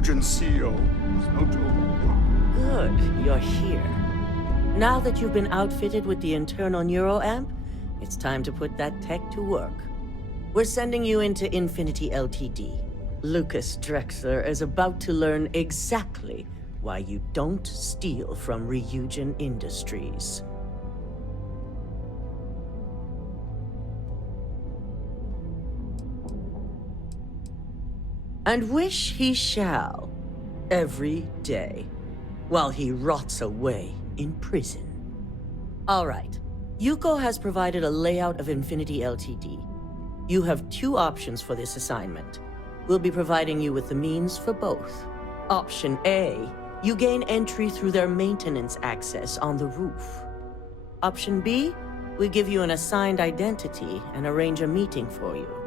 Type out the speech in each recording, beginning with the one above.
Ryujin CEO is no joke. Good, you're here. Now that you've been outfitted with the internal neuroamp, it's time to put that tech to work. We're sending you into Infinity Ltd. Lucas Drexler is about to learn exactly why you don't steal from Ryujin Industries. And wish he shall, every day, while he rots away in prison. All right, Yuko has provided a layout of Infinity Ltd. You have two options for this assignment. We'll be providing you with the means for both. Option A, you gain entry through their maintenance access on the roof. Option B, we give you an assigned identity and arrange a meeting for you.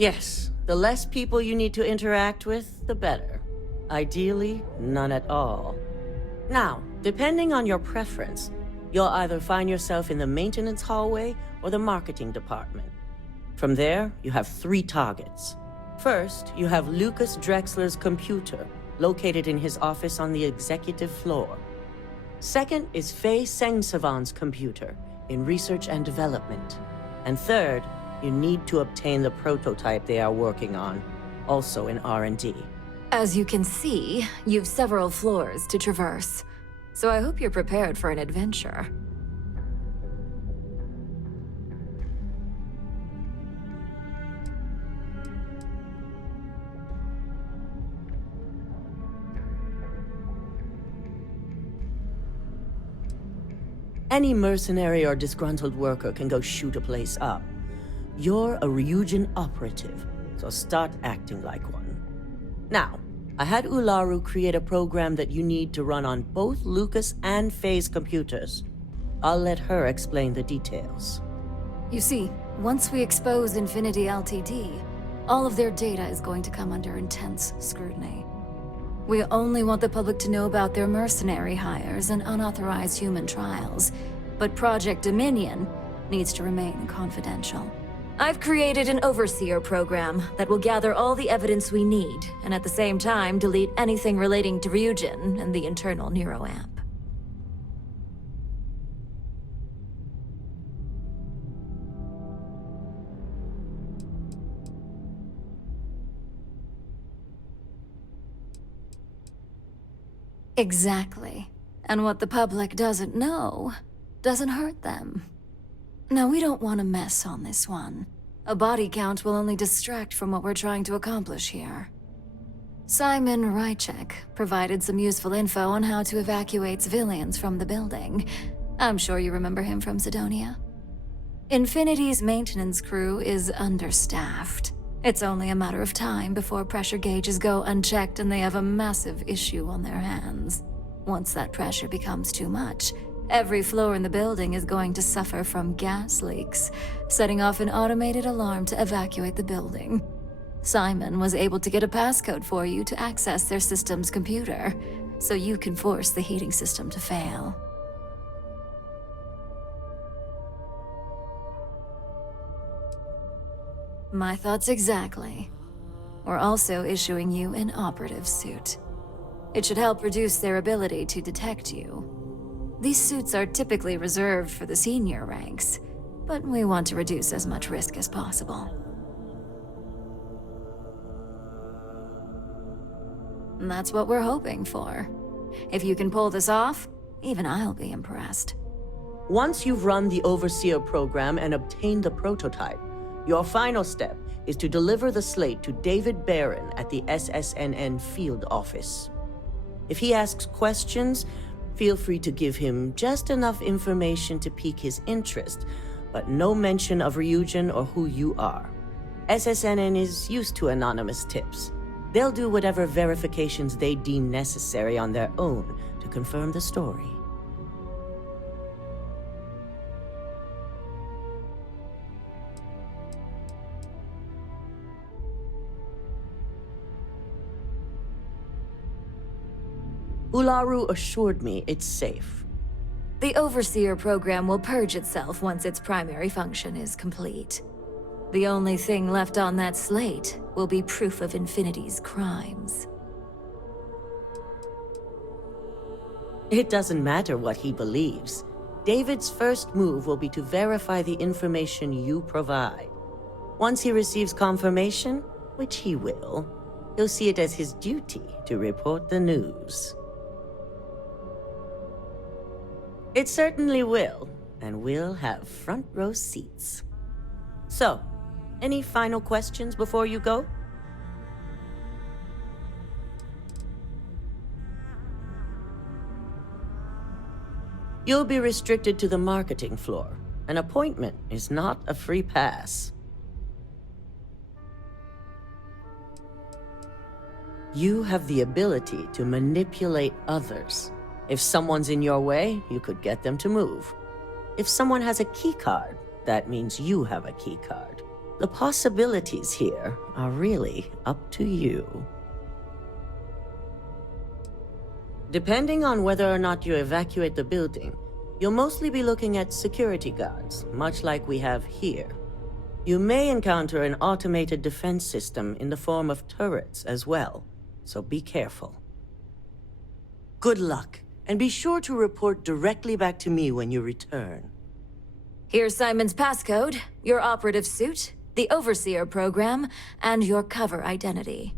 Yes, the less people you need to interact with, the better. Ideally, none at all. Now, depending on your preference, you'll either find yourself in the maintenance hallway or the marketing department. From there, you have three targets. First, you have Lucas Drexler's computer, located in his office on the executive floor. Second is Faye Sengsavan's computer, in research and development. And third, you need to obtain the prototype they are working on, also in R&D. As you can see, you've several floors to traverse, so I hope you're prepared for an adventure. Any mercenary or disgruntled worker can go shoot a place up. You're a Ryujin operative, so start acting like one. Now, I had Ularu create a program that you need to run on both Lucas and Faye's computers. I'll let her explain the details. You see, once we expose Infinity Ltd, all of their data is going to come under intense scrutiny. We only want the public to know about their mercenary hires and unauthorized human trials, but Project Dominion needs to remain confidential. I've created an overseer program that will gather all the evidence we need, and at the same time delete anything relating to Ryujin and the internal neuroamp. Exactly. And what the public doesn't know doesn't hurt them. Now, we don't want to mess on this one. A body count will only distract from what we're trying to accomplish here. Simon Ryujin provided some useful info on how to evacuate civilians from the building. I'm sure you remember him from Sidonia. Infinity's maintenance crew is understaffed. It's only a matter of time before pressure gauges go unchecked and they have a massive issue on their hands. Once that pressure becomes too much, every floor in the building is going to suffer from gas leaks, setting off an automated alarm to evacuate the building. Simon was able to get a passcode for you to access their system's computer, so you can force the heating system to fail. My thoughts exactly. We're also issuing you an operative suit. It should help reduce their ability to detect you. These suits are typically reserved for the senior ranks, but we want to reduce as much risk as possible. And that's what we're hoping for. If you can pull this off, even I'll be impressed. Once you've run the Overseer program and obtained the prototype, your final step is to deliver the slate to David Barron at the SSNN field office. If he asks questions, feel free to give him just enough information to pique his interest, but no mention of Ryujin or who you are. SSNN is used to anonymous tips. They'll do whatever verifications they deem necessary on their own to confirm the story. Ularu assured me it's safe. The Overseer program will purge itself once its primary function is complete. The only thing left on that slate will be proof of Infinity's crimes. It doesn't matter what he believes. David's first move will be to verify the information you provide. Once he receives confirmation, which he will, he'll see it as his duty to report the news. It certainly will, and we'll have front row seats. So, any final questions before you go? You'll be restricted to the marketing floor. An appointment is not a free pass. You have the ability to manipulate others. If someone's in your way, you could get them to move. If someone has a keycard, that means you have a keycard. The possibilities here are really up to you. Depending on whether or not you evacuate the building, you'll mostly be looking at security guards, much like we have here. You may encounter an automated defense system in the form of turrets as well, so be careful. Good luck, and be sure to report directly back to me when you return. Here's Simon's passcode, your operative suit, the Overseer program, and your cover identity.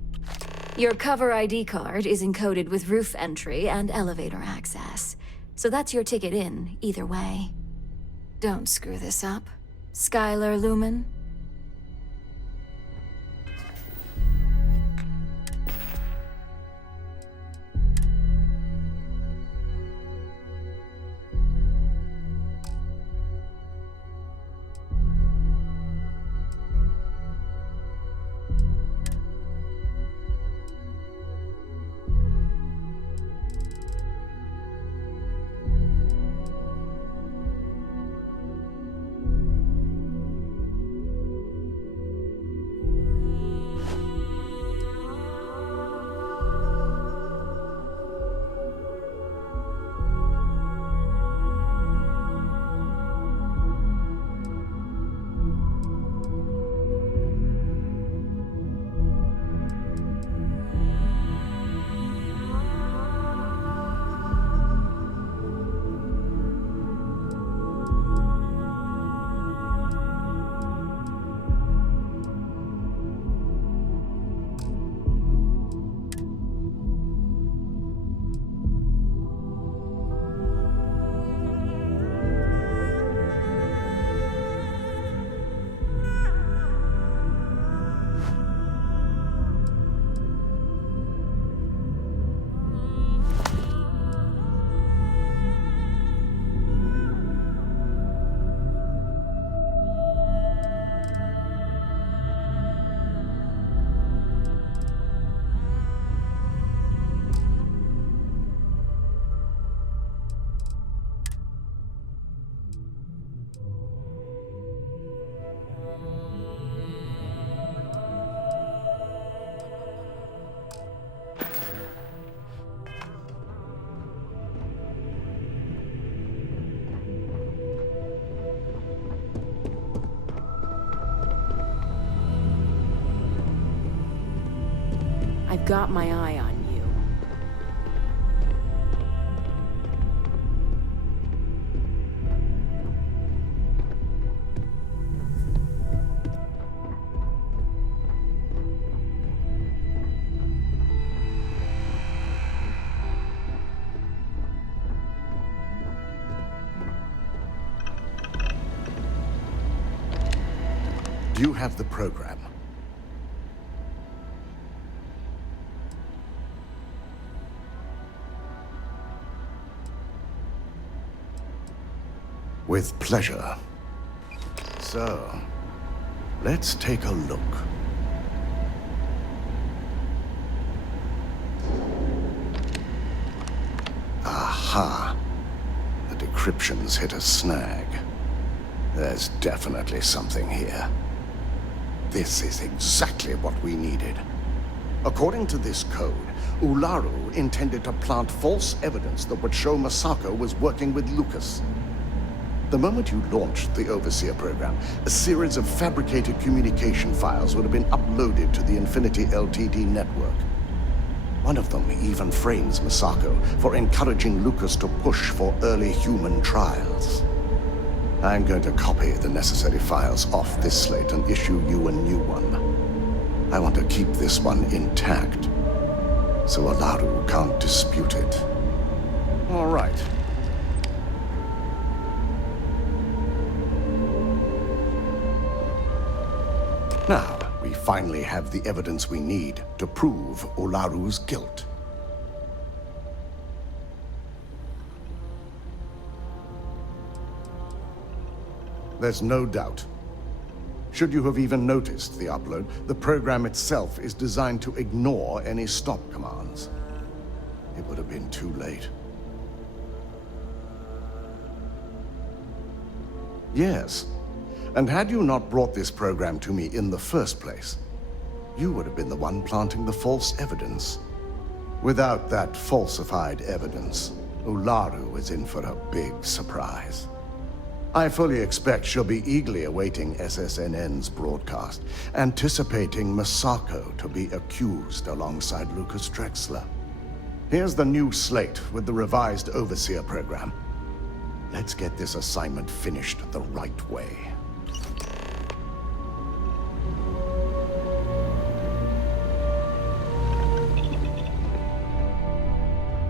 Your cover ID card is encoded with roof entry and elevator access, so that's your ticket in, either way. Don't screw this up, Skylar Lumen. I've got my eye on you. Do you have the program? With pleasure. So, let's take a look. Aha! The decryption's hit a snag. There's definitely something here. This is exactly what we needed. According to this code, Ularu intended to plant false evidence that would show Masako was working with Lucas. The moment you launched the Overseer program, a series of fabricated communication files would have been uploaded to the Infinity LTD network. One of them even frames Masako for encouraging Lucas to push for early human trials. I'm going to copy the necessary files off this slate and issue you a new one. I want to keep this one intact, so Ularu can't dispute it. All right. Now, we finally have the evidence we need to prove Ularu's guilt. There's no doubt. Should you have even noticed the upload, the program itself is designed to ignore any stop commands. It would have been too late. Yes. And had you not brought this program to me in the first place, you would have been the one planting the false evidence. Without that falsified evidence, Ularu is in for a big surprise. I fully expect she'll be eagerly awaiting SSNN's broadcast, anticipating Masako to be accused alongside Lucas Drexler. Here's the new slate with the revised Overseer program. Let's get this assignment finished the right way.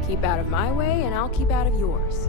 Keep out of my way, and I'll keep out of yours.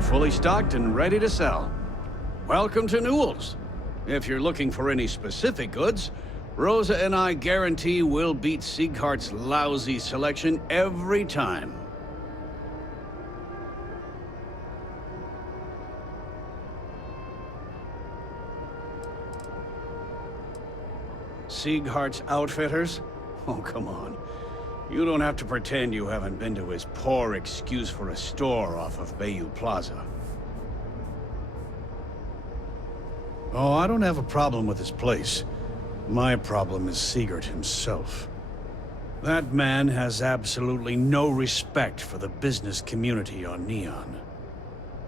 Fully stocked and ready to sell. Welcome to Newell's. If you're looking for any specific goods, Rosa and I guarantee we'll beat Sieghart's lousy selection every time. Sieghart's Outfitters? Oh, come on. You don't have to pretend you haven't been to his poor excuse for a store off of Bayou Plaza. Oh, I don't have a problem with his place. My problem is Siegert himself. That man has absolutely no respect for the business community on Neon.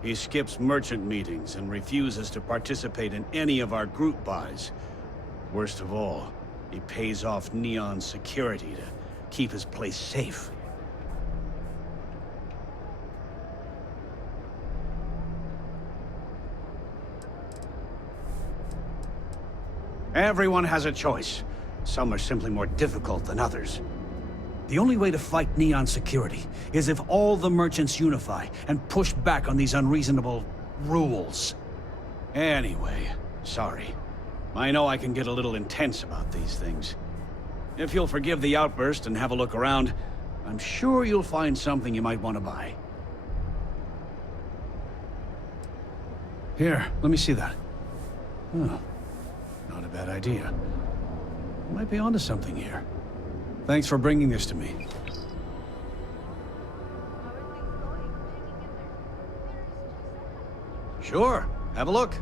He skips merchant meetings and refuses to participate in any of our group buys. Worst of all, he pays off Neon's security to keep his place safe. Everyone has a choice. Some are simply more difficult than others. The only way to fight Neon security is if all the merchants unify and push back on these unreasonable rules. Anyway, sorry. I know I can get a little intense about these things. If you'll forgive the outburst and have a look around, I'm sure you'll find something you might want to buy. Here, let me see that. Oh, not a bad idea. You might be onto something here. Thanks for bringing this to me. Sure, have a look.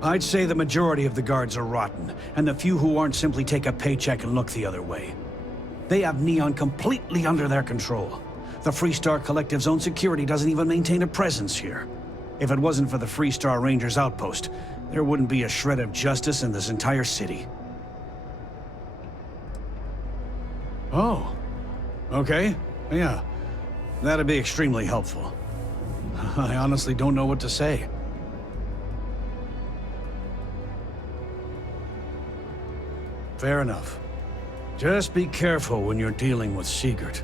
I'd say the majority of the guards are rotten, and the few who aren't simply take a paycheck and look the other way. They have Neon completely under their control. The Freestar Collective's own security doesn't even maintain a presence here. If it wasn't for the Freestar Rangers outpost, there wouldn't be a shred of justice in this entire city. Oh. Okay. Yeah. That'd be extremely helpful. I honestly don't know what to say. Fair enough. Just be careful when you're dealing with Sigurd.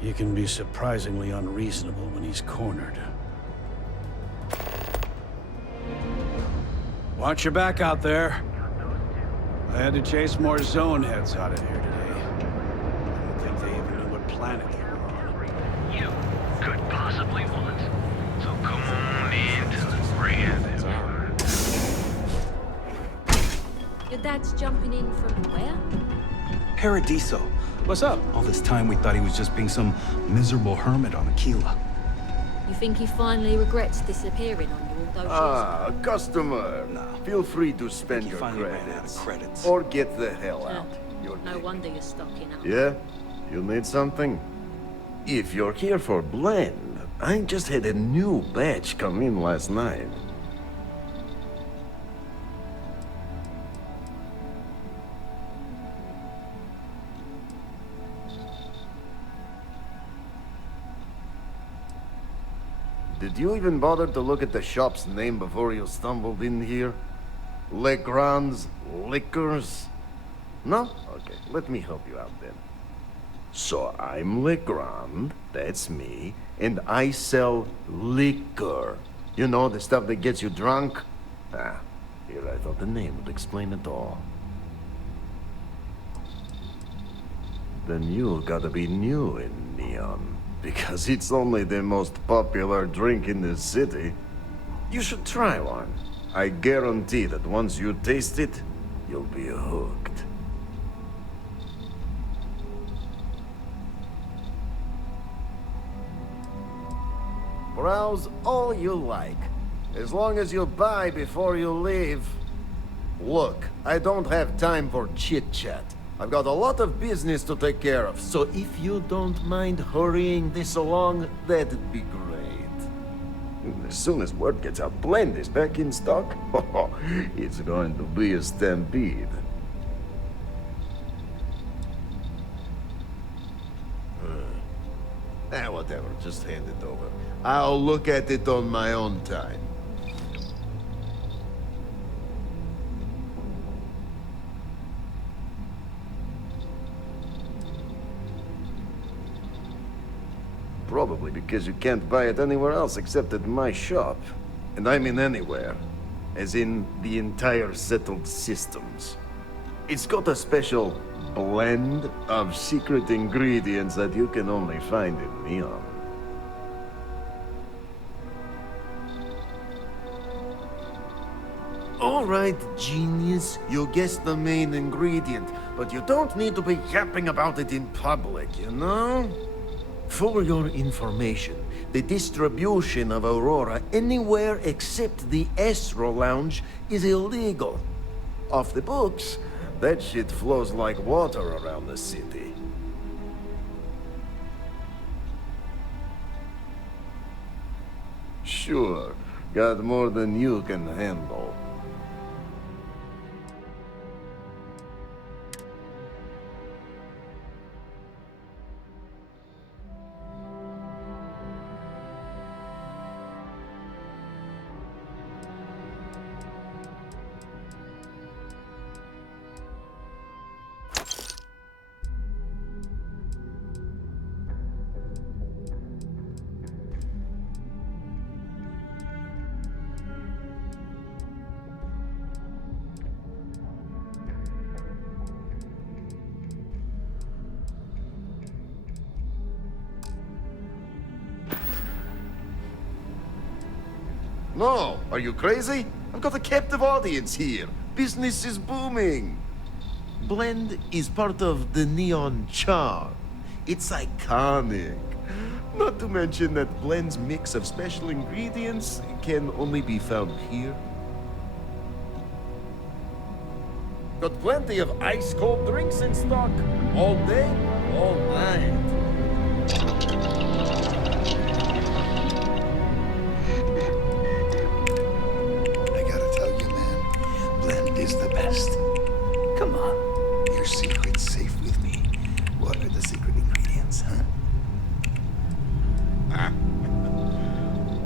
He can be surprisingly unreasonable when he's cornered. Watch your back out there. I had to chase more zone heads out of here today. I don't think they even knew what planet they were on. You could possibly want. So come on into the grand. Your dad's jumping in from where? Paradiso. What's up? All this time we thought he was just being some miserable hermit on Aquila. You think he finally regrets disappearing on you all those years? Ah, customer. Nah. Feel free to spend He your finally ran out of credits. credits. Or get the hell Yeah. out. You're No kidding. wonder you're stocking up. Yeah? You need something? If you're here for blend, I just had a new batch come in last night. Did you even bother to look at the shop's name before you stumbled in here? Legrand's Liquors? No? Okay, let me help you out then. So I'm Legrand, that's me, and I sell liquor. You know, the stuff that gets you drunk? Ah, here I thought the name would explain it all. Then you gotta be new in Neon, because it's only the most popular drink in the city. You should try one. I guarantee that once you taste it, you'll be hooked. Browse all you like, as long as you buy before you leave. Look, I don't have time for chit-chat. I've got a lot of business to take care of, so if you don't mind hurrying this along, that'd be great. As soon as word gets out, Blend is back in stock. It's going to be a stampede. Whatever, just hand it over. I'll look at it on my own time. Probably because you can't buy it anywhere else except at my shop. And I mean anywhere. As in the entire settled systems. It's got a special blend of secret ingredients that you can only find in Neon. All right, genius, you guessed the main ingredient, but you don't need to be yapping about it in public, you know? For your information, the distribution of Aurora anywhere except the Astro Lounge is illegal. Off the books, that shit flows like water around the city. Sure, got more than you can handle. No, are you crazy? I've got a captive audience here. Business is booming. Blend is part of the Neon charm. It's iconic. Not to mention that Blend's mix of special ingredients can only be found here. Got plenty of ice-cold drinks in stock. All day, all night. I gotta tell you, man, blend is the best. Come on, your secret's safe with me. What are the secret ingredients, huh?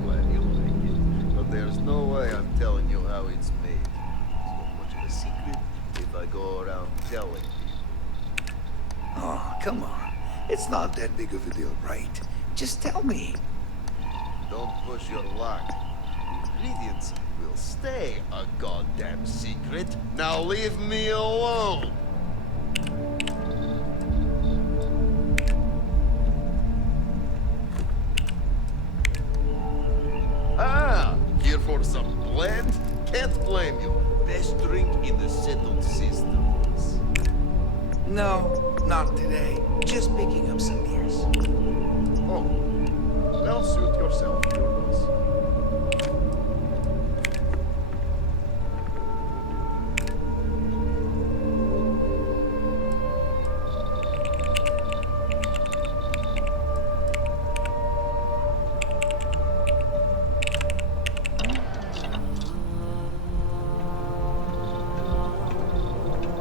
Glad you like it, but there's no way I'm telling you how it's made. So much of a secret if I go around telling people. Oh, come on. It's not that big of a deal, right? Just tell me. Don't push your luck. Ingredients will stay a goddamn secret. Now leave me alone. Ah, here for some blend? Can't blame you. Best drink in the settled systems. No, not today. Just picking up some beers. Oh, well, suit yourself, your boss.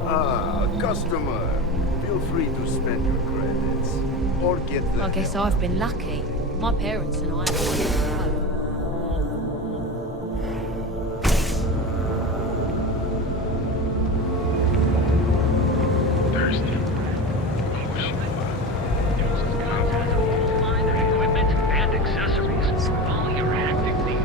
Ah, customer. Feel free to spend your credits. Or get the I guess hell I've out. been lucky. My parents and I are good to go. Thirsty. Uses content of all line of equipment and accessories. All your active needs.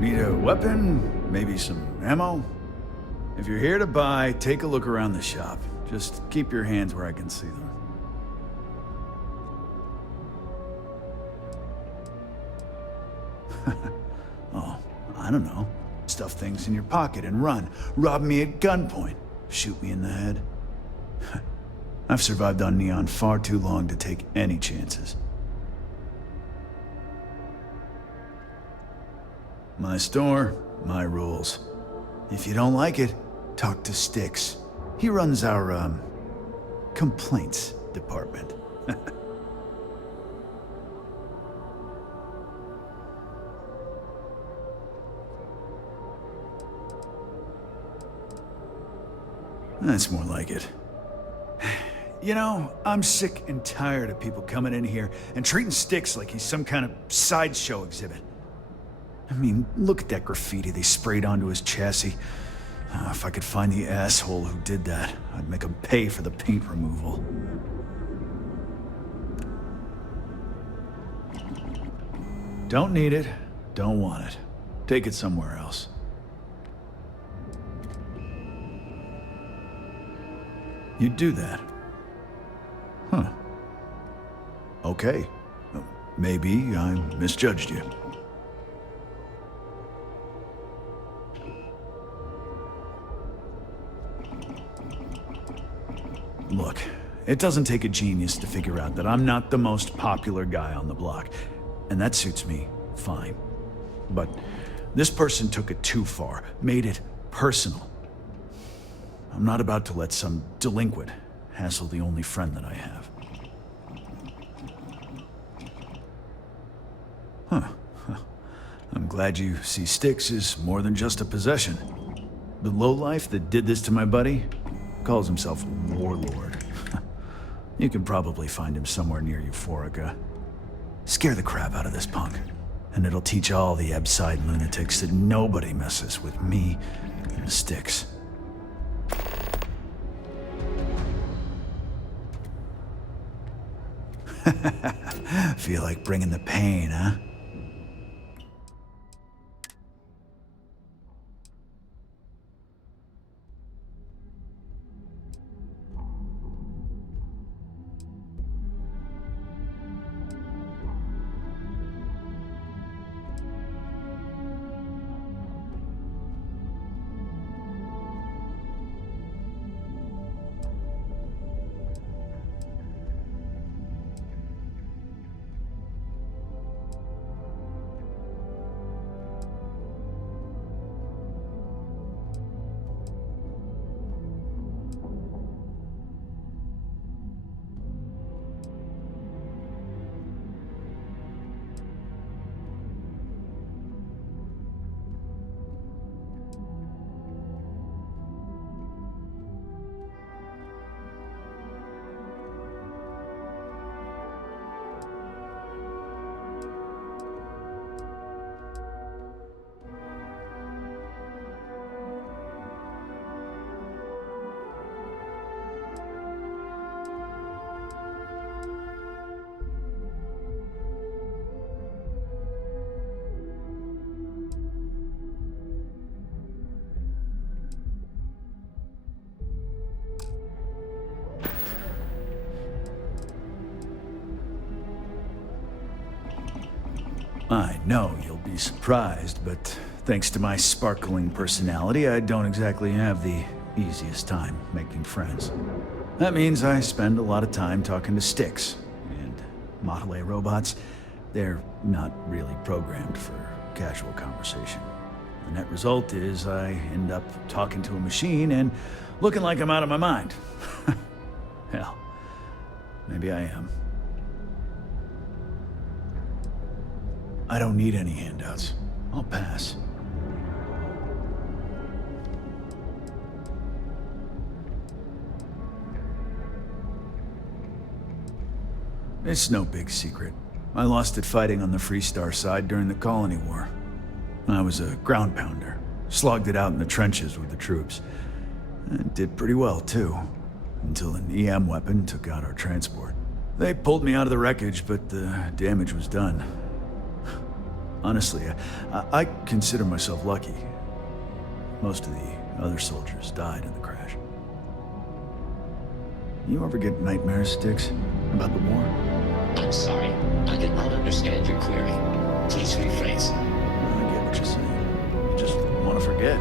Need a weapon? Maybe some ammo? If you're here to buy, take a look around the shop. Just keep your hands where I can see them. Oh, I don't know. Stuff things in your pocket and run. Rob me at gunpoint. Shoot me in the head. I've survived on Neon far too long to take any chances. My store, my rules. If you don't like it, talk to Styx. He runs our, complaints department. That's more like it. You know, I'm sick and tired of people coming in here and treating Styx like he's some kind of sideshow exhibit. I mean, look at that graffiti they sprayed onto his chassis. If I could find the asshole who did that, I'd make him pay for the paint removal. Don't need it, don't want it. Take it somewhere else. You'd do that? Huh. Okay. Maybe I misjudged you. Look, it doesn't take a genius to figure out that I'm not the most popular guy on the block, and that suits me fine. But this person took it too far, made it personal. I'm not about to let some delinquent hassle the only friend that I have. Huh. I'm glad you see Styx as more than just a possession. The lowlife that did this to my buddy calls himself Warlord. You can probably find him somewhere near Euphorica. Scare the crap out of this punk, and it'll teach all the Ebside lunatics that nobody messes with me and Styx. Feel like bringing the pain, huh? I know you'll be surprised, but thanks to my sparkling personality, I don't exactly have the easiest time making friends. That means I spend a lot of time talking to sticks, and Model A robots, they're not really programmed for casual conversation. The net result is I end up talking to a machine and looking like I'm out of my mind. Hell, maybe I am. I don't need any handouts. I'll pass. It's no big secret. I lost it fighting on the Freestar side during the Colony War. I was a ground pounder. Slogged it out in the trenches with the troops. And did pretty well, too. Until an EM weapon took out our transport. They pulled me out of the wreckage, but the damage was done. Honestly, I consider myself lucky. Most of the other soldiers died in the crash. You ever get nightmares, Sticks, about the war? I'm sorry. I did not understand your query. Please rephrase. I get what you're saying. You just want to forget.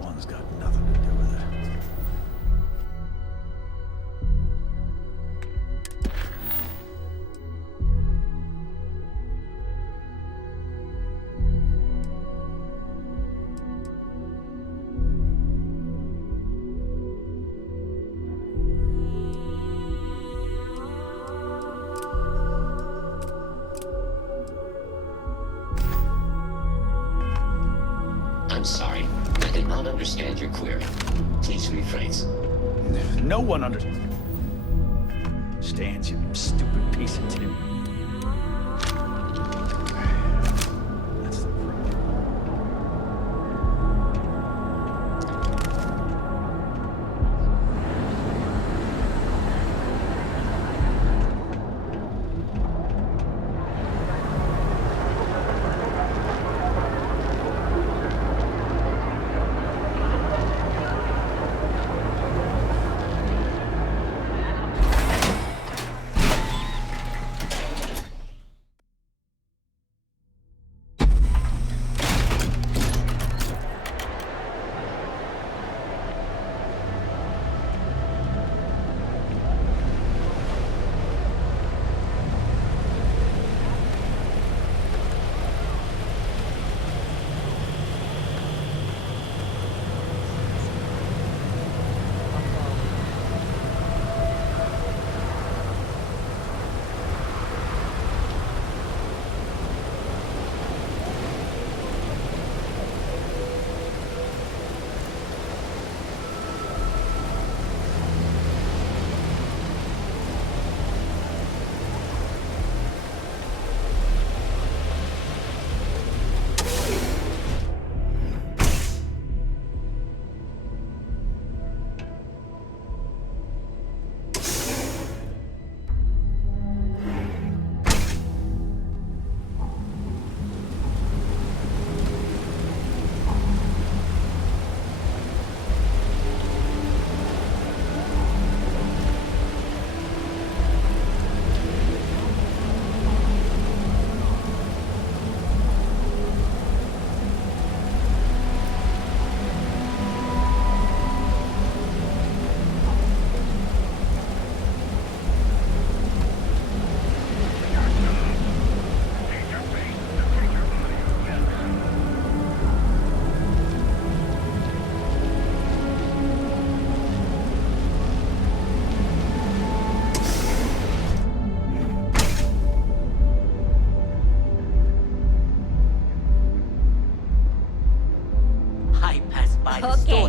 One's got nothing to do with it. I'm sorry. I did not understand your query. Please rephrase. No one understands, you stupid piece of tin. That's the problem.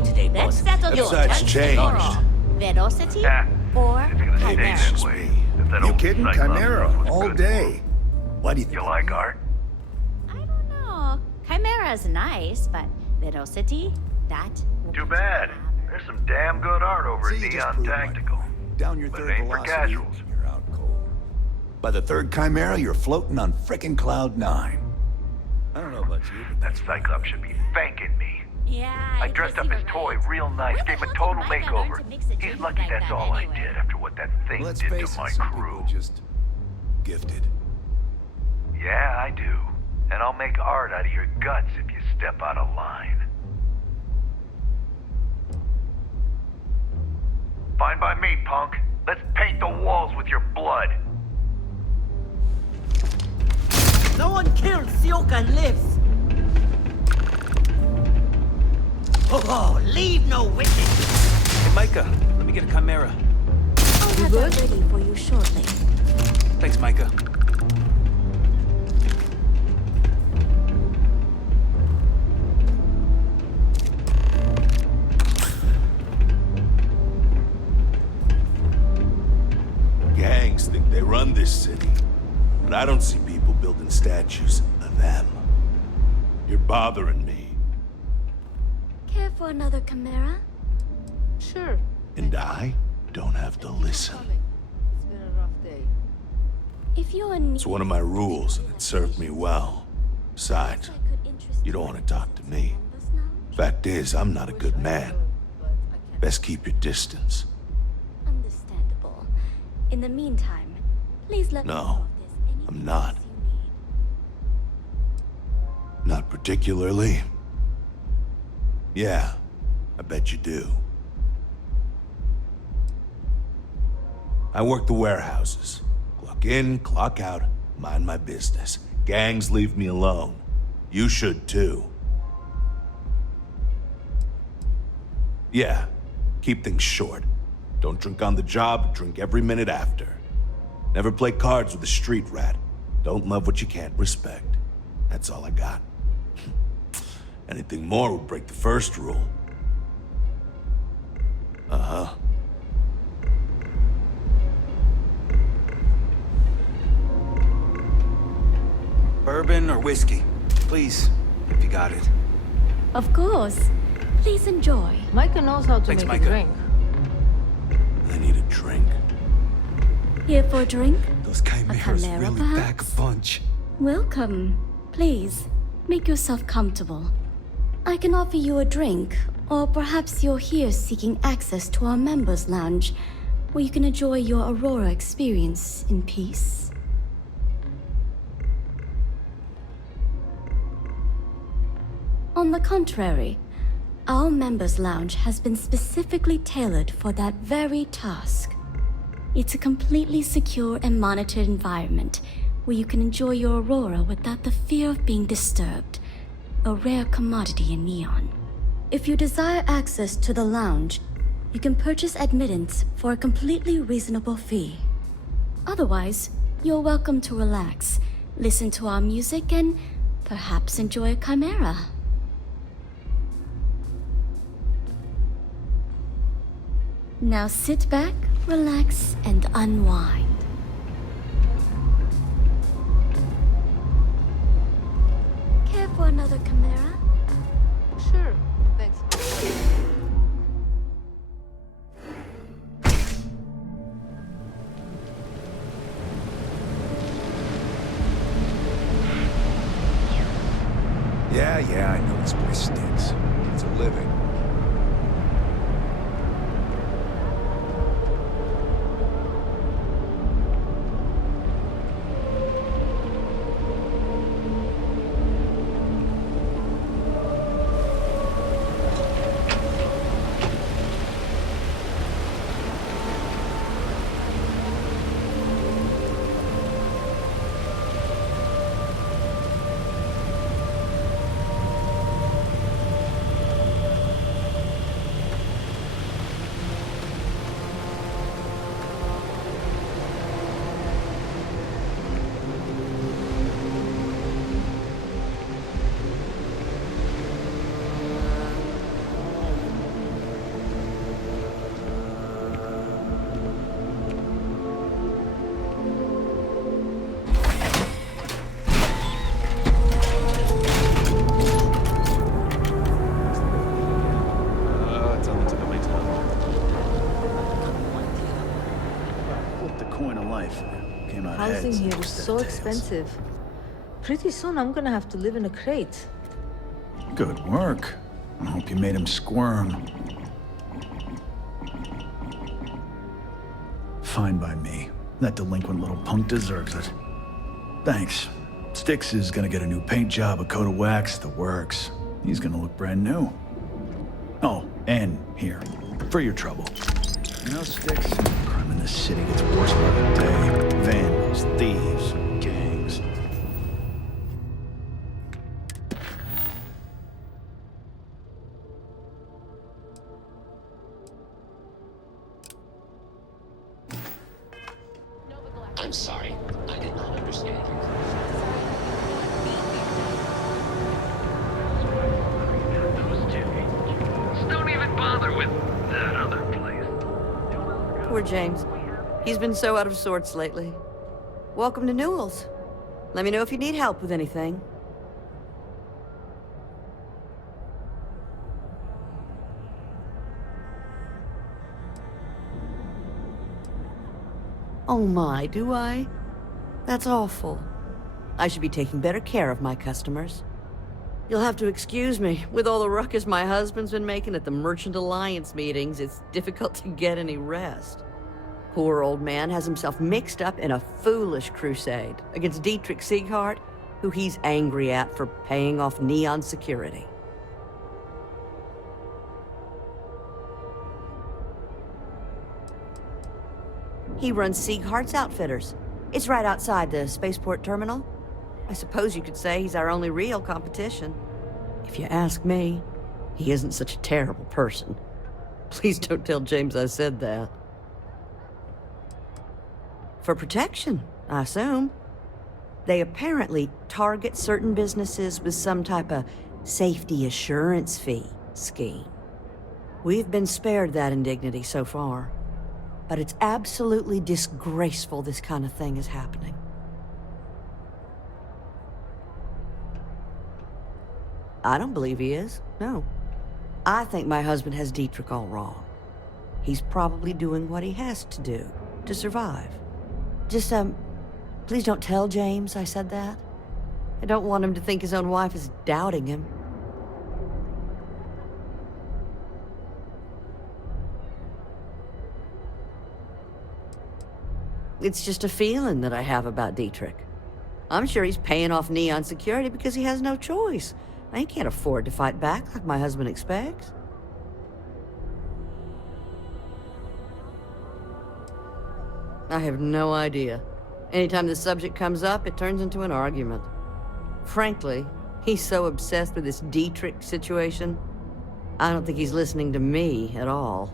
today, Let's boss. settle That your side's once changed. and for all. Velocity Yeah, or it's gonna stay Chimera? that way. If that You old kidding? Cyclops Chimera, knows what's all good day. Why do you for think? you. You like art? I don't know. Chimera's nice, but Velocity, that will Too be bad. hammer. There's some damn good art over See, at you just Neon proved my Tactical. point. Down your But third it ain't for velocity, casuals. you're out cold. By the third Chimera, you're floating on frickin' Cloud 9. I don't know about you, but That Cyclops should be thanking me. Yeah, I dressed up his toy real nice, Where the gave him a hell total did Micah learn makeover. to mix a He's drink lucky like that's that all I anyway? did after what that thing let's did face to it, my some crew. people are just gifted. Yeah, I do. And I'll make art out of your guts if you step out of line. Fine by me, punk. Let's paint the walls with your blood. No one killed Sioka and lives. Oh, leave no witness. Hey, Micah, let me get a Chimera. I'll have that ready for you shortly. Thanks, Micah. Gangs think they run this city, but I don't see people building statues of them. You're bothering me, Care for another Chimera? Sure. and I don't have to listen. It's been a rough day. If you're in It's one of my rules, and it served me well. Besides, you don't want to talk to me. Fact is, I'm not a good man. Best keep your distance. Understandable. In the meantime, please let me No, know if there's anything I'm not. else you need. Not particularly. Yeah, I bet you do. I work the warehouses. Clock in, clock out, mind my business. Gangs leave me alone. You should too. Yeah, keep things short. Don't drink on the job, drink every minute after. Never play cards with a street rat. Don't love what you can't respect. That's all I got. Anything more would break the first rule. Uh-huh. Bourbon or whiskey? Please, if you got it. Of course. Please enjoy. Micah knows how to Thanks, make Micah. a drink. I need a drink. Here for a drink? Those chimeras Chimera, really perhaps? pack a punch. Welcome. Please, make yourself comfortable. I can offer you a drink, or perhaps you're here seeking access to our members' lounge, where you can enjoy your Aurora experience in peace. On the contrary, our members' lounge has been specifically tailored for that very task. It's a completely secure and monitored environment where you can enjoy your Aurora without the fear of being disturbed, a rare commodity in Neon. If you desire access to the lounge, you can purchase admittance for a completely reasonable fee. Otherwise, you're welcome to relax, listen to our music, and perhaps enjoy a chimera. Now sit back, relax, and unwind. Care for another chimera? Sure. Thanks. Yeah, I know this place stinks. It's a living. point of life. Came out Housing heads here is instead so of tails. expensive. Pretty soon I'm gonna have to live in a crate. Good work. I hope you made him squirm. Fine by me. That delinquent little punk deserves it. Thanks. Styx is gonna get a new paint job, a coat of wax, the works. He's gonna look brand new. Oh, and here, for your trouble. You know, Styx, crime in this city gets worse by the day. Vandals, thieves, gangs. I'm sorry. I did not understand you. Those two. Just don't even bother with that other place. Poor James. He's been so out of sorts lately. Welcome to Newell's. Let me know if you need help with anything. Oh my, do I? That's awful. I should be taking better care of my customers. You'll have to excuse me. With all the ruckus my husband's been making at the Merchant Alliance meetings, it's difficult to get any rest. Poor old man has himself mixed up in a foolish crusade against Dietrich Sieghart, who he's angry at for paying off Neon security. He runs Sieghart's Outfitters. It's right outside the spaceport terminal. I suppose you could say he's our only real competition. If you ask me, he isn't such a terrible person. Please don't tell James I said that. For protection, I assume. They apparently target certain businesses with some type of safety assurance fee scheme. We've been spared that indignity so far. But it's absolutely disgraceful this kind of thing is happening. I don't believe he is, no. I think my husband has Dietrich all wrong. He's probably doing what he has to do to survive. Just, please don't tell James I said that. I don't want him to think his own wife is doubting him. It's just a feeling that I have about Dietrich. I'm sure he's paying off Neon security because he has no choice. I can't afford to fight back like my husband expects. I have no idea. Anytime the subject comes up, it turns into an argument. Frankly, he's so obsessed with this Dietrich situation, I don't think he's listening to me at all.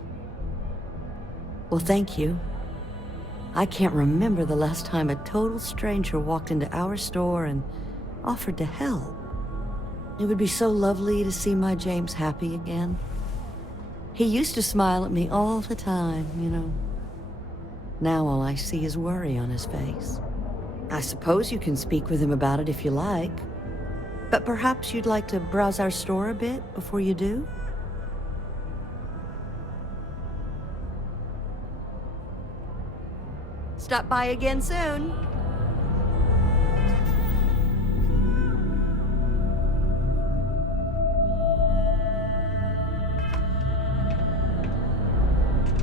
Well, thank you. I can't remember the last time a total stranger walked into our store and offered to help. It would be so lovely to see my James happy again. He used to smile at me all the time, you know. Now all I see is worry on his face. I suppose you can speak with him about it if you like. But perhaps you'd like to browse our store a bit before you do? Stop by again soon.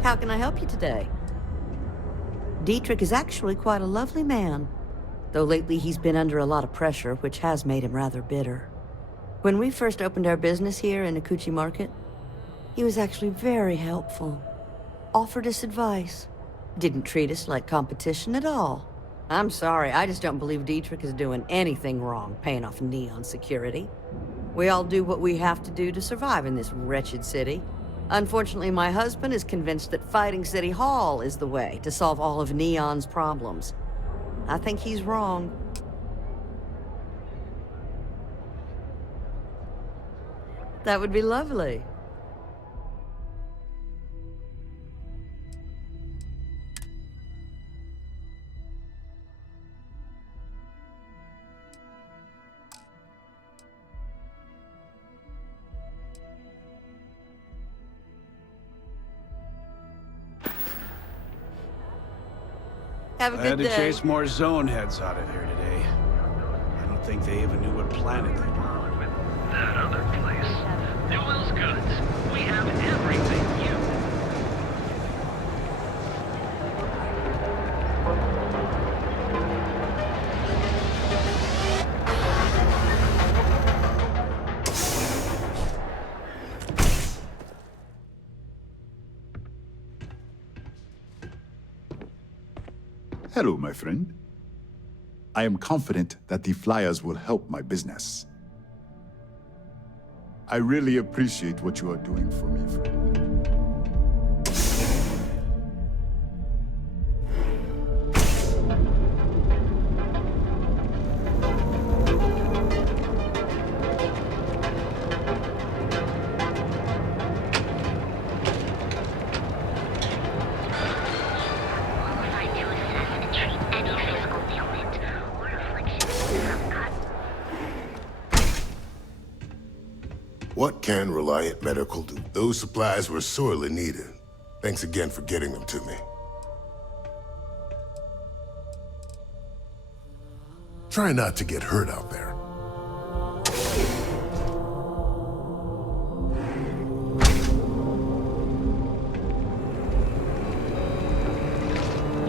How can I help you today? Dietrich is actually quite a lovely man, though lately he's been under a lot of pressure, which has made him rather bitter. When we first opened our business here in Akuchi Market, he was actually very helpful. Offered us advice. Didn't treat us like competition at all. I'm sorry, I just don't believe Dietrich is doing anything wrong paying off Neon security. We all do what we have to do to survive in this wretched city. Unfortunately, my husband is convinced that fighting City Hall is the way to solve all of Neon's problems. I think he's wrong. That would be lovely. Have a I had good to day. chase more zone heads out of here today. I don't think they even knew what planet they were on. With that other place. Newell's goods. We have everything you... Hello, my friend. I am confident that the flyers will help my business. I really appreciate what you are doing for me, friend. What can Reliant Medical do? Those supplies were sorely needed. Thanks again for getting them to me. Try not to get hurt out there.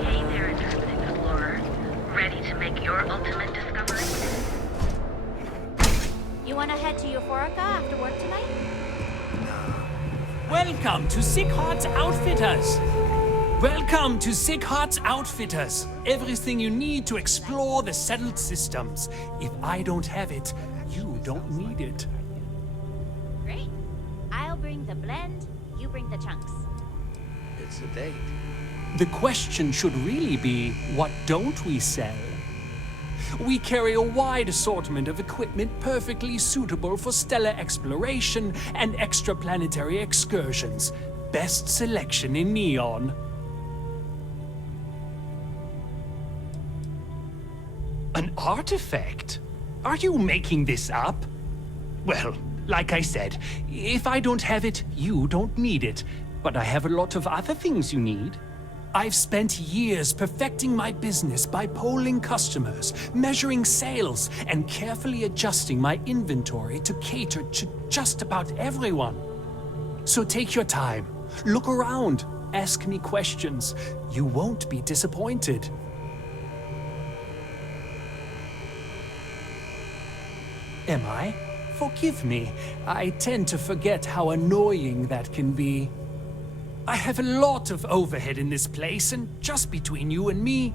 Hey there, Atlantis Explorer. Ready to make your ultimate discovery? You wanna head to Euphorica after work tonight? Welcome to Sick Heart's Outfitters. Welcome to Sick Heart's Outfitters. Everything you need to explore the settled systems. If I don't have it, you don't need it. Great. I'll bring the blend, you bring the chunks. It's a date. The question should really be, what don't we sell? We carry a wide assortment of equipment perfectly suitable for stellar exploration and extraplanetary excursions. Best selection in Neon. An artifact? Are you making this up? Well, like I said, if I don't have it, you don't need it. But I have a lot of other things you need. I've spent years perfecting my business by polling customers, measuring sales, and carefully adjusting my inventory to cater to just about everyone. So take your time, look around, ask me questions. You won't be disappointed. Am I? Forgive me. I tend to forget how annoying that can be. I have a lot of overhead in this place, and just between you and me,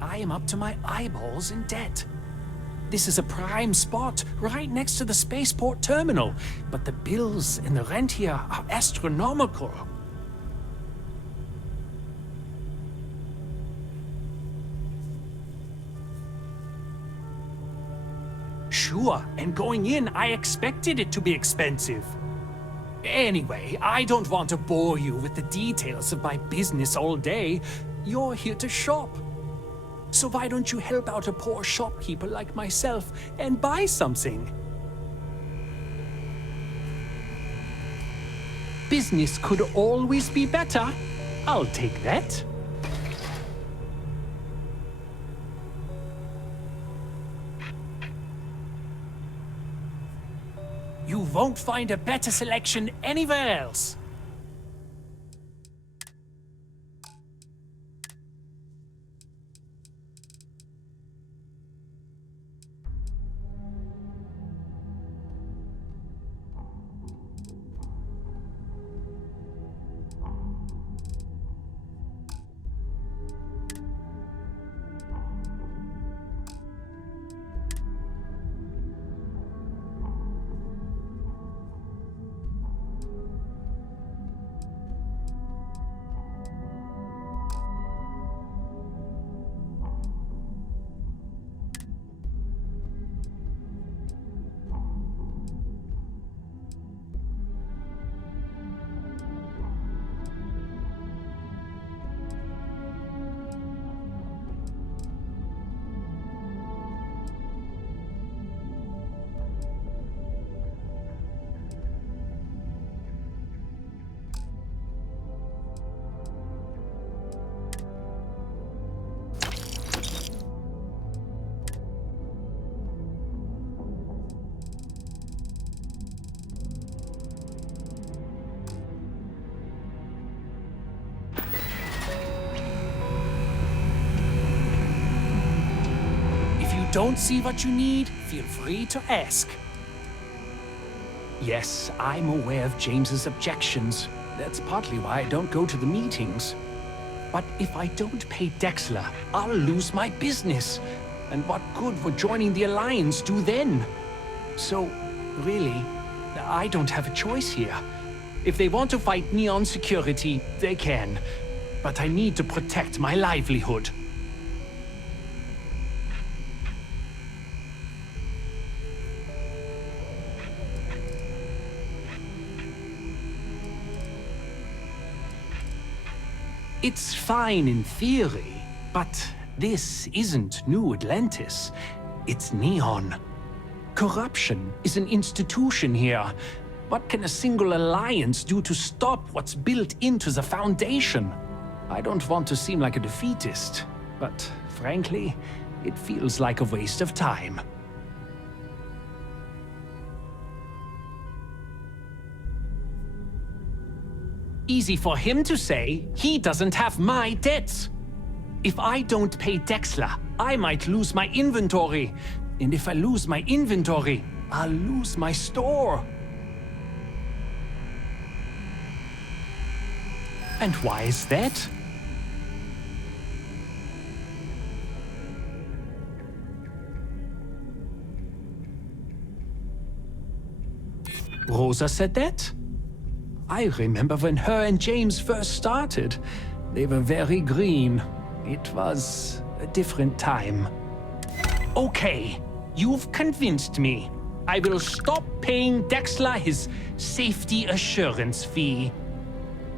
I am up to my eyeballs in debt. This is a prime spot, right next to the spaceport terminal, but the bills and the rent here are astronomical. Sure, and going in, I expected it to be expensive. Anyway, I don't want to bore you with the details of my business all day. You're here to shop. So why don't you help out a poor shopkeeper like myself and buy something? Business could always be better. I'll take that. You won't find a better selection anywhere else. don't see what you need, feel free to ask. Yes, I'm aware of James's objections. That's partly why I don't go to the meetings. But if I don't pay Dexler, I'll lose my business. And what good would joining the Alliance do then? So, really, I don't have a choice here. If they want to fight Neon Security, they can. But I need to protect my livelihood. It's fine in theory, but this isn't New Atlantis. It's Neon. Corruption is an institution here. What can a single alliance do to stop what's built into the foundation? I don't want to seem like a defeatist, but frankly, it feels like a waste of time. Easy for him to say, he doesn't have my debts. If I don't pay Dexler, I might lose my inventory. And if I lose my inventory, I'll lose my store. And why is that? Rosa said that? I remember when her and James first started. They were very green. It was a different time. Okay, you've convinced me. I will stop paying Dexler his safety assurance fee.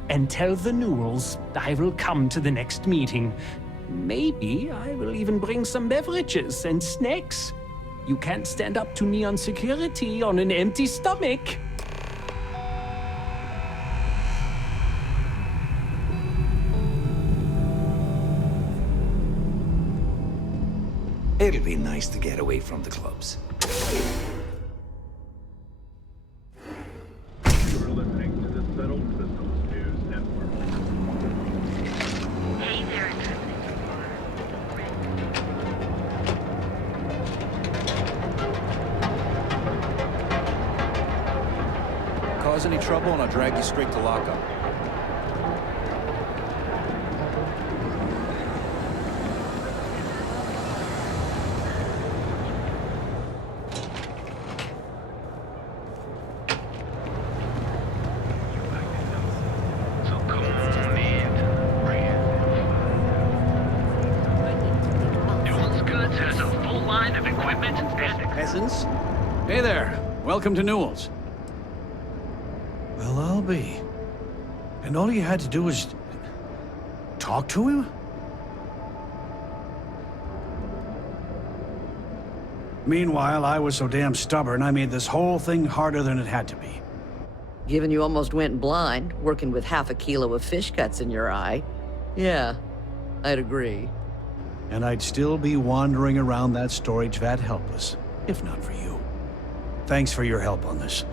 And tell the Newells I will come to the next meeting. Maybe I will even bring some beverages and snacks. You can't stand up to Neon Security on an empty stomach. It'll be nice to get away from the clubs. You're listening to the Settled Systems News Network. Hey there, Cause any trouble and I'll drag you straight to lockup. Hey there. Welcome to Newell's. Well, I'll be. And all you had to do was talk to him? Meanwhile, I was so damn stubborn, I made this whole thing harder than it had to be. Given you almost went blind, working with half a kilo of fish guts in your eye. Yeah, I'd agree. And I'd still be wandering around that storage vat helpless, if not for you. Thanks for your help on this.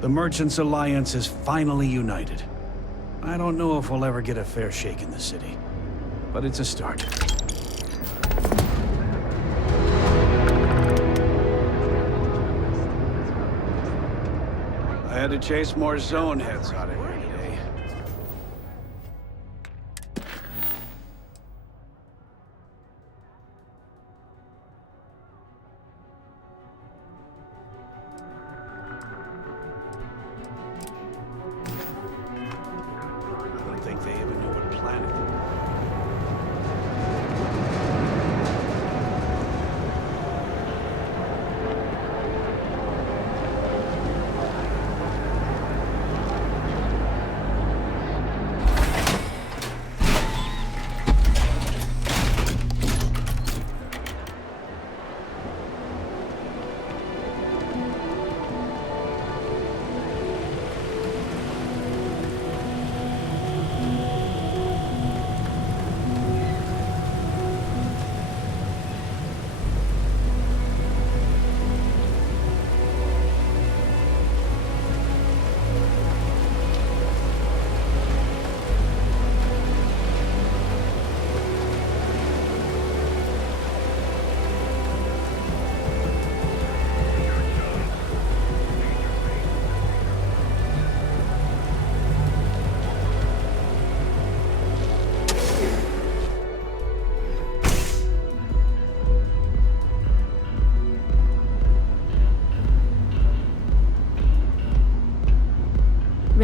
The Merchants Alliance is finally united. I don't know if we'll ever get a fair shake in the city, but it's a start. I had to chase more zone heads out of here today. I don't think they even knew what planet.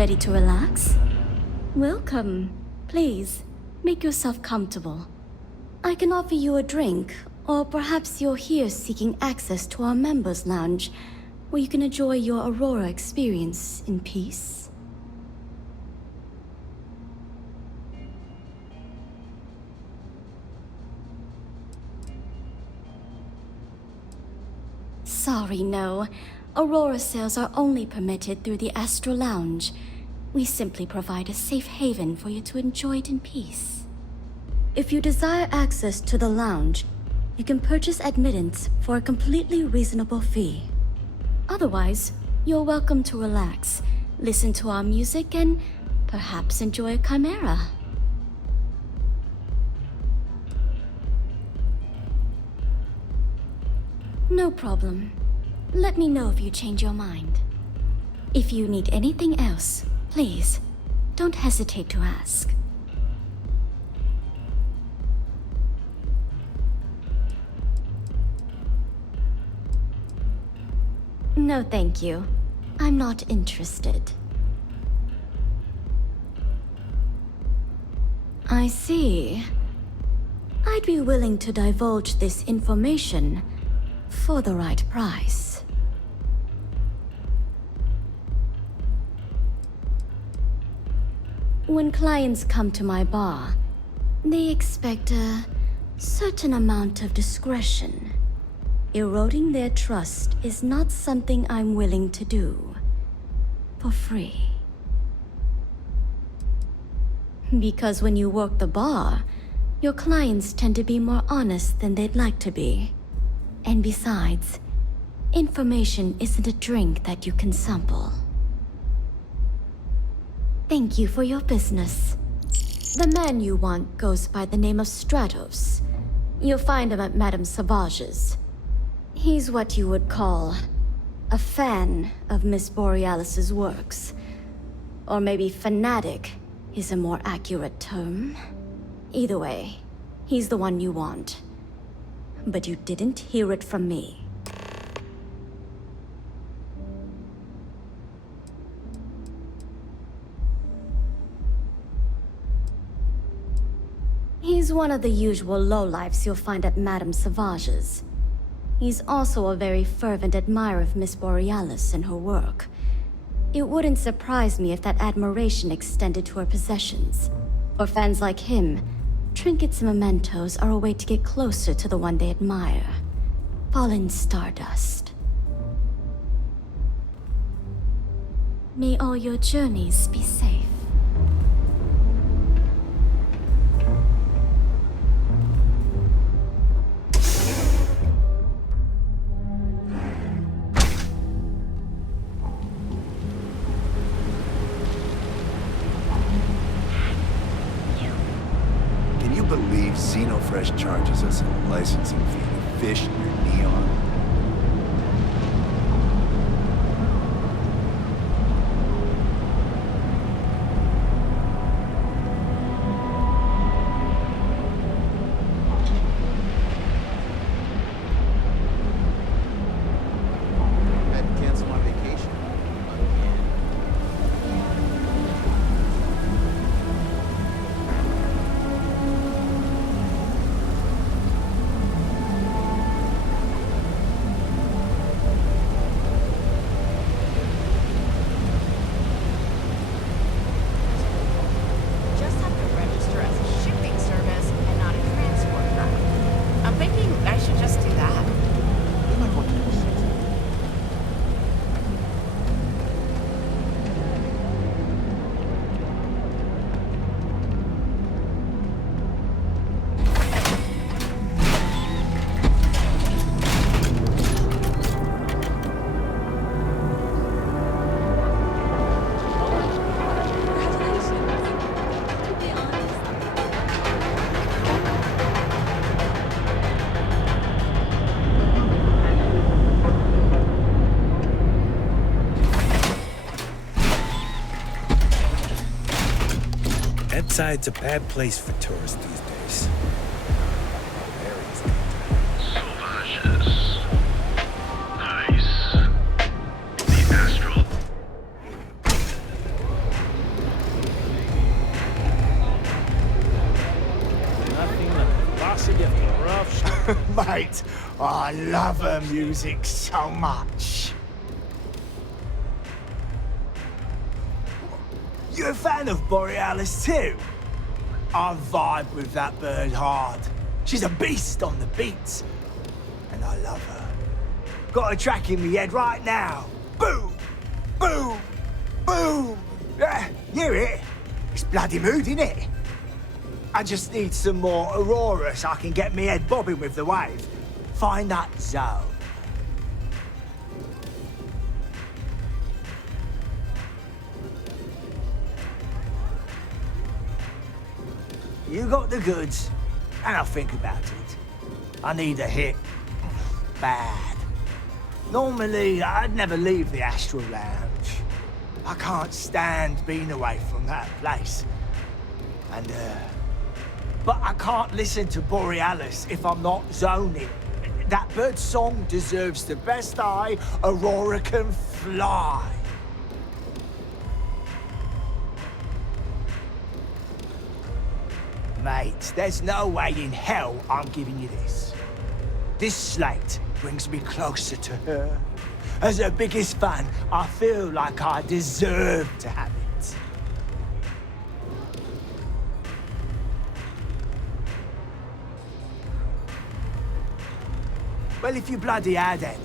Ready to relax? Welcome. Please, make yourself comfortable. I can offer you a drink, or perhaps you're here seeking access to our members' lounge, where you can enjoy your Aurora experience in peace. Sorry, no. Aurora sales are only permitted through the Astral Lounge. We simply provide a safe haven for you to enjoy it in peace. If you desire access to the lounge, you can purchase admittance for a completely reasonable fee. Otherwise, you're welcome to relax, listen to our music, and perhaps enjoy a chimera. No problem. Let me know if you change your mind. If you need anything else, please, don't hesitate to ask. No, thank you. I'm not interested. I see. I'd be willing to divulge this information for the right price. When clients come to my bar, they expect a certain amount of discretion. Eroding their trust is not something I'm willing to do for free. Because when you work the bar, your clients tend to be more honest than they'd like to be. And besides, information isn't a drink that you can sample. Thank you for your business. The man you want goes by the name of Stratos. You'll find him at Madame Savage's. He's what you would call a fan of Miss Borealis's works. Or maybe fanatic is a more accurate term. Either way, he's the one you want. But you didn't hear it from me. He's one of the usual lowlifes you'll find at Madame Savage's. He's also a very fervent admirer of Miss Borealis and her work. It wouldn't surprise me if that admiration extended to her possessions. For fans like him, trinkets and mementos are a way to get closer to the one they admire. Fallen stardust. May all your journeys be safe. Believe Xenofresh charges us a licensing fee to fish near Neon. Had to cancel my vacation. Again. Side's a bad place for tourists these days. Sauvages. Nice. The Astral. Mate, I love her music so much. You a fan of Borealis too? I vibe with that bird hard. She's a beast on the beats. And I love her. Got a track in me head right now. Boom! Boom! Boom! Yeah, hear it? It's bloody mood, innit? I just need some more Aurora so I can get me head bobbing with the wave. Find that zone. You got the goods, and I'll think about it. I need a hit. Bad. Normally, I'd never leave the Astral Lounge. I can't stand being away from that place. And, but I can't listen to Borealis if I'm not zoning. That bird's song deserves the best eye Aurora can fly. Mate, there's no way in hell I'm giving you this. This slate brings me closer to her. As her biggest fan, I feel like I deserve to have it. Well, if you bloody had any,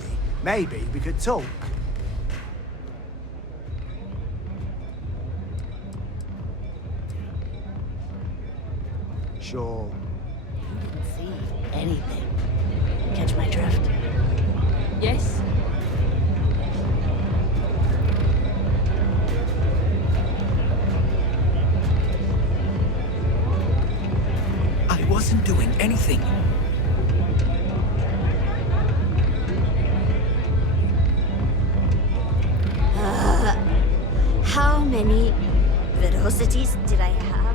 maybe we could talk. Sure. Didn't see anything. Catch my drift? Yes? I wasn't doing anything. How many velocities did I have?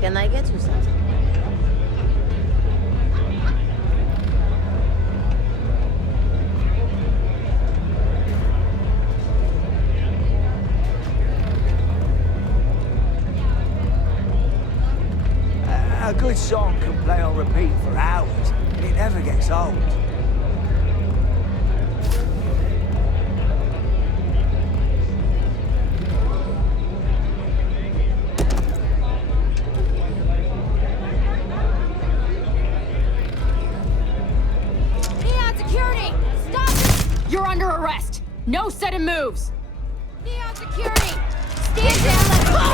Can I get you something? A good song can play on repeat for hours, and it never gets old. You're under arrest. No sudden moves. Neon security. Stand down. Let's go.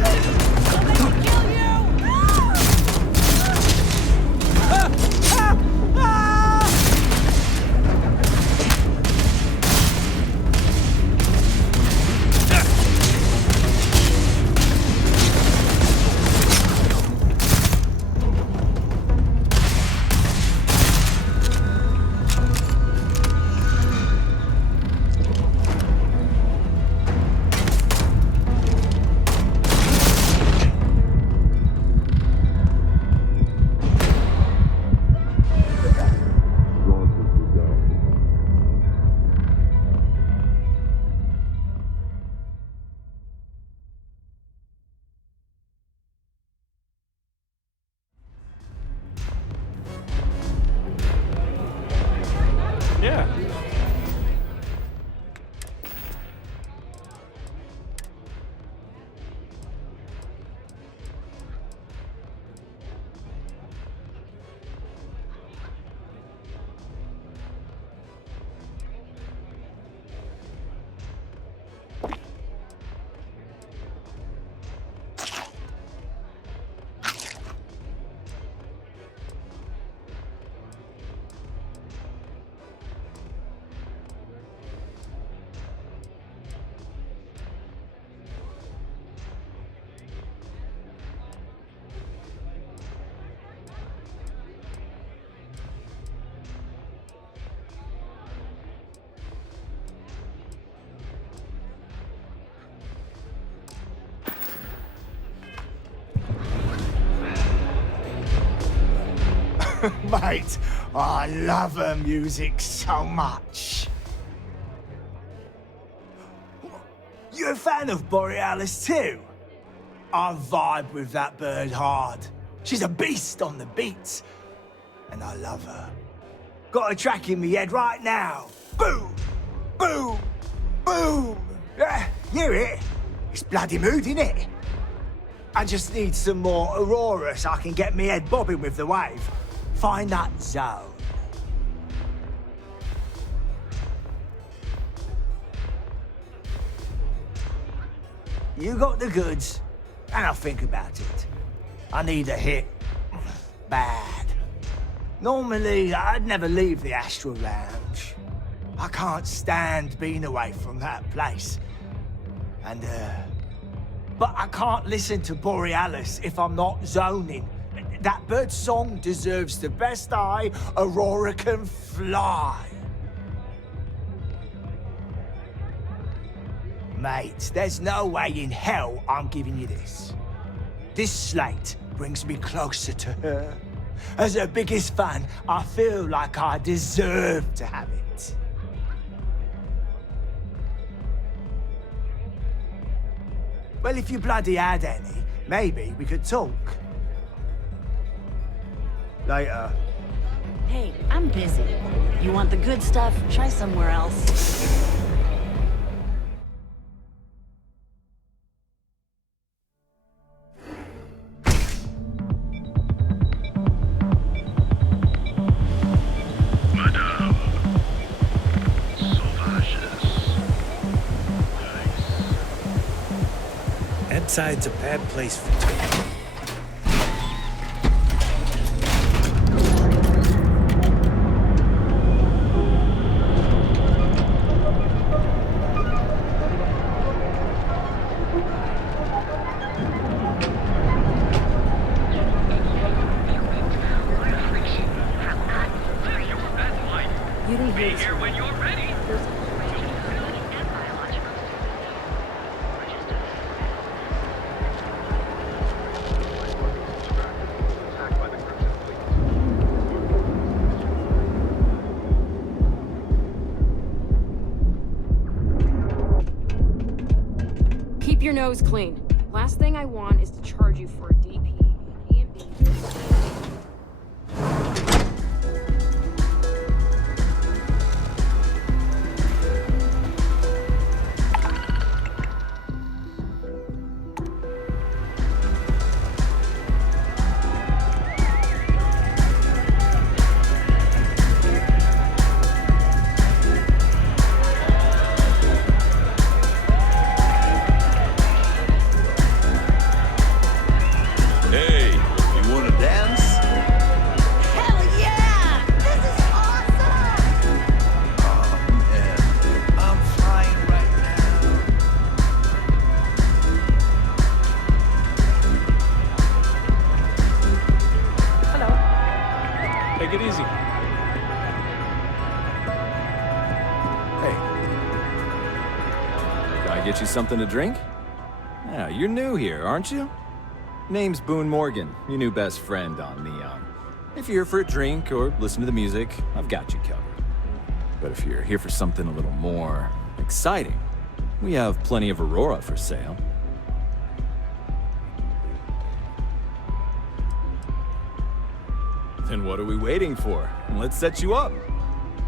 This is worth it. Somebody kill you. Yeah. Mate, I love her music so much. You a fan of Borealis too? I vibe with that bird hard. She's a beast on the beats, and I love her. Got a track in me head right now. Boom! Boom! Boom! Yeah, hear it? It's bloody mood, innit? I just need some more Aurora so I can get me head bobbing with the wave. Find that zone. You got the goods, and I'll think about it. I need a hit. Bad. Normally, I'd never leave the Astral Lounge. I can't stand being away from that place. And, but I can't listen to Borealis if I'm not zoning. That bird's song deserves the best eye Aurora can fly. Mate, there's no way in hell I'm giving you this. This slate brings me closer to her. As her biggest fan, I feel like I deserve to have it. Well, if you bloody had any, maybe we could talk. Later. Hey, I'm busy. You want the good stuff? Try somewhere else. Inside's a bad place for touring. You don't be here when you're ready. Keep your nose clean. Last thing I want is to charge you for a DP. Take it easy. Hey. Can I get you something to drink? Yeah, you're new here, aren't you? Name's Boone Morgan, your new best friend on Neon. If you're here for a drink or listen to the music, I've got you covered. But if you're here for something a little more exciting, we have plenty of Aurora for sale. Then what are we waiting for? Let's set you up.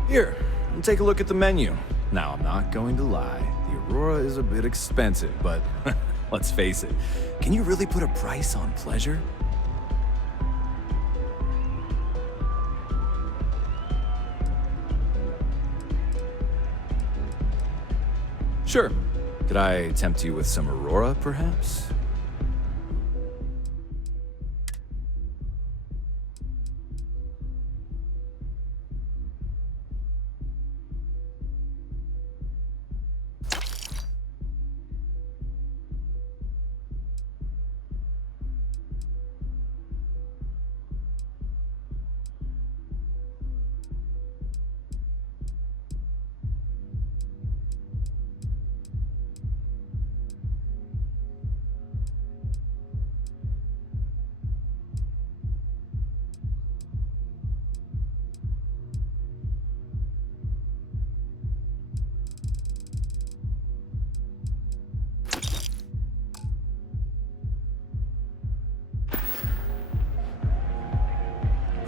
Here, take a look at the menu. Now, I'm not going to lie. The Aurora is a bit expensive, but let's face it. Can you really put a price on pleasure? Sure. Could I tempt you with some Aurora, perhaps?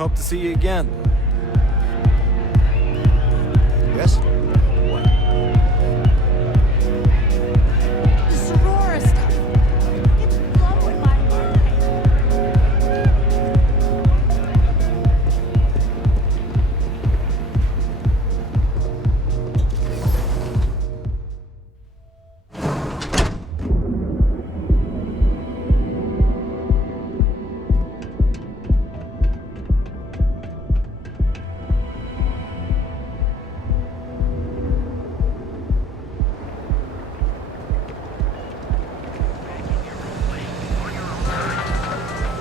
Hope to see you again. Yes? The Sorora stuff. It's blowing my mind.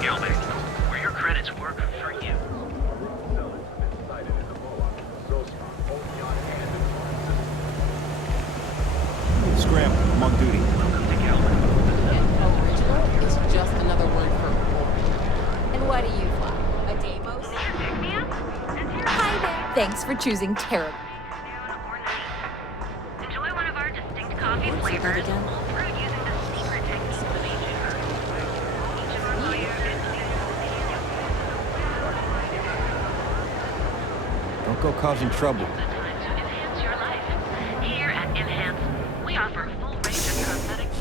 Gilbert, were your credits work for you? Scram, I'm on duty. Welcome to Gilbert. Original is just another word for orange. And why do you fly? A Deimos? Hi there. Thanks for choosing terrible. Enjoy one of our distinct coffee flavors, all brewed using the secret technique of aging. Don't go causing trouble. Enhance your life. Here at Enhance, we offer a full range of cosmetics.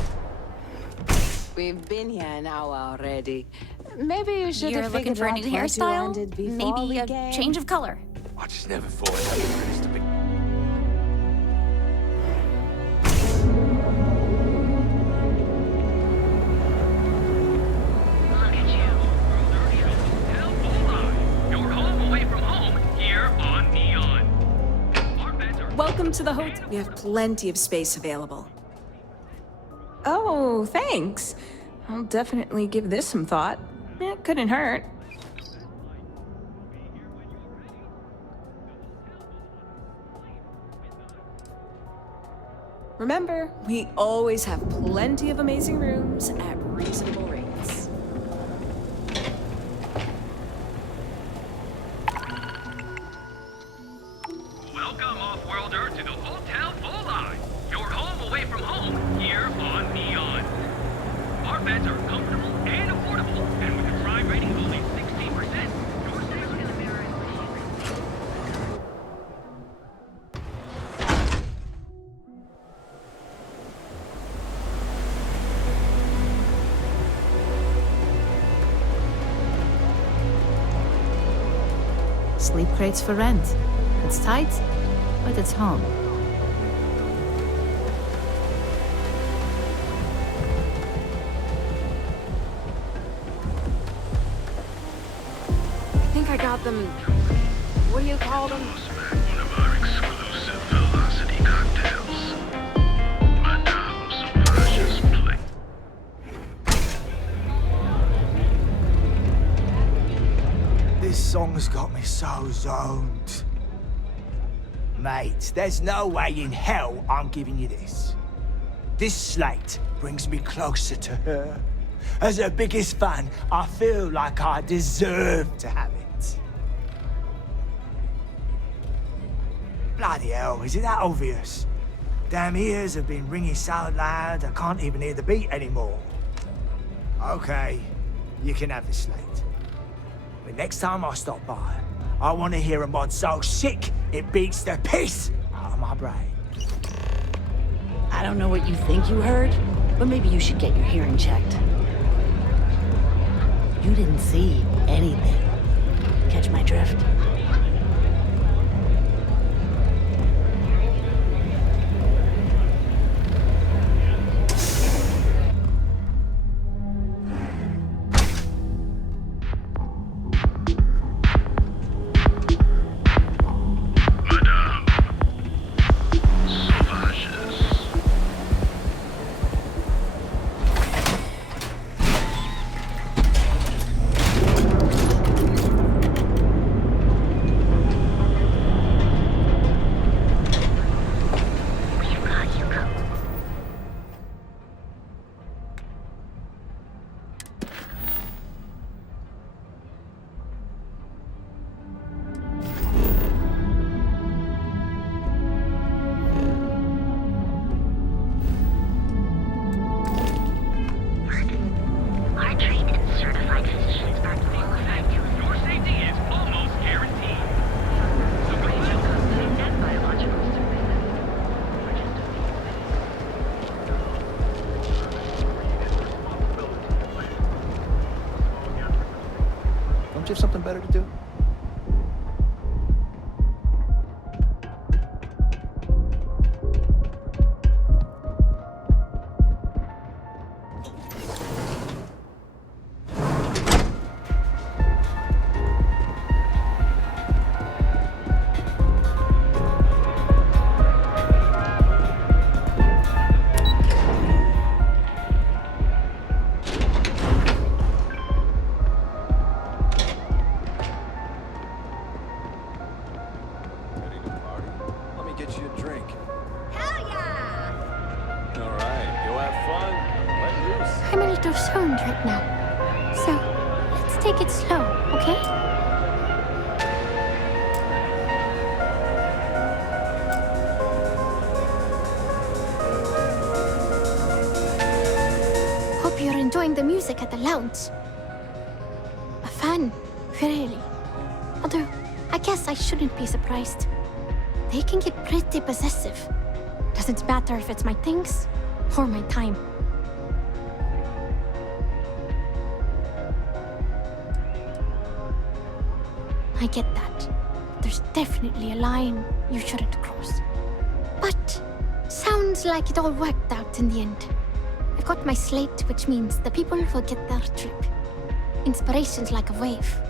We've been here an hour already. Maybe you should You're have looking figured for a out new how you hairstyle? landed before Maybe we a came. change of color. Watch us never forward. How good it is to be. Look at you. You're home away from home here on Neon. Our beds are Welcome to the hotel. We have plenty of space available. Oh, thanks. I'll definitely give this some thought. It couldn't hurt. Remember, we always have plenty of amazing rooms at reasonable rates. Welcome, off-worlder, to the Hotel Volai. Your home away from home here on Neon. Our beds are comfortable and affordable, and with a crime rating of only 16%, your stay is gonna be Sleep crates for rent. It's tight, but it's home. I think I got them. What do you call them? one of our exclusive velocity cocktails. Madame Sauvage's play. This song's got me so zoned. Mate, there's no way in hell I'm giving you this. This slate brings me closer to her. As her biggest fan, I feel like I deserve to have it. Bloody hell, is it that obvious? Damn ears have been ringing so loud I can't even hear the beat anymore. Okay, you can have the slate. But next time I stop by, I want to hear a mod so sick it beats the piss out of my brain. I don't know what you think you heard, but maybe you should get your hearing checked. You didn't see anything. Catch my drift? better to do? I'm a little stoned right now. So, let's take it slow, okay? Hope you're enjoying the music at the lounge. A fan, really. Although, I guess I shouldn't be surprised. They can get pretty possessive. Doesn't matter if it's my things or my time. I get that. There's definitely a line you shouldn't cross. But sounds like it all worked out in the end. I've got my slate, which means the people will get their trip. Inspiration's like a wave.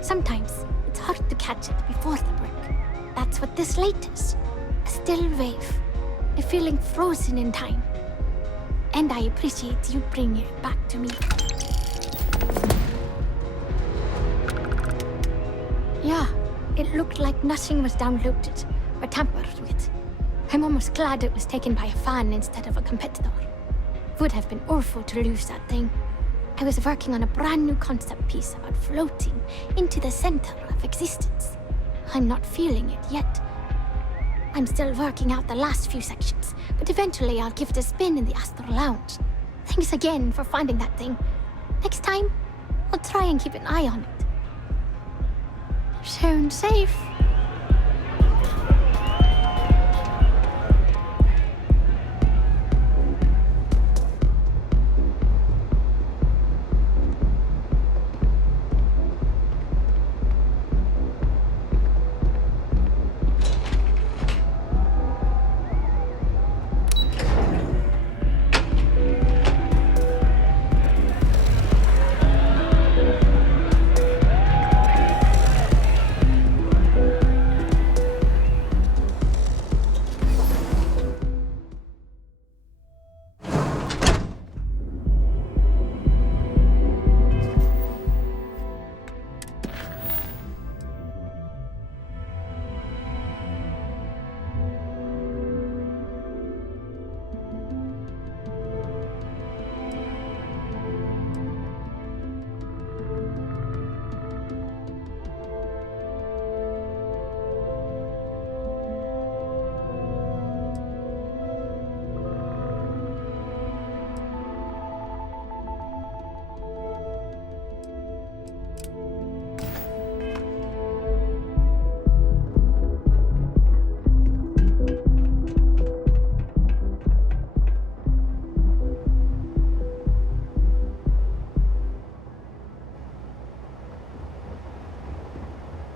Sometimes it's hard to catch it before the break. That's what this slate is. A still wave. A feeling frozen in time. And I appreciate you bringing it back to me. Yeah, it looked like nothing was downloaded or tampered with. I'm almost glad it was taken by a fan instead of a competitor. Would have been awful to lose that thing. I was working on a brand new concept piece about floating into the center of existence. I'm not feeling it yet. I'm still working out the last few sections, but eventually I'll give it a spin in the Astral Lounge. Thanks again for finding that thing. Next time, I'll try and keep an eye on it. Sound safe.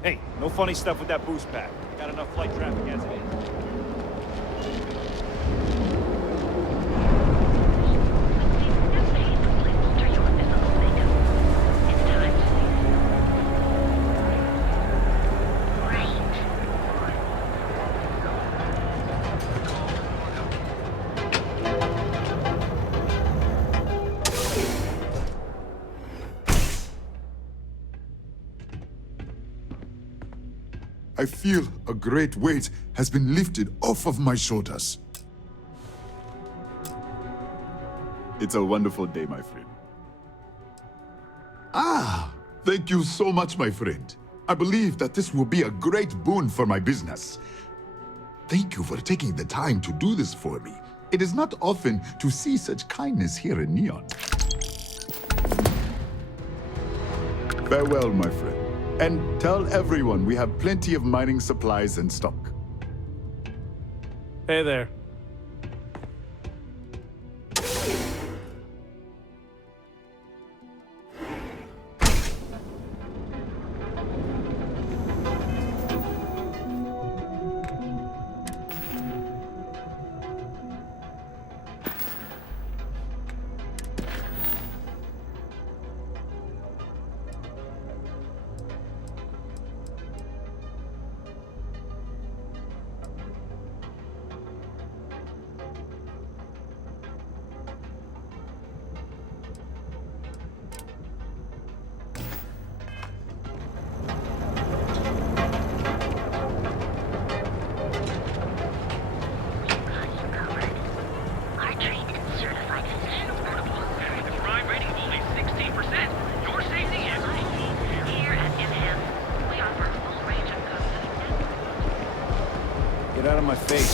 Hey, no funny stuff with that boost pack. Got enough flight traffic as it is. I feel a great weight has been lifted off of my shoulders. It's a wonderful day, my friend. Ah, thank you so much, my friend. I believe that this will be a great boon for my business. Thank you for taking the time to do this for me. It is not often to see such kindness here in Neon. Farewell, my friend. And tell everyone we have plenty of mining supplies in stock. Hey there.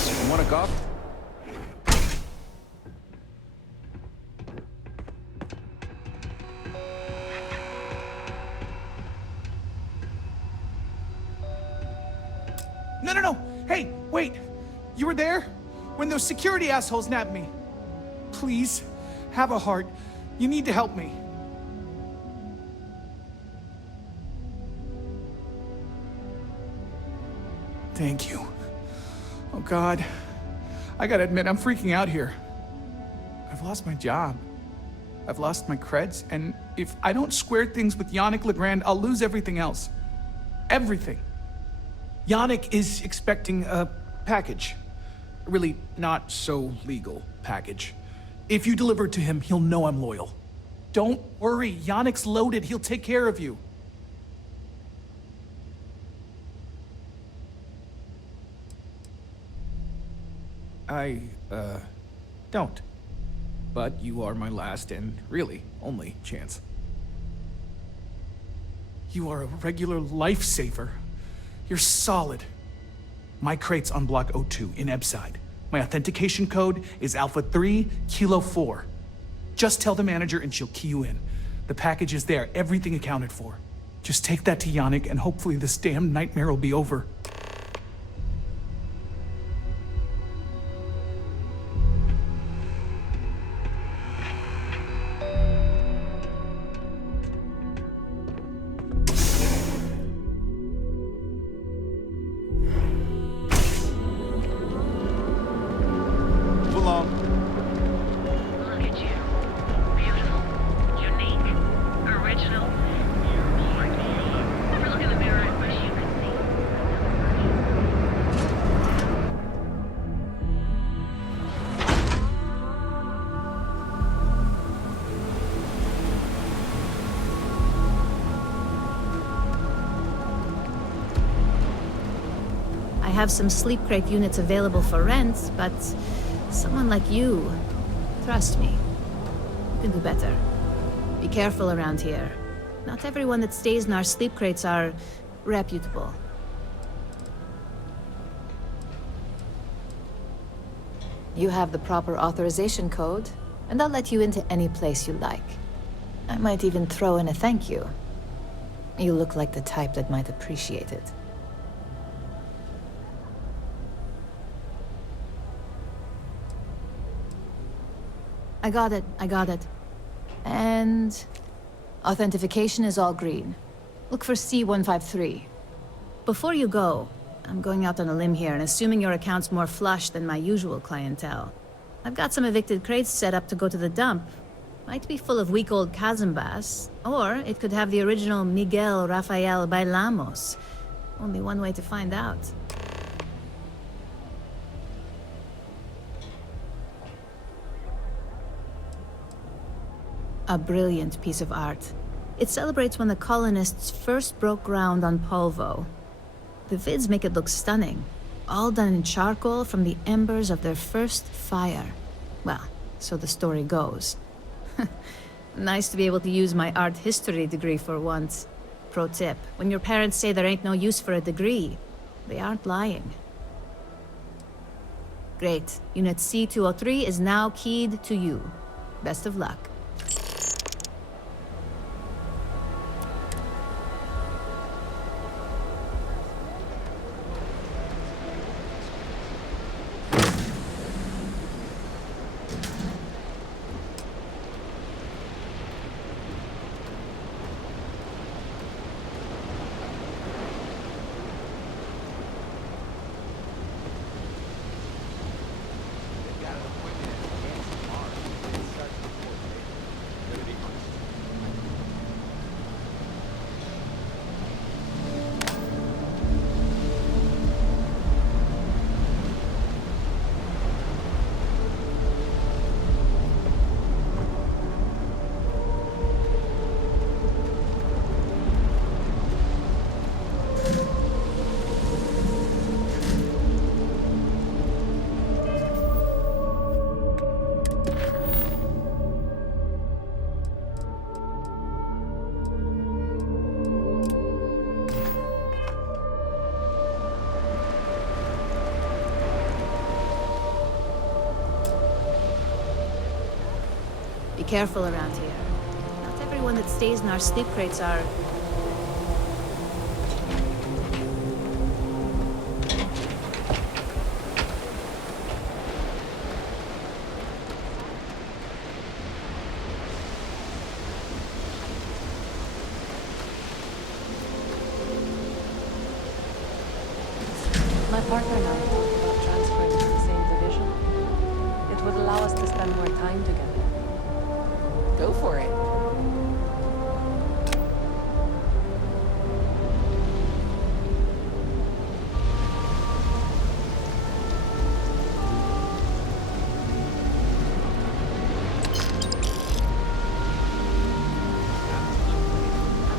Thanks. You want a coffee? No. Hey, wait. You were there? When those security assholes nabbed me. Please, have a heart. You need to help me. Thank you. Oh, God. I gotta admit, I'm freaking out here. I've lost my job. I've lost my creds, and if I don't square things with Yannick Legrand, I'll lose everything else. Everything. Yannick is expecting a package. A really not so legal package. If you deliver it to him, he'll know I'm loyal. Don't worry, Yannick's loaded. He'll take care of you. I don't. But you are my last and really only chance. You are a regular lifesaver. You're solid. My crate's on Block 02 in Ebside. My authentication code is Alpha 3 Kilo 4. Just tell the manager and she'll key you in. The package is there, everything accounted for. Just take that to Yannick and hopefully this damn nightmare will be over. I have some sleep crate units available for rent, but someone like you, trust me, you can do better. Be careful around here. Not everyone that stays in our sleep crates are reputable. You have the proper authorization code, and I'll let you into any place you like. I might even throw in a thank you. You look like the type that might appreciate it. I got it. And authentication is all green. Look for C153. Before you go, I'm going out on a limb here and assuming your account's more flush than my usual clientele. I've got some evicted crates set up to go to the dump. Might be full of weak old Cazimbas, or it could have the original Miguel Rafael Bailamos. Only one way to find out. A brilliant piece of art. It celebrates when the colonists first broke ground on Polvo. The vids make it look stunning, all done in charcoal from the embers of their first fire. Well, so the story goes. Nice to be able to use my art history degree for once. Pro tip, when your parents say there ain't no use for a degree, they aren't lying. Great. Unit C203 is now keyed to you. Best of luck. Be careful around here. Not everyone that stays in our sleep crates are... My partner and I talked about transferring to the same division. It would allow us to spend more time together. Go for it. And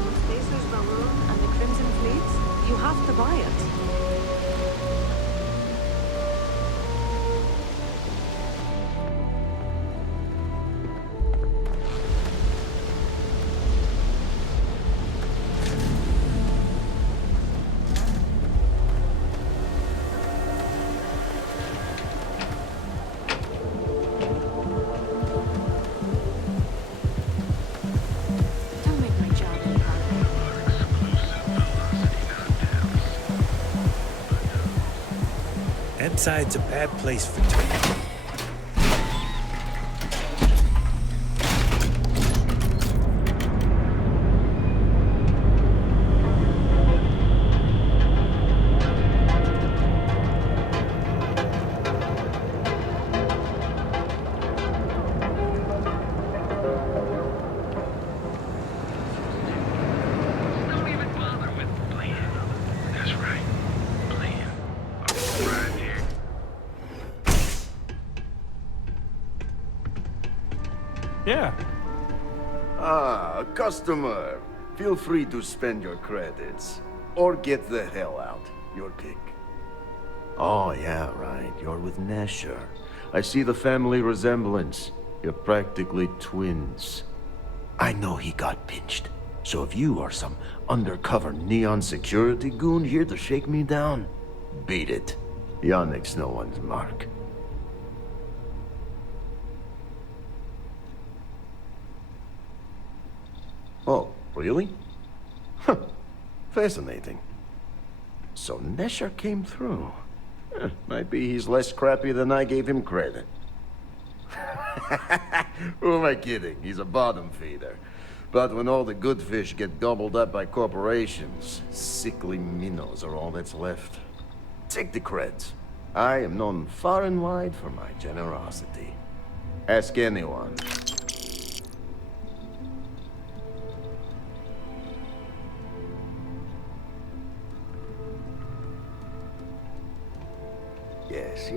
with Spacer's Maroon and the Crimson Fleet, you have to buy it. Don't make my job any harder. Inside's a bad place for two. Don't even bother with playing. That's right. Playing. Right here. Yeah. Ah, a customer. Feel free to spend your credits. Or get the hell out. Your pick. Oh, yeah, right. You're with Nesher. I see the family resemblance. You're practically twins. I know he got pinched. So if you are some undercover neon security goon here to shake me down, beat it. Yannick's no one's mark. Oh, really? Huh. Fascinating. So Nesher came through. Might be he's less crappy than I gave him credit. Who am I kidding? He's a bottom feeder. But when all the good fish get gobbled up by corporations, sickly minnows are all that's left. Take the creds. I am known far and wide for my generosity. Ask anyone. Yes.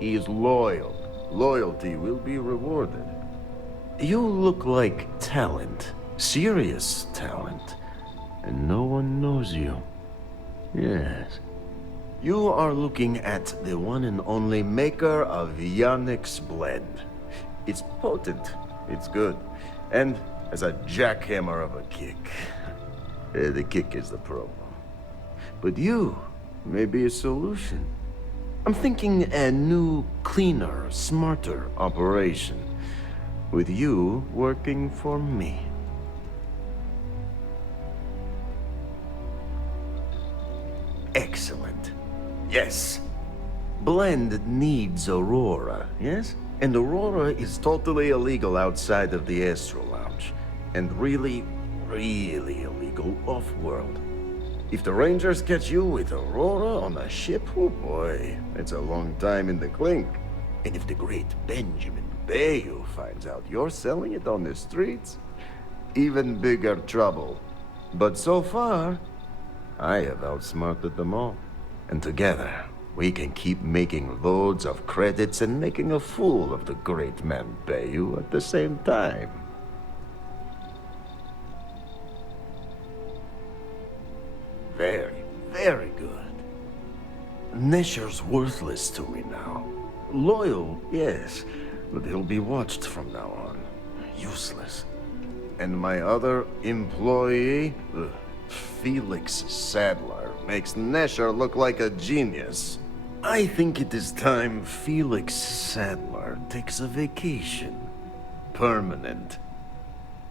He is loyal. Loyalty will be rewarded. You look like talent. Serious talent. And no one knows you. Yes. You are looking at the one and only maker of Yannick's blend. It's potent. It's good. And as a jackhammer of a kick. The kick is the problem. But you may be a solution. I'm thinking a new, cleaner, smarter operation. With you working for me. Excellent. Yes. Blend needs Aurora, yes? And Aurora is totally illegal outside of the Astro Lounge. And really, really illegal off-world. If the Rangers catch you with Aurora on a ship, oh boy, it's a long time in the clink. And if the great Benjamin Bayou finds out you're selling it on the streets, even bigger trouble. But so far, I have outsmarted them all. And together, we can keep making loads of credits and making a fool of the great man Bayou at the same time. Very, very good. Nesher's worthless to me now. Loyal, yes, but he'll be watched from now on. Useless. And my other employee, Felix Sadler, makes Nesher look like a genius. I think it is time Felix Sadler takes a vacation. permanent.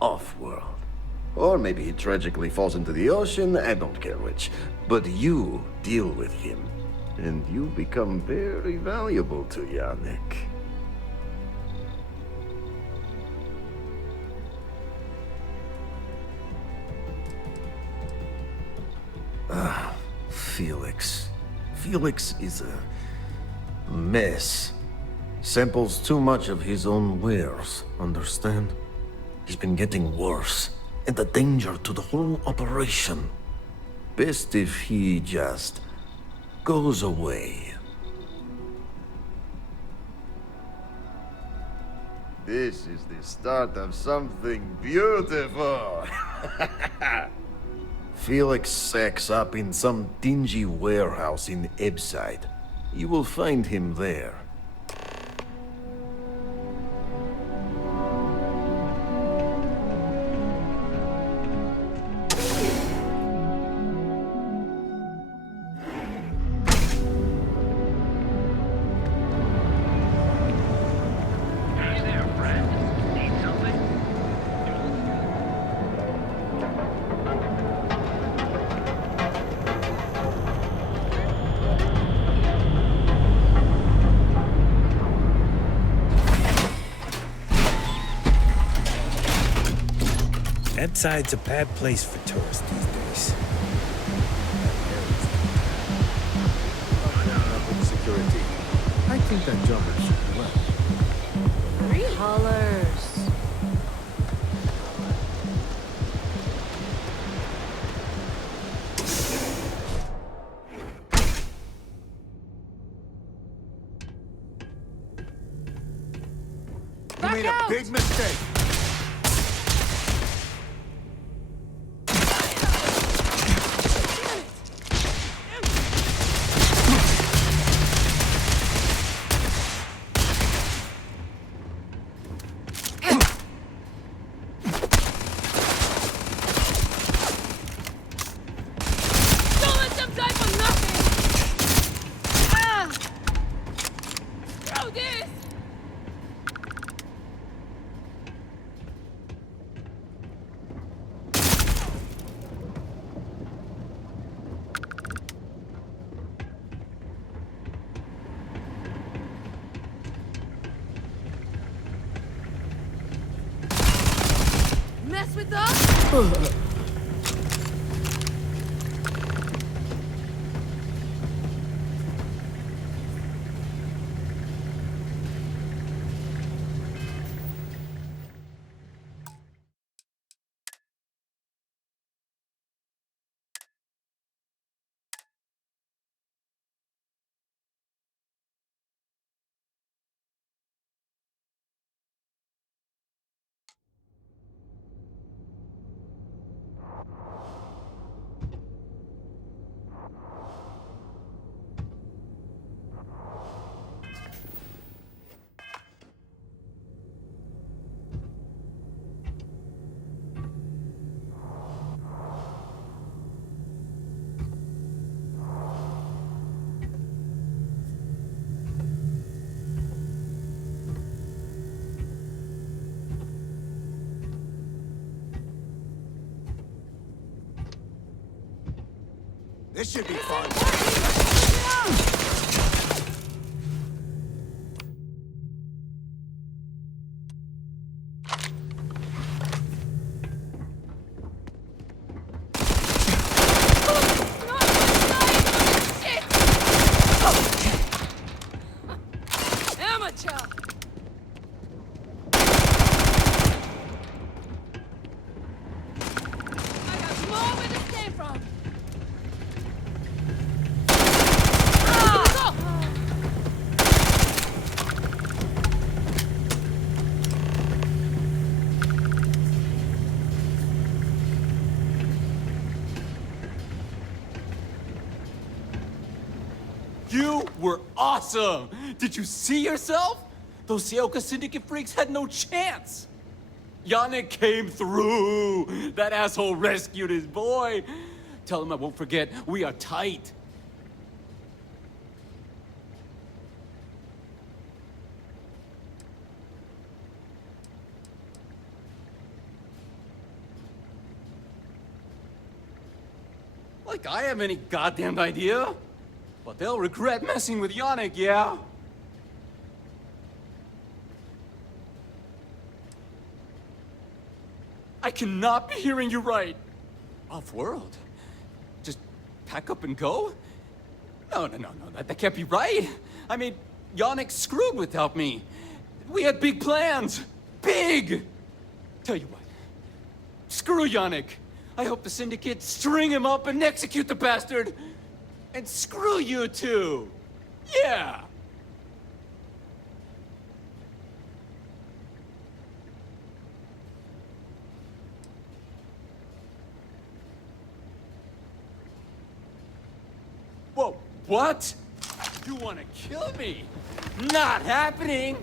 Off-world. Or maybe he tragically falls into the ocean, I don't care which. But you deal with him, and you become very valuable to Yannick. Felix. Felix is a mess. Samples too much of his own wares, understand? He's been getting worse, and a danger to the whole operation. Best if he just goes away. This is the start of something beautiful. Felix sacks up in some dingy warehouse in Ebside. You will find him there. Ebbside's a bad place for tourists these days. Security. I think that jumper should be left. 3 colors. You made a big mistake. Mess with us? This should be fun. Amateur! I got more where to stay from! You were awesome! Did you see yourself? Those Sioka Syndicate freaks had no chance! Yannick came through! That asshole rescued his boy! Tell him I won't forget, we are tight! Like I have any goddamn idea. But they'll regret messing with Yannick, yeah? I cannot be hearing you right. Off-world? Just pack up and go? No, that can't be right. I mean, Yannick screwed without me. We had big plans. Big! Tell you what. Screw Yannick. I hope the Syndicate string him up and execute the bastard. And screw you too. Yeah! Whoa, what? You want to kill me? Not happening!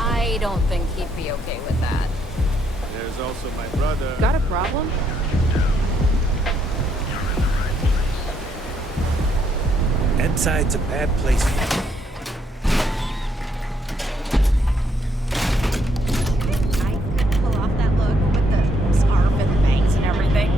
I don't think he'd be okay with that. There's also my brother. Got a problem? Inside's a bad place for you. I couldn't pull off that look with the scarf and the bangs and everything.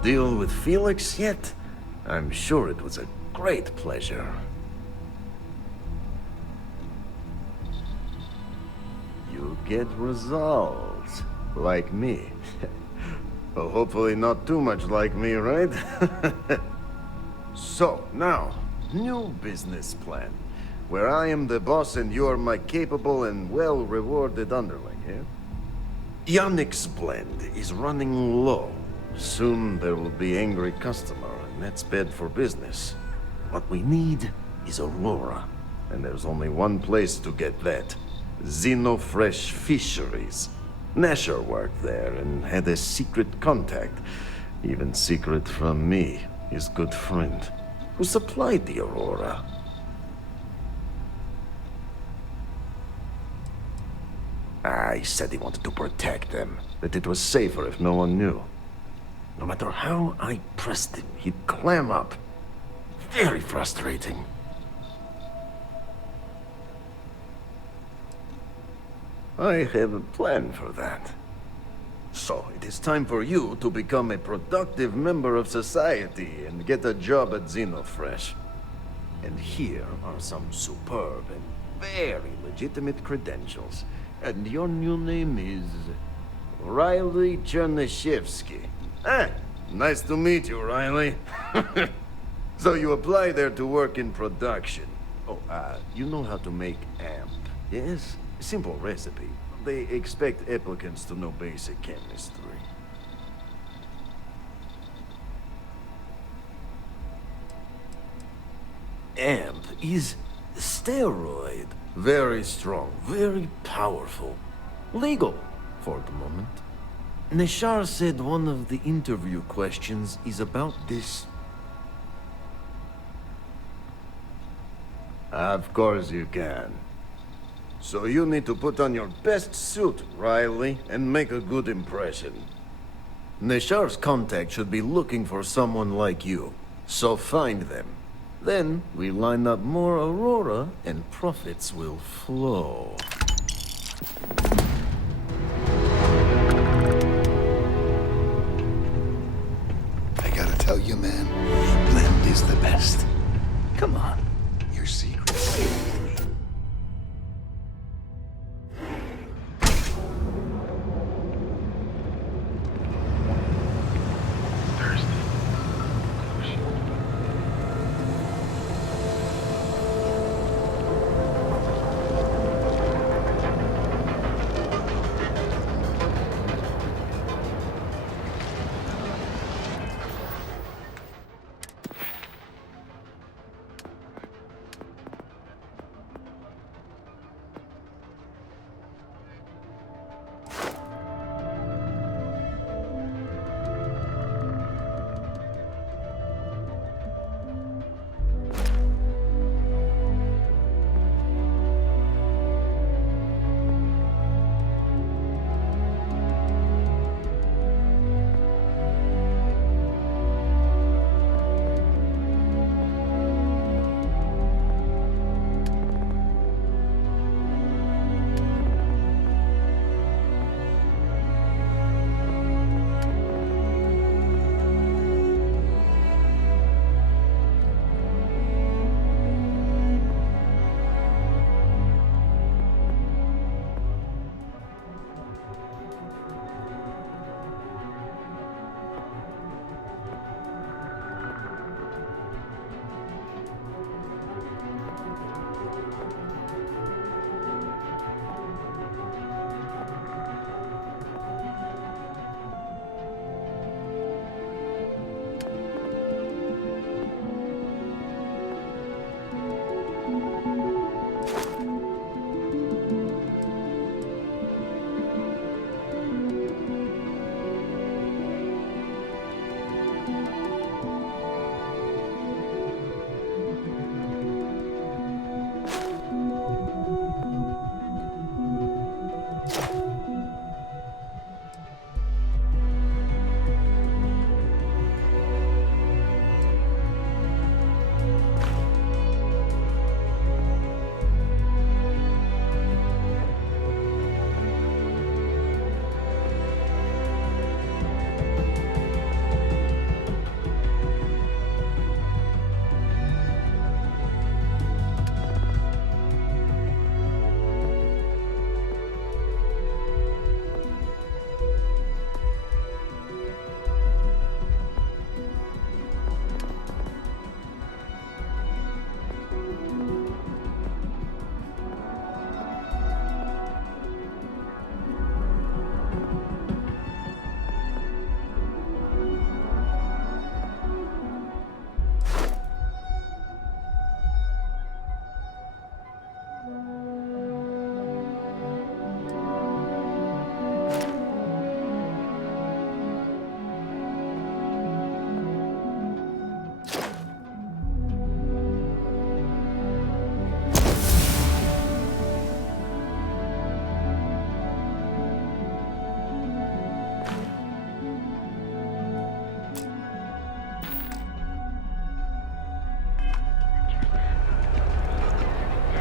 Deal with Felix yet? I'm sure it was a great pleasure. You get results. Like me. Well, hopefully not too much like me, right? So, now, new business plan. Where I am the boss and you are my capable and well-rewarded underling, yeah? Yannick's blend is running low. Soon there will be angry customer, and that's bad for business. What we need is Aurora, and there's only one place to get that. Xenofresh Fisheries. Nasher worked there and had a secret contact, even secret from me, his good friend, who supplied the Aurora. He said he wanted to protect them, that it was safer if no one knew. No matter how I pressed him, he'd clam up. Very frustrating. I have a plan for that. So, it is time for you to become a productive member of society and get a job at Xenofresh. And here are some superb and very legitimate credentials. And your new name is Riley Chernyshevsky. Nice to meet you, Riley. So you apply there to work in production. Oh, you know how to make amp, yes? Simple recipe. They expect applicants to know basic chemistry. Amp is steroid. Very strong, very powerful. Legal, for the moment. Nishar said one of the interview questions is about this. Of course you can. So you need to put on your best suit, Riley, and make a good impression. Nishar's contact should be looking for someone like you, so find them. Then we line up more Aurora and profits will flow. I gotta tell you, man, Blend is the best. Come on, your secret saved me.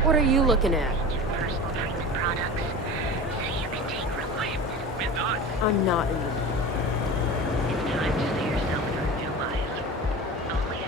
What are you looking at? Personal treatment products, so you can take relief. With us. I'm not in the mood. It's time to see yourself through new eyes. Only at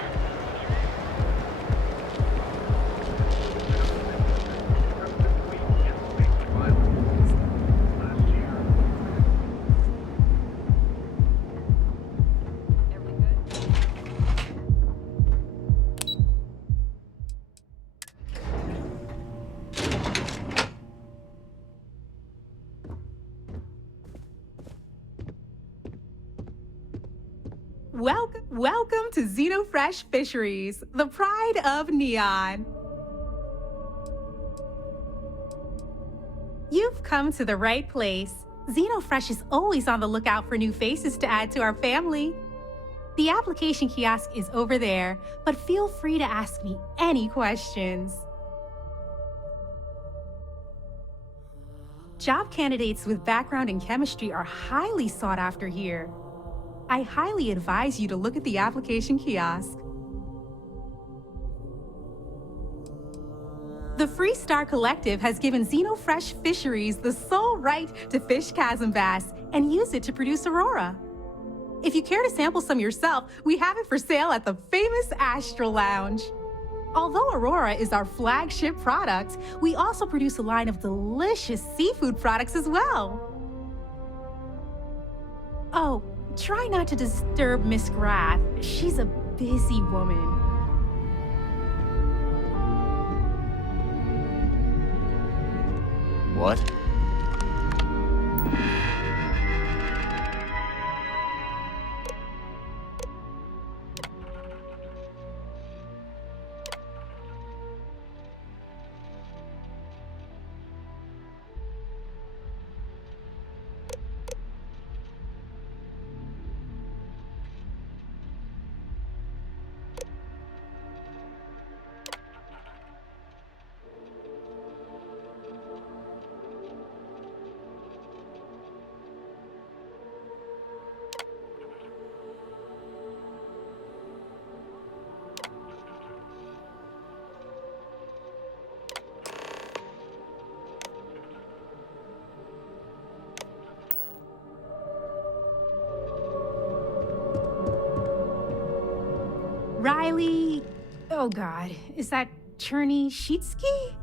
Welcome to Xenofresh Fisheries, the pride of Neon. You've come to the right place. Xenofresh is always on the lookout for new faces to add to our family. The application kiosk is over there, but feel free to ask me any questions. Job candidates with background in chemistry are highly sought after here. I highly advise you to look at the application kiosk. The Freestar Collective has given Xenofresh Fisheries the sole right to fish chasm bass and use it to produce Aurora. If you care to sample some yourself, we have it for sale at the famous Astral Lounge. Although Aurora is our flagship product, we also produce a line of delicious seafood products as well. Oh, try not to disturb Miss Grath. She's a busy woman. What? Riley, oh God, is that Cherny-Sheetsky?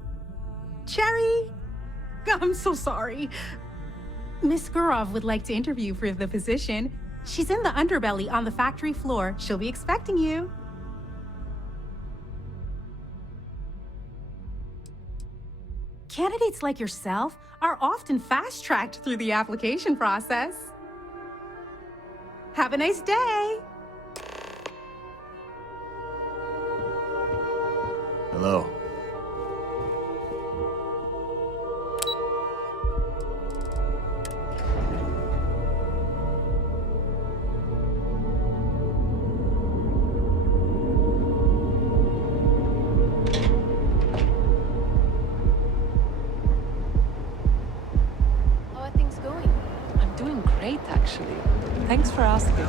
Cherry? I'm so sorry. Miss Gurov would like to interview for the position. She's in the underbelly on the factory floor. She'll be expecting you. Candidates like yourself are often fast-tracked through the application process. Have a nice day. Hello. How are things going? I'm doing great, actually. Thanks for asking. You're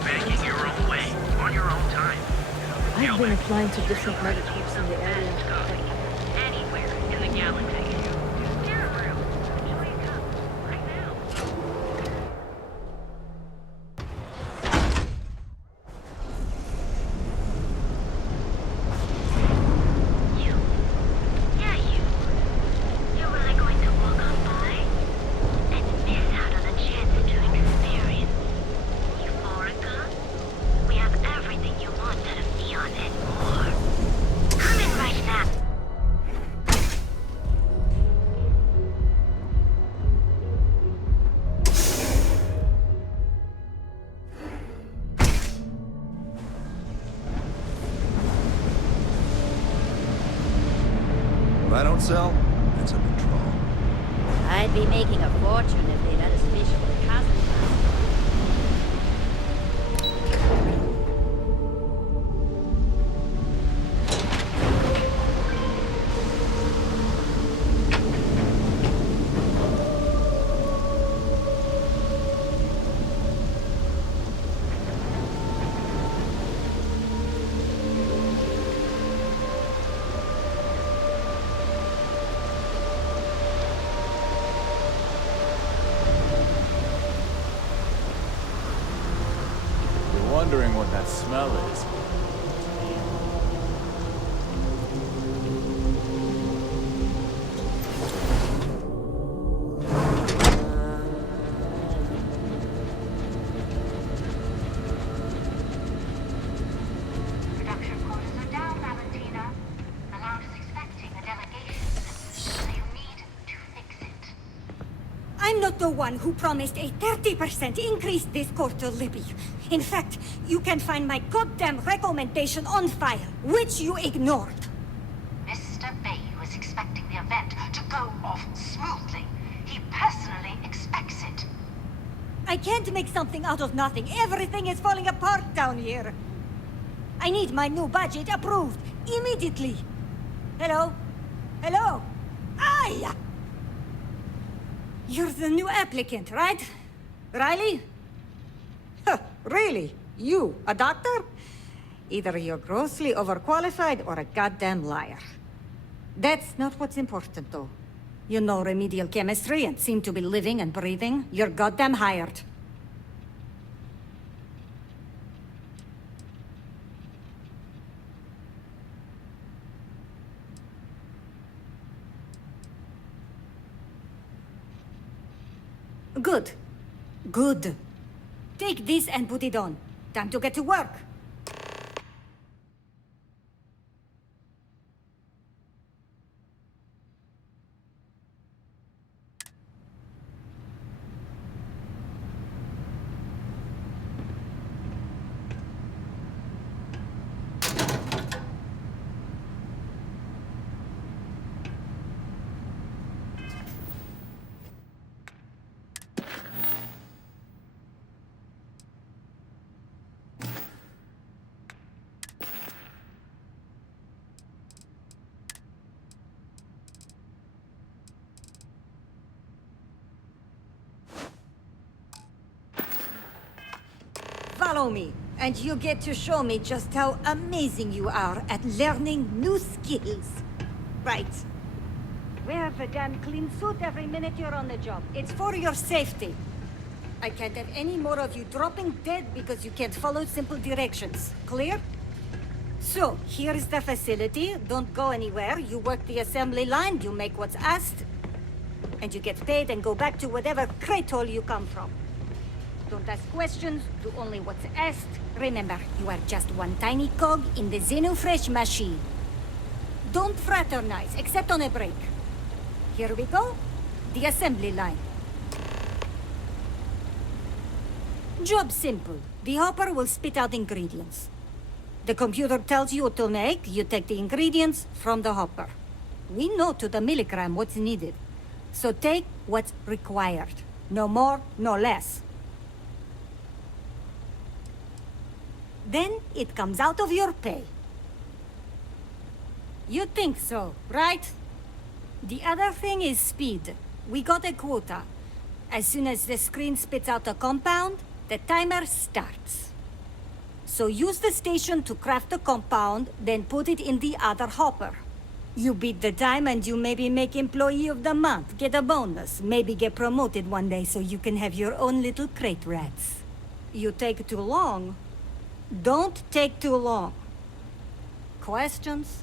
banking your own way, on your own time. I've been applying to different medicals in the area. Anywhere in the galaxy. Right now. You? Yeah, you. You're really going to walk on by and miss out on the chance to experience Euphorica? We have everything you want out of Neon and more. Come in right now. If I don't sell, that's a big draw. I'd be making a fortune if they let us fish for the chasm bass. You're wondering what that smell is. Production quotas are down, Valentina. The lounge is expecting a delegation, so you need to fix it. I'm not the one who promised a 30% increase this quarter, Libby. In fact, you can find my goddamn recommendation on file, which you ignored. Mr. Bay was expecting the event to go off smoothly. He personally expects it. I can't make something out of nothing. Everything is falling apart down here. I need my new budget approved immediately. Hello? Hello? Aye! You're the new applicant, right? Riley? Huh, really? You, a doctor? Either you're grossly overqualified or a goddamn liar. That's not what's important, though. You know remedial chemistry and seem to be living and breathing. You're goddamn hired. Good. Good. Take this and put it on. Time to get to work. Follow me, and you get to show me just how amazing you are at learning new skills. Right. Wear the damn clean suit every minute you're on the job. It's for your safety. I can't have any more of you dropping dead because you can't follow simple directions. Clear? So, here is the facility. Don't go anywhere. You work the assembly line, you make what's asked, and you get paid and go back to whatever crate hole you come from. Don't ask questions, do only what's asked. Remember, you are just one tiny cog in the Xenofresh machine. Don't fraternize, except on a break. Here we go. The assembly line. Job simple. The hopper will spit out ingredients. The computer tells you what to make, you take the ingredients from the hopper. We know to the milligram what's needed. So take what's required. No more, no less. Then it comes out of your pay. You think so, right? The other thing is speed. We got a quota. As soon as the screen spits out a compound, the timer starts. So use the station to craft the compound, then put it in the other hopper. You beat the time and you maybe make Employee of the Month, get a bonus, maybe get promoted one day so you can have your own little crate rats. You take too long. Don't take too long. Questions?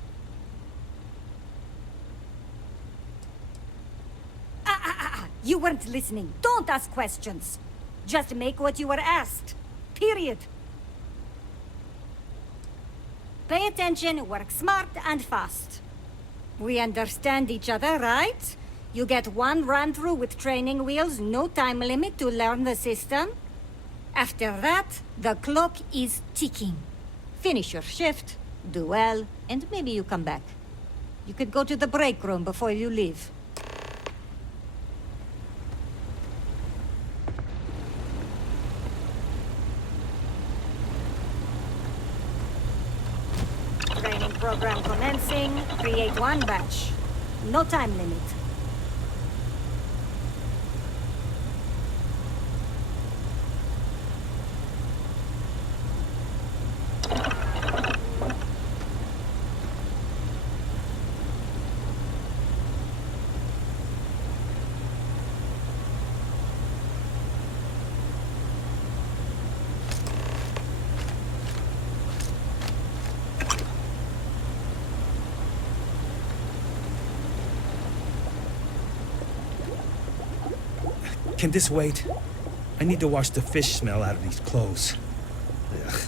You weren't listening. Don't ask questions. Just make what you were asked. Period. Pay attention, work smart and fast. We understand each other, right? You get one run-through with training wheels, no time limit to learn the system. After that, the clock is ticking. Finish your shift, do well, and maybe you come back. You could go to the break room before you leave. Training program commencing. Create one batch. No time limit. Can this wait? I need to wash the fish smell out of these clothes. Ugh.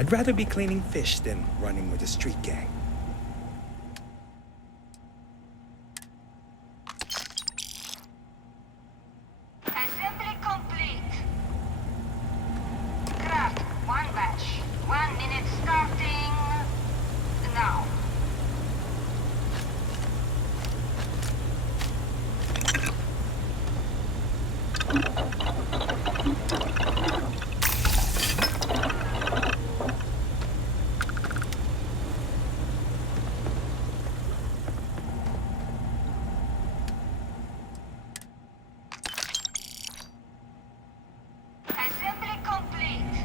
I'd rather be cleaning fish than running with a street gang. Assembly complete. Craft one batch. 1 minute starting now. Assembly complete.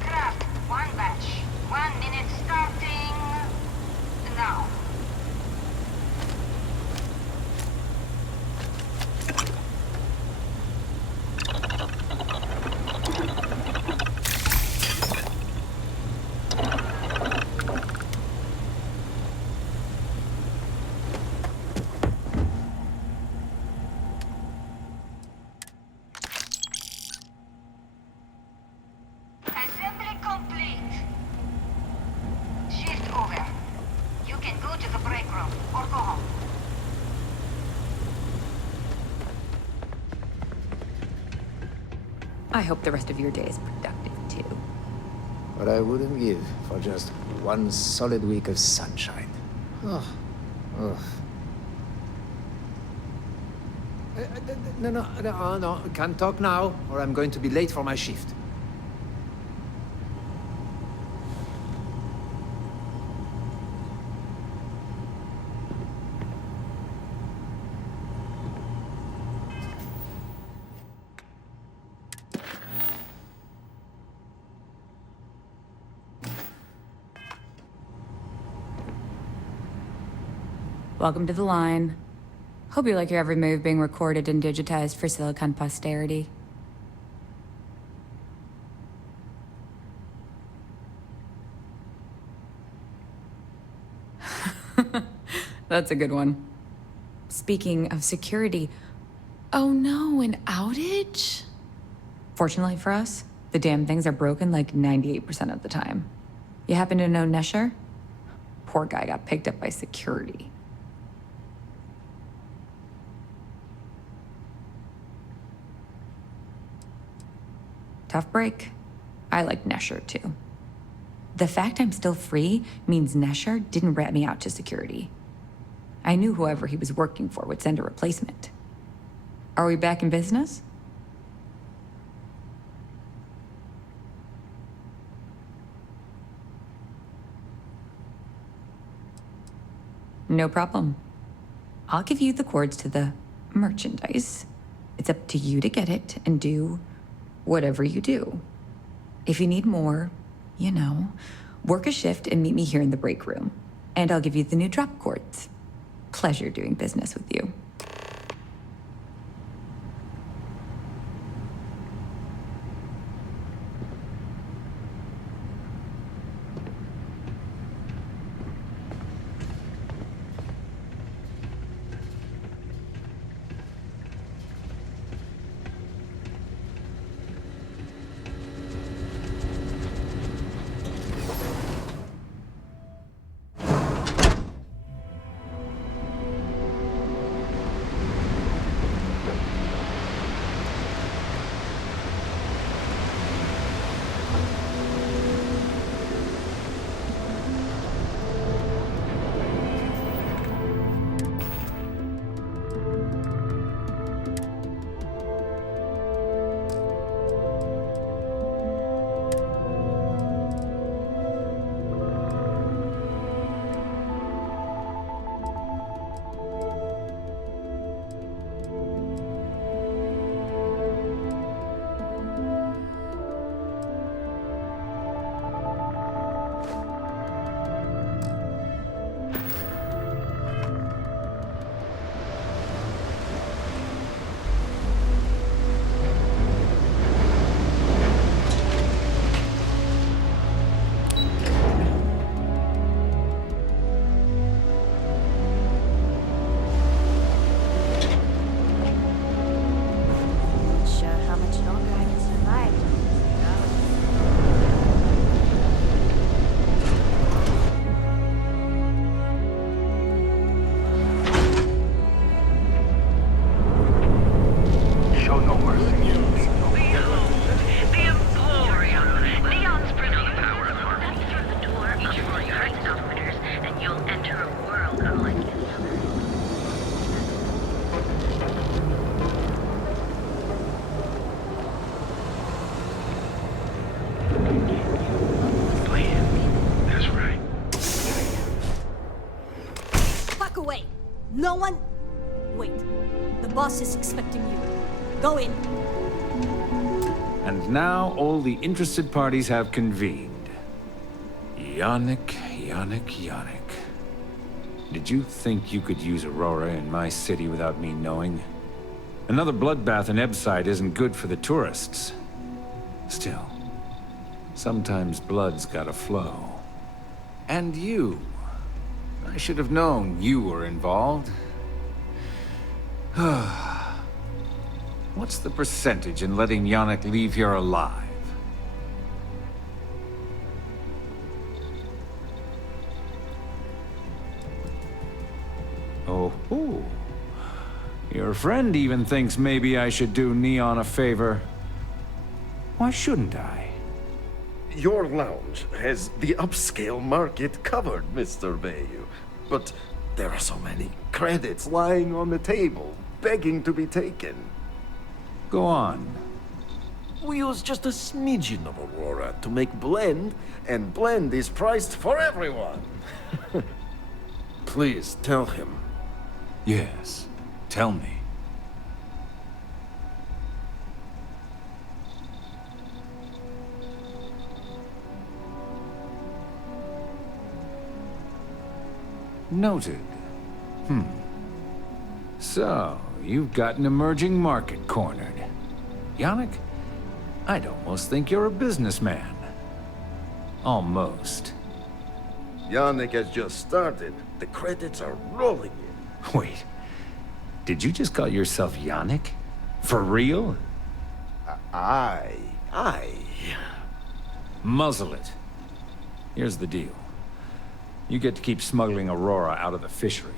Craft one batch. 1 minute starting now. Assembly complete. Shift over. You can go to the break room or go home. I hope the rest of your day is productive too. What I wouldn't give for just one solid week of sunshine. Oh. Ugh. No. Can't talk now, or I'm going to be late for my shift. Welcome to the line. Hope you like your every move being recorded and digitized for Silicon posterity. That's a good one. Speaking of security, oh no, an outage? Fortunately for us, the damn things are broken like 98% of the time. You happen to know Nesher? Poor guy got picked up by security. Tough break. I like Nesher too. The fact I'm still free means Nesher didn't rat me out to security. I knew whoever he was working for would send a replacement. Are we back in business? No problem. I'll give you the codes to the merchandise. It's up to you to get it and do whatever you do. If you need more, work a shift and meet me here in the break room. And I'll give you the new drop cords. Pleasure doing business with you. Behold, the Emporium. Neon's bring on the power of harmony. Through the door, each of your heightened outfitters, and you'll enter a world unlike any other. That's right. Back away. No one... Wait. The boss is expecting you. Go in. And now all the interested parties have convened. Yannick. Did you think you could use Aurora in my city without me knowing? Another bloodbath in Ebside isn't good for the tourists. Still, sometimes blood's gotta flow. And you. I should have known you were involved. What's the percentage in letting Yannick leave here alive? Oh, your friend even thinks maybe I should do Neon a favor. Why shouldn't I? Your lounge has the upscale market covered, Mr. Bayou. But there are so many credits lying on the table, begging to be taken. Go on. We use just a smidgen of Aurora to make blend, and blend is priced for everyone. Please tell him. Yes, tell me. Noted. So, you've got an emerging market cornered. Yannick, I'd almost think you're a businessman. Almost. Yannick has just started. The credits are rolling in. Wait, did you just call yourself Yannick? For real? Aye. Muzzle it. Here's the deal. You get to keep smuggling Aurora out of the fishery.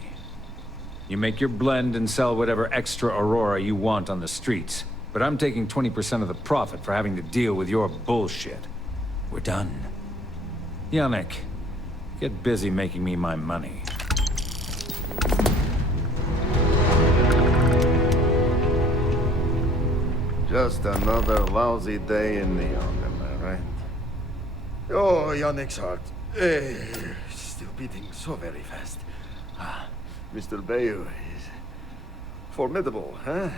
You make your blend and sell whatever extra Aurora you want on the streets, but I'm taking 20% of the profit for having to deal with your bullshit. We're done. Yannick, get busy making me my money. Just another lousy day in Neon, am I right? Oh, Yannick's heart. Still beating so very fast. Mr. Bayou is formidable, huh?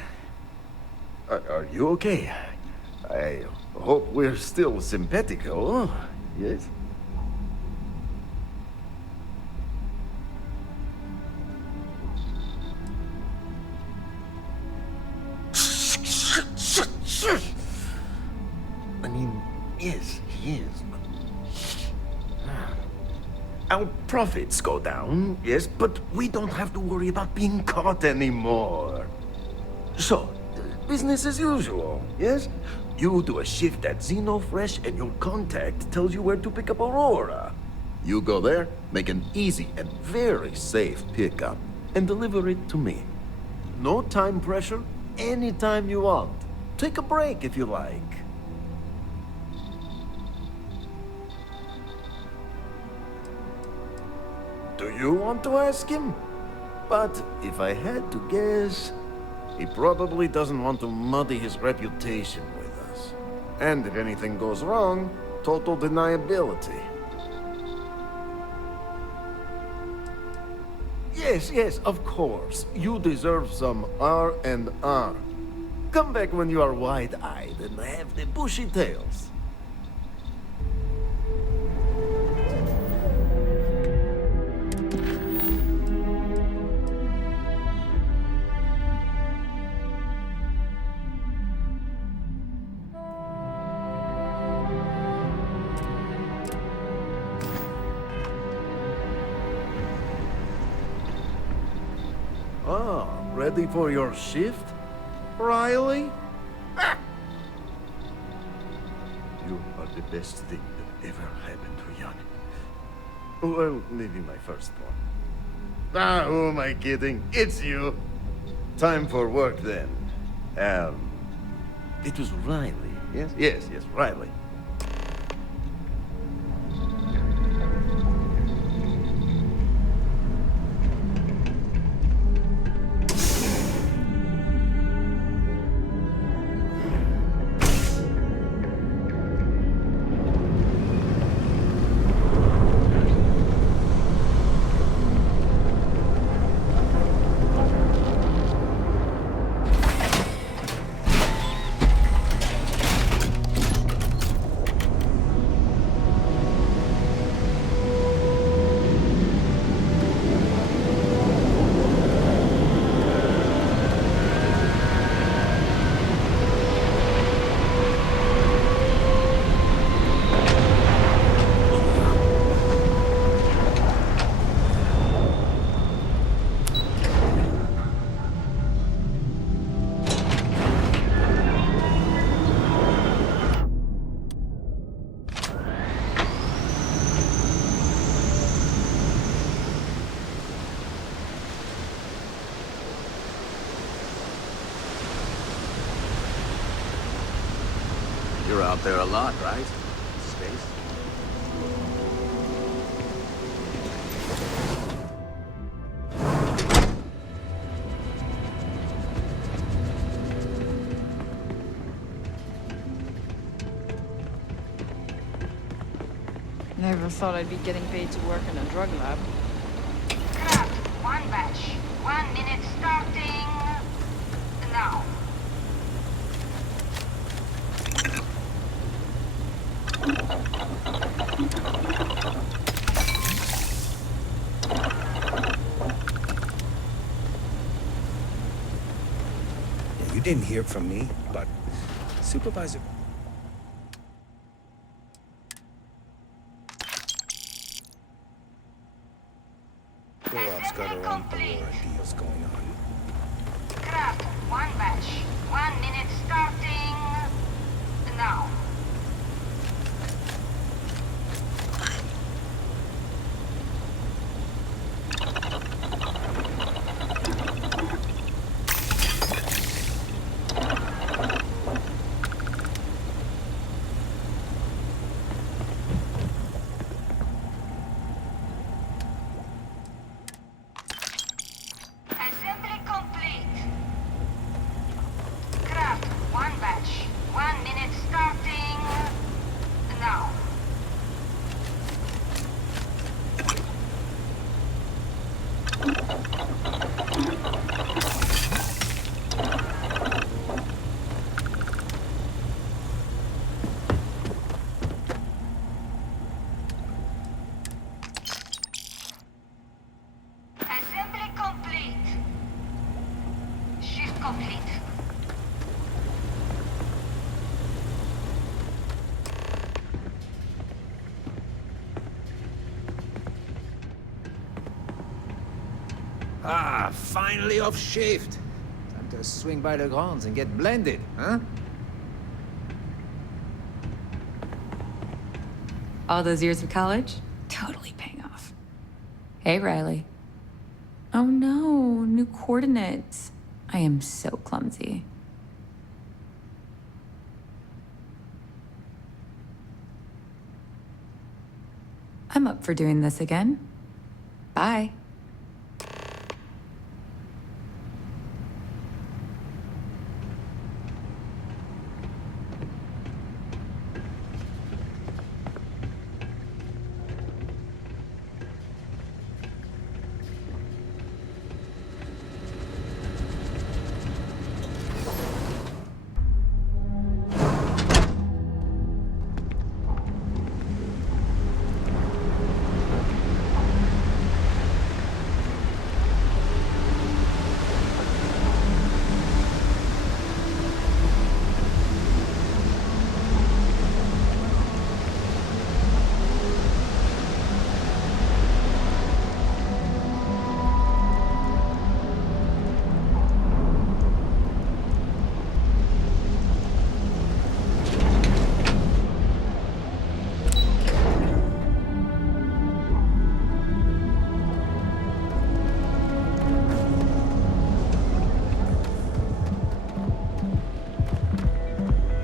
Are you okay? I hope we're still simpatico, yes? I mean, yes, he is, but... Our profits go down, yes, but we don't have to worry about being caught anymore. So, business as usual, yes? You do a shift at Xenofresh and your contact tells you where to pick up Aurora. You go there, make an easy and very safe pickup, and deliver it to me. No time pressure, anytime you want. Take a break if you like. Do you want to ask him? But if I had to guess, he probably doesn't want to muddy his reputation with us. And if anything goes wrong, total deniability. Yes, of course. You deserve some R&R. Come back when you are wide-eyed and have the bushy tails. Ready for your shift, Riley? Ah! You are the best thing that ever happened to Yannick. Well, maybe my first one. Who am I kidding? It's you. Time for work then. It was Riley, yes? Yes, Riley. You're out there a lot, right? Space? Never thought I'd be getting paid to work in a drug lab. Craft, one batch. 1 minute starting now. Yeah, you didn't hear from me, but Supervisor... Co-op's got her own Aurora deals going on. Craft, one batch. 1 minute starting now. Assembly complete. Craft, one batch. 1 minute starting now. Assembly complete. Shift complete. Ah, finally off shift. Time to swing by the grounds and get blended, huh? All those years of college? Totally paying off. Hey, Riley. Oh no, new coordinates. I am so clumsy. I'm up for doing this again. Bye.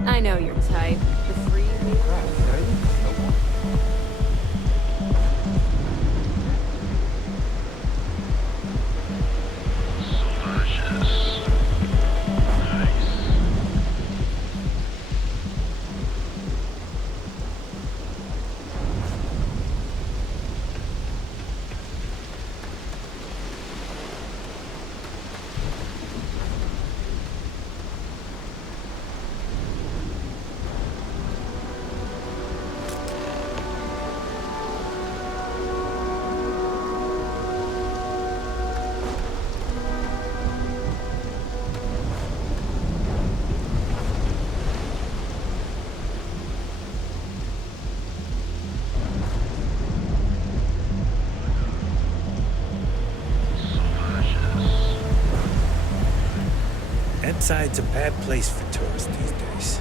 I know your type. The free Inside's a bad place for tourists these days.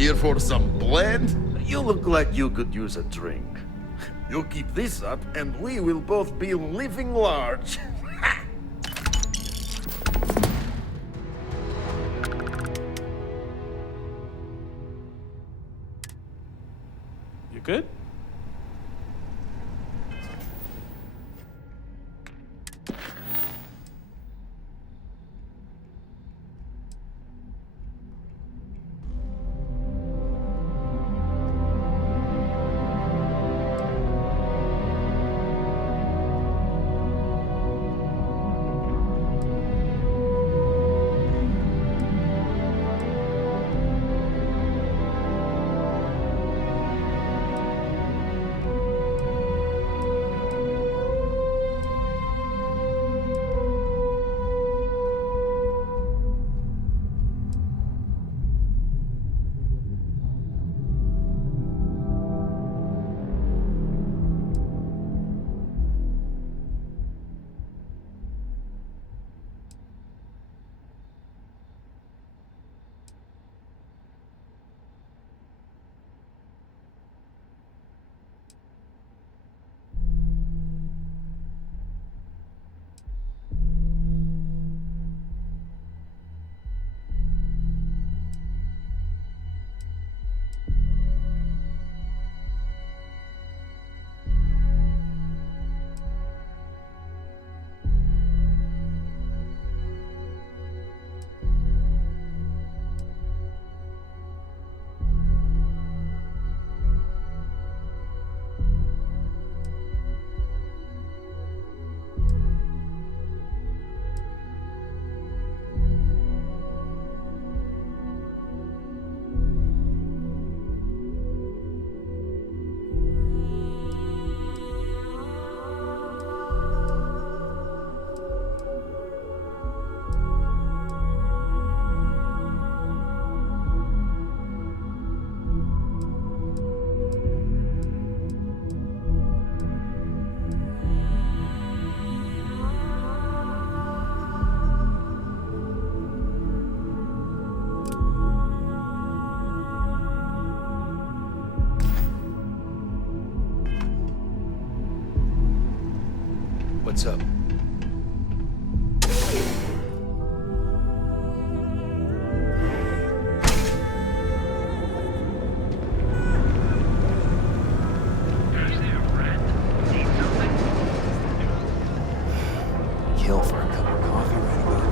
Here for some blend? You look like you could use a drink. You keep this up, and we will both be living large. You good? What's up? Kill for a cup of coffee right about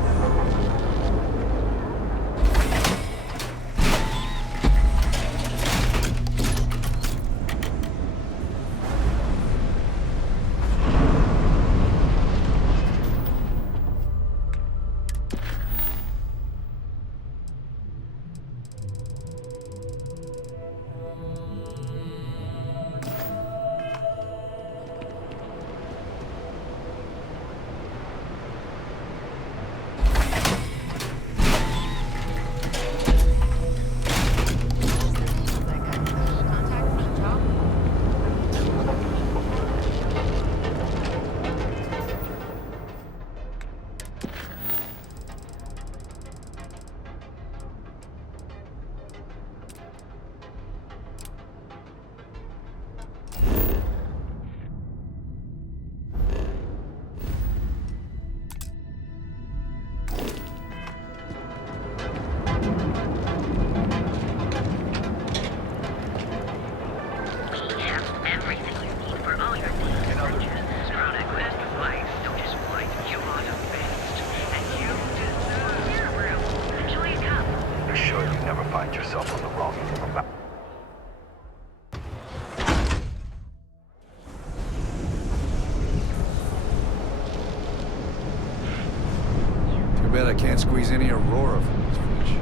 Too bad I can't squeeze any Aurora from these fish.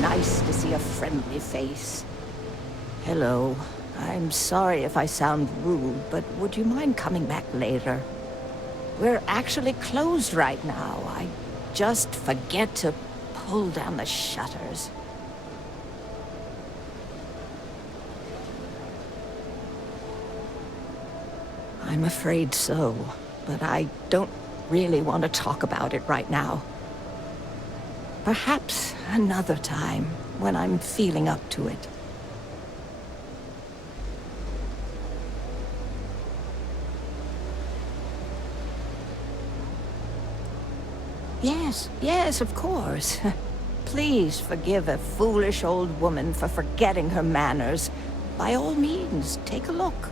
Nice to see a friendly face. Hello. I'm sorry if I sound rude, but would you mind coming back later? We're actually closed right now. I just forget to pull down the shutters. I'm afraid so, but I don't really want to talk about it right now. Perhaps another time, when I'm feeling up to it. Yes, of course. Please forgive a foolish old woman for forgetting her manners. By all means, take a look.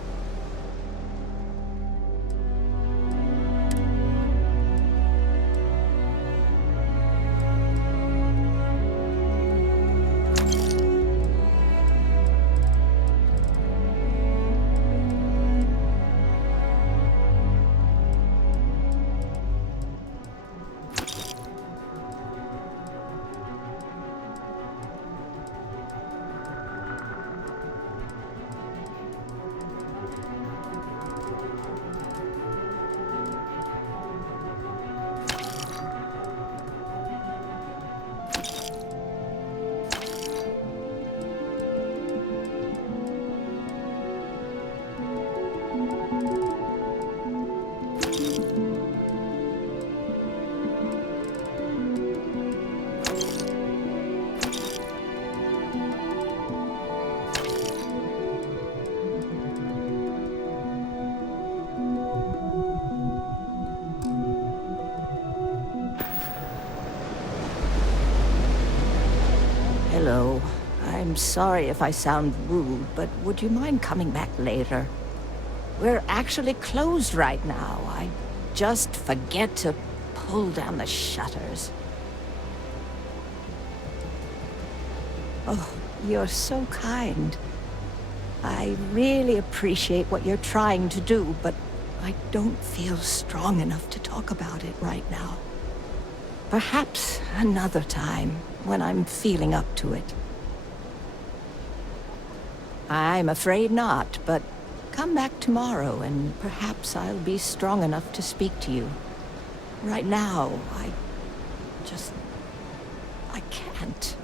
Hello. I'm sorry if I sound rude, but would you mind coming back later? We're actually closed right now. I just forget to pull down the shutters. Oh, you're so kind. I really appreciate what you're trying to do, but I don't feel strong enough to talk about it right now. Perhaps another time, when I'm feeling up to it. I'm afraid not, but come back tomorrow and perhaps I'll be strong enough to speak to you. Right now, I can't.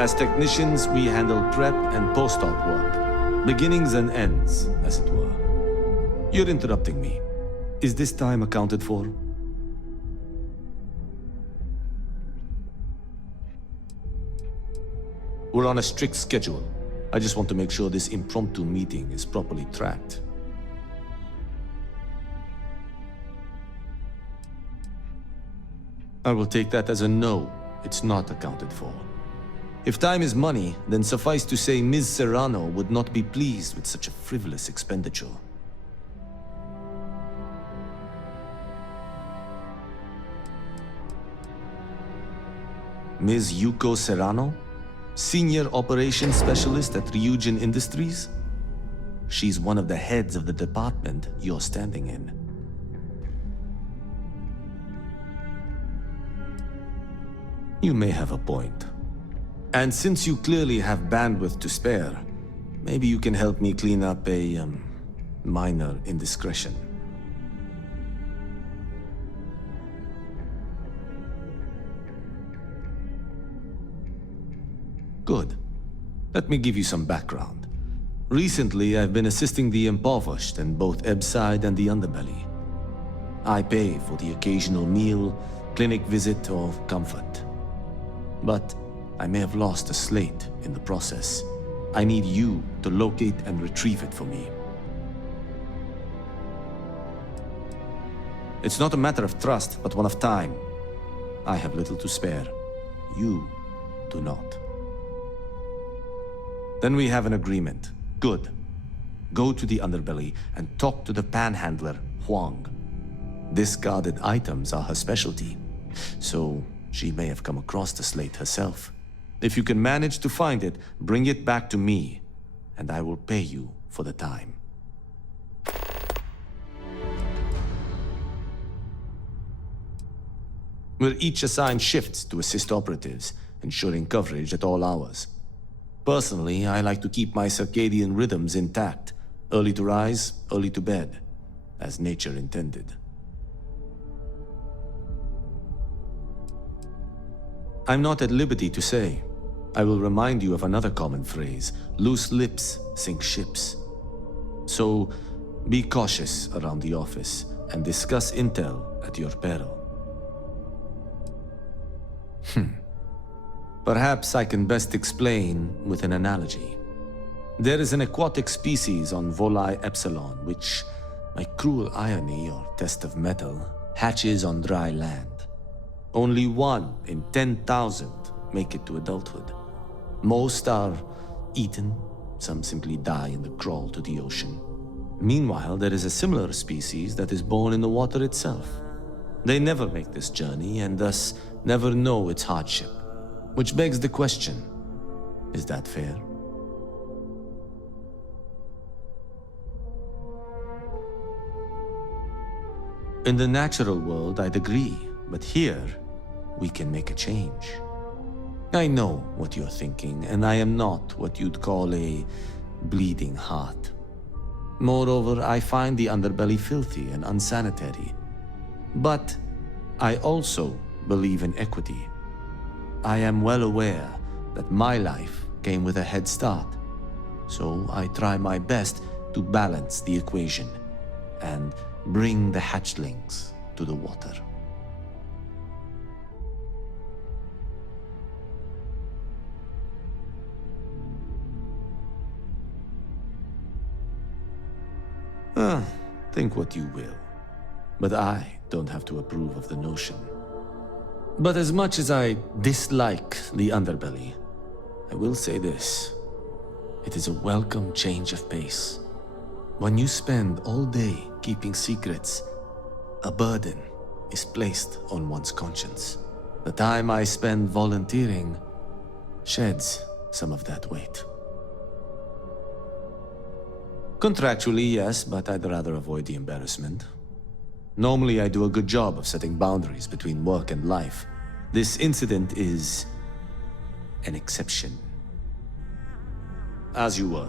As technicians, we handle prep and post-op work. Beginnings and ends, as it were. You're interrupting me. Is this time accounted for? We're on a strict schedule. I just want to make sure this impromptu meeting is properly tracked. I will take that as a no. It's not accounted for. If time is money, then suffice to say Ms. Serrano would not be pleased with such a frivolous expenditure. Ms. Yuko Serrano? Senior Operations Specialist at Ryujin Industries? She's one of the heads of the department you're standing in. You may have a point. And since you clearly have bandwidth to spare, maybe you can help me clean up a, minor indiscretion. Good. Let me give you some background. Recently, I've been assisting the impoverished in both Ebbside and the Underbelly. I pay for the occasional meal, clinic visit, or comfort. But I may have lost a slate in the process. I need you to locate and retrieve it for me. It's not a matter of trust, but one of time. I have little to spare. You do not. Then we have an agreement. Good. Go to the Underbelly and talk to the panhandler, Huang. Discarded items are her specialty, so she may have come across the slate herself. If you can manage to find it, bring it back to me, and I will pay you for the time. We're each assigned shifts to assist operatives, ensuring coverage at all hours. Personally, I like to keep my circadian rhythms intact. Early to rise, early to bed, as nature intended. I'm not at liberty to say. I will remind you of another common phrase: loose lips sink ships. So, be cautious around the office and discuss intel at your peril. Perhaps I can best explain with an analogy. There is an aquatic species on Volai Epsilon which, by cruel irony or test of metal, hatches on dry land. Only 1 in 10,000 make it to adulthood. Most are eaten, some simply die in the crawl to the ocean. Meanwhile, there is a similar species that is born in the water itself. They never make this journey and thus never know its hardship. Which begs the question, is that fair? In the natural world, I'd agree, but here, we can make a change. I know what you're thinking, and I am not what you'd call a bleeding heart. Moreover, I find the Underbelly filthy and unsanitary. But I also believe in equity. I am well aware that my life came with a head start, so I try my best to balance the equation and bring the hatchlings to the water. Think what you will, but I don't have to approve of the notion. But as much as I dislike the Underbelly, I will say this. It is a welcome change of pace. When you spend all day keeping secrets, a burden is placed on one's conscience. The time I spend volunteering sheds some of that weight. Contractually, yes, but I'd rather avoid the embarrassment. Normally, I do a good job of setting boundaries between work and life. This incident is an exception. As you were.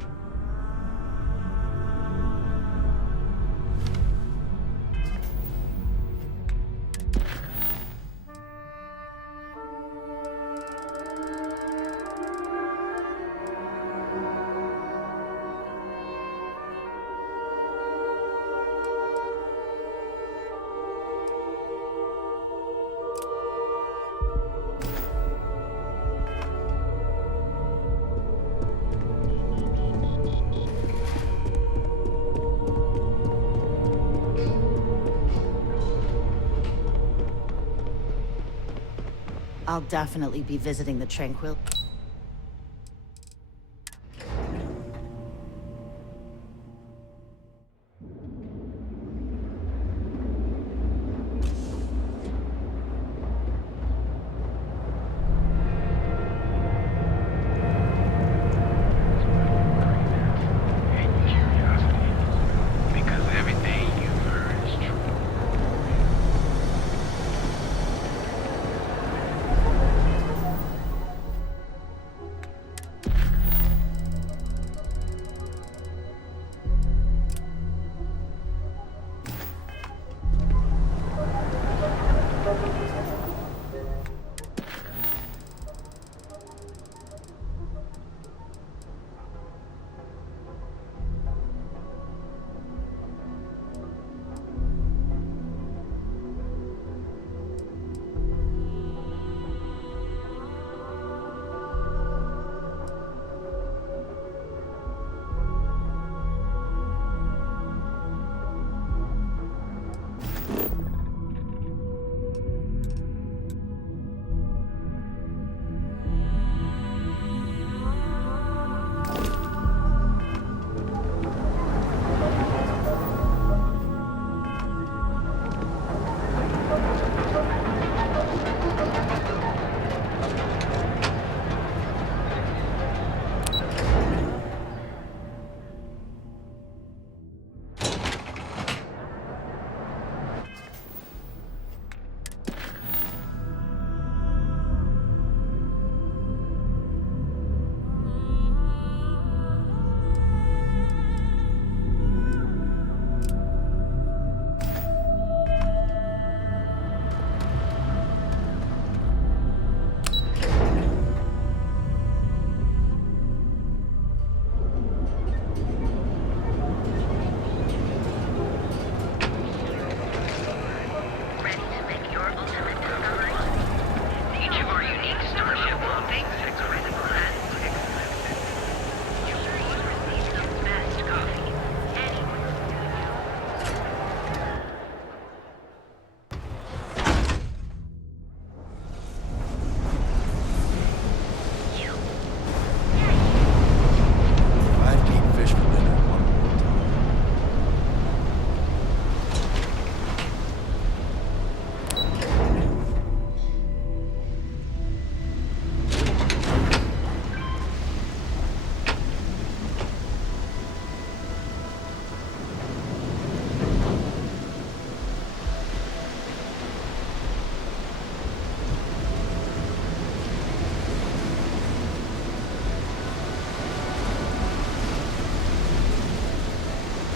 I'll definitely be visiting the Tranquil.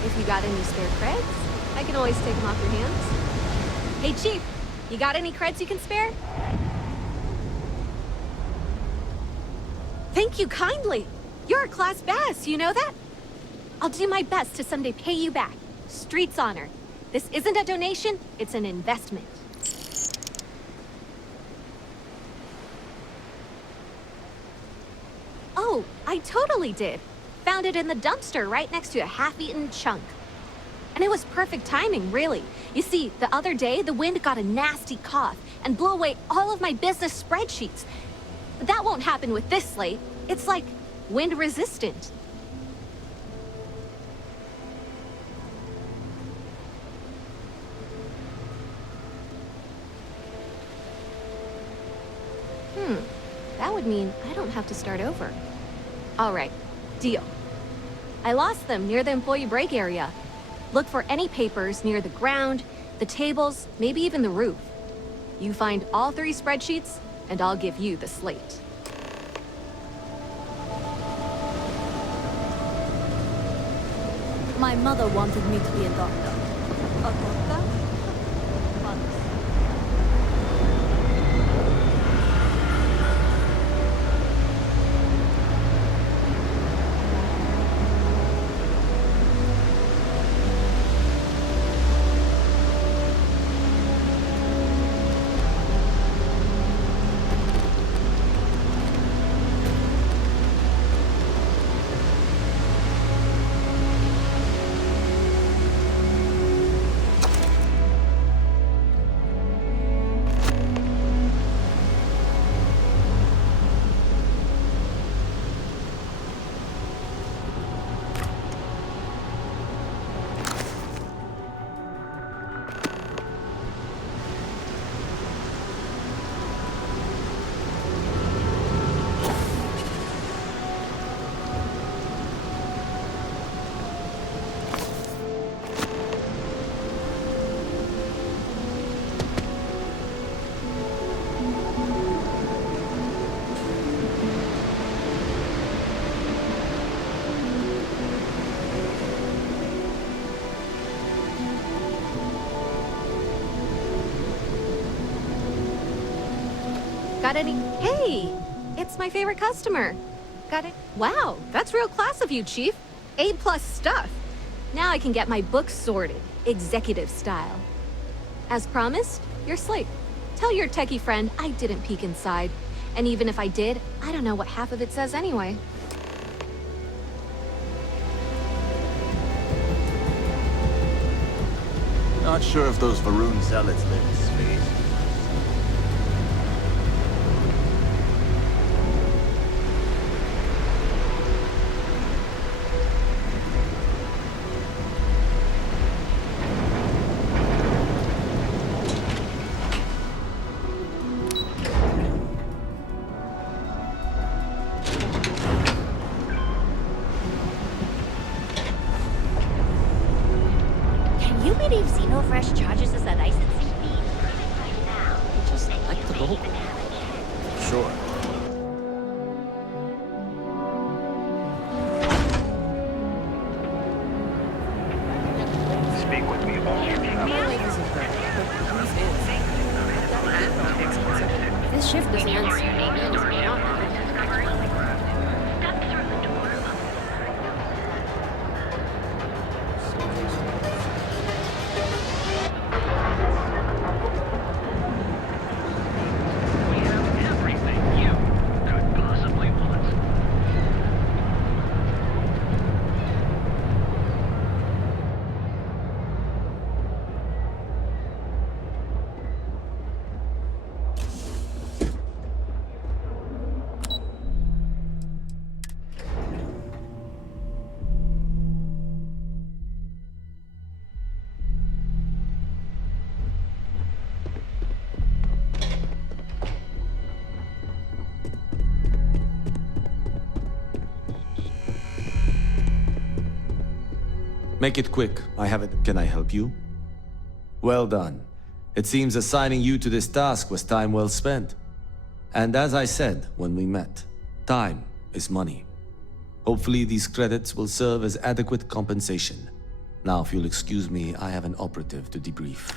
If you got any spare creds, I can always take them off your hands. Hey, Chief, you got any creds you can spare? Thank you kindly. You're a class bass, you know that? I'll do my best to someday pay you back. Street's honor. This isn't a donation, it's an investment. Oh, I totally did. Found it in the dumpster right next to a half-eaten chunk. And it was perfect timing, really. You see, the other day, the wind got a nasty cough and blew away all of my business spreadsheets. But that won't happen with this slate. It's like wind resistant. That would mean I don't have to start over. All right, deal. I lost them near the employee break area. Look for any papers near the ground, the tables, maybe even the roof. You find all 3 spreadsheets, and I'll give you the slate. My mother wanted me to be a doctor. A doctor? Got any? Hey, it's my favorite customer. Got it? Wow, that's real class of you, Chief. A+ stuff. Now I can get my books sorted, executive style. As promised, your slate. Tell your techie friend I didn't peek inside. And even if I did, I don't know what half of it says anyway. Not sure if those Varun zealots live in space. Can you believe Xenofresh charges us a licensing fee? Just like the local. Sure. Speak with me all your This shift was answered. Make it quick. I have it. Can I help you? Well done. It seems assigning you to this task was time well spent. And as I said when we met, time is money. Hopefully these credits will serve as adequate compensation. Now, if you'll excuse me, I have an operative to debrief.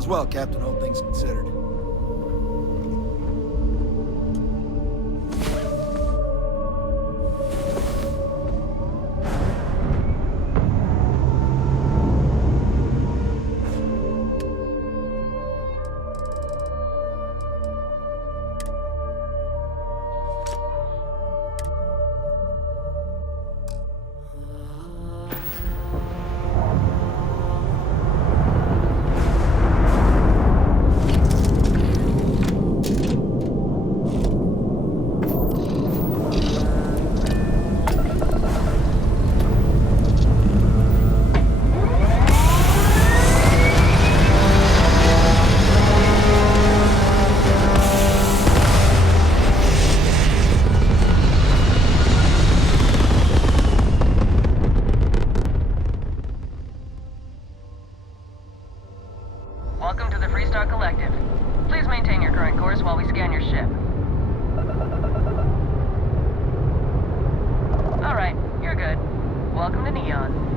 as well, Captain, all things considered. Welcome to the Freestar Collective. Please maintain your current course while we scan your ship. Alright, you're good. Welcome to Neon.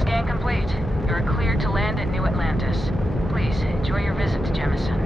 Scan complete. You're cleared to land at New Atlantis. Please, enjoy your visit to Jemison.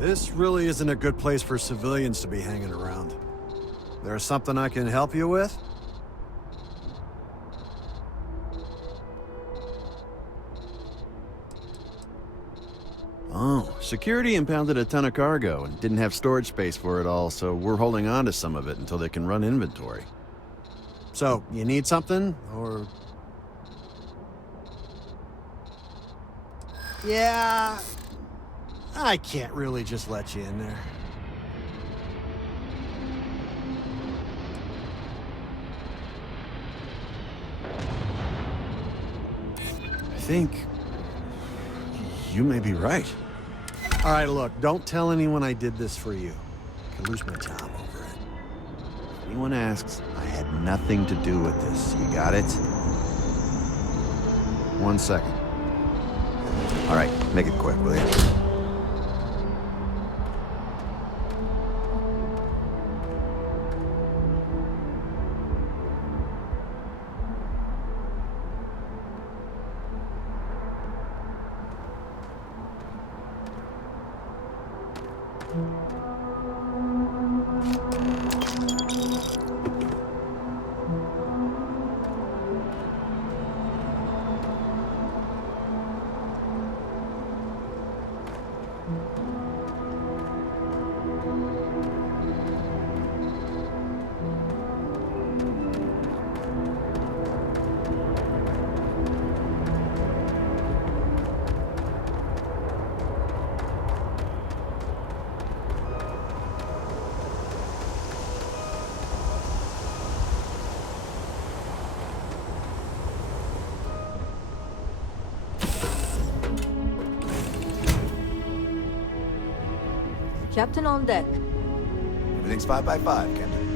This really isn't a good place for civilians to be hanging around. There's something I can help you with? Oh, security impounded a ton of cargo and didn't have storage space for it all, so we're holding on to some of it until they can run inventory. So, you need something, or...? Yeah... I can't really just let you in there. I think... you may be right. All right, look, don't tell anyone I did this for you. I could lose my job over it. If anyone asks, I had nothing to do with this. You got it? 1 second. All right, make it quick, will you? Captain on deck. Everything's 5 by 5, Captain.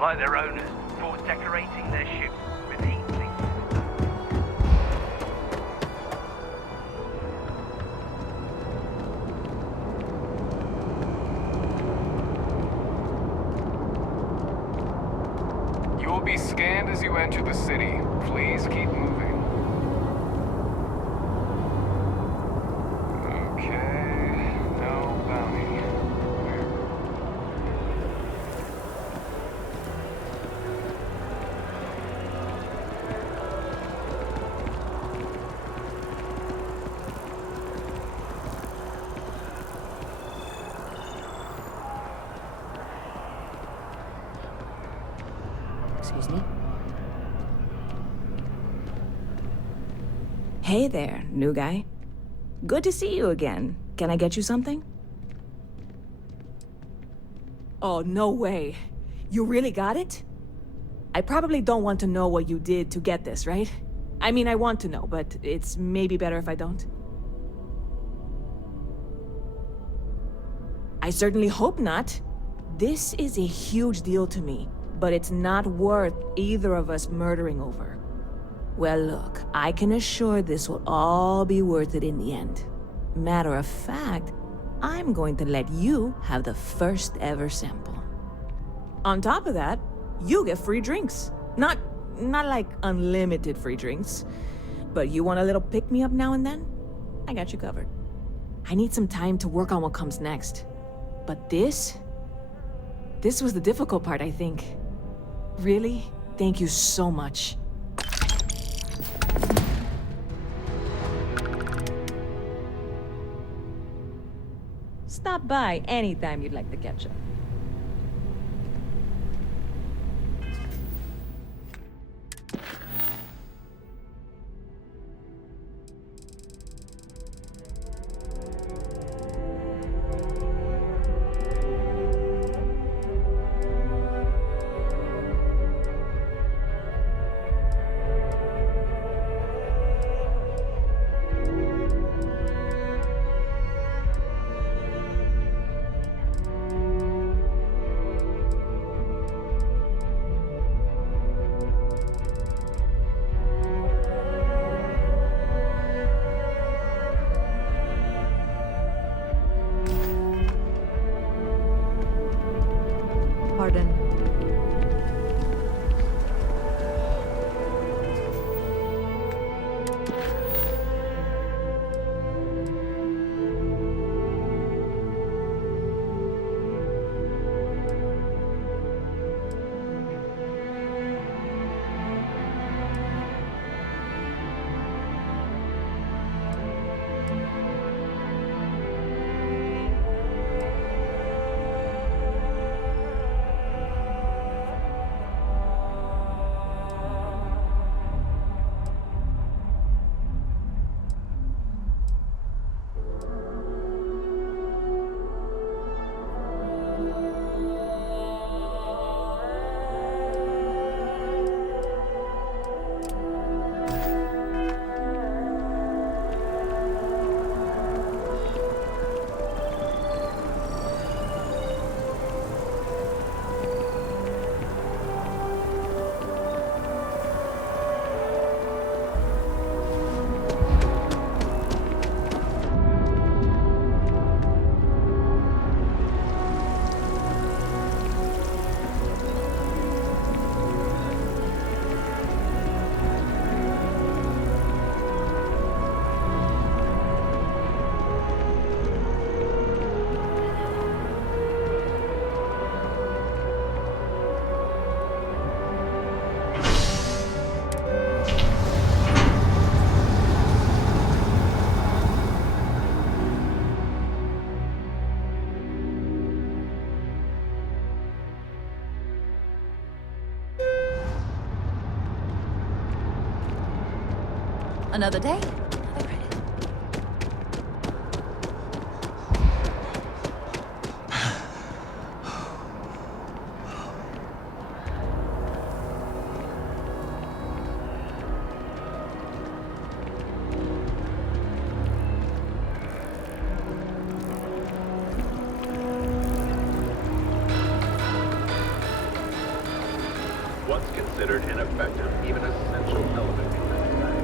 Like their owners for decorating their ships with heat sinks. You will be scanned as you enter the city. Please keep moving. Okay, no bounty. Excuse me? Hey there, new guy. Good to see you again. Can I get you something? Oh, no way. You really got it? I probably don't want to know what you did to get this, right? I mean, I want to know, but it's maybe better if I don't. I certainly hope not. This is a huge deal to me, but it's not worth either of us murdering over. Well, look, I can assure this will all be worth it in the end. Matter of fact, I'm going to let you have the first ever sample. On top of that, you get free drinks. Not like unlimited free drinks, but you want a little pick-me-up now and then? I got you covered. I need some time to work on what comes next. But this was the difficult part, I think. Really, thank you so much. Stop by anytime you'd like to catch up. Pardon. Another day? What's considered an effective, even essential element in the design?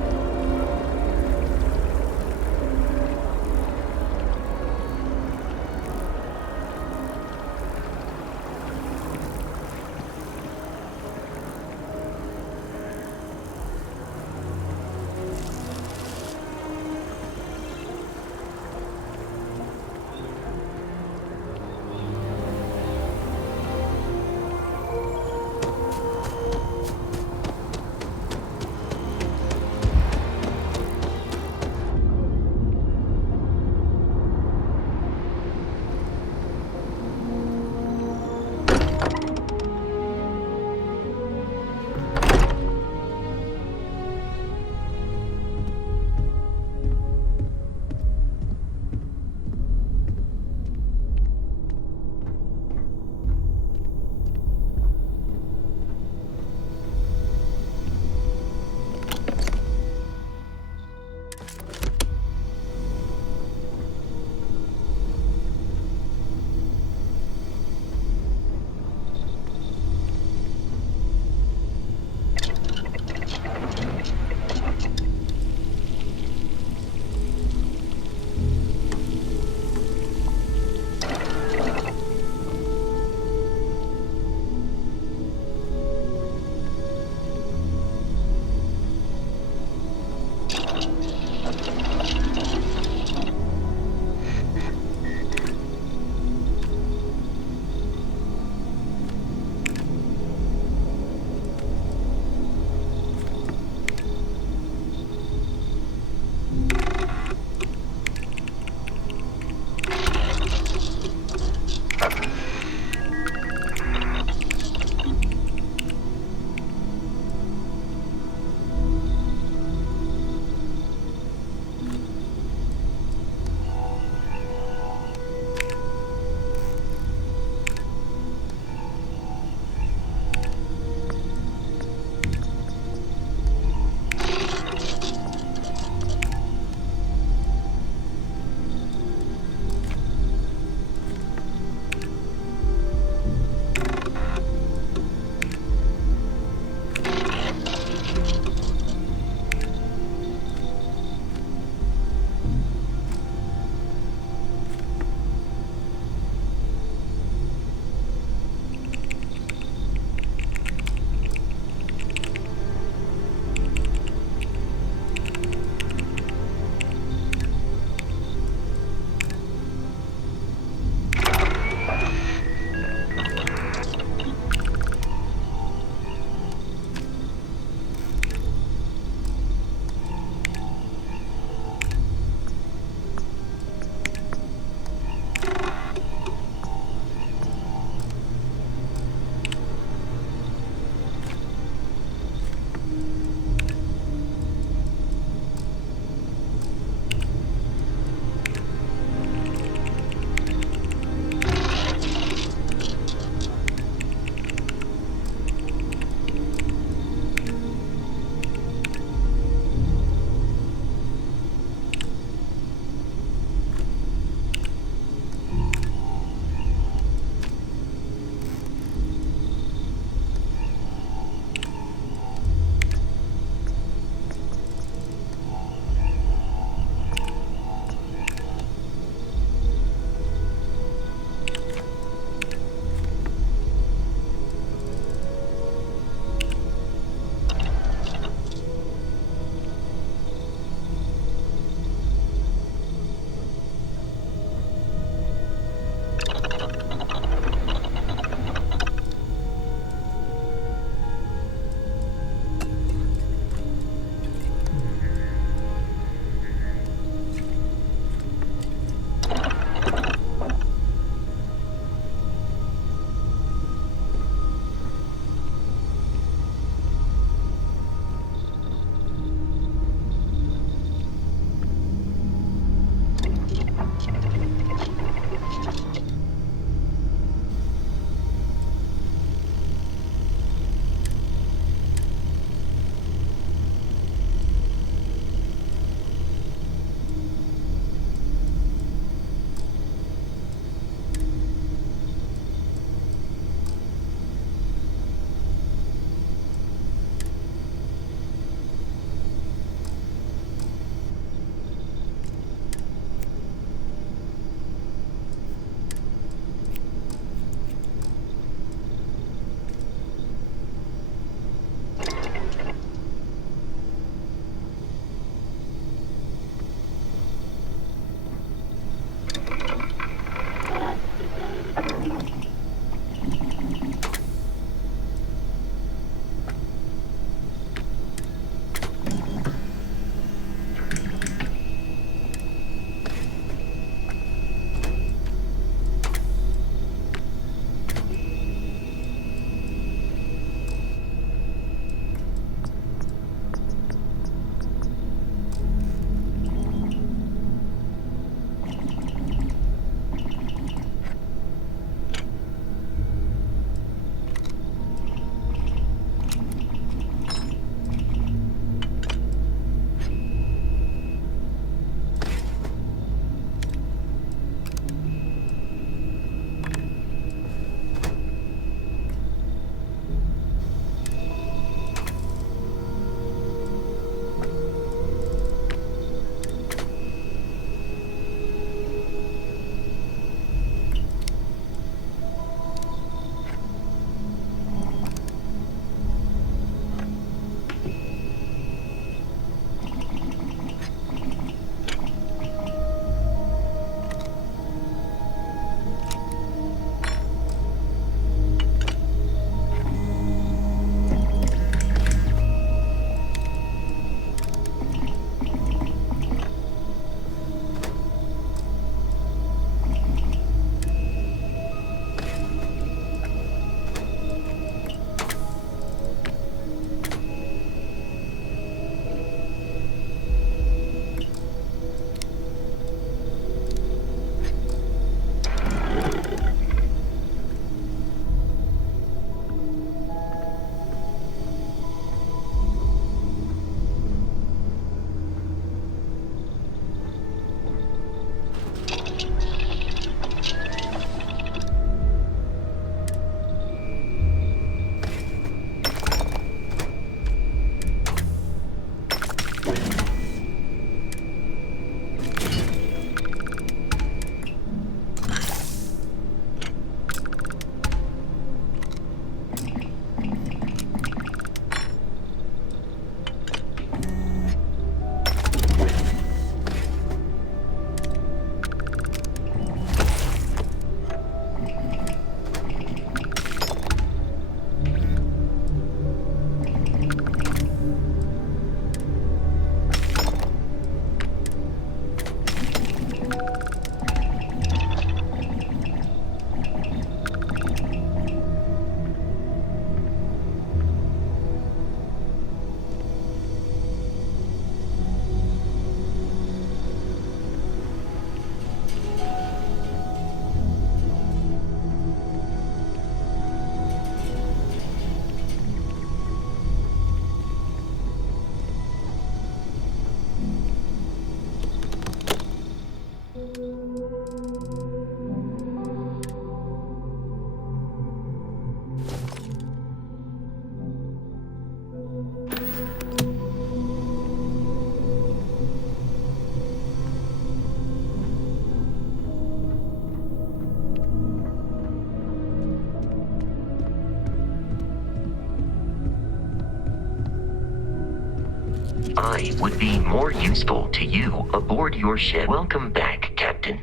I would be more useful to you aboard your ship. Welcome back, Captain.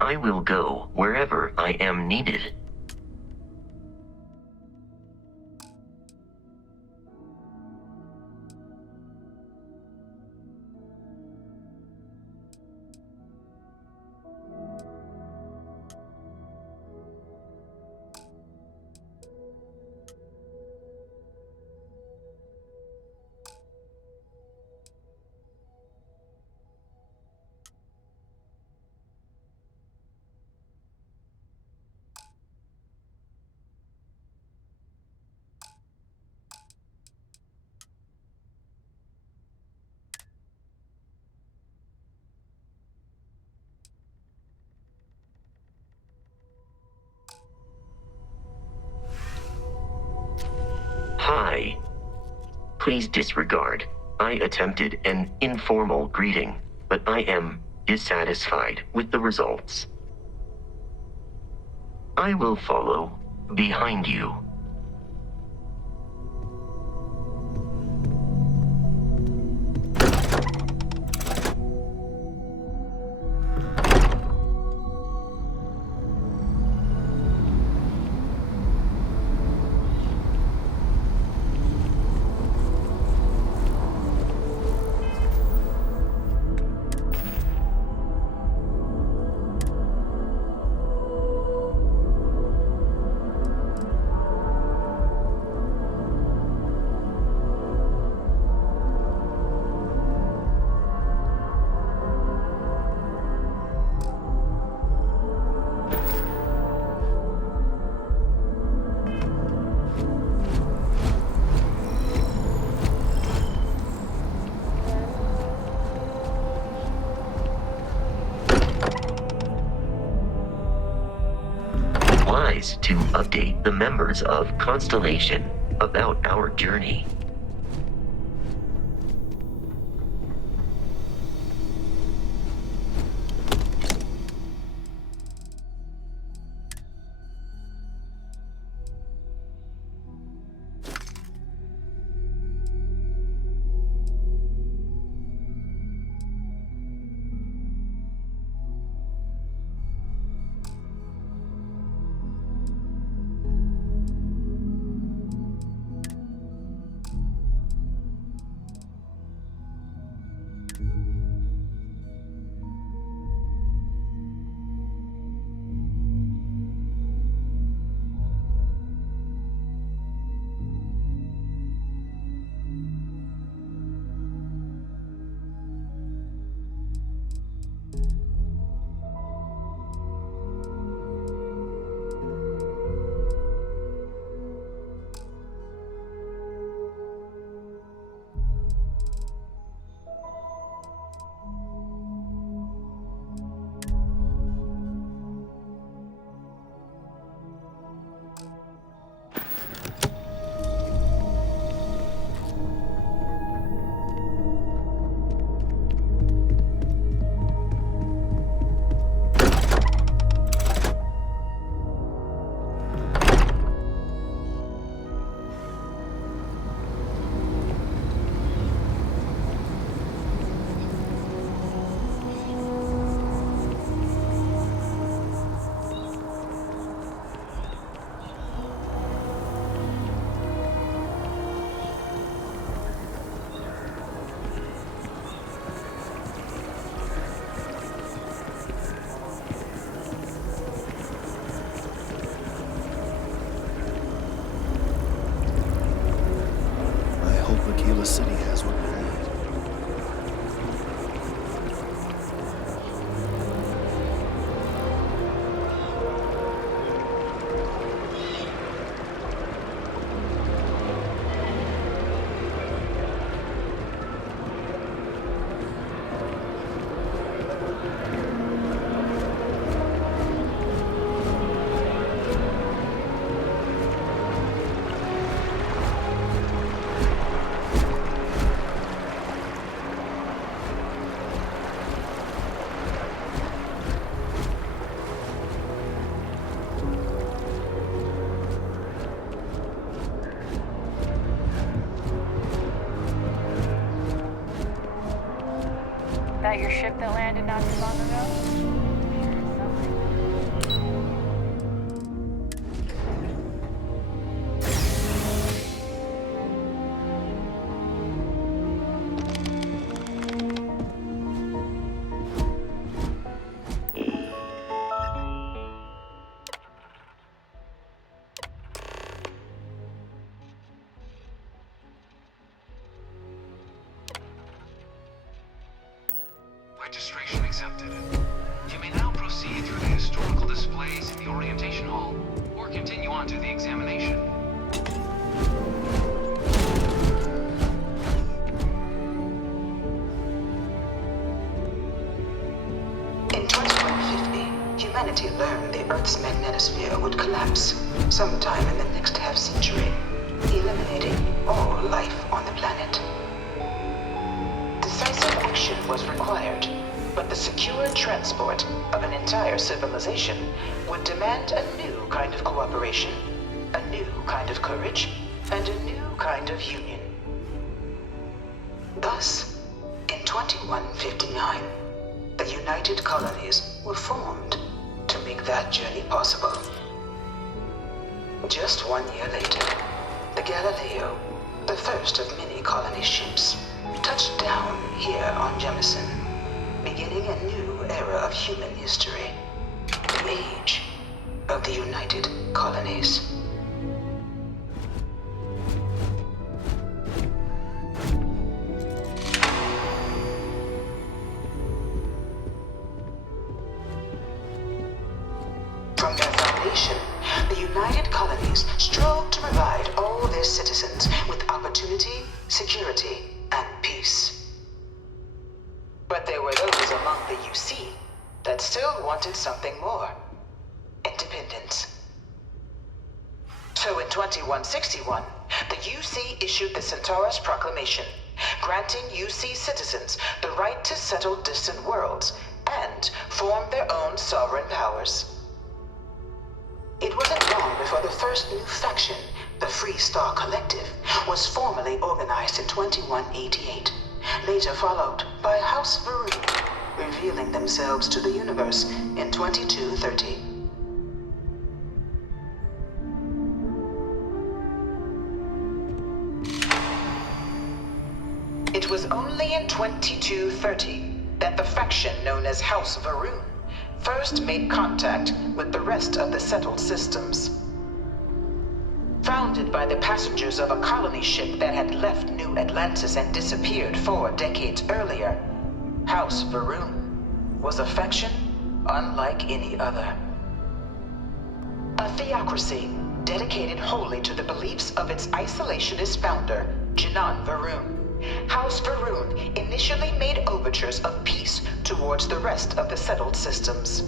I will go wherever I am needed. Hi. Please disregard. I attempted an informal greeting, but I am dissatisfied with the results. I will follow behind you. To update the members of Constellation about our journey. City has what we need. or continue on to the examination. In 2150, humanity learned the Earth's magnetosphere would collapse sometime in the next half-century, eliminating all life on the planet. Decisive action was required, but the secure transport of an entire civilization would demand a new kind of cooperation, a new kind of courage, and a new kind of union. Thus, in 2159, the United Colonies were formed to make that journey possible. Just 1 year later, the Galileo, the first of many colony ships, touched down here on Jemison, beginning a new era of human history, the age of the United Colonies. From their foundation, the United Colonies strove to provide all their citizens with opportunity, security, and peace. But there were those among the UC that still wanted something more: independence. So in 2161, the UC issued the Centaurus Proclamation, granting UC citizens the right to settle distant worlds and form their own sovereign powers. It wasn't long before the first new faction, the Free Star Collective, was formally organized in 2188, later followed by House Varun, revealing themselves to the universe in 2230. It was only in 2230 that the faction known as House Varun first made contact with the rest of the settled systems. Founded by the passengers of a colony ship that had left New Atlantis and disappeared 4 decades earlier, House Varun was a faction unlike any other. A theocracy dedicated wholly to the beliefs of its isolationist founder, Jinan Varun. House Varun initially made overtures of peace towards the rest of the settled systems.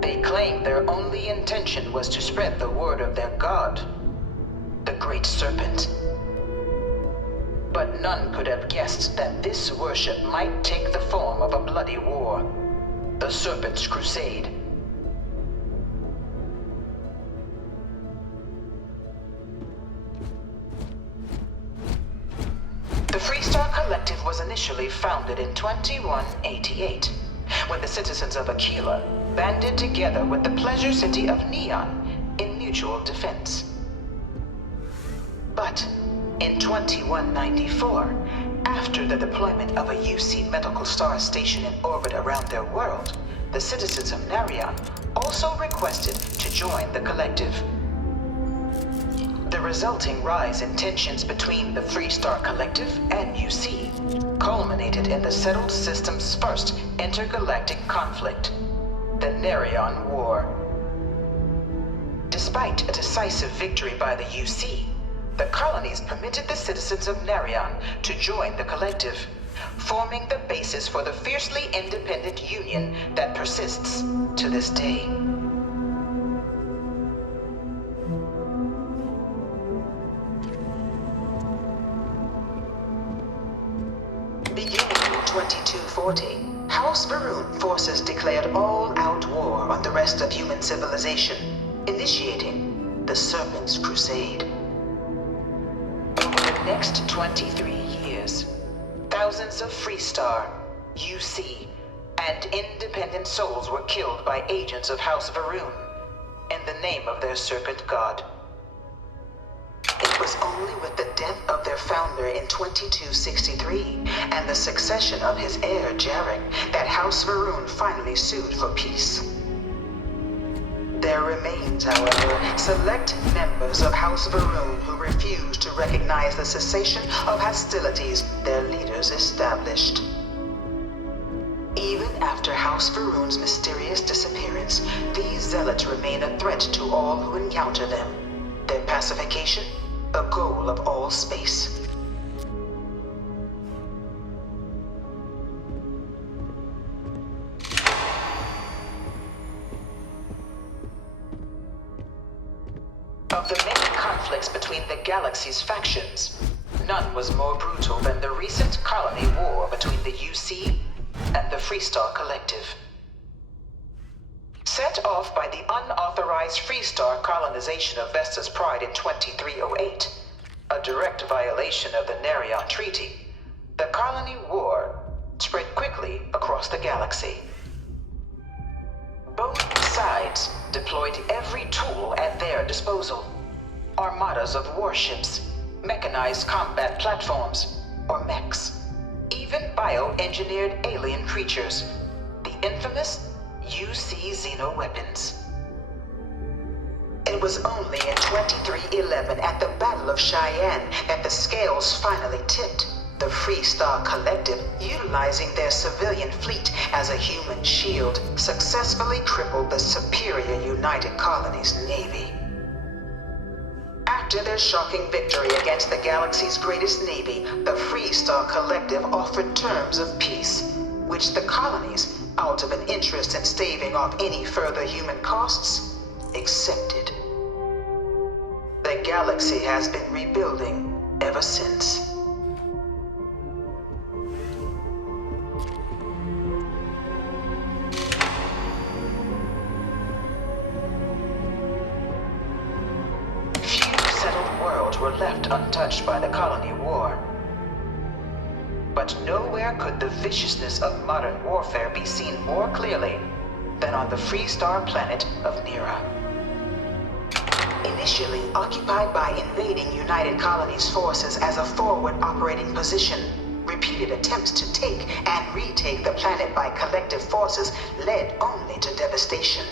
They claimed their only intention was to spread the word of their god, the Great Serpent. But none could have guessed that this worship might take the form of a bloody war, the Serpent's Crusade. The Freestar Collective was initially founded in 2188, when the citizens of Aquila banded together with the pleasure city of Neon in mutual defense. But in 2194, after the deployment of a UC medical star station in orbit around their world, the citizens of Narion also requested to join the collective. The resulting rise in tensions between the Freestar Collective and UC culminated in the settled system's first intergalactic conflict, the Narion War. Despite a decisive victory by the UC, the colonies permitted the citizens of Narion to join the collective, forming the basis for the fiercely independent union that persists to this day. Beginning in 2240, House Varun forces declared all-out war on the rest of human civilization, initiating the Serpent's Crusade. Over the next 23 years, thousands of Freestar, UC, and independent souls were killed by agents of House Varun in the name of their serpent god. It was only with the death of their founder in 2263 and the succession of his heir, Jarek, that House Varun finally sued for peace. There remains, however, select members of House Varun who refuse to recognize the cessation of hostilities their leaders established. Even after After House Varun's mysterious disappearance, these zealots remain a threat to all who encounter them. Their pacification, a goal of all space. Of the many conflicts between the galaxy's factions, none was more brutal than the recent colony war between the UC and the Freestar Collective. Set off by the unauthorized Freestar colonization of Vesta's Pride in 2308, a direct violation of the Nerion Treaty, the colony war spread quickly across the galaxy. Both sides deployed every tool at their disposal. Armadas of warships, mechanized combat platforms, or mechs. Even bioengineered alien creatures, the infamous UC xeno-weapons. It was only in 2311 at the Battle of Cheyenne that the scales finally tipped. The Freestar Collective, utilizing their civilian fleet as a human shield, successfully crippled the superior United Colonies Navy. After their shocking victory against the galaxy's greatest navy, the Freestar Collective offered terms of peace, which the colonies, out of an interest in staving off any further human costs, accepted. The galaxy has been rebuilding ever since. Were left untouched by the colony war. But nowhere could the viciousness of modern warfare be seen more clearly than on the Freestar planet of Nira. Initially occupied by invading United Colonies forces as a forward operating position, repeated attempts to take and retake the planet by collective forces led only to devastation.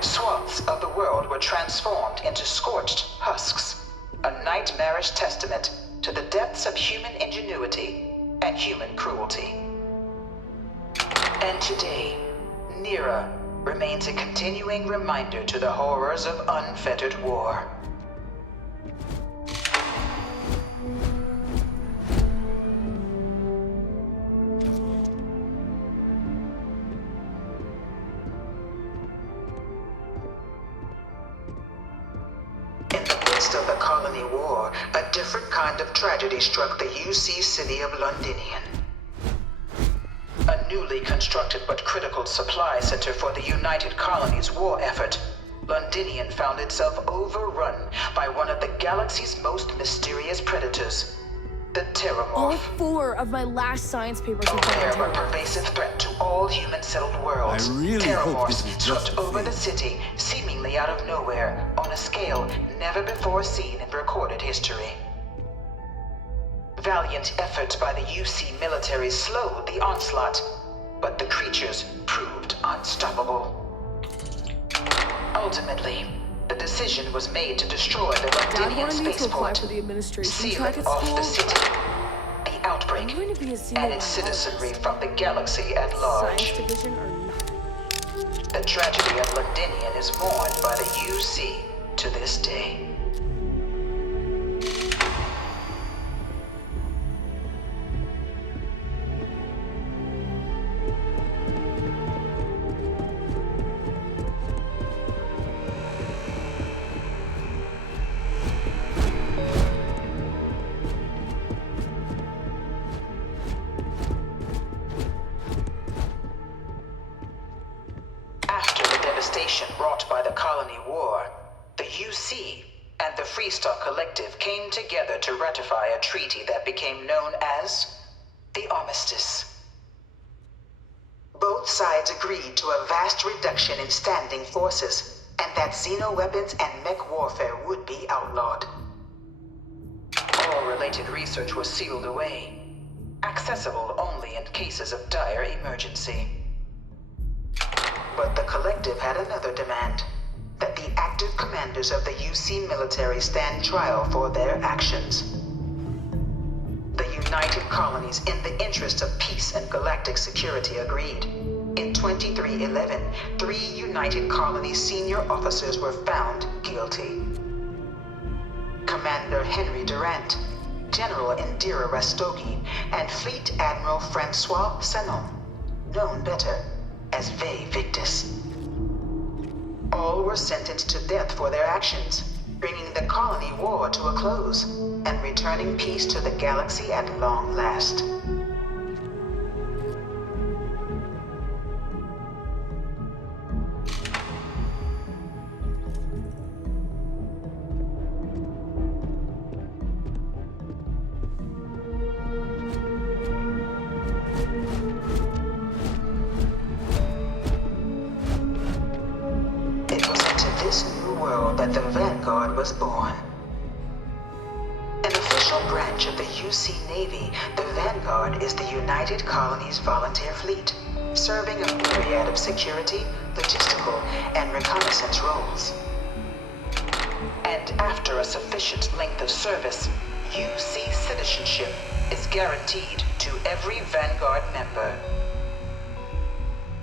Swaths of the world were transformed into scorched husks, a nightmarish testament to the depths of human ingenuity and human cruelty. And today, Nira remains a continuing reminder to the horrors of unfettered war. Of the colony war, a different kind of tragedy struck the UC city of Londinian. A newly constructed but critical supply center for the United Colonies' war effort, Londinian found itself overrun by one of the galaxy's most mysterious predators, the Terramorph. All 4 of my last science papers were They're a pervasive threat to all human-settled worlds. I really hope this is just swept over the city, seemingly out of nowhere, on a scale never before seen in recorded history. Valiant efforts by the UC military slowed the onslaught, but the creatures proved unstoppable. Ultimately, the decision was made to destroy the Londinian spaceport, sealing off the city, the outbreak, and its citizenry from the galaxy at large. The tragedy of Londinian is mourned by the UC to this day. Wrought by the colony war, the UC and the Freestar Collective came together to ratify a treaty that became known as the Armistice. Both sides agreed to a vast reduction in standing forces, and that xeno-weapons and mech warfare would be outlawed. All related research was sealed away, accessible only in cases of dire emergency. But the Collective had another demand, that the active commanders of the UC military stand trial for their actions. The united colonies in the interest of peace and galactic security agreed. In 2311, 3 United Colonies senior officers were found guilty. Commander Henry Durant, General Indira Rastogi, and Fleet Admiral Francois Sanon, known better as Ve Victus. All were sentenced to death for their actions, bringing the colony war to a close and returning peace to the galaxy at long last. That the Vanguard was born. An official branch of the UC Navy, the Vanguard is the United Colonies Volunteer Fleet, serving a myriad of security, logistical, and reconnaissance roles. And after a sufficient length of service, UC citizenship is guaranteed to every Vanguard member.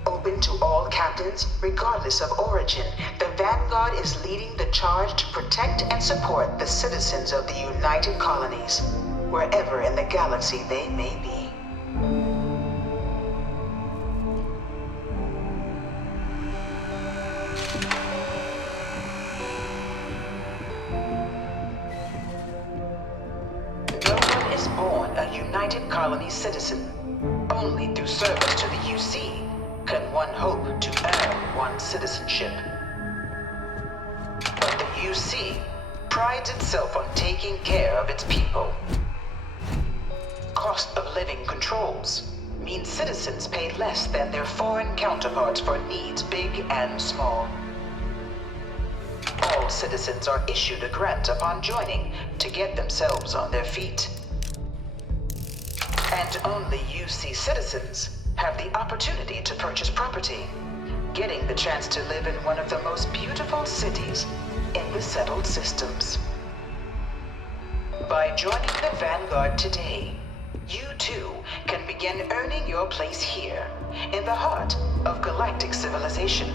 Open to all captains, regardless of origin, the Vanguard is leading the charge to protect and support the citizens of the United Colonies, wherever in the galaxy they may be. No one is born a United Colonies citizen. Only through service to the UC can one hope to earn one's citizenship. But the UC prides itself on taking care of its people. Cost of living controls mean citizens pay less than their foreign counterparts for needs big and small. All citizens are issued a grant upon joining to get themselves on their feet. And only UC citizens have the opportunity to purchase property, getting the chance to live in one of the most beautiful cities in the settled systems. By joining the Vanguard today, you too can begin earning your place here, in the heart of galactic civilization,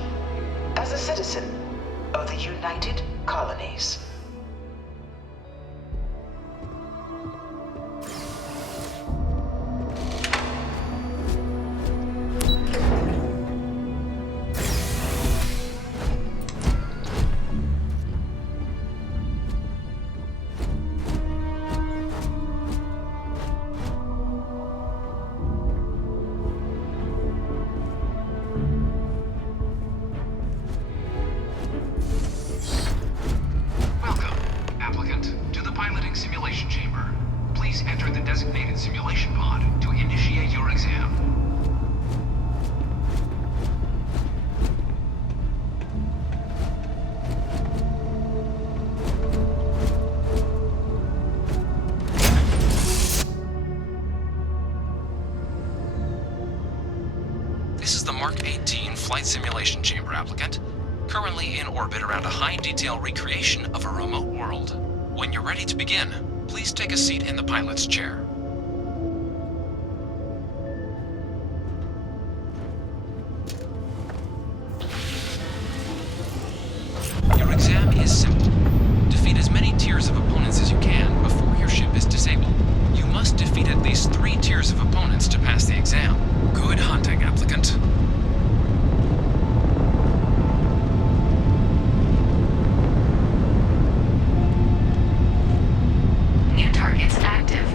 as a citizen of the United Colonies. Flight simulation chamber applicant, currently in orbit around a high-detail recreation of a remote world. When you're ready to begin, please take a seat in the pilot's chair. Your exam is simple. Defeat as many tiers of opponents as you can before your ship is disabled. You must defeat at least 3 tiers of opponents to pass the exam. Good hunting, applicant. New targets active.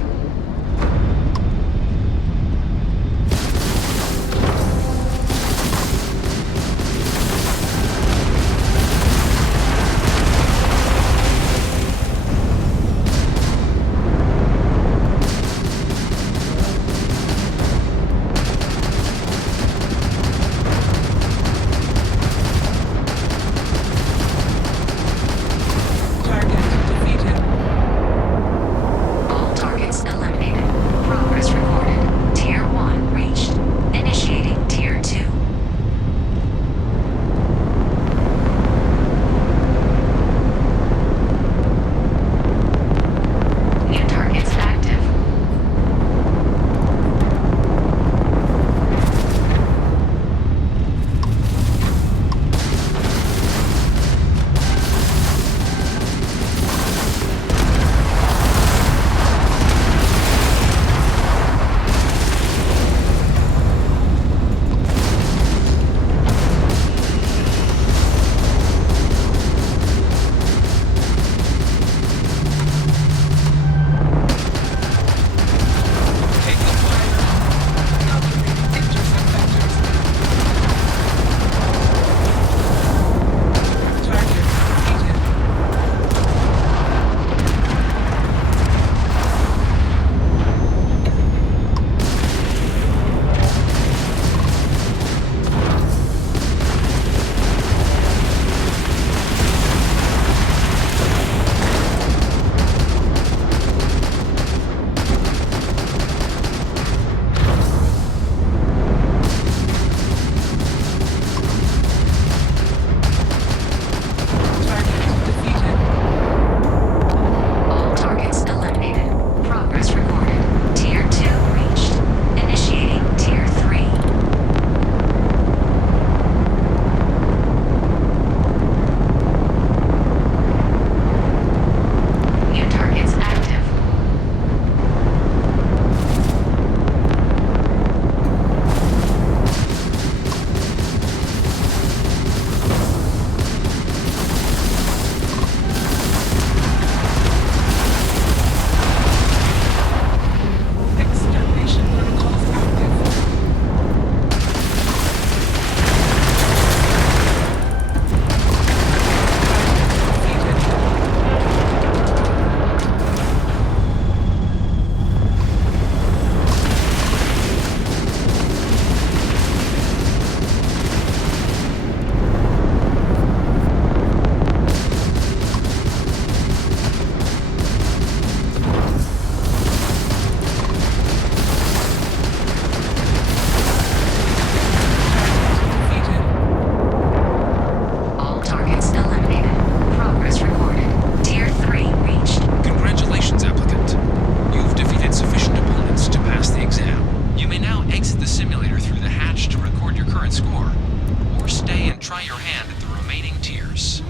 and try your hand at the remaining tiers.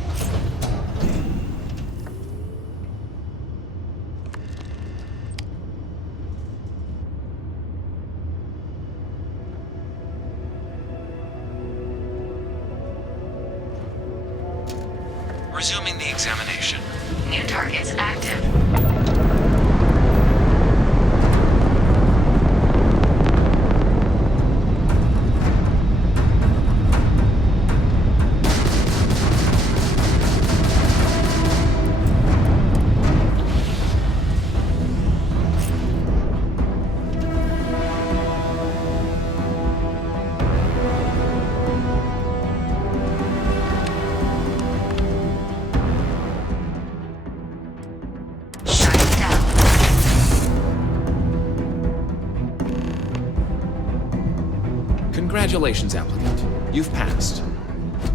Resuming the examination. New targets active. Congratulations, applicant. You've passed.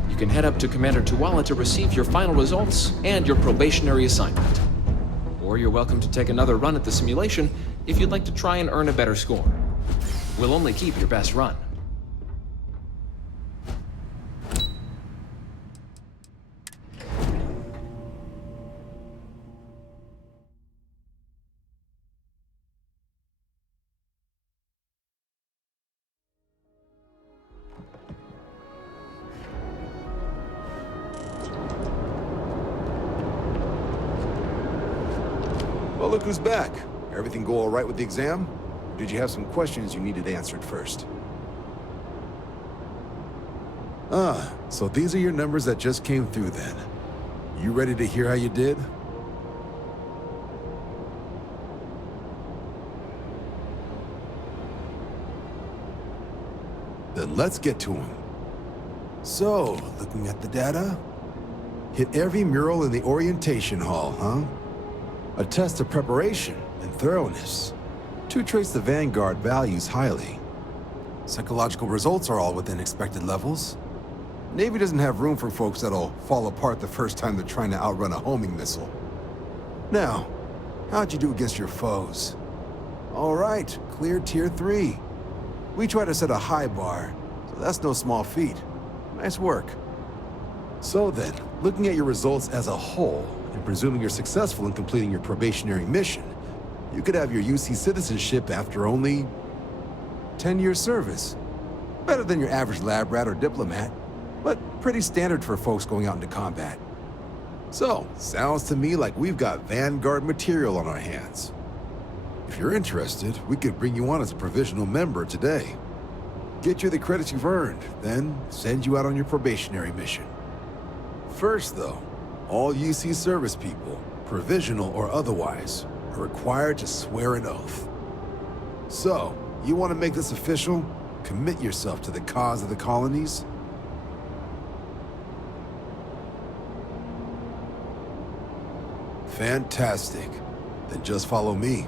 You can head up to Commander Tuwala to receive your final results and your probationary assignment. Or you're welcome to take another run at the simulation if you'd like to try and earn a better score. We'll only keep your best run. Well, look who's back. Everything go all right with the exam? Or did you have some questions you needed answered first? Ah, so these are your numbers that just came through then. You ready to hear how you did? Then let's get to them. So, looking at the data, hit every mural in the orientation hall, huh? A test of preparation and thoroughness. Two traits the Vanguard values highly. Psychological results are all within expected levels. Navy doesn't have room for folks that'll fall apart the first time they're trying to outrun a homing missile. Now, how'd you do against your foes? All right, clear Tier 3. We try to set a high bar, so that's no small feat. Nice work. So then, looking at your results as a whole, and presuming you're successful in completing your probationary mission, you could have your UC citizenship after only 10 years service. Better than your average lab rat or diplomat, but pretty standard for folks going out into combat. So, sounds to me like we've got Vanguard material on our hands. If you're interested, we could bring you on as a provisional member today. Get you the credits you've earned, then send you out on your probationary mission. First, though, all UC service people, provisional or otherwise, are required to swear an oath. So, you want to make this official? Commit yourself to the cause of the colonies? Fantastic. Then just follow me.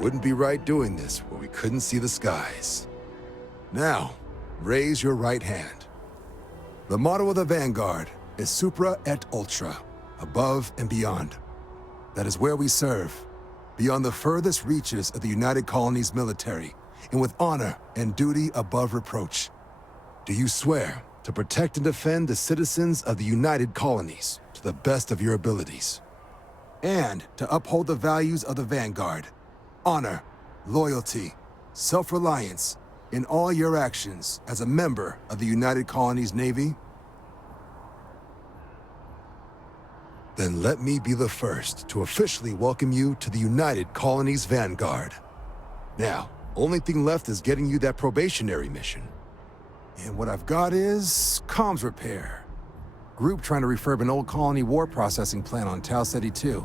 Wouldn't be right doing this where we couldn't see the skies. Now, raise your right hand. The motto of the Vanguard is Supra et Ultra, above and beyond. That is where we serve, beyond the furthest reaches of the United Colonies military, and with honor and duty above reproach. Do you swear to protect and defend the citizens of the United Colonies to the best of your abilities? And to uphold the values of the Vanguard, honor, loyalty, self-reliance in all your actions as a member of the United Colonies Navy? Then let me be the first to officially welcome you to the United Colonies Vanguard. Now, Only thing left is getting you that probationary mission. And what I've got is comms repair. Group trying to refurb an old colony war processing plant on Tau Ceti 2.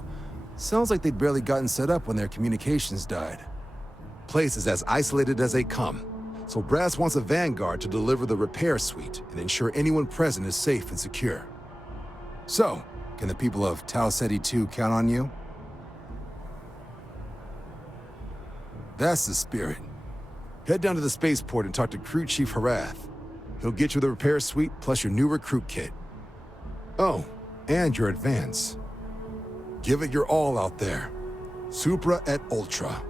Sounds like they'd barely gotten set up when their communications died. Place is as isolated as they come, so Brass wants a vanguard to deliver the repair suite and ensure anyone present is safe and secure. So, can the people of Tau Ceti 2 count on you? That's the spirit. Head down to the spaceport and talk to Crew Chief Harath. He'll get you the repair suite plus your new recruit kit. Oh, and your advance. Give it your all out there. Supra et Ultra.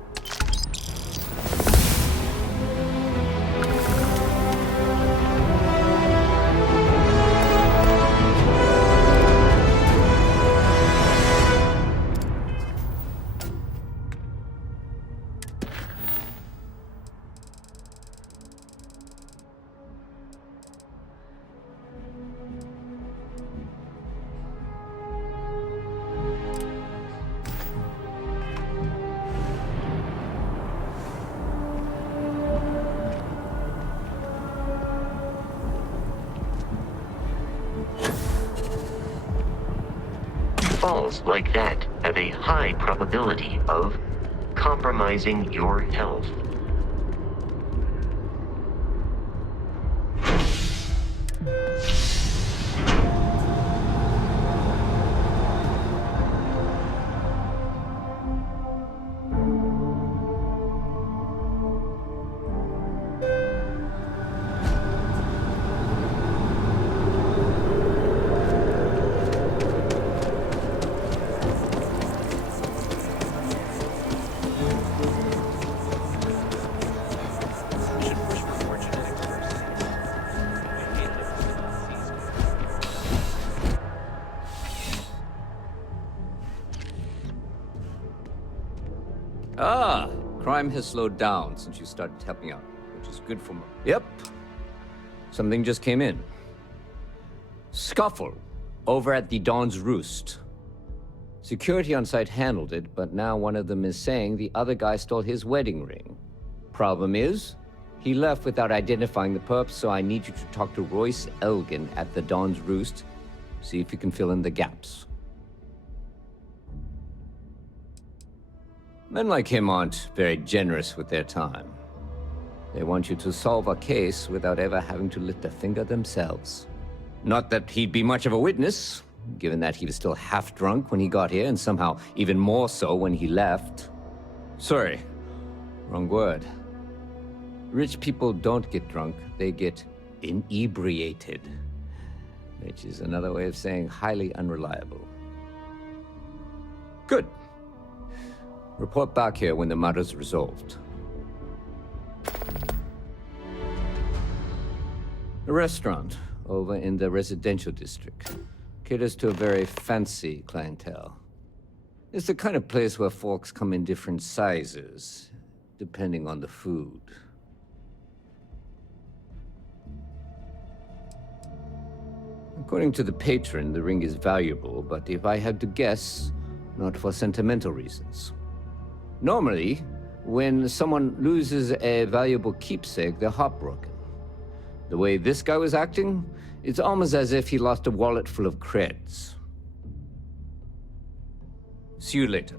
Falls like that have a high probability of compromising your health. Ah, crime has slowed down since you started helping out, which is good for me. Yep. Something just came in. Scuffle over at the Dawn's Roost. Security on site handled it, but now one of them is saying the other guy stole his wedding ring. Problem is, he left without identifying the perp, so I need you to talk to Royce Elgin at the Dawn's Roost. See if you can fill in the gaps. Men like him aren't very generous with their time. They want you to solve a case without ever having to lift a finger themselves. Not that he'd be much of a witness, given that he was still half drunk when he got here, and somehow even more so when he left. Sorry, wrong word. Rich people don't get drunk, they get inebriated. Which is another way of saying highly unreliable. Good. Report back here when the matter's resolved. A restaurant over in the residential district caters to a very fancy clientele. It's the kind of place where forks come in different sizes, depending on the food. According to the patron, the ring is valuable, but if I had to guess, not for sentimental reasons. Normally, when someone loses a valuable keepsake, they're heartbroken. The way this guy was acting, it's almost as if he lost a wallet full of creds. See you later.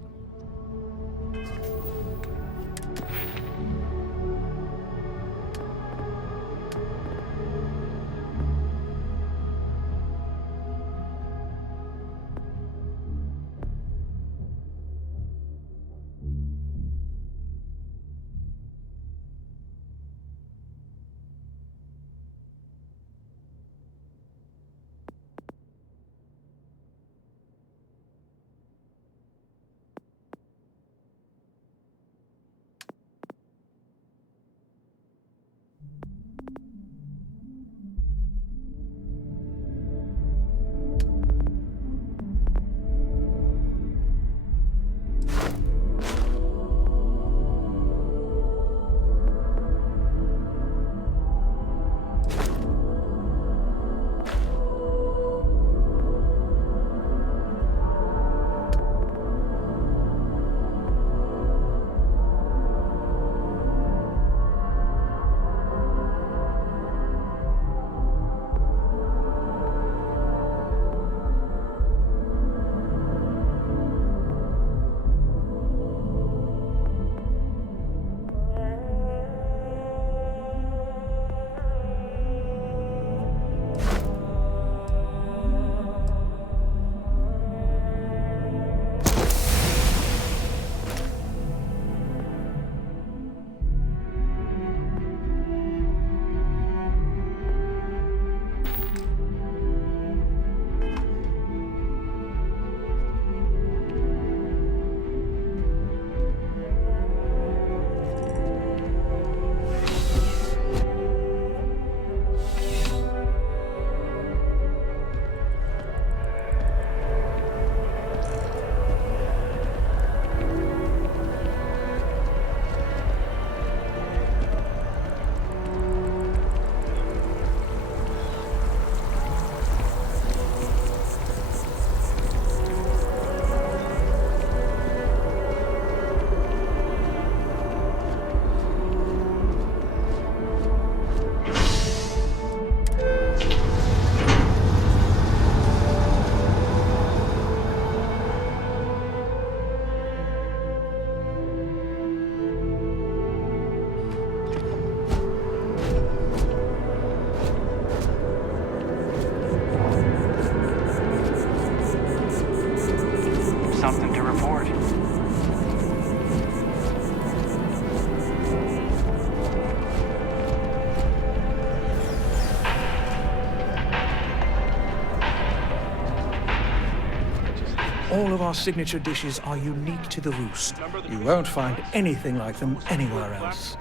All of our signature dishes are unique to the Roost. You won't find anything like them anywhere else.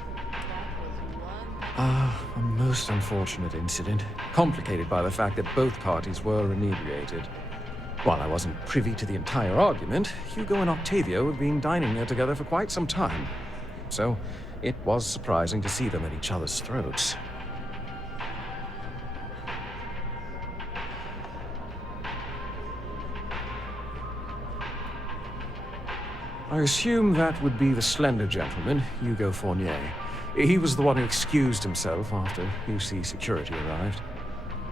A most unfortunate incident, complicated by the fact that both parties were inebriated. While I wasn't privy to the entire argument, Hugo and Octavio have been dining there together for quite some time. So, it was surprising to see them at each other's throats. I assume that would be the slender gentleman, Hugo Fournier. He was the one who excused himself after UC security arrived.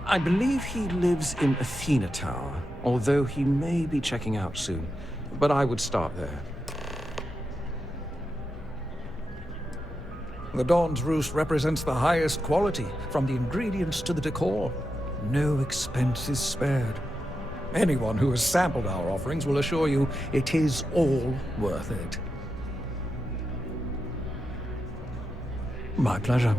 I believe he lives in Athena Tower, although he may be checking out soon. But I would start there. The Dawn's Roost represents the highest quality, from the ingredients to the decor. No expense is spared. Anyone who has sampled our offerings will assure you it is all worth it. My pleasure.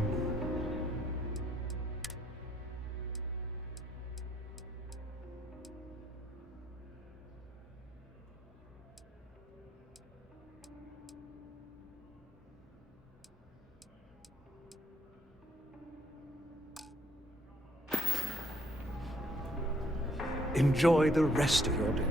Enjoy the rest of your day.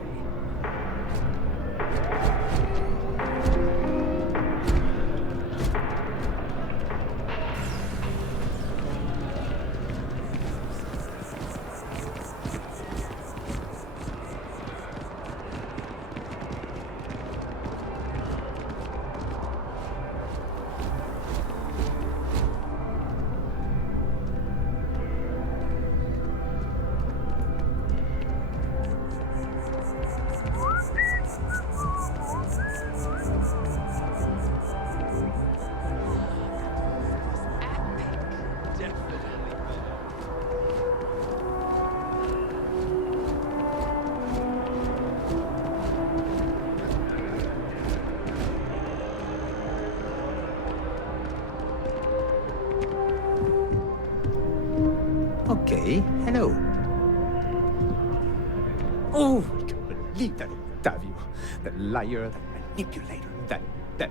Okay, hello. Oh, I can't believe that Octavio. That liar, that manipulator, that... That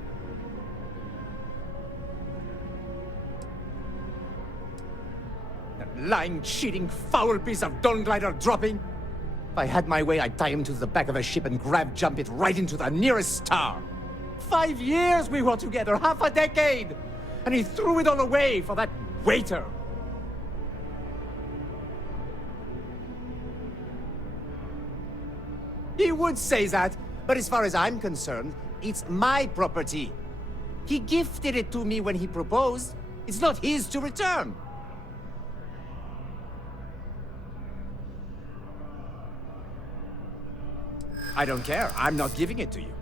lying, cheating, foul piece of Dawn Glider dropping. If I had my way, I'd tie him to the back of a ship and jump it right into the nearest star. 5 years we were together, half a decade! And he threw it all away for that waiter. He would say that, but as far as I'm concerned, it's my property. He gifted it to me when he proposed. It's not his to return. I don't care. I'm not giving it to you.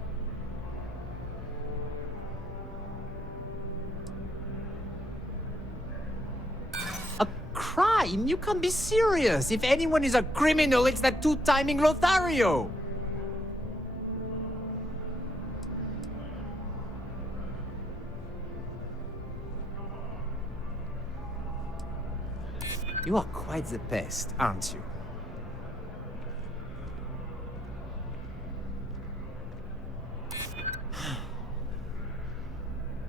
A crime? You can't be serious. If anyone is a criminal, it's that two-timing Lothario. You are quite the pest, aren't you?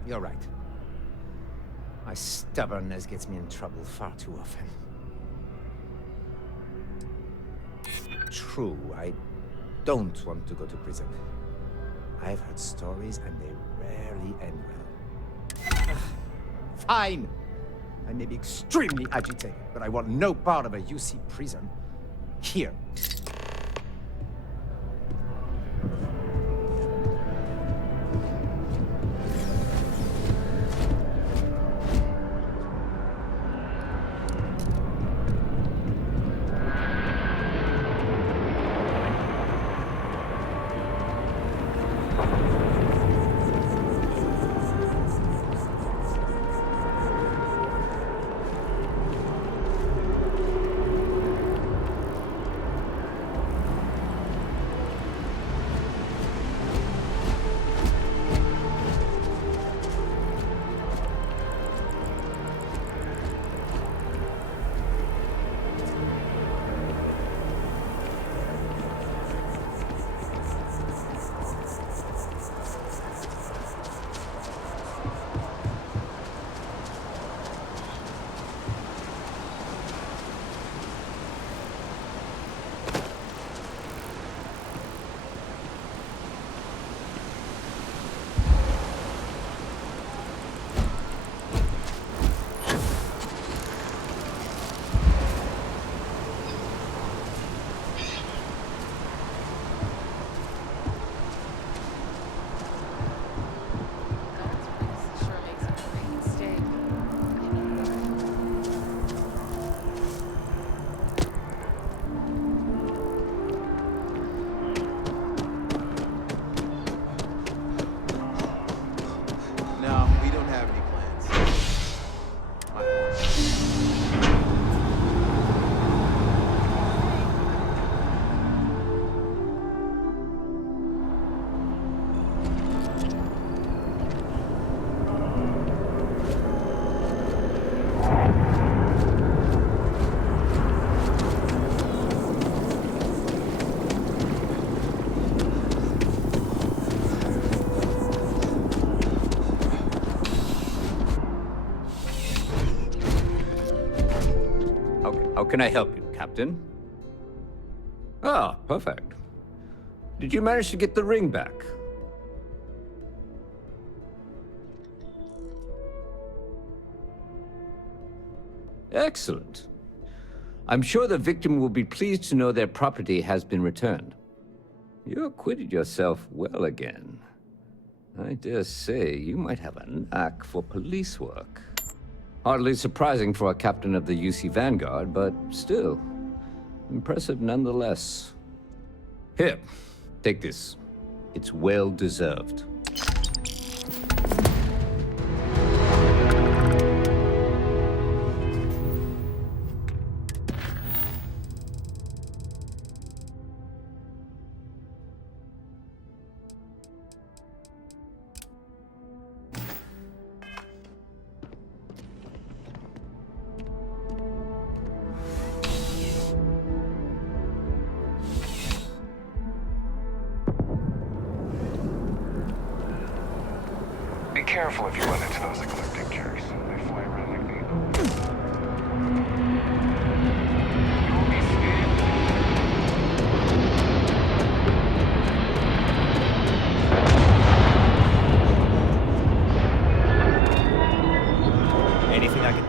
You're right. My stubbornness gets me in trouble far too often. True, I don't want to go to prison. I've heard stories and they rarely end well. Fine! I may be extremely agitated, but I want no part of a UC prison. Here. How can I help you, Captain? Ah, perfect. Did you manage to get the ring back? Excellent. I'm sure the victim will be pleased to know their property has been returned. You acquitted yourself well again. I dare say you might have a knack for police work. Hardly surprising for a captain of the UC Vanguard, but still, impressive nonetheless. Here, take this. It's well deserved. Be careful if you run into those ecliptic jerks. They fly around like needles. You'll be scared. Anything I can...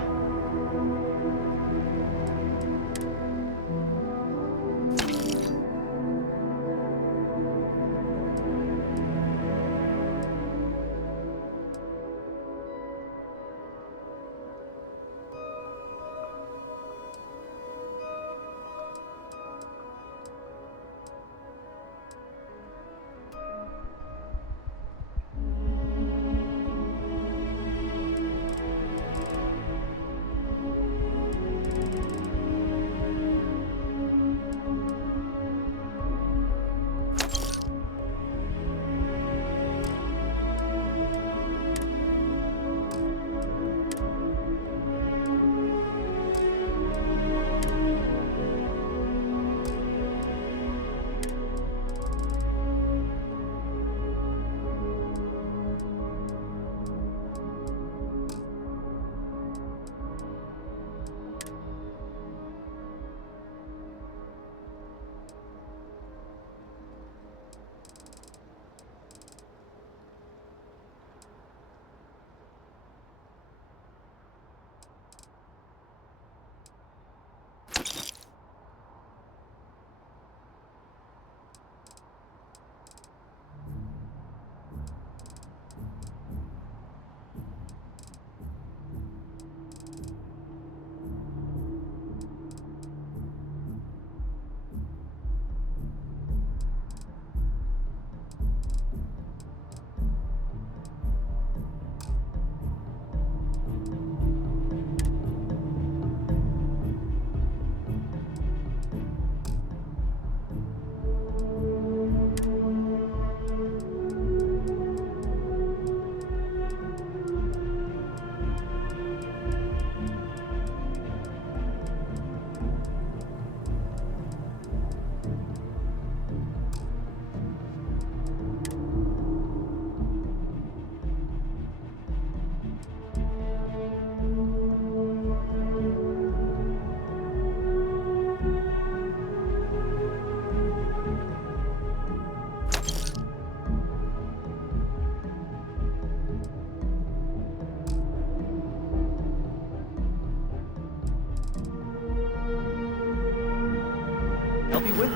help you with?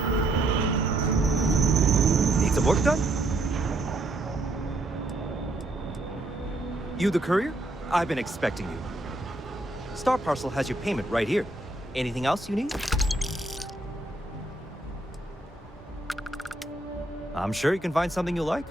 Need some work done? You the courier? I've been expecting you. Star Parcel has your payment right here. Anything else you need? I'm sure you can find something you like.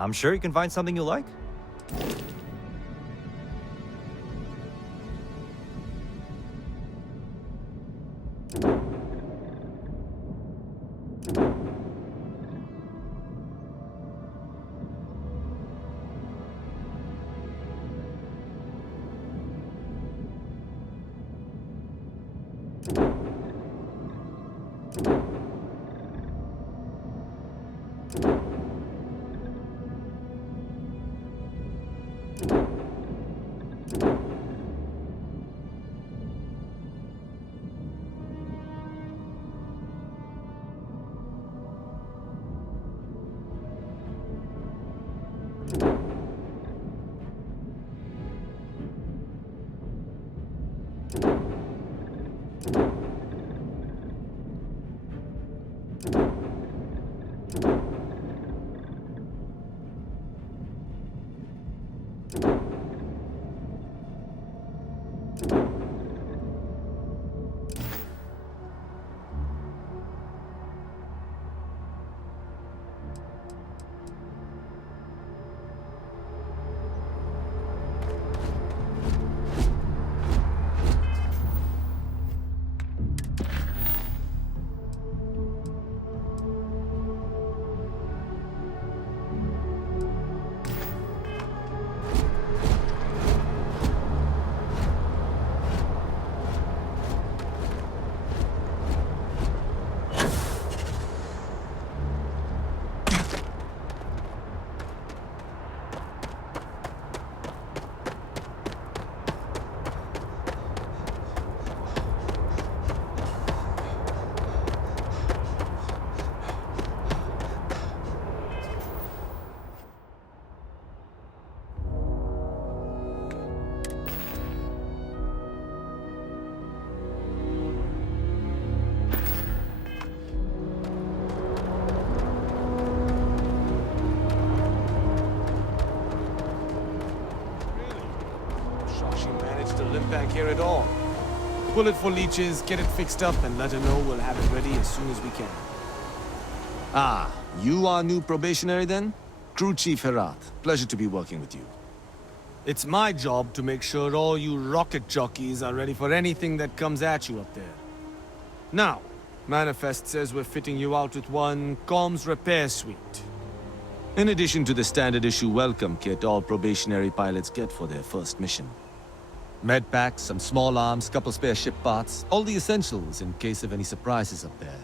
I'm sure you can find something you like. Back here at all. Pull it for leeches, get it fixed up, and let her know we'll have it ready as soon as we can. Ah, you are new probationary then? Crew Chief Herat. Pleasure to be working with you. It's my job to make sure all you rocket jockeys are ready for anything that comes at you up there. Now, Manifest says we're fitting you out with one comms repair suite. In addition to the standard issue welcome kit all probationary pilots get for their first mission. Med packs, some small arms, couple spare ship parts, all the essentials in case of any surprises up there.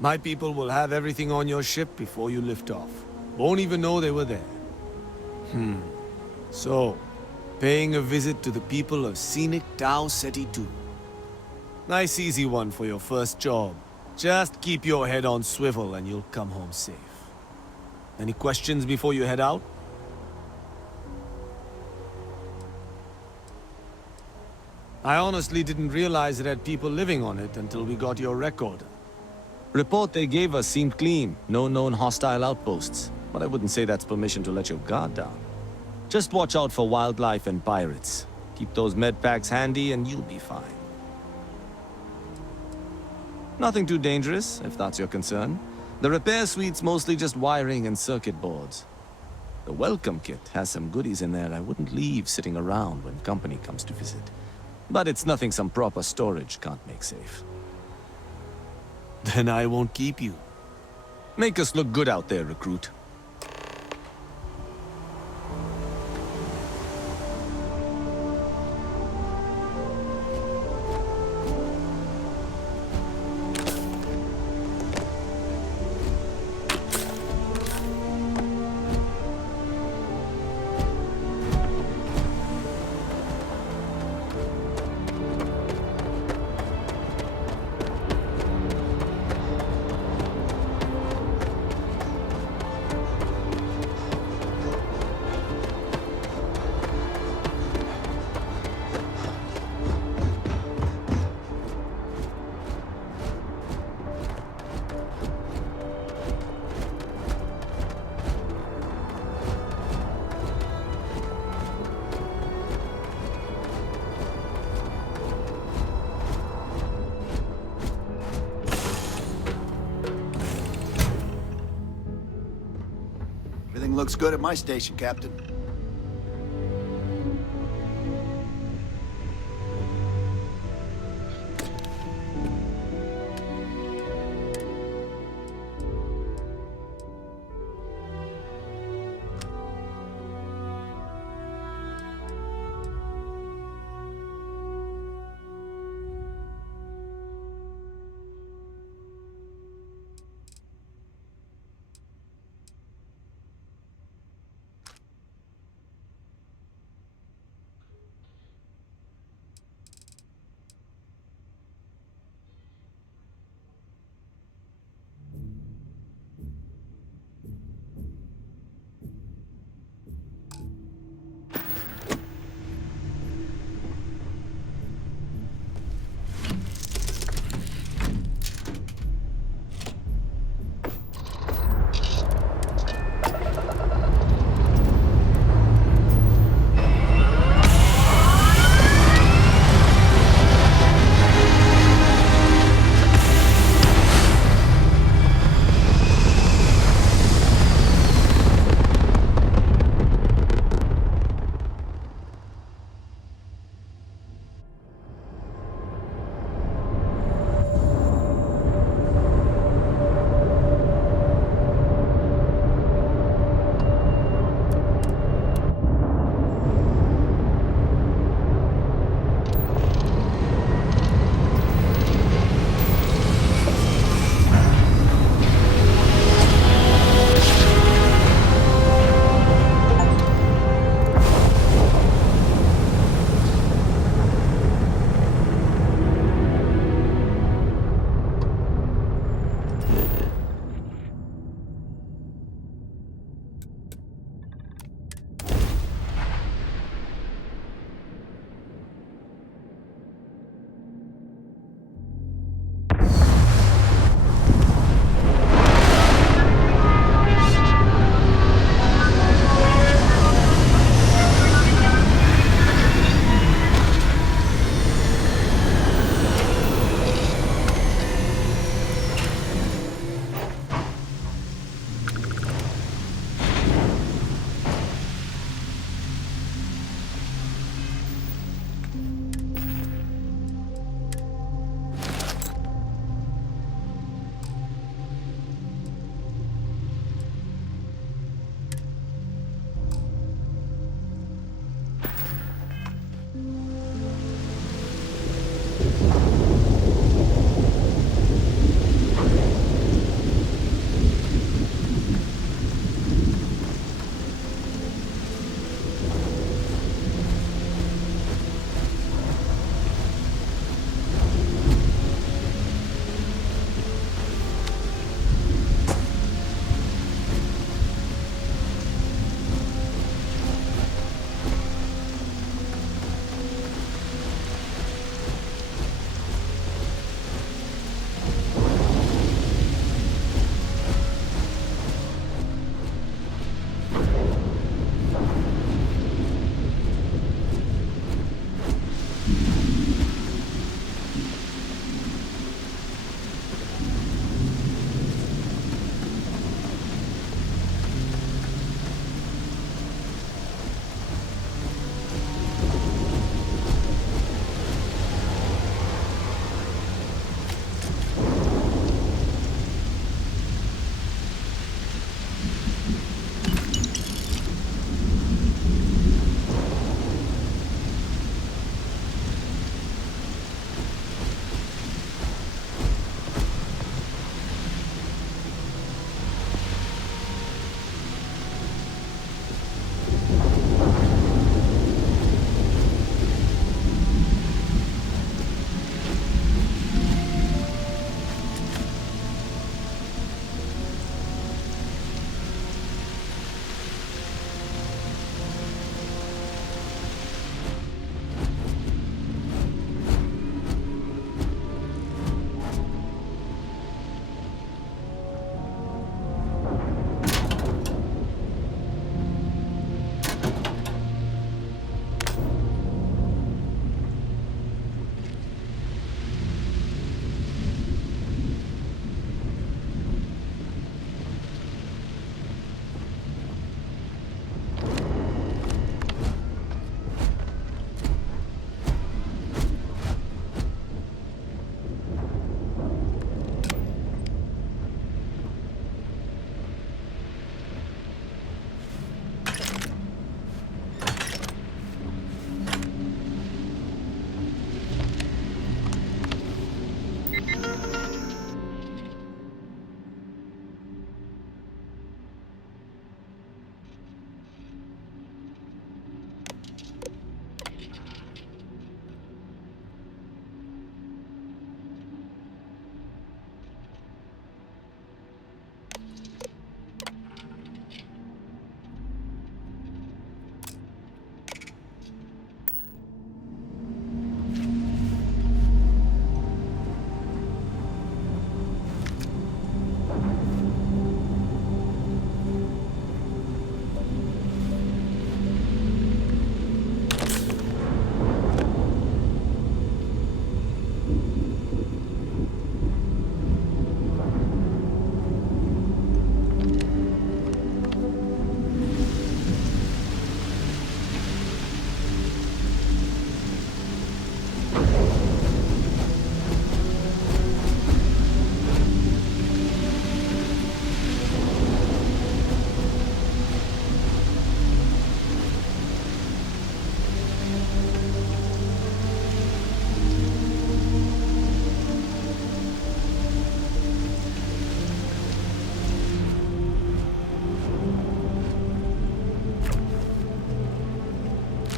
My people will have everything on your ship before you lift off. Won't even know they were there. So, paying a visit to the people of scenic Tau Ceti 2. Nice easy one for your first job. Just keep your head on swivel and you'll come home safe. Any questions before you head out? I honestly didn't realize it had people living on it until we got your record. Report they gave us seemed clean. No known hostile outposts. But I wouldn't say that's permission to let your guard down. Just watch out for wildlife and pirates. Keep those med packs handy and you'll be fine. Nothing too dangerous, if that's your concern. The repair suite's mostly just wiring and circuit boards. The welcome kit has some goodies in there I wouldn't leave sitting around when company comes to visit. But it's nothing some proper storage can't make safe. Then I won't keep you. Make us look good out there, recruit. looks good at my station, Captain.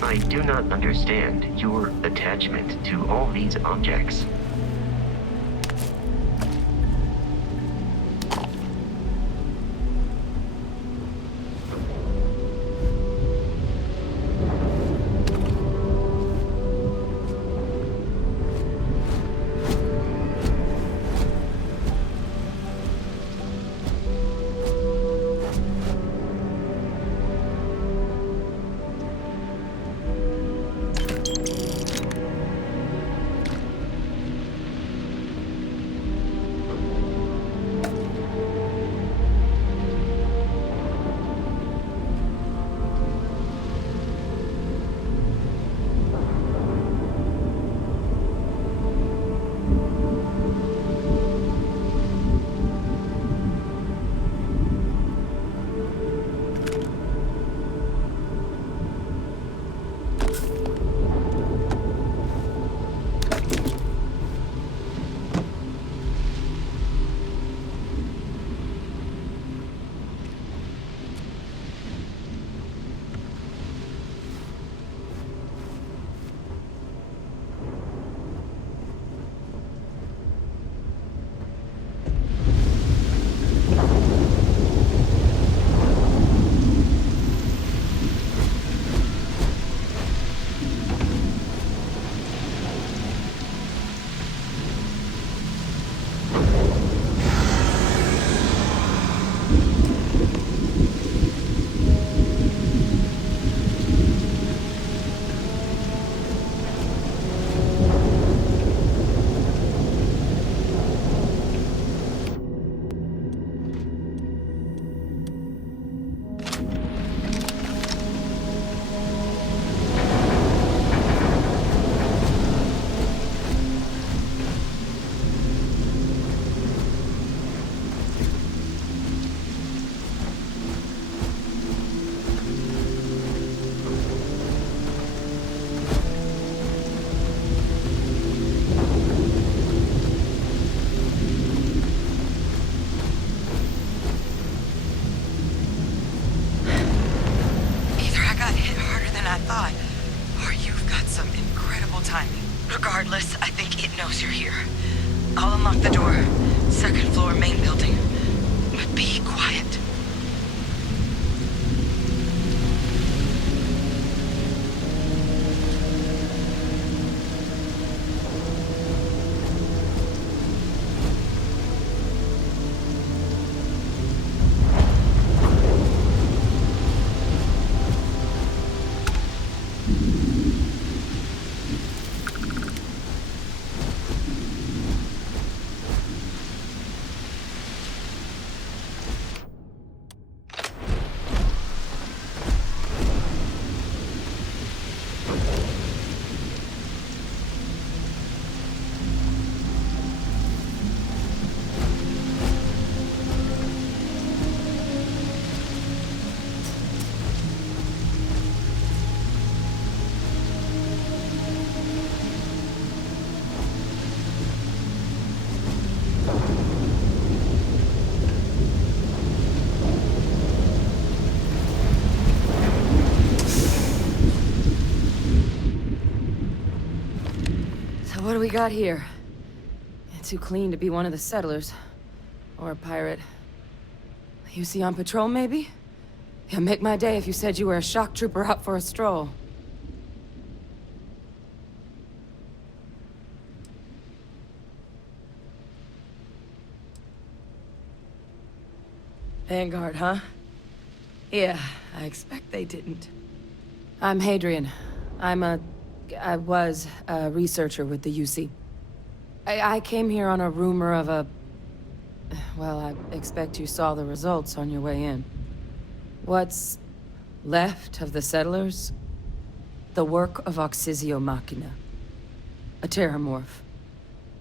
I do not understand your attachment to all these objects. Regardless, I think it knows you're here. I'll unlock the door. Second floor, main building. But be quiet. What do we got here? Too clean to be one of the settlers. Or a pirate. You see on patrol, maybe? Yeah, make my day if you said you were a shock trooper out for a stroll. Vanguard, huh? Yeah, I expect they didn't. I'm Hadrian. I was a researcher with the UC. I came here on a rumor of a... Well, I expect you saw the results on your way in. What's left of the settlers? The work of Oxysio Machina. A terramorph.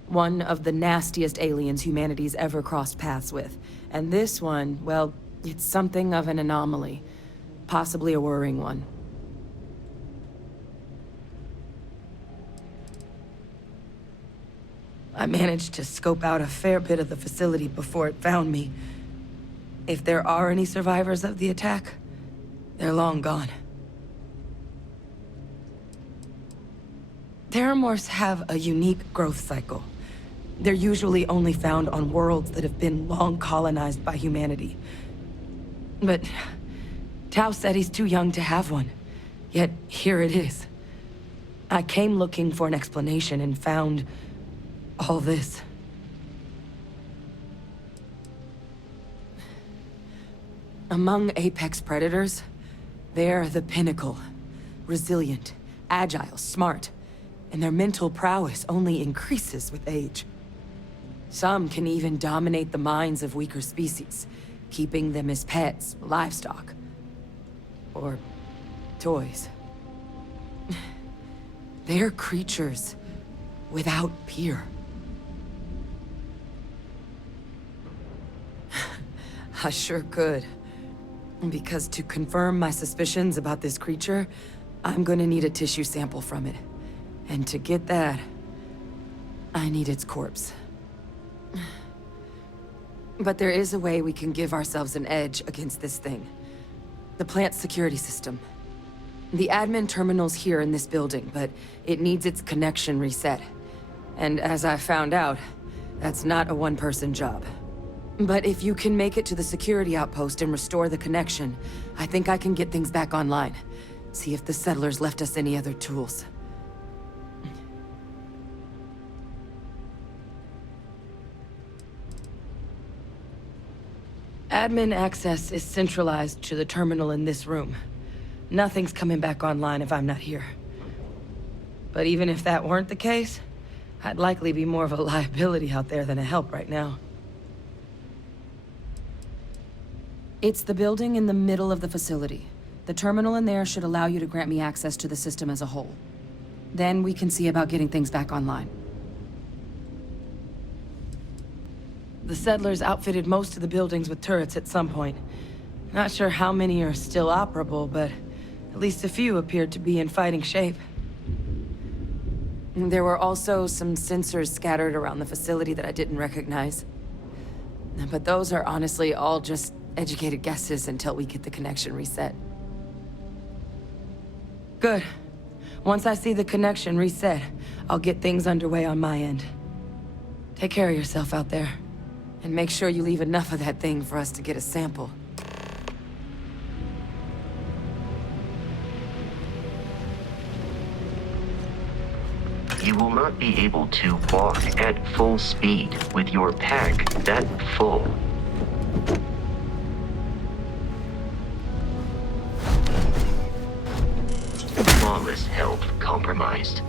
One of the nastiest aliens humanity's ever crossed paths with. And this one, well, it's something of an anomaly. Possibly a worrying one. I managed to scope out a fair bit of the facility before it found me. If there are any survivors of the attack, they're long gone. Theramorphs have a unique growth cycle. They're usually only found on worlds that have been long colonized by humanity. But Tau said he's too young to have one. Yet here it is. I came looking for an explanation and found all this. Among apex predators, they're the pinnacle. Resilient, agile, smart. And their mental prowess only increases with age. Some can even dominate the minds of weaker species, keeping them as pets, livestock, or toys. They're creatures without peer. I sure could. Because to confirm my suspicions about this creature, I'm gonna need a tissue sample from it. And to get that, I need its corpse. But there is a way we can give ourselves an edge against this thing. The plant's security system. The admin terminal's here in this building, but it needs its connection reset. And as I found out, that's not a one-person job. But if you can make it to the security outpost and restore the connection, I think I can get things back online. See if the settlers left us any other tools. Admin access is centralized to the terminal in this room. Nothing's coming back online if I'm not here. But even if that weren't the case, I'd likely be more of a liability out there than a help right now. It's the building in the middle of the facility. The terminal in there should allow you to grant me access to the system as a whole. Then we can see about getting things back online. The settlers outfitted most of the buildings with turrets at some point. Not sure how many are still operable, but at least a few appeared to be in fighting shape. There were also some sensors scattered around the facility that I didn't recognize. But those are honestly all just educated guesses until we get the connection reset. Good. Once I see the connection reset, I'll get things underway on my end. Take care of yourself out there. And make sure you leave enough of that thing for us to get a sample. You will not be able to walk at full speed with your pack that full. Flawless health compromised.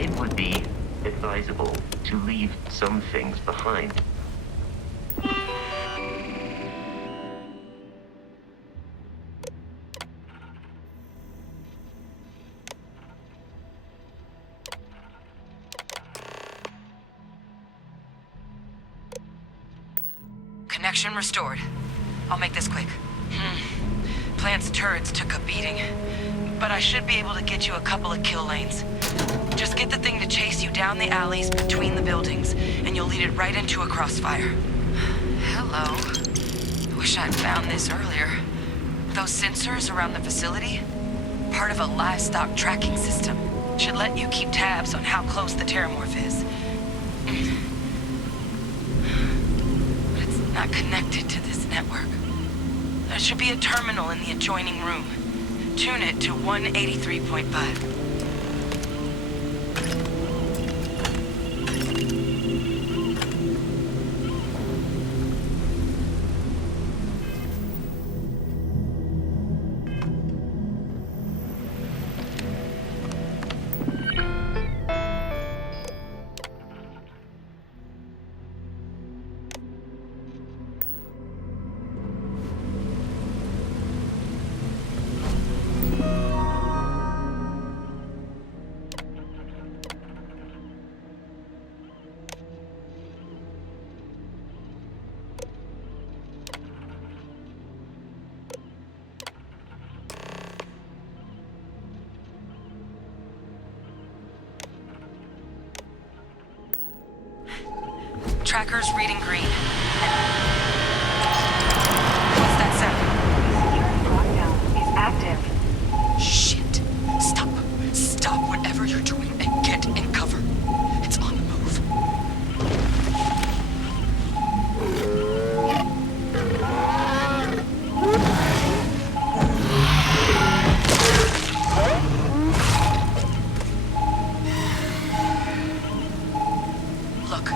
it would be advisable to leave some things behind. Connection restored. I'll make this quick. Plant's turrets took a beating, but I should be able to get you a couple of kill lanes. Just get the thing to chase you down the alleys between the buildings, and you'll lead it right into a crossfire. Hello. Wish I'd found this earlier. Those sensors around the facility? Part of a livestock tracking system. Should let you keep tabs on how close the terramorph is. But it's not connected to this network. There should be a terminal in the adjoining room. Tune it to 183.5. Tracker's reading green. What's that sound? Lockdown is active. Shit. Stop. Stop whatever you're doing and get in cover. It's on the move. Look,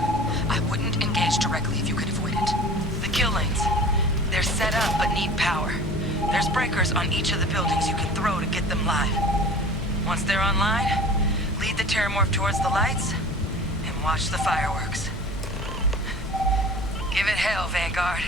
I wouldn't engage directly if you could avoid it. The kill lanes, they're set up but need power. There's breakers on each of the buildings you can throw to get them live. Once they're online, lead the terramorph towards the lights and watch the fireworks. Give it hell, Vanguard.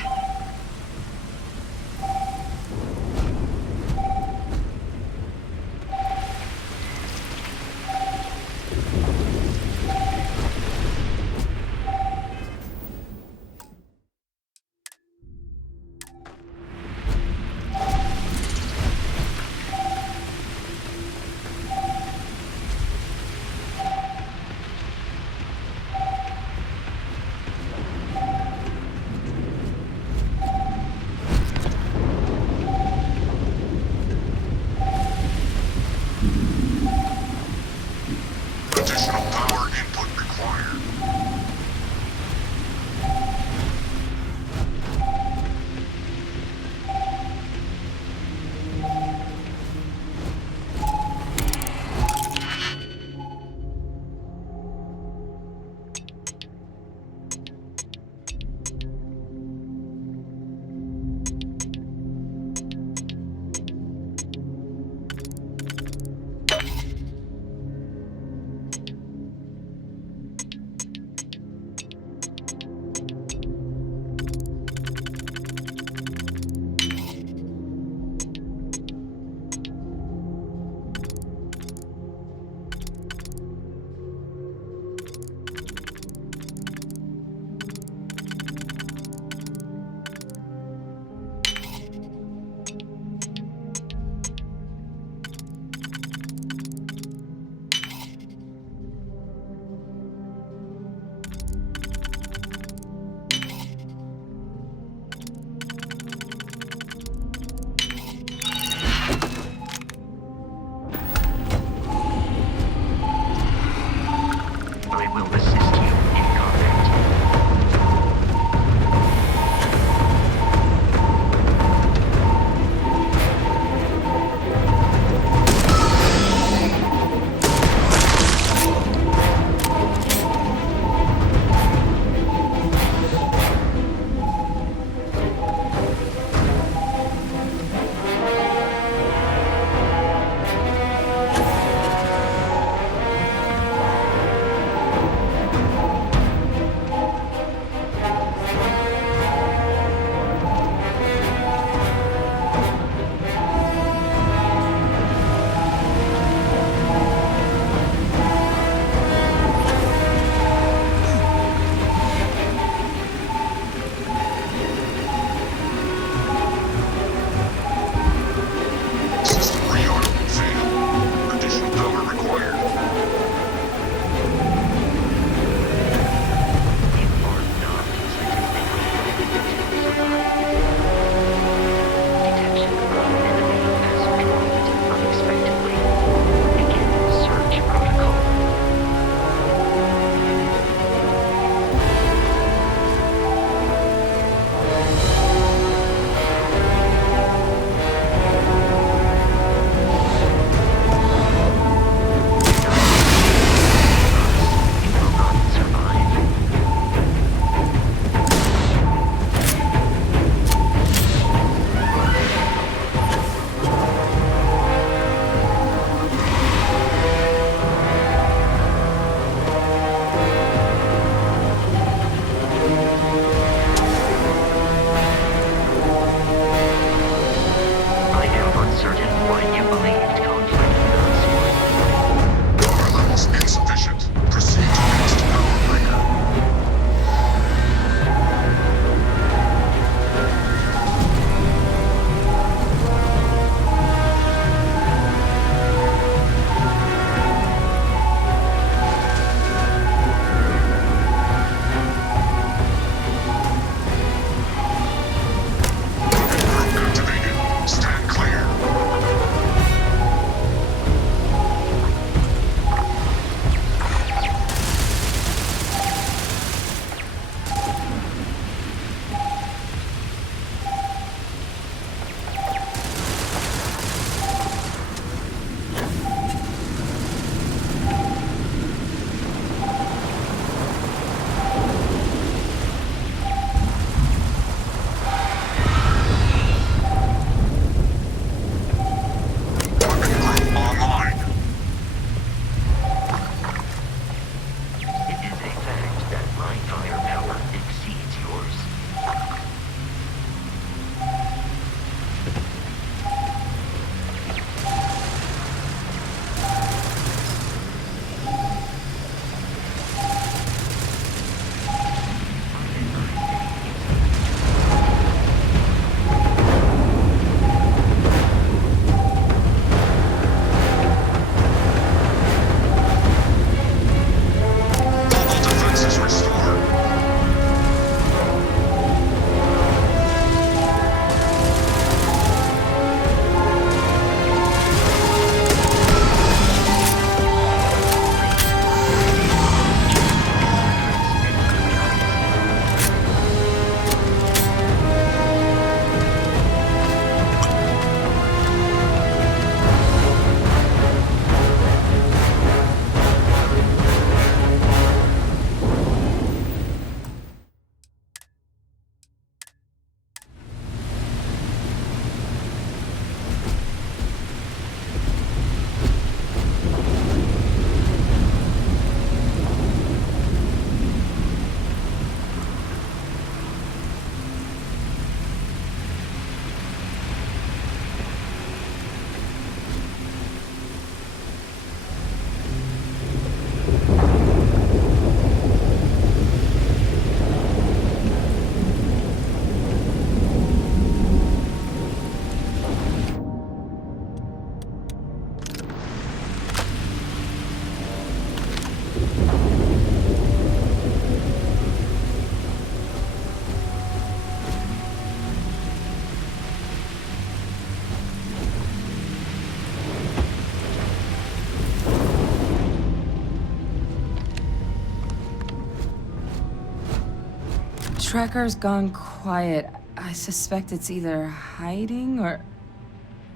Trekker's gone quiet. I suspect it's either hiding or...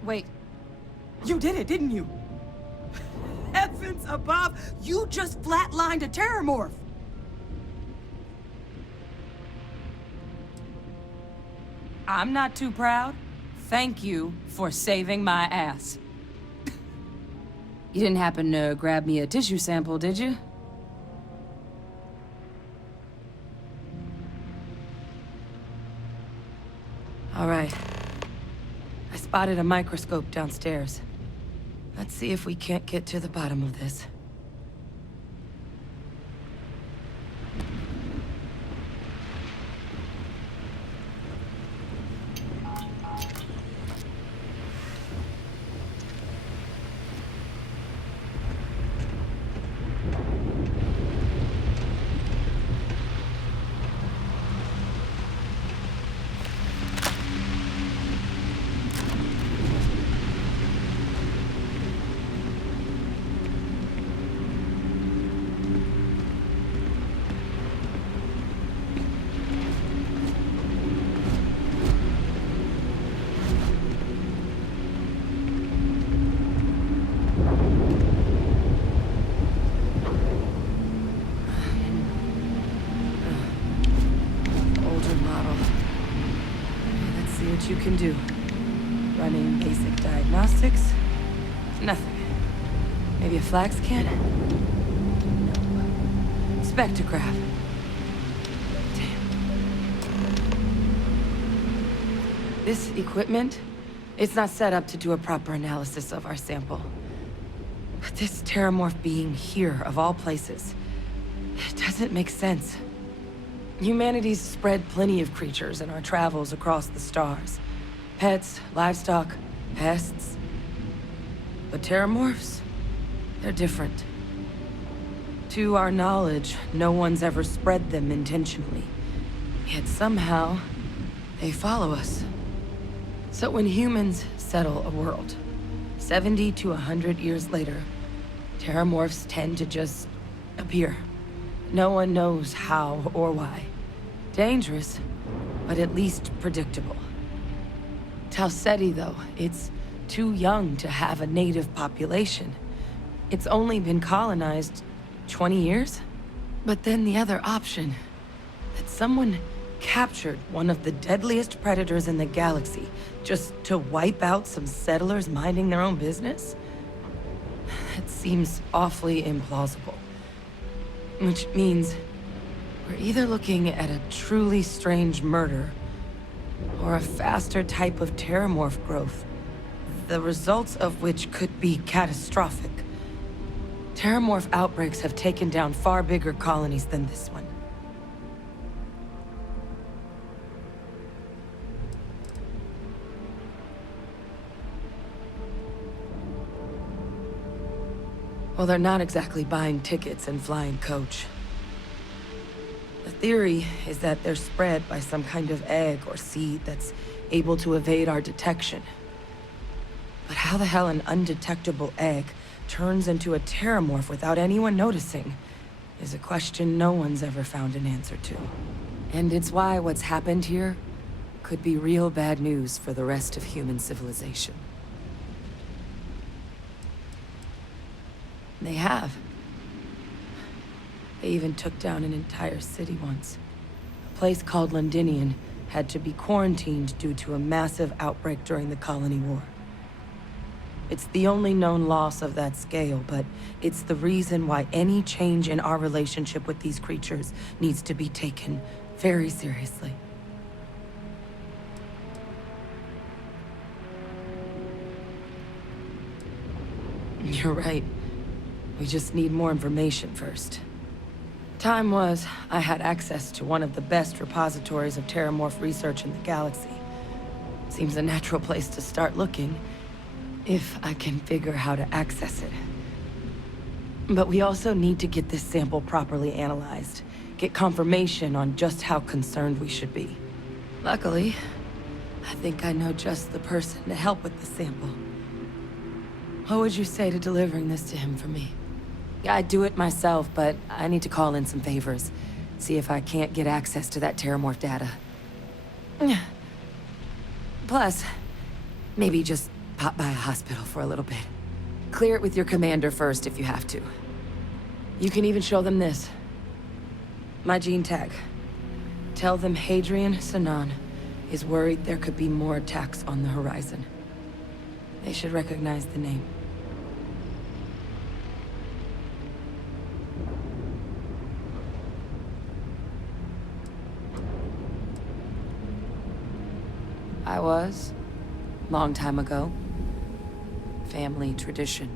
Wait. You did it, didn't you? Heavens above! You just flatlined a terramorph! I'm not too proud. Thank you for saving my ass. You didn't happen to grab me a tissue sample, did you? All right. I spotted a microscope downstairs. Let's see if we can't get to the bottom of this. You can do. Running basic diagnostics? Nothing. Maybe a flax can? No. Spectrograph. Damn. This equipment, it's not set up to do a proper analysis of our sample. But this terramorph being here, of all places, it doesn't make sense. Humanity's spread plenty of creatures in our travels across the stars. Pets, livestock, pests. But terramorphs? They're different. To our knowledge, no one's ever spread them intentionally. Yet somehow, they follow us. So when humans settle a world, 70 to 100 years later, terramorphs tend to just appear. No one knows how or why. Dangerous, but at least predictable. Tau Ceti, though, it's too young to have a native population. It's only been colonized 20 years? But then the other option, that someone captured one of the deadliest predators in the galaxy just to wipe out some settlers minding their own business? That seems awfully implausible. Which means we're either looking at a truly strange murder or a faster type of terramorph growth, the results of which could be catastrophic. Terramorph outbreaks have taken down far bigger colonies than this one. Well, they're not exactly buying tickets and flying coach. The theory is that they're spread by some kind of egg or seed that's able to evade our detection. But how the hell an undetectable egg turns into a terramorph without anyone noticing is a question no one's ever found an answer to. And it's why what's happened here could be real bad news for the rest of human civilization. They have. They even took down an entire city once. A place called Londinian had to be quarantined due to a massive outbreak during the Colony War. It's the only known loss of that scale, but it's the reason why any change in our relationship with these creatures needs to be taken very seriously. You're right. We just need more information first. Time was, I had access to one of the best repositories of terramorph research in the galaxy. Seems a natural place to start looking, if I can figure how to access it. But we also need to get this sample properly analyzed. Get confirmation on just how concerned we should be. Luckily, I think I know just the person to help with the sample. What would you say to delivering this to him for me? I'd do it myself, but I need to call in some favors. See if I can't get access to that Terramorph data. Plus, maybe just pop by a hospital for a little bit. Clear it with your commander first if you have to. You can even show them this. My gene tag. Tell them Hadrian Sanan is worried there could be more attacks on the horizon. They should recognize the name. I was. Long time ago. Family tradition.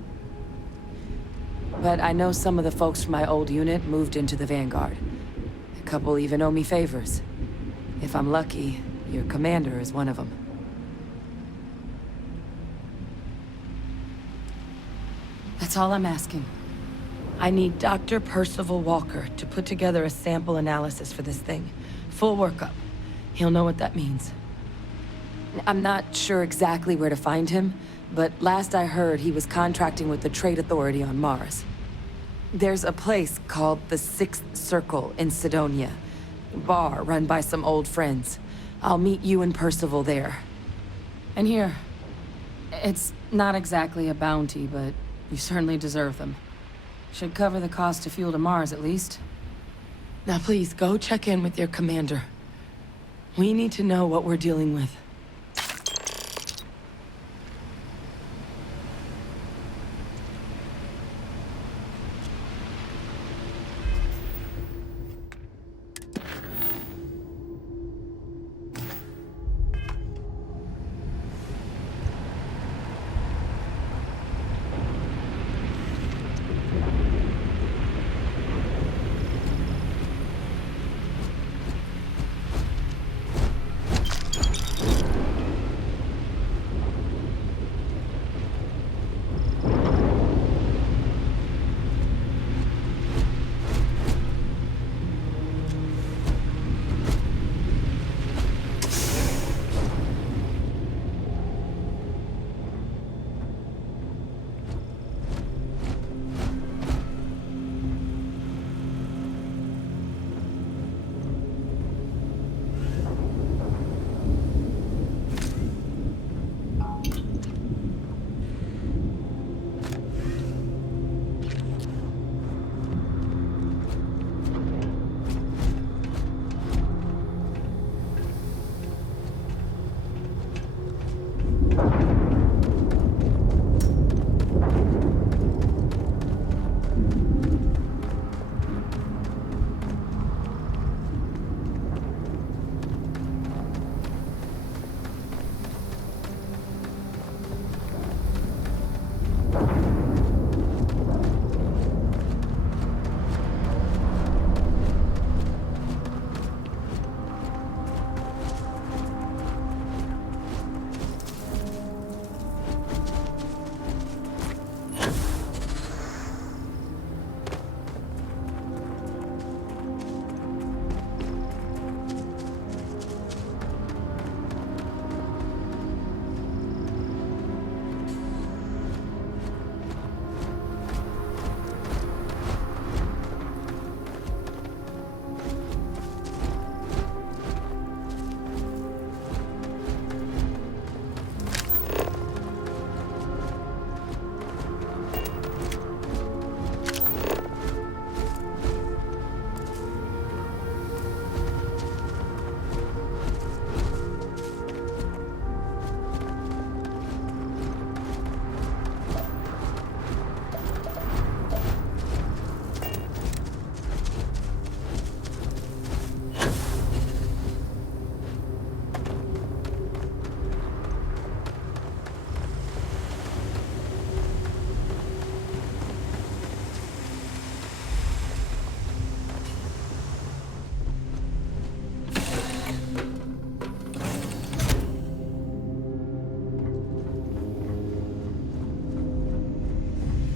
But I know some of the folks from my old unit moved into the Vanguard. A couple even owe me favors. If I'm lucky, your commander is one of them. That's all I'm asking. I need Dr. Percival Walker to put together a sample analysis for this thing. Full workup. He'll know what that means. I'm not sure exactly where to find him, but last I heard he was contracting with the Trade Authority on Mars. There's a place called the Sixth Circle in Sidonia. A bar run by some old friends. I'll meet you and Percival there. And here. It's not exactly a bounty, but you certainly deserve them. Should cover the cost to fuel to Mars, at least. Now please, go check in with your commander. We need to know what we're dealing with.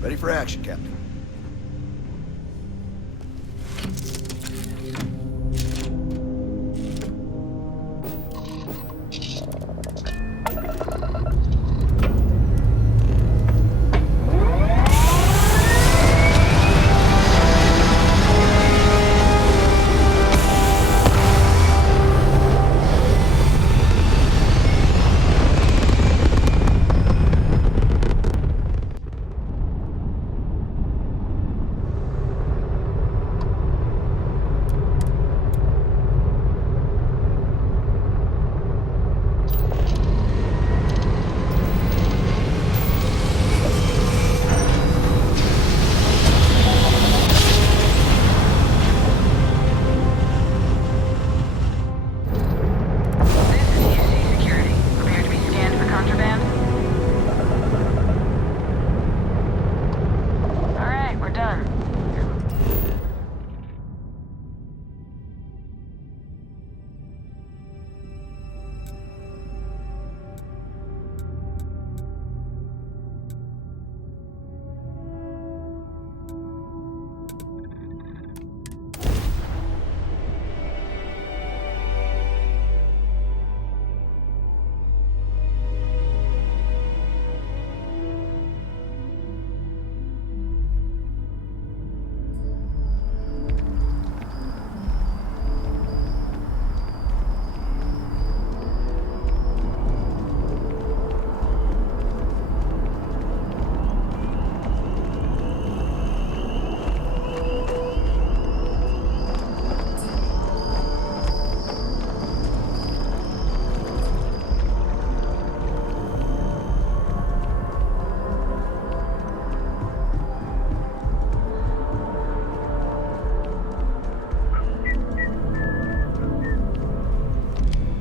Ready for action, Captain.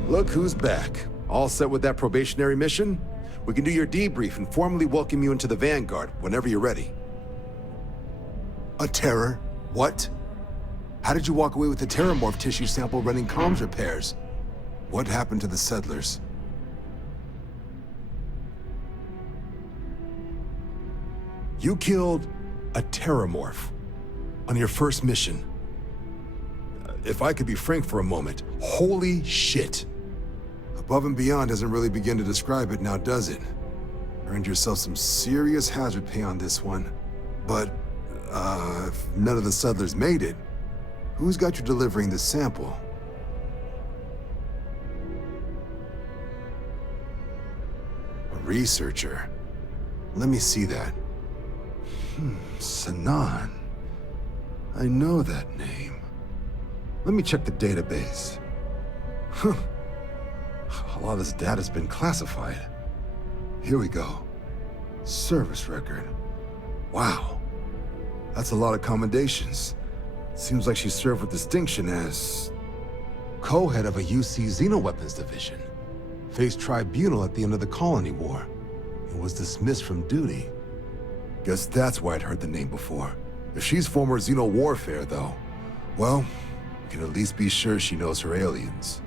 Look who's back. All set with that probationary mission? We can do your debrief and formally welcome you into the Vanguard whenever you're ready. A terror? What? How did you walk away with the terramorph tissue sample running comms repairs? What happened to the settlers? You killed a terramorph on your first mission. If I could be frank for a moment, holy shit. Above and beyond doesn't really begin to describe it now, does it? Earned yourself some serious hazard pay on this one. But, if none of the settlers made it, who's got you delivering the sample? A researcher. Let me see that. Sanan. I know that name. Let me check the database. Huh. A lot of this data's been classified. Here we go. Service record. Wow. That's a lot of commendations. Seems like she served with distinction as co-head of a UC Xenoweapons division. Faced tribunal at the end of the Colony War and was dismissed from duty. Guess that's why I'd heard the name before. If she's former Xeno warfare, though, well, we can at least be sure she knows her aliens.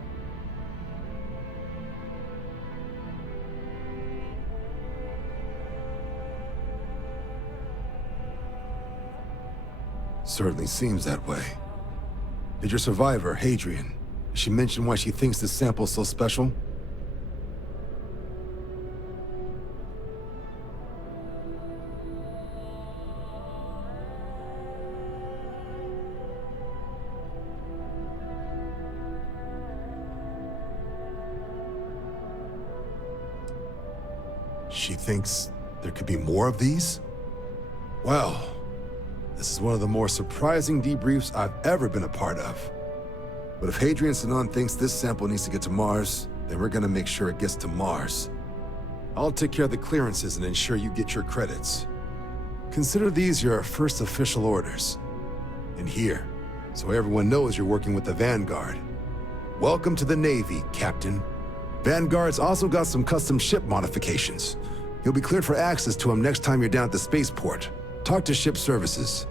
Certainly seems that way. Did your survivor, Hadrian, did she mention why she thinks this sample's so special? She thinks there could be more of these? Well, this is one of the more surprising debriefs I've ever been a part of. But if Hadrian Sanan thinks this sample needs to get to Mars, then we're gonna make sure it gets to Mars. I'll take care of the clearances and ensure you get your credits. Consider these your first official orders. And here, so everyone knows you're working with the Vanguard. Welcome to the Navy, Captain. Vanguard's also got some custom ship modifications. You'll be cleared for access to them next time you're down at the spaceport. Talk to ship services.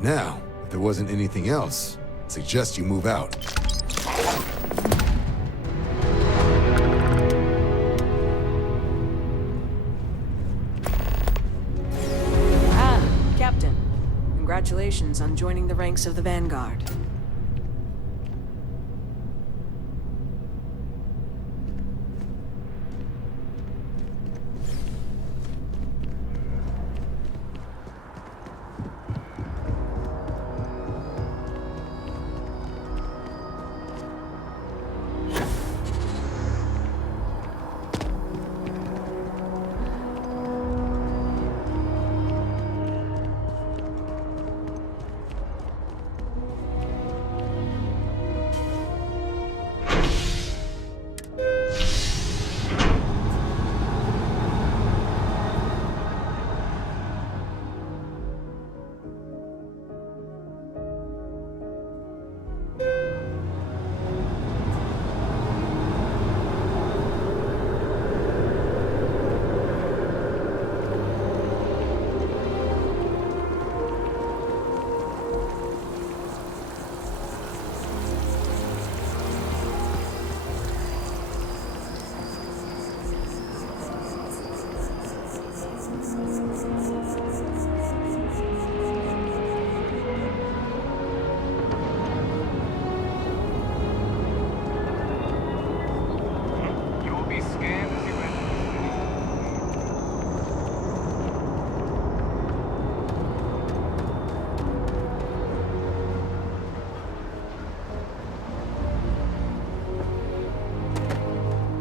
Now, if there wasn't anything else, I suggest you move out. Captain. Congratulations on joining the ranks of the Vanguard.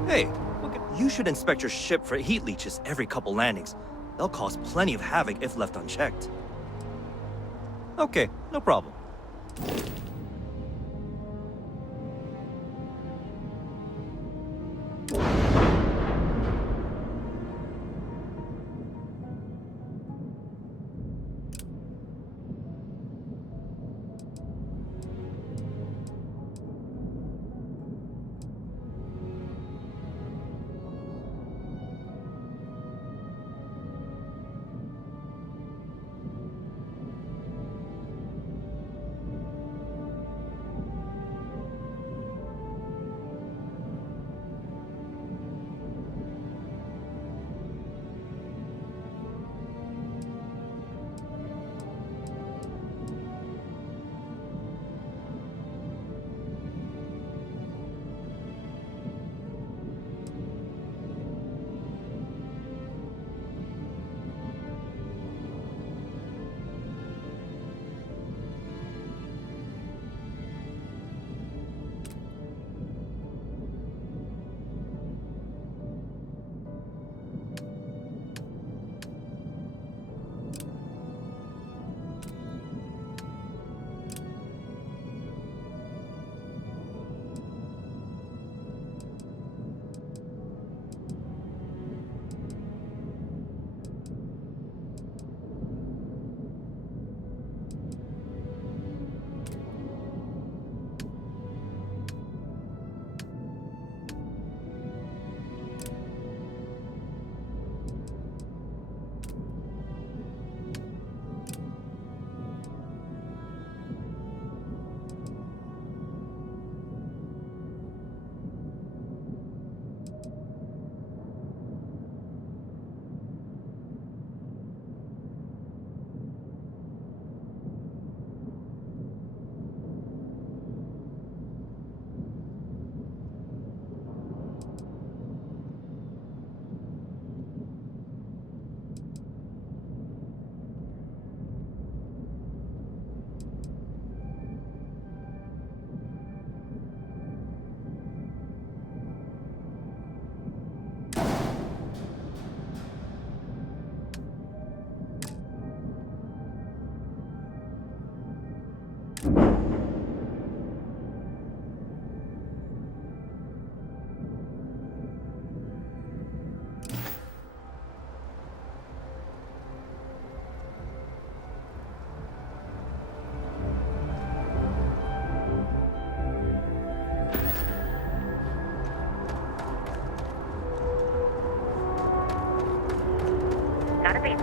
Hey, you should inspect your ship for heat leeches every couple landings. They'll cause plenty of havoc if left unchecked. Okay, no problem.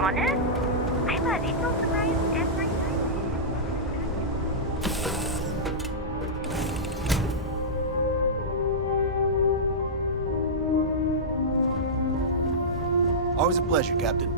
honest, I'm a little surprised every time. Always a pleasure, Captain.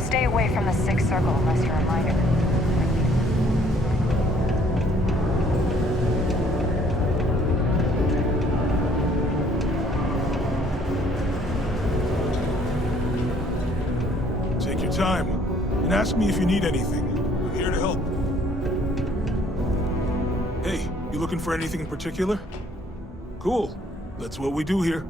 Stay away from the sixth circle unless you're a miner. Take your time, and ask me if you need anything. I'm here to help. Hey, you looking for anything in particular? Cool. That's what we do here.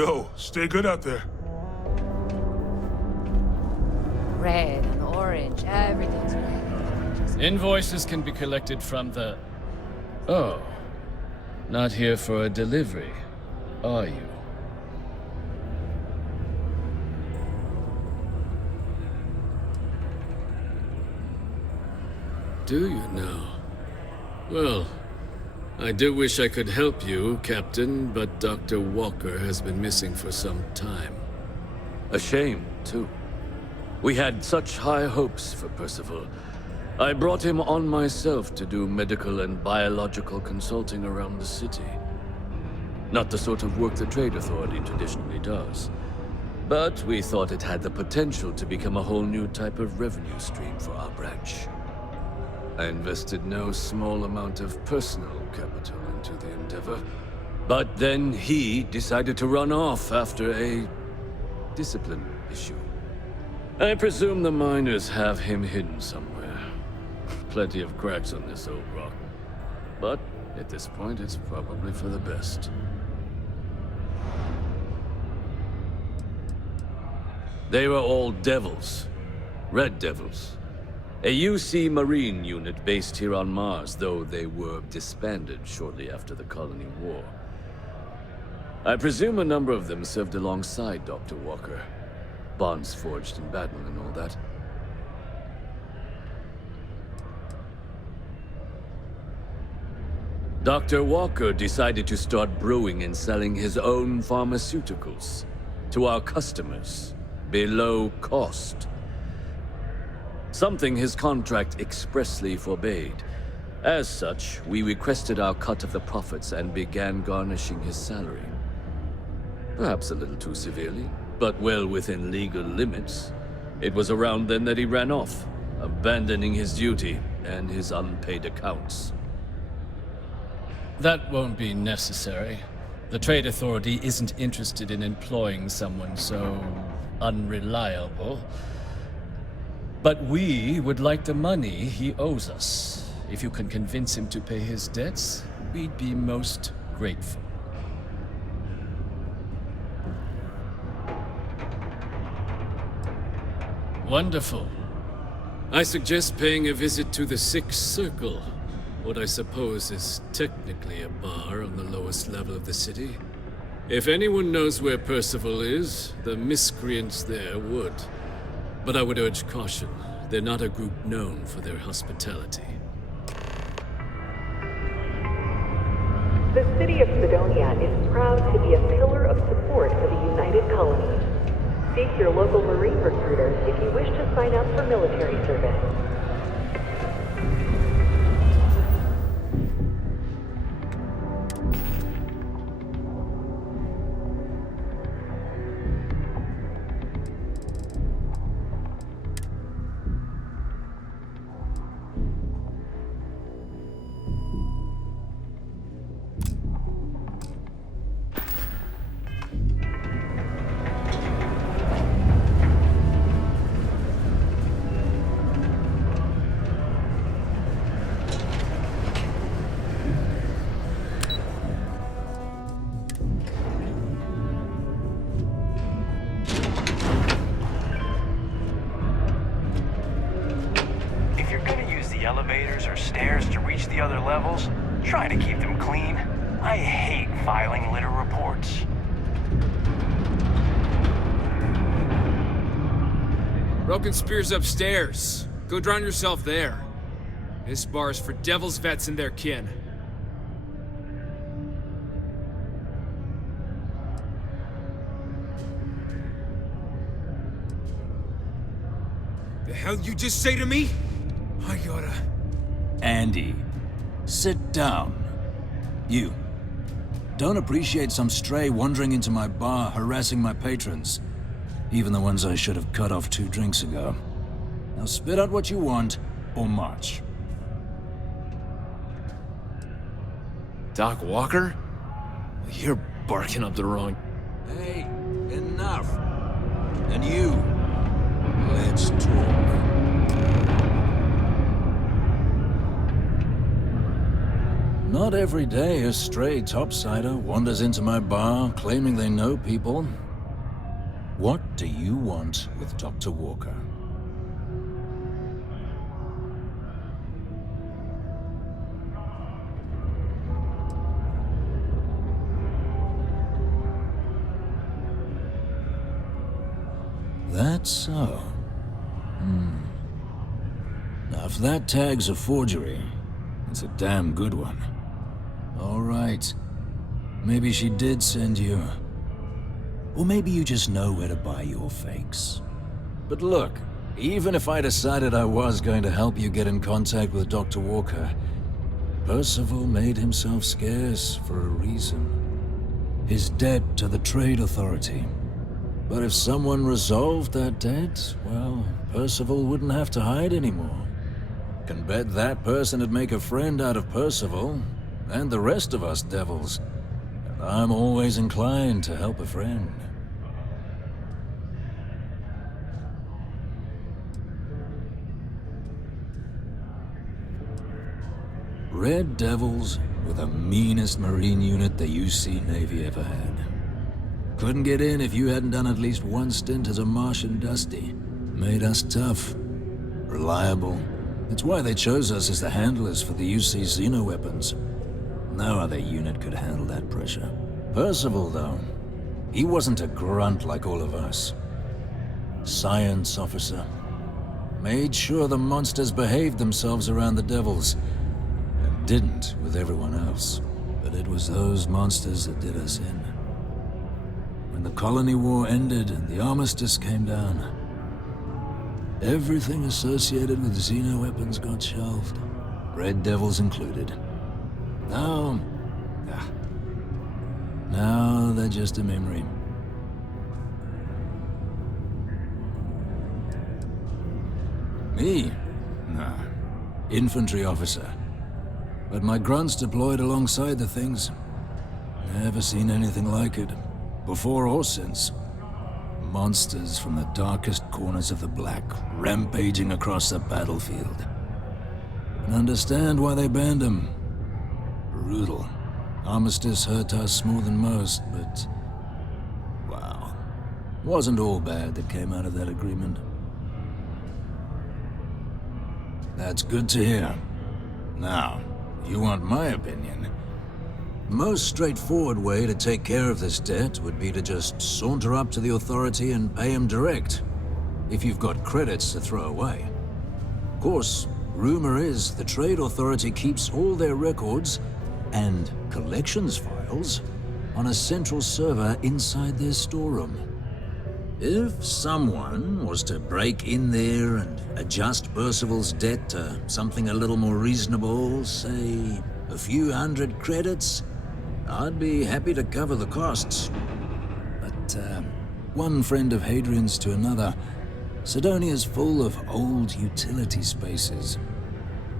Yo, stay good out there. Red and orange, everything's red. Invoices can be collected from the... Oh. Not here for a delivery, are you? Do you now? Well, I do wish I could help you, Captain, but Dr. Walker has been missing for some time. A shame, too. We had such high hopes for Percival. I brought him on myself to do medical and biological consulting around the city. Not the sort of work the Trade Authority traditionally does. But we thought it had the potential to become a whole new type of revenue stream for our branch. I invested no small amount of personal capital into the endeavor. But then he decided to run off after a discipline issue. I presume the miners have him hidden somewhere. Plenty of cracks on this old rock. But at this point, it's probably for the best. They were all devils. Red devils. A UC Marine unit based here on Mars, though they were disbanded shortly after the Colony War. I presume a number of them served alongside Dr. Walker. Bonds forged in battle and all that. Dr. Walker decided to start brewing and selling his own pharmaceuticals to our customers, below cost. Something his contract expressly forbade. As such, we requested our cut of the profits and began garnishing his salary. Perhaps a little too severely, but well within legal limits. It was around then that he ran off, abandoning his duty and his unpaid accounts. That won't be necessary. The Trade Authority isn't interested in employing someone so unreliable. But we would like the money he owes us. If you can convince him to pay his debts, we'd be most grateful. Wonderful. I suggest paying a visit to the Sixth Circle, what I suppose is technically a bar on the lowest level of the city. If anyone knows where Percival is, the miscreants there would. But I would urge caution. They're not a group known for their hospitality. The city of Sidonia is proud to be a pillar of support for the United Colonies. Seek your local Marine recruiter if you wish to sign up for military service. Elevators or stairs to reach the other levels, try to keep them clean. I hate filing litter reports. Broken Spear's upstairs. Go drown yourself there. This bar's for Devil's vets and their kin. The hell you just say to me? I gotta... Andy, sit down. You. Don't appreciate some stray wandering into my bar, harassing my patrons. Even the ones I should have cut off 2 drinks ago. Now spit out what you want, or march. Doc Walker? You're barking up the wrong... Hey, enough. And you, let's talk. Not Not every day a stray topsider wanders into my bar claiming they know people. What do you want with Dr. Walker? That's so. Now, if that tag's a forgery, it's a damn good one. All right. Maybe she did send you. Or maybe you just know where to buy your fakes. But look, even if I decided I was going to help you get in contact with Dr. Walker, Percival made himself scarce for a reason. His debt to the Trade Authority. But if someone resolved that debt, well, Percival wouldn't have to hide anymore. Can bet that person would make a friend out of Percival, and the rest of us devils. And I'm always inclined to help a friend. Red Devils were the meanest Marine unit the UC Navy ever had. Couldn't get in if you hadn't done at least one stint as a Martian Dusty. Made us tough, reliable. It's why they chose us as the handlers for the UC xeno-weapons. No other unit could handle that pressure. Percival, though, he wasn't a grunt like all of us. Science officer. Made sure the monsters behaved themselves around the Devils. And didn't with everyone else. But it was those monsters that did us in. When the colony war ended and the armistice came down, everything associated with xeno-weapons got shelved. Red Devils included. Now they're just a memory. Me? Nah. Infantry officer. But my grunts deployed alongside the things. Never seen anything like it. Before or since. Monsters from the darkest corners of the Black, rampaging across the battlefield. And understand why they banned them. Brutal. Armistice hurt us more than most, but... wow. Wasn't all bad that came out of that agreement. That's good to hear. Now, you want my opinion? The most straightforward way to take care of this debt would be to just saunter up to the Authority and pay him direct, if you've got credits to throw away. Of course, rumor is the Trade Authority keeps all their records and collections files on a central server inside their storeroom. If someone was to break in there and adjust Percival's debt to something a little more reasonable, say a few hundred credits, I'd be happy to cover the costs. But, one friend of Hadrian's to another, Sidonia's full of old utility spaces.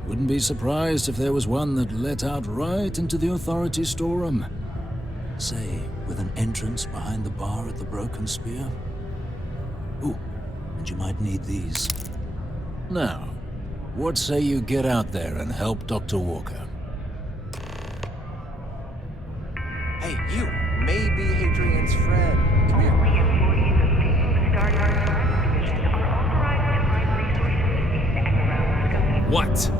Wouldn't be surprised if there was one that let out right into the Authority storeroom. Say, with an entrance behind the bar at the Broken Spear. Ooh, and you might need these. Now, what say you get out there and help Dr. Walker? Hey, you! Maybe Hadrian's friend. Come here. What?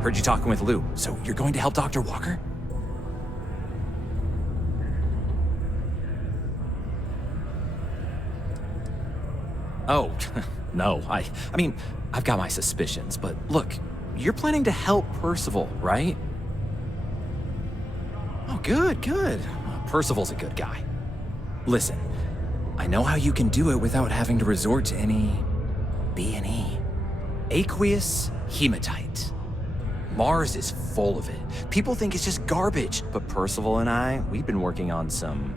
Heard you talking with Lou, so you're going to help Dr. Walker? Oh, no, I mean, I've got my suspicions, but look, you're planning to help Percival, right? Oh, good. Percival's a good guy. Listen, I know how you can do it without having to resort to any B&E. Aqueous hematite. Mars is full of it. People think it's just garbage, but Percival and I, we've been working on some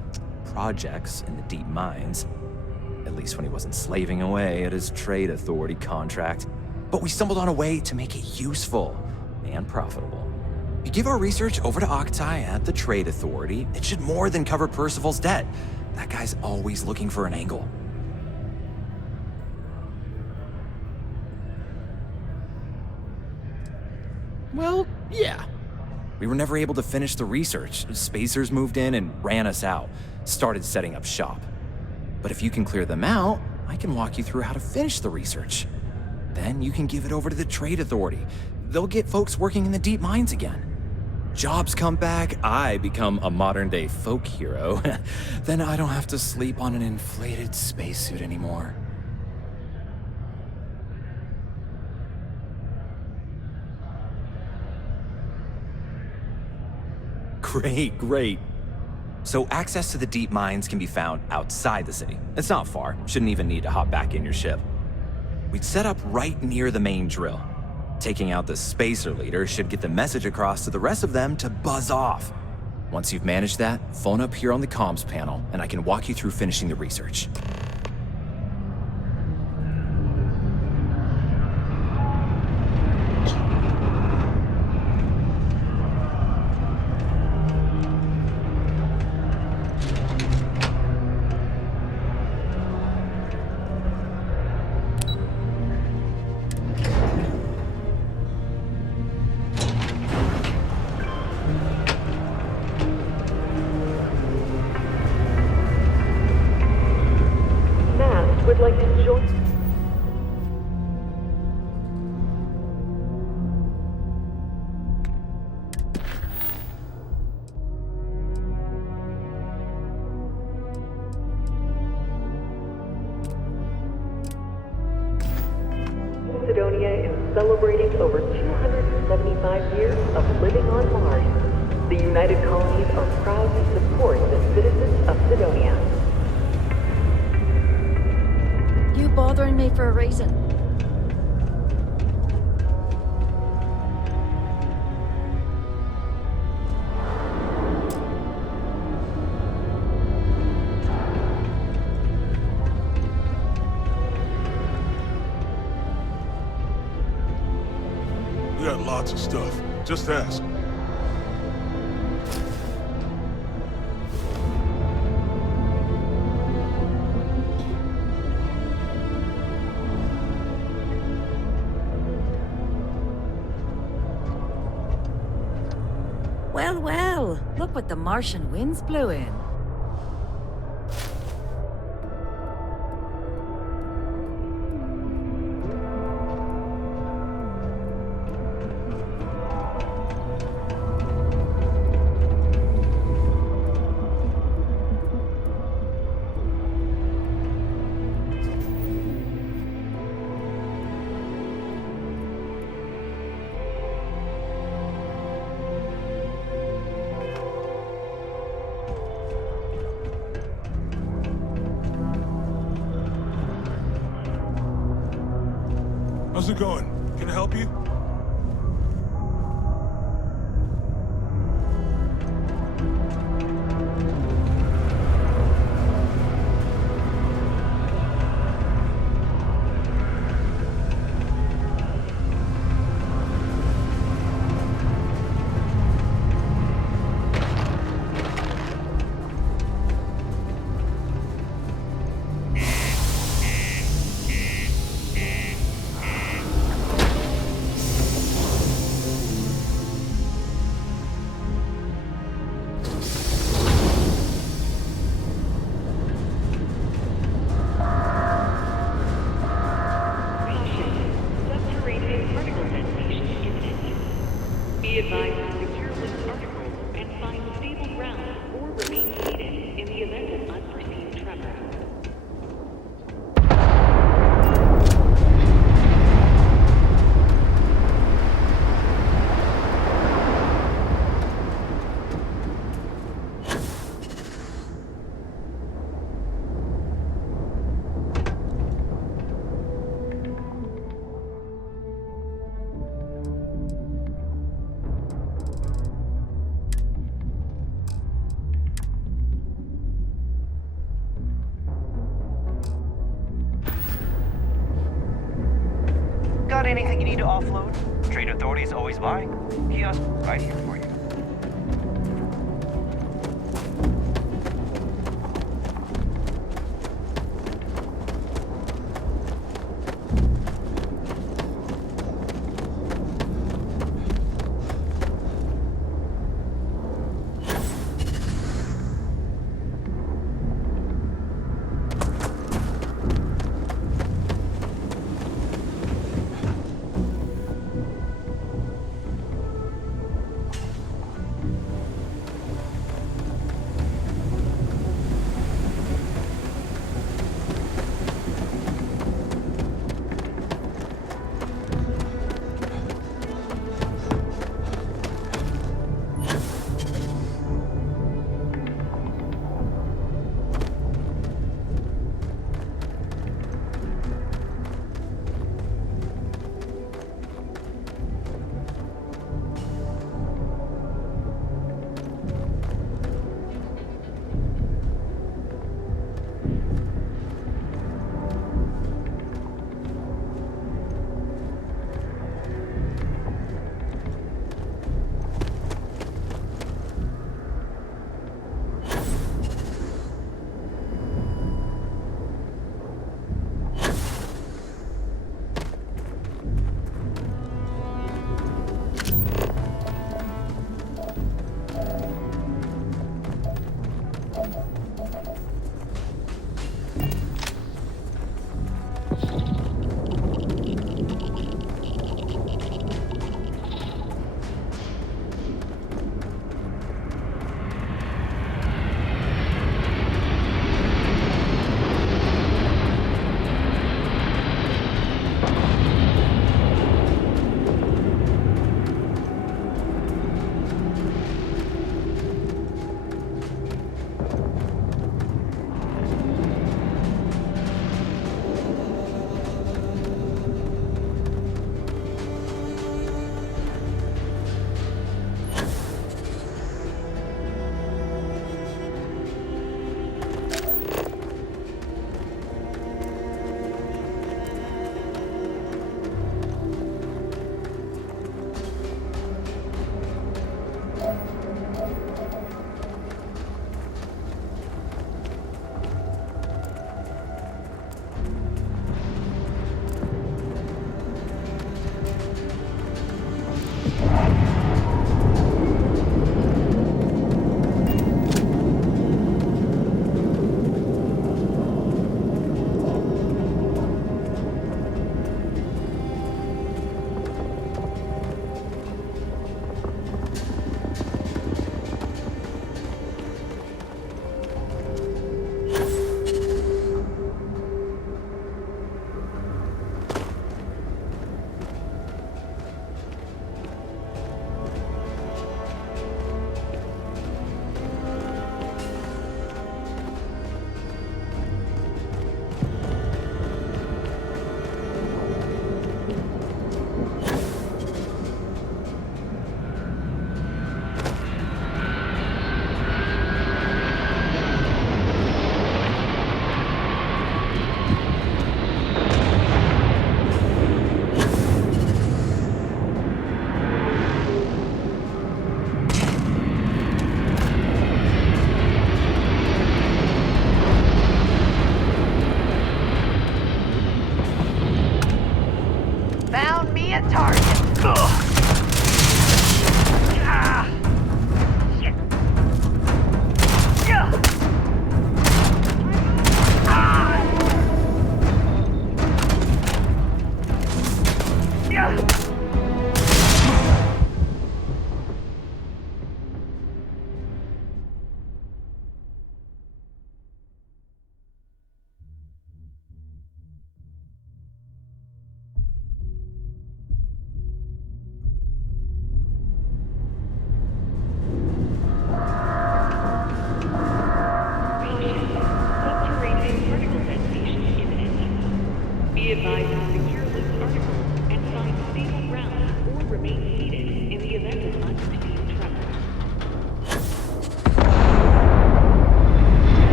projects in the deep mines. At least when he wasn't slaving away at his Trade Authority contract. But we stumbled on a way to make it useful and profitable. You give our research over to Octai at the Trade Authority, it should more than cover Percival's debt. That guy's always looking for an angle. Well, yeah. We were never able to finish the research. Spacers moved in and ran us out. Started setting up shop. But if you can clear them out, I can walk you through how to finish the research. Then you can give it over to the Trade Authority. They'll get folks working in the deep mines again. Jobs come back, I become a modern-day folk hero. Then I don't have to sleep on an inflated spacesuit anymore. Great. So access to the deep mines can be found outside the city. It's not far, shouldn't even need to hop back in your ship. We'd set up right near the main drill. Taking out the spacer leader should get the message across to the rest of them to buzz off. Once you've managed that, phone up here on the comms panel, and I can walk you through finishing the research. Would like to join. Sidonia is celebrating over 275 years of living on Mars. The United Colonies are proud to support the citizens of Sidonia. You bothering me for a reason? We got lots of stuff. Just ask. Well, look what the Martian winds blew in. How's it going? Can I help you? Be advised to secure loose articles and find stable ground or remain seated in the event of unforeseen tremor. Got anything you need to offload? Trade Authority is always buying. Kiosk right here for you.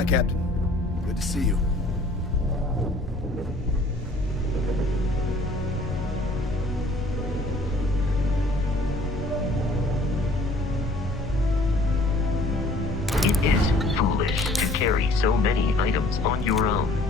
Hi, Captain. Good to see you. It is foolish to carry so many items on your own.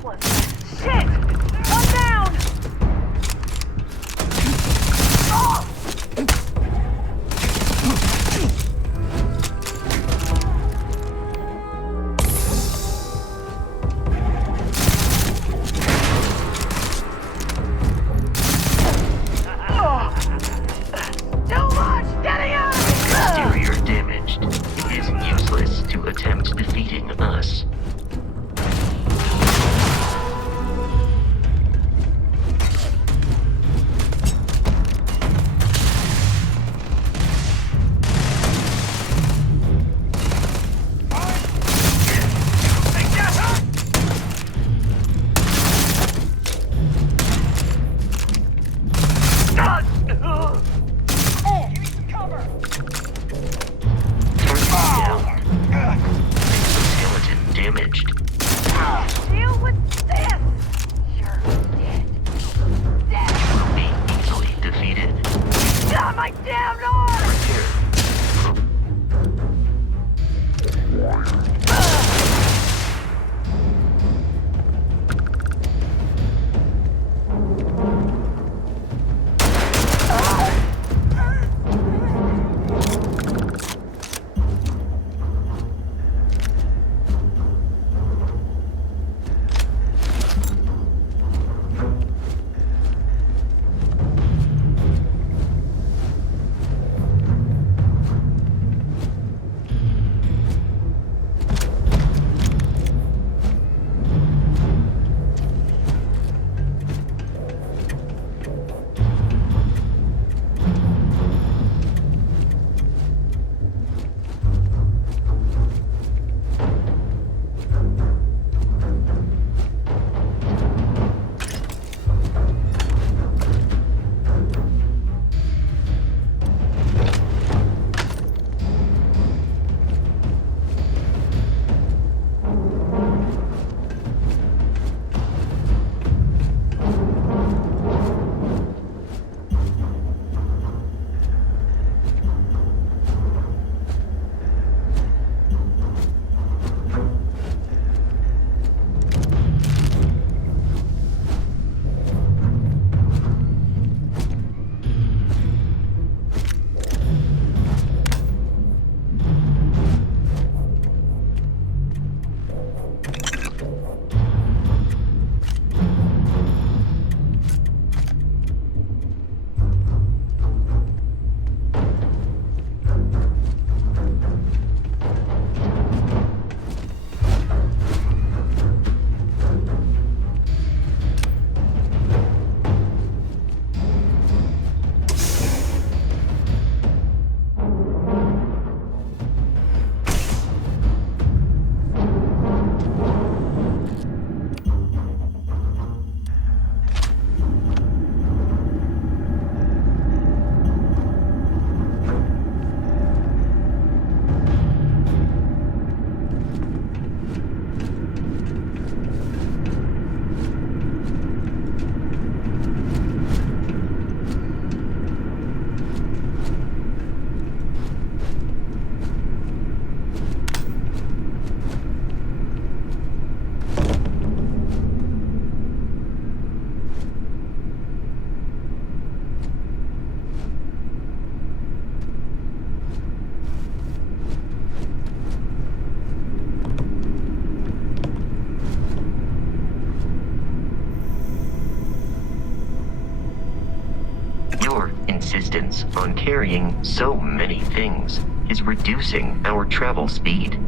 useless. Shit! One down! Oh! Too much! Getting out! Exterior damaged. It is useless to attempt defeating us. Damaged. Deal with this! You're dead. Dead! Will be easily defeated. God, my damn arm! insistence on carrying so many things is reducing our travel speed.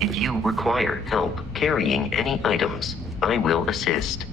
If you require help carrying any items, I will assist.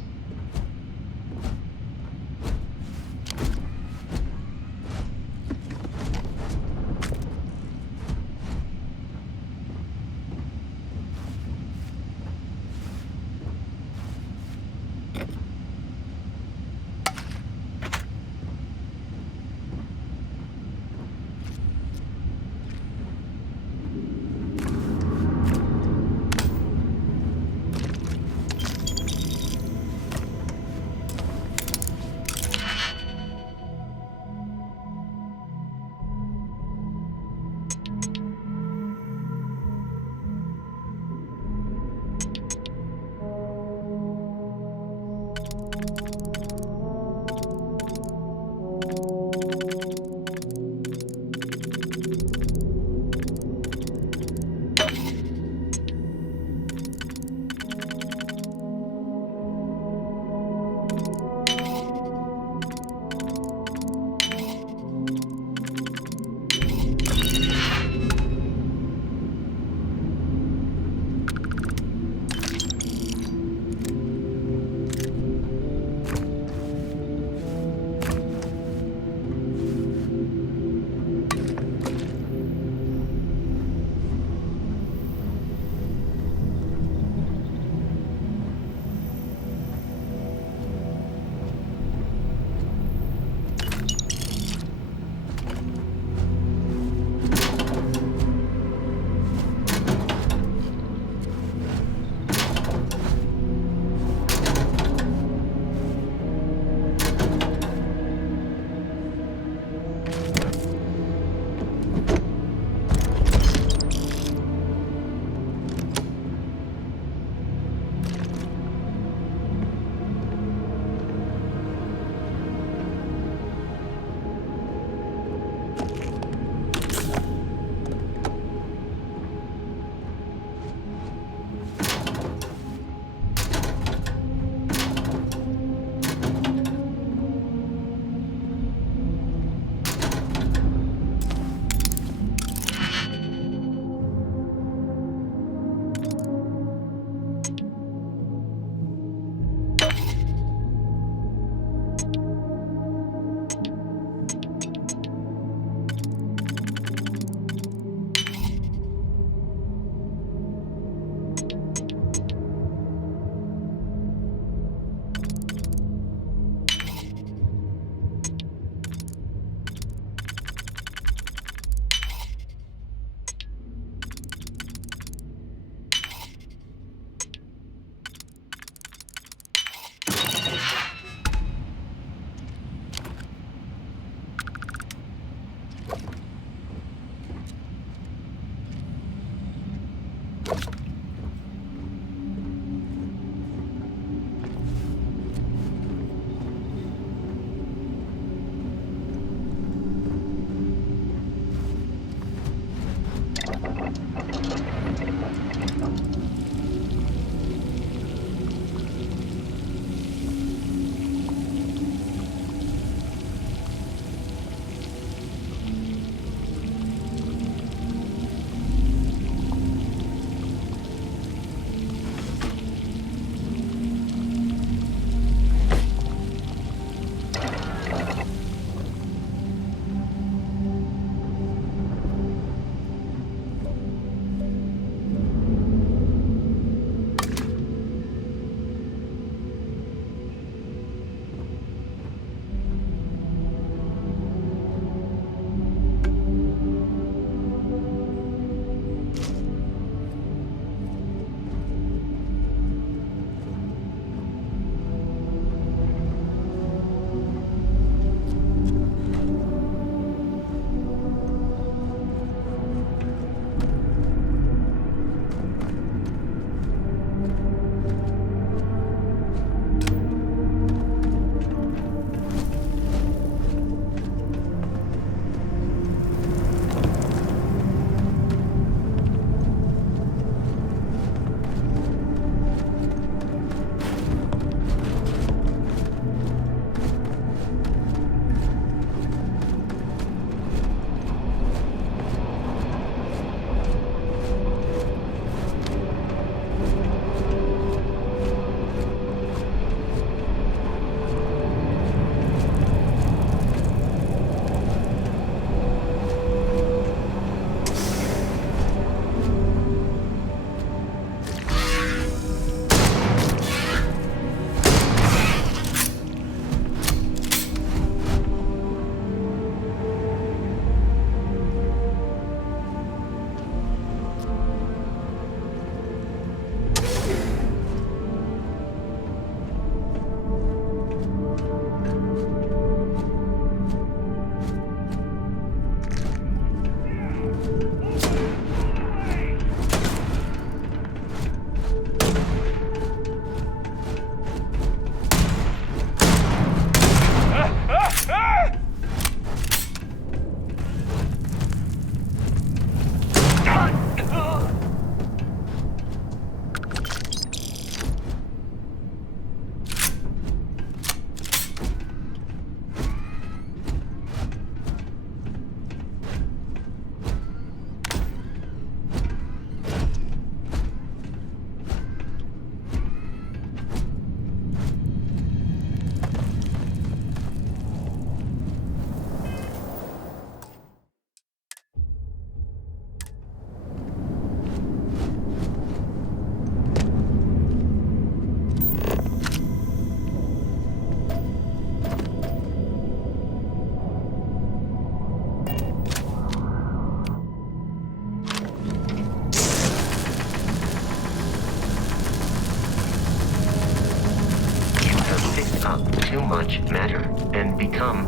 become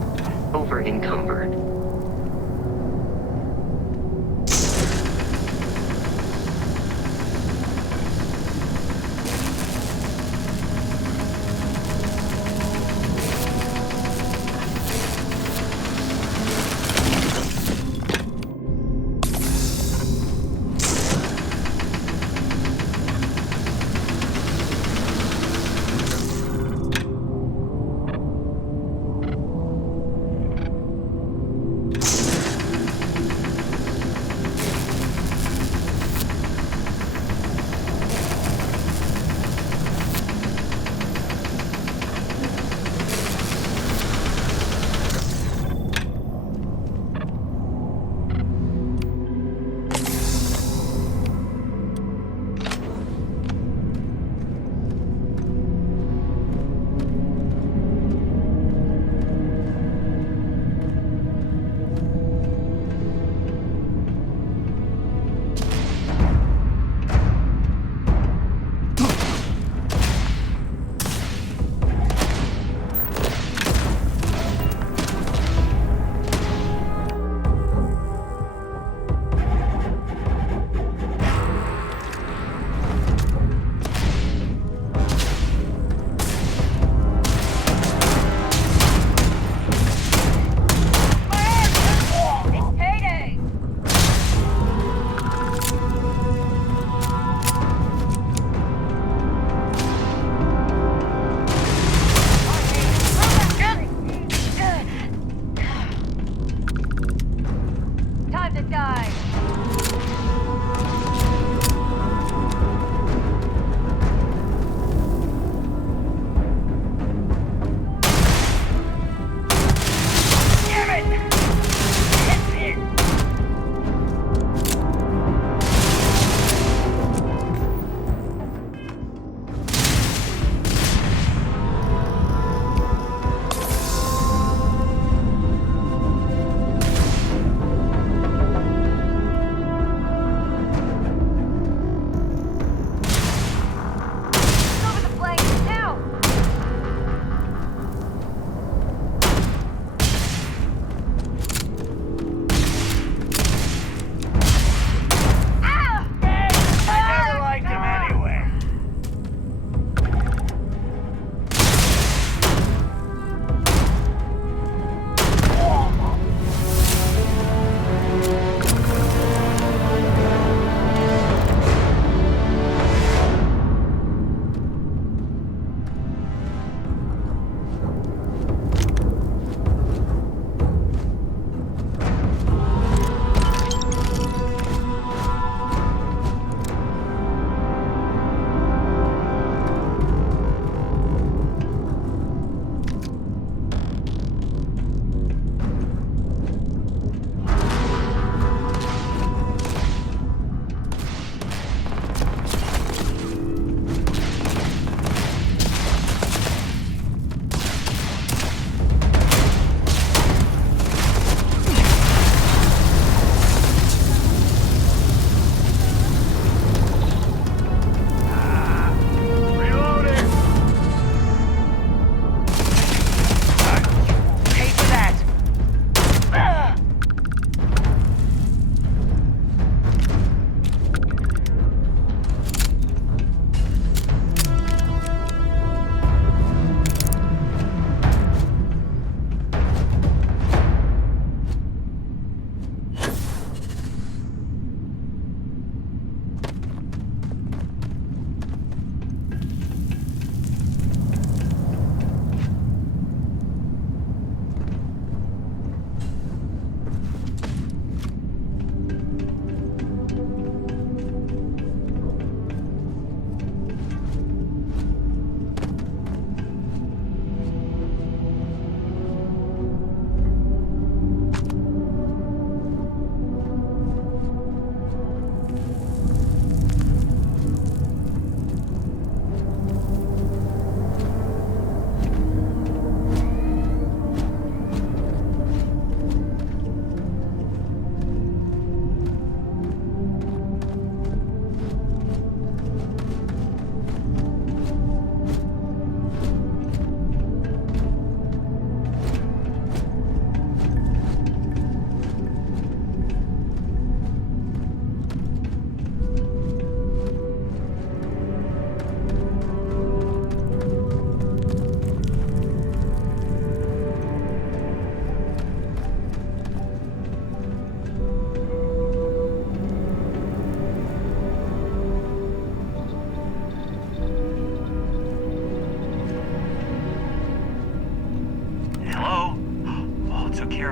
over-encumbered.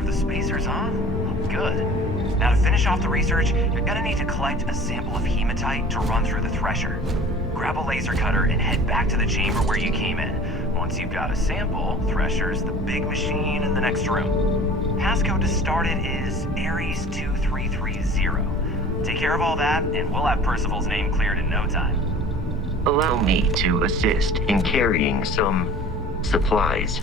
the spacers, huh? Good. Now to finish off the research, you're gonna need to collect a sample of hematite to run through the thresher. Grab a laser cutter and head back to the chamber where you came in. Once you've got a sample, Thresher's the big machine in the next room. Passcode to start it is Ares 2330. Take care of all that, and we'll have Percival's name cleared in no time. Allow me to assist in carrying some supplies.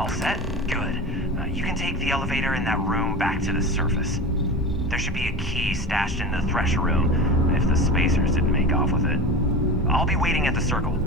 All set? Good. You can take the elevator in that room back to the surface. There should be a key stashed in the Thresher room, if the spacers didn't make off with it. I'll be waiting at the circle.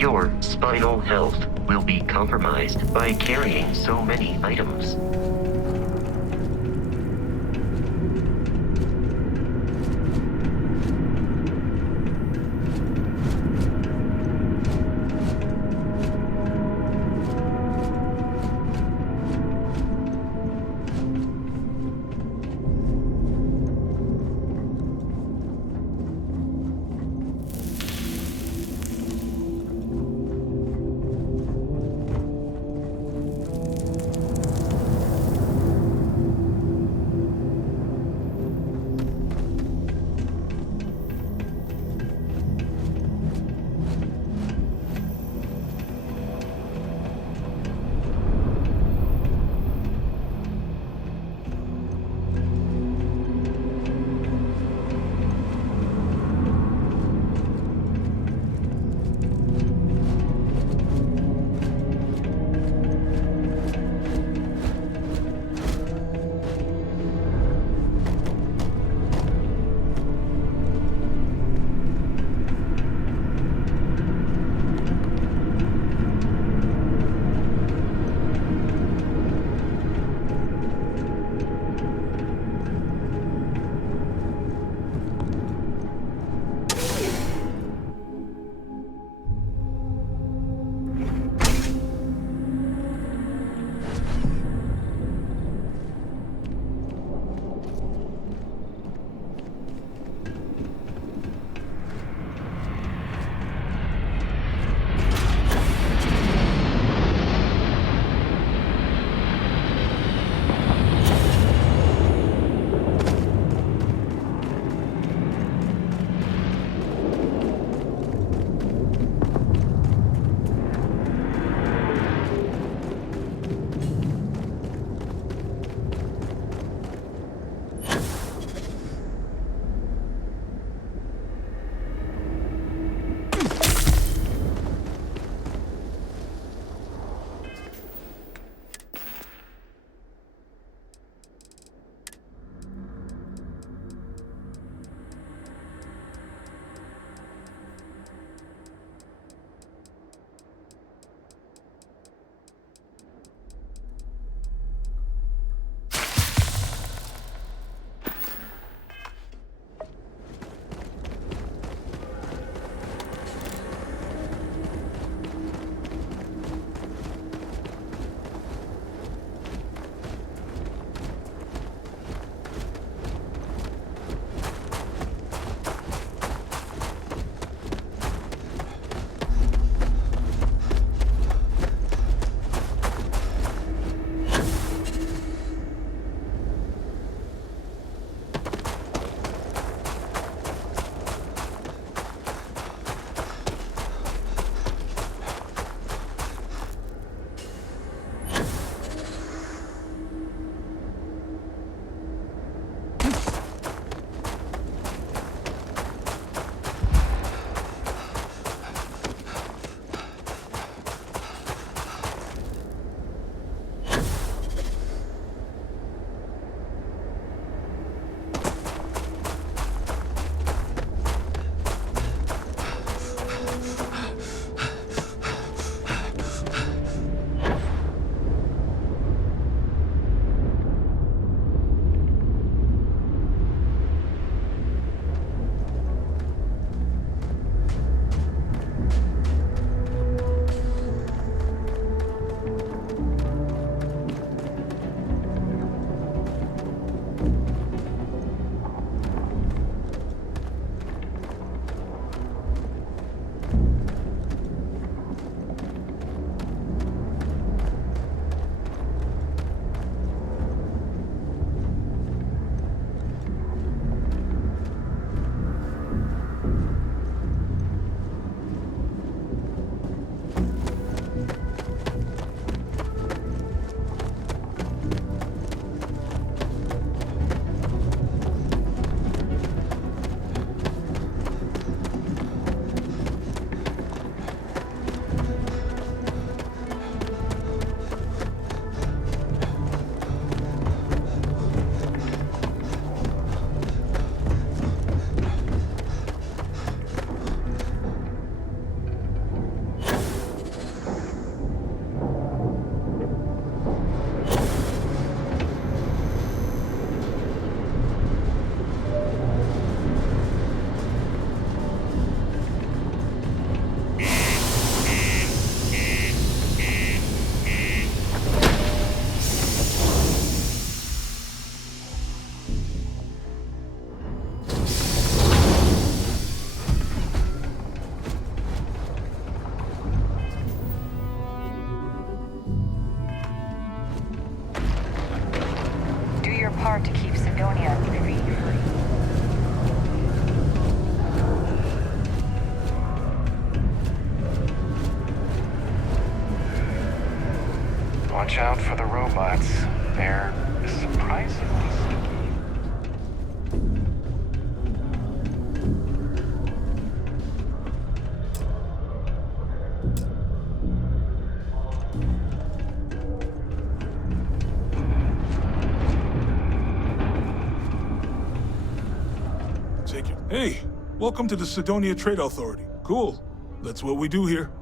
Your spinal health will be compromised by carrying so many items. Sidonia fee-free. Watch out for the robots. They're surprisingly sneaky. Take it. Hey, welcome to the Sidonia Trade Authority. Cool. That's what we do here.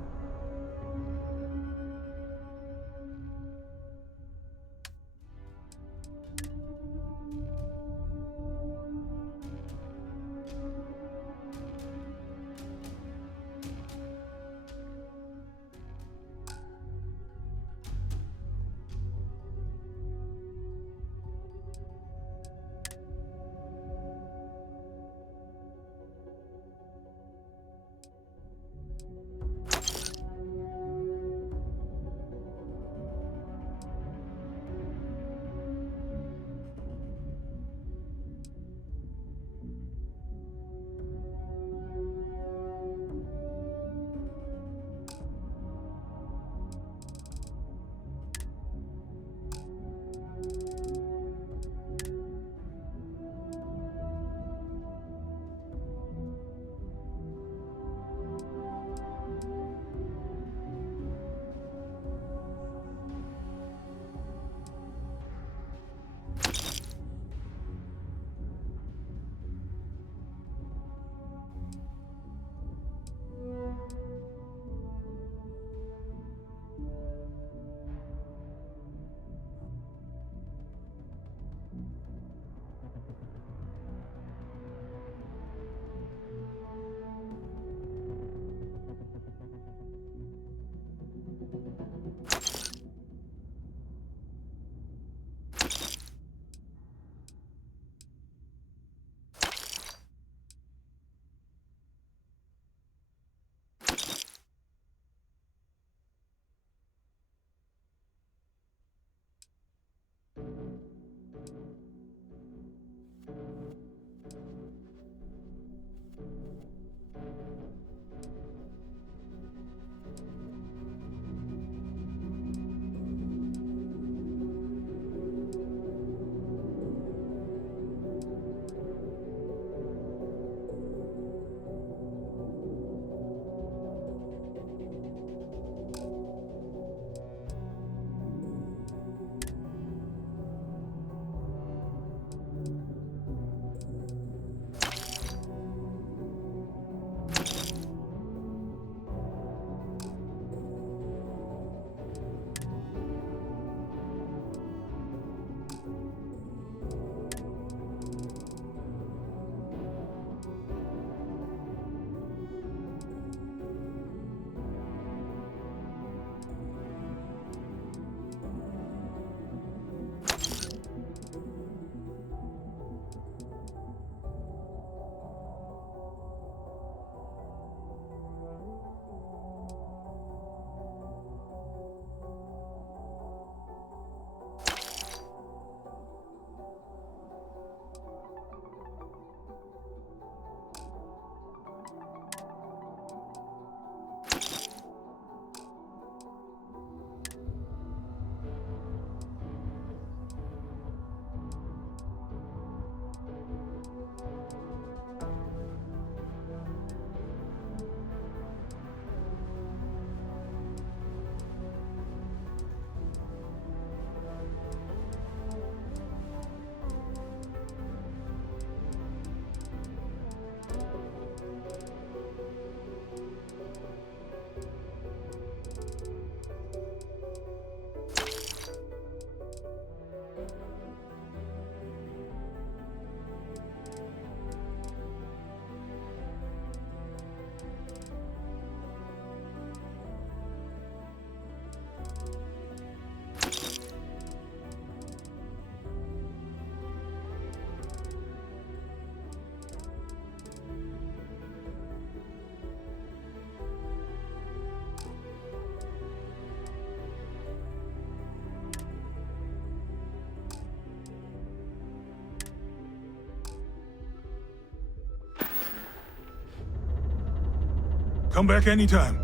Come back anytime.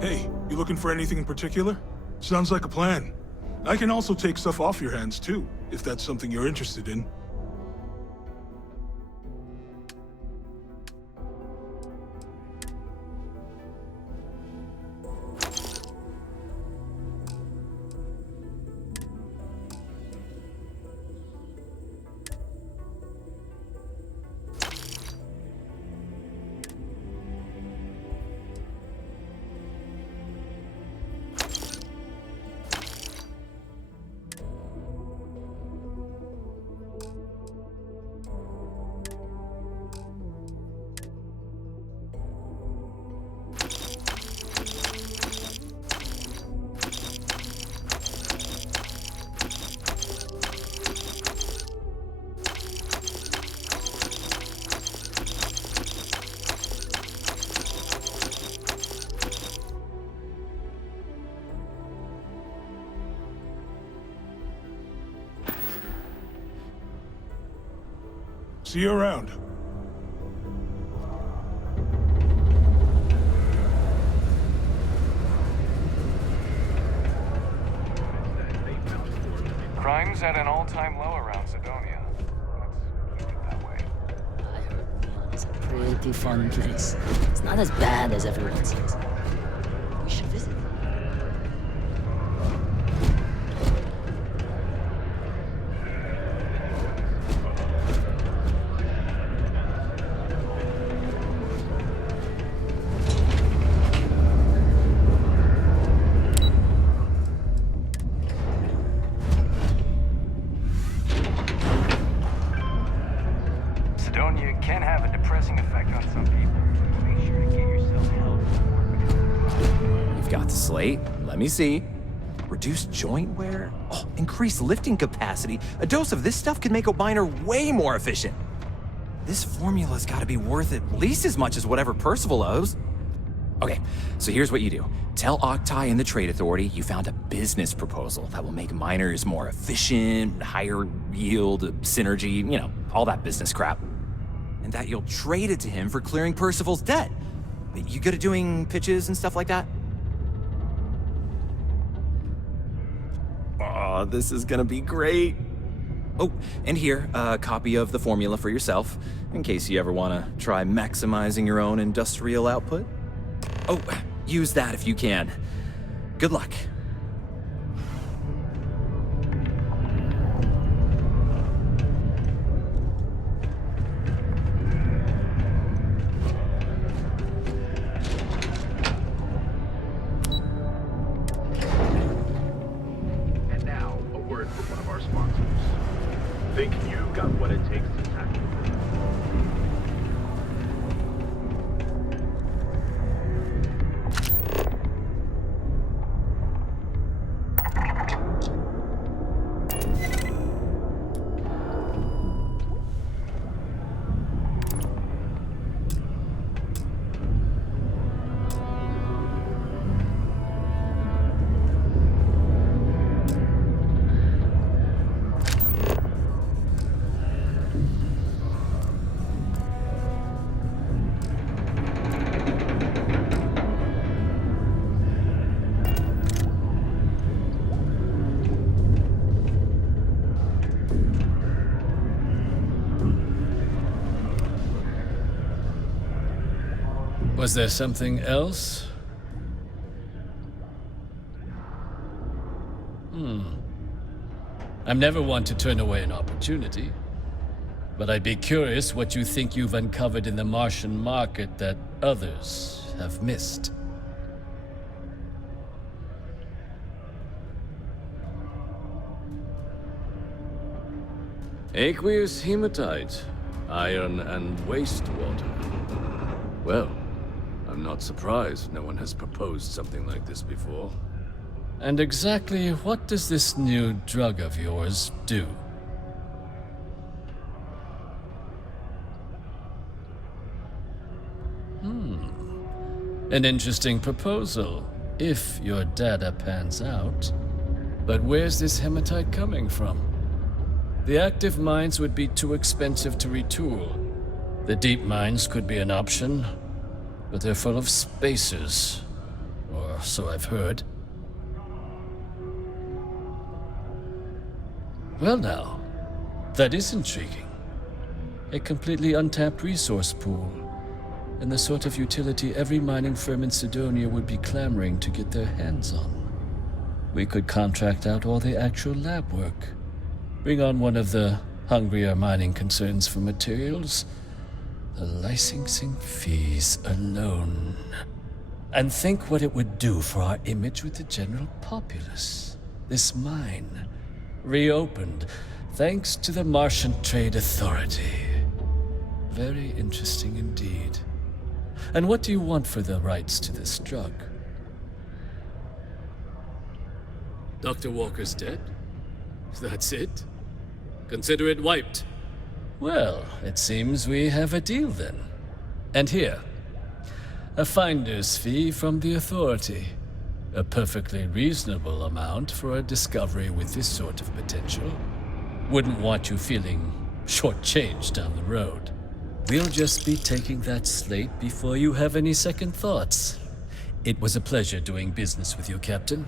Hey, you looking for anything in particular? Sounds like a plan. I can also take stuff off your hands too, if that's something you're interested in. See you around. Crime's at an all-time low around Sidonia. Let's keep it that way. I heard Milan is a pretty fun place. It's not as bad as everyone says. We should visit. Sidonia can have a depressing effect on some people. Make sure to get yourself help before. You've got the slate. Let me see. Reduced joint wear? Oh, increased lifting capacity. A dose of this stuff could make a miner way more efficient. This formula's gotta be worth at least as much as whatever Percival owes. Okay, so here's what you do. Tell Octai and the Trade Authority you found a business proposal that will make miners more efficient, higher yield, synergy, you know, all that business crap. And that you'll trade it to him for clearing Percival's debt. You good at doing pitches and stuff like that? Oh, this is gonna be great. Oh, and here, a copy of the formula for yourself, in case you ever wanna try maximizing your own industrial output. Oh, use that if you can. Good luck. And now, a word from one of our sponsors. Think you got what it takes to tackle it? Was there something else? I'm never one to turn away an opportunity, but I'd be curious what you think you've uncovered in the Martian market that others have missed. Aqueous hematite, iron and wastewater. Well, I'm not surprised no one has proposed something like this before. And exactly what does this new drug of yours do? An interesting proposal, if your data pans out. But where's this hematite coming from? The active mines would be too expensive to retool. The deep mines could be an option, but they're full of spacers. Or so I've heard. Well now, that is intriguing. A completely untapped resource pool, and the sort of utility every mining firm in Sidonia would be clamoring to get their hands on. We could contract out all the actual lab work, bring on one of the hungrier mining concerns for materials, the licensing fees alone. And think what it would do for our image with the general populace. This mine, reopened thanks to the Martian Trade Authority. Very interesting indeed. And what do you want for the rights to this drug? Dr. Walker's dead? That's it? Consider it wiped. Well, it seems we have a deal then. And here, a finder's fee from the Authority. A perfectly reasonable amount for a discovery with this sort of potential. Wouldn't want you feeling shortchanged down the road. We'll just be taking that slate before you have any second thoughts. It was a pleasure doing business with you, Captain.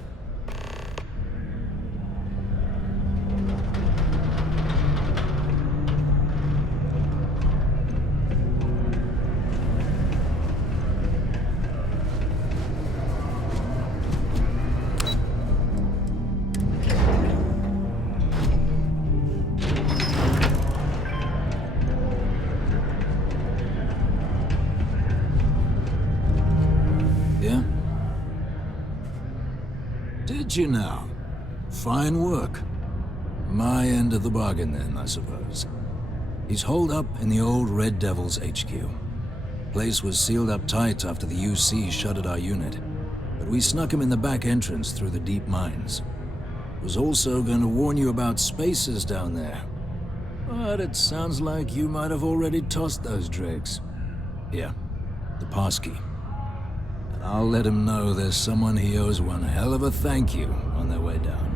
Did you now? Fine work. My end of the bargain then, I suppose. He's holed up in the old Red Devil's HQ. Place was sealed up tight after the UC shuttered our unit, but we snuck him in the back entrance through the deep mines. Was also going to warn you about spacers down there. But it sounds like you might have already tossed those dregs. Yeah, the passkey. I'll let him know there's someone he owes one hell of a thank you on their way down.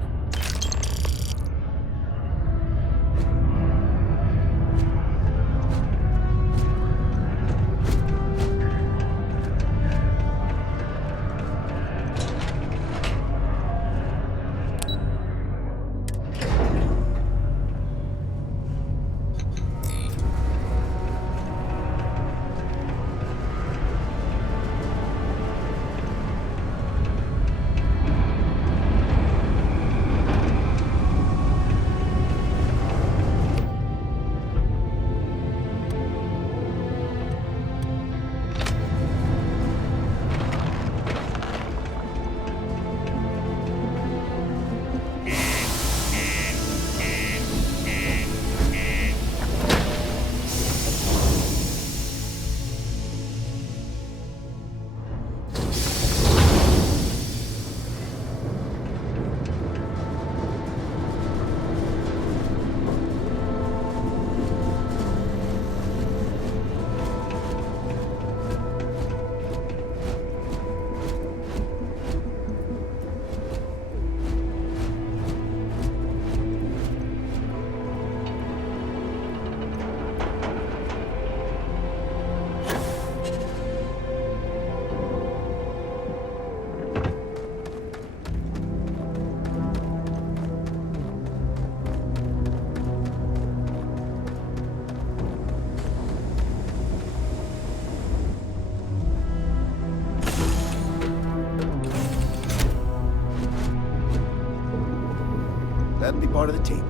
That'll be part of the team.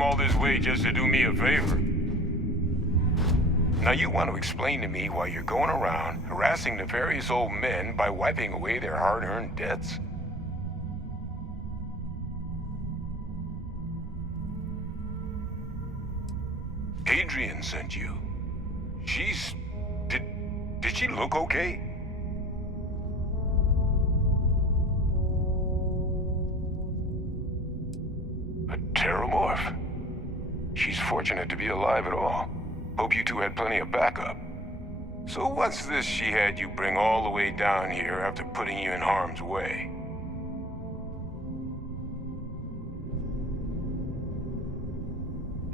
came all this way just to do me a favor. Now you want to explain to me why you're going around harassing nefarious old men by wiping away their hard-earned debts? Adrian sent you. She's... Did she look okay? A Terramorph? She's fortunate to be alive at all. Hope you two had plenty of backup. So what's this she had you bring all the way down here after putting you in harm's way?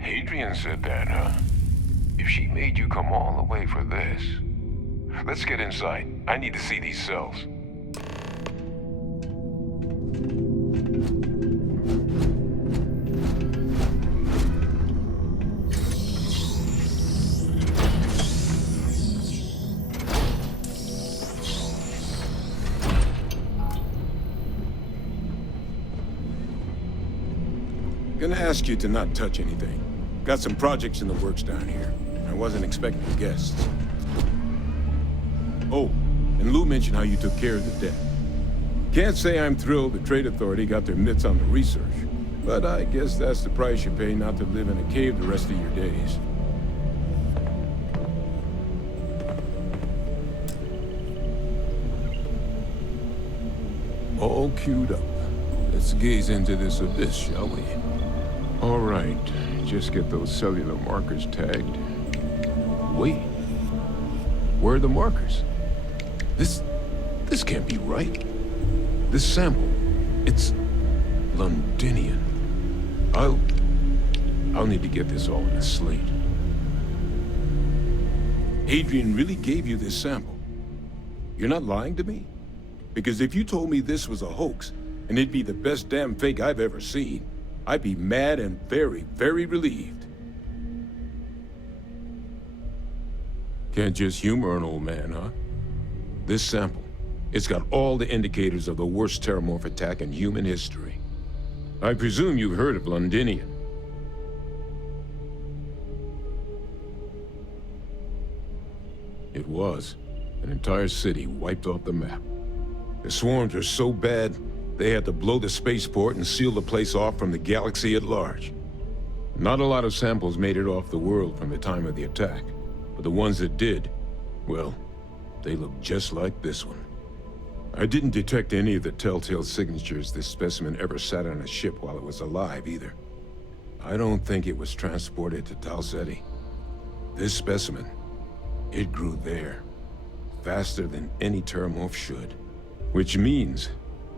Adrian said that, huh? If she made you come all the way for this... Let's get inside. I need to see these cells. Gonna ask you to not touch anything. Got some projects in the works down here. I wasn't expecting guests. Oh, and Lou mentioned how you took care of the debt. Can't say I'm thrilled the Trade Authority got their mitts on the research, but I guess that's the price you pay not to live in a cave the rest of your days. All queued up. Let's gaze into this abyss, shall we? All right, just get those cellular markers tagged. Wait, where are the markers? This can't be right. This sample, it's Londinian. I'll need to get this all in a slate. Adrian really gave you this sample. You're not lying to me? Because if you told me this was a hoax, and it'd be the best damn fake I've ever seen, I'd be mad and very, very relieved. Can't just humor an old man, huh? This sample, it's got all the indicators of the worst Terramorph attack in human history. I presume you've heard of Londinian. It was. An entire city wiped off the map. The swarms were so bad, they had to blow the spaceport and seal the place off from the galaxy at large. Not a lot of samples made it off the world from the time of the attack, but the ones that did, well, they look just like this one. I didn't detect any of the telltale signatures this specimen ever sat on a ship while it was alive, either. I don't think it was transported to Tal Ceti. This specimen, it grew there, faster than any Terramorph should. Which means,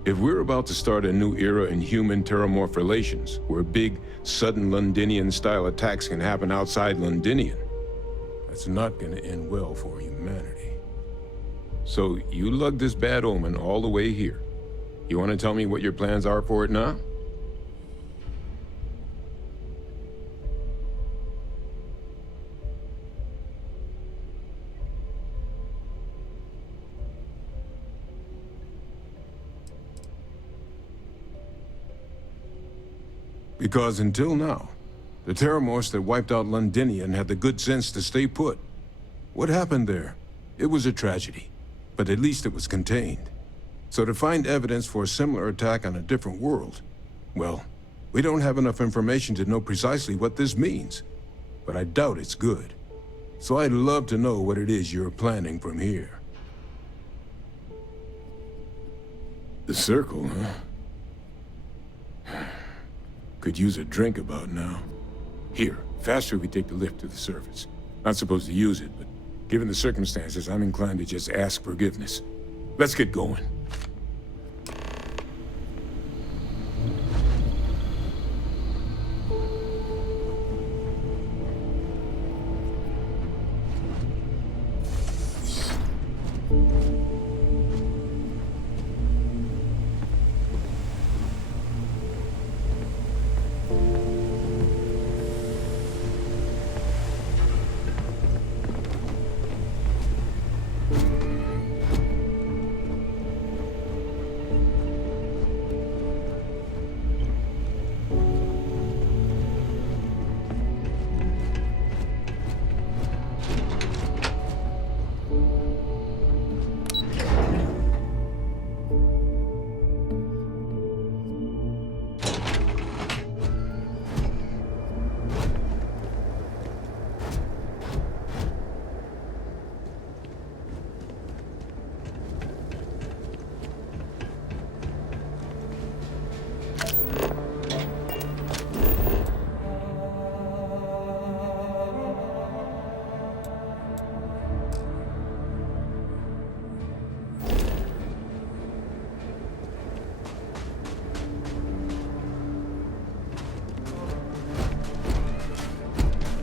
if we're about to start a new era in human-Terramorph relations, where big, sudden Londinian-style attacks can happen outside Londinian, that's not gonna end well for humanity. So, you lugged this bad omen all the way here. You wanna tell me what your plans are for it now? Because until now, the Terramorphs that wiped out Londinian had the good sense to stay put. What happened there? It was a tragedy, but at least it was contained. So to find evidence for a similar attack on a different world, well, we don't have enough information to know precisely what this means, but I doubt it's good. So I'd love to know what it is you're planning from here. The circle, huh? Could use a drink about now. Here, faster we take the lift to the surface. Not supposed to use it, but given the circumstances, I'm inclined to just ask forgiveness. Let's get going.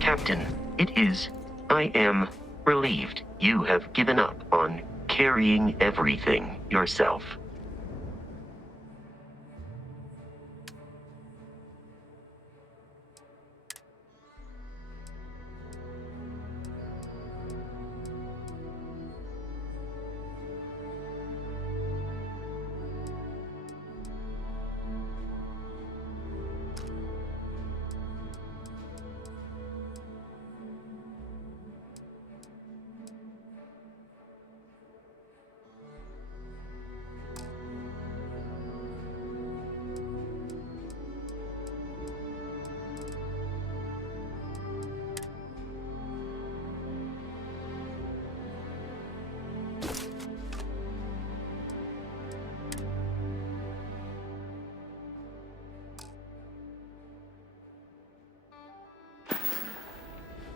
Captain, it is. I am relieved you have given up on carrying everything yourself.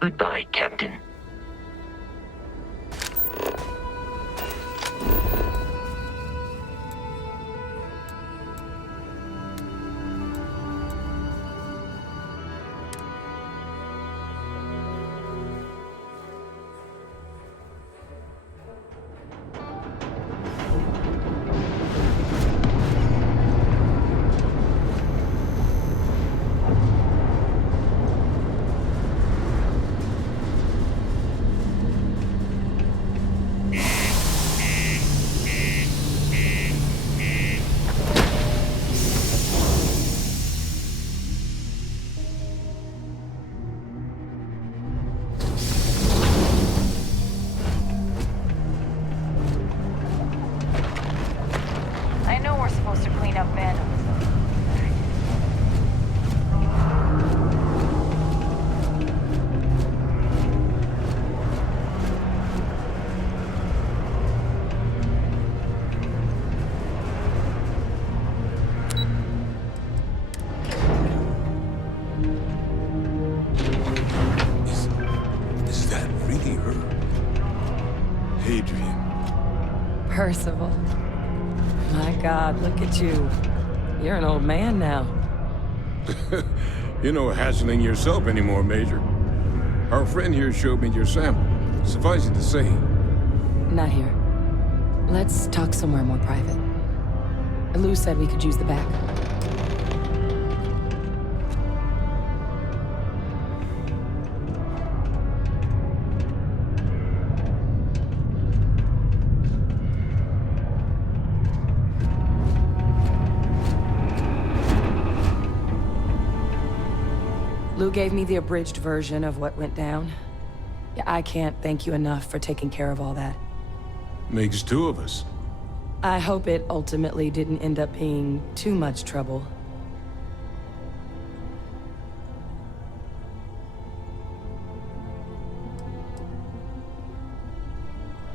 Goodbye, Captain. Percival. My God, look at you. You're an old man now. You're no hatchling yourself anymore, Major. Our friend here showed me your sample. Suffice it to say. Not here. Let's talk somewhere more private. Lou said we could use the back. Lou gave me the abridged version of what went down. Yeah, I can't thank you enough for taking care of all that. Makes two of us. I hope it ultimately didn't end up being too much trouble.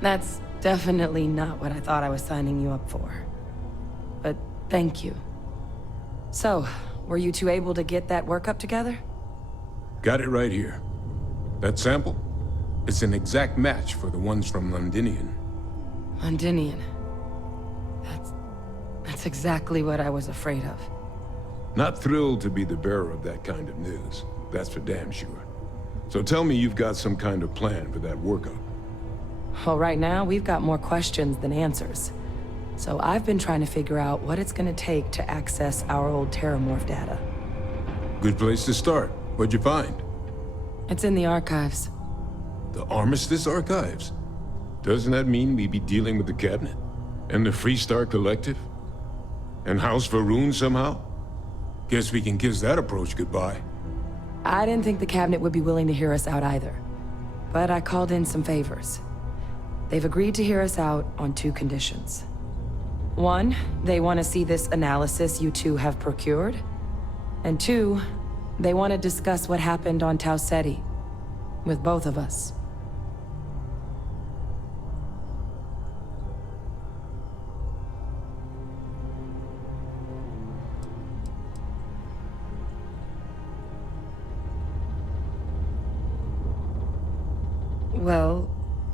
That's definitely not what I thought I was signing you up for. But thank you. So, were you two able to get that workup together? Got it right here. That sample? It's an exact match for the ones from Londinian. Londinian. That's exactly what I was afraid of. Not thrilled to be the bearer of that kind of news. That's for damn sure. So tell me you've got some kind of plan for that workup. Well, right now, we've got more questions than answers. So I've been trying to figure out what it's gonna take to access our old Terramorph data. Good place to start. What'd you find? It's in the archives. The Armistice archives? Doesn't that mean we'd be dealing with the Cabinet? And the Freestar Collective? And House Varun somehow? Guess we can kiss that approach goodbye. I didn't think the Cabinet would be willing to hear us out either. But I called in some favors. They've agreed to hear us out on two conditions. One, they want to see this analysis you two have procured. And two, they want to discuss what happened on Tau Ceti. With both of us. Well,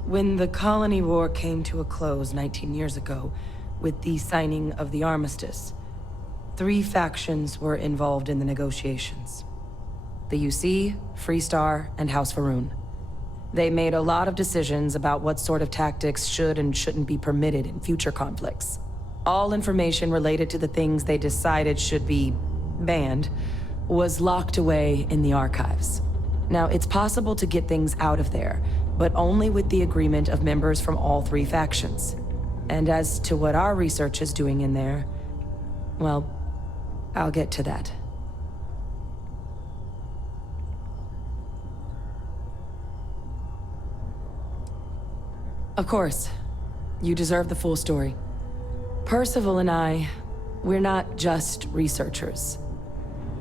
when the Colony War came to a close 19 years ago, with the signing of the Armistice, 3 factions were involved in the negotiations. the UC, Freestar, and House Varun. They made a lot of decisions about what sort of tactics should and shouldn't be permitted in future conflicts. All information related to the things they decided should be banned was locked away in the archives. Now, it's possible to get things out of there, but only with the agreement of members from all three factions. And as to what our research is doing in there, well, I'll get to that. Of course, you deserve the full story. Percival and I, we're not just researchers.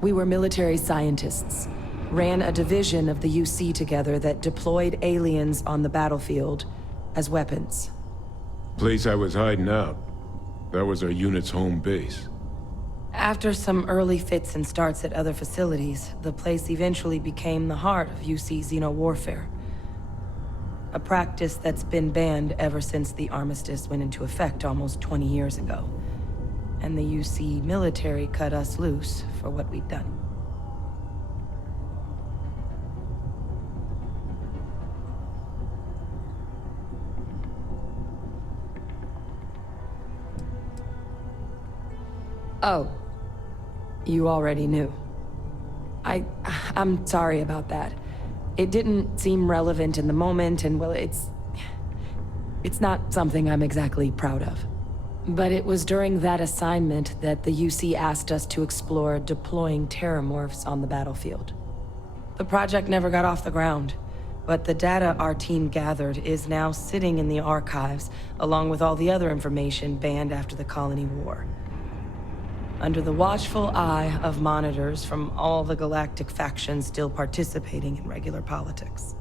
We were military scientists, ran a division of the UC together that deployed aliens on the battlefield as weapons. Place I was hiding out. That was our unit's home base. After some early fits and starts at other facilities, the place eventually became the heart of UC xeno-warfare. A practice that's been banned ever since the armistice went into effect almost 20 years ago. And the UC military cut us loose for what we'd done. Oh, you already knew. I'm sorry about that. It didn't seem relevant in the moment, and well, it's not something I'm exactly proud of. But it was during that assignment that the UC asked us to explore deploying terramorphs on the battlefield. The project never got off the ground, but the data our team gathered is now sitting in the archives, along with all the other information banned after the Colony War. Under the watchful eye of monitors from all the galactic factions still participating in regular politics.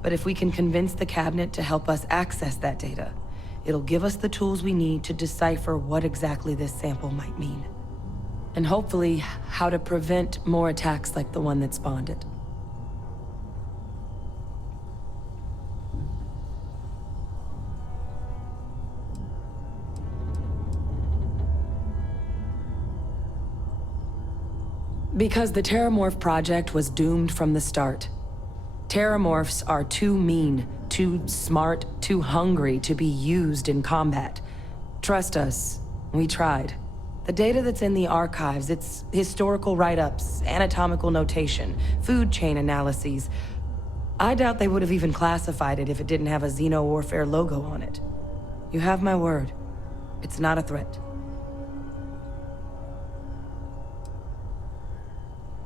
But if we can convince the cabinet to help us access that data, it'll give us the tools we need to decipher what exactly this sample might mean. And hopefully, how to prevent more attacks like the one that spawned it. Because the Terramorph project was doomed from the start. Terramorphs are too mean, too smart, too hungry to be used in combat. Trust us, we tried. The data that's in the archives, it's historical write-ups, anatomical notation, food chain analyses. I doubt they would have even classified it if it didn't have a Xeno-warfare logo on it. You have my word. It's not a threat.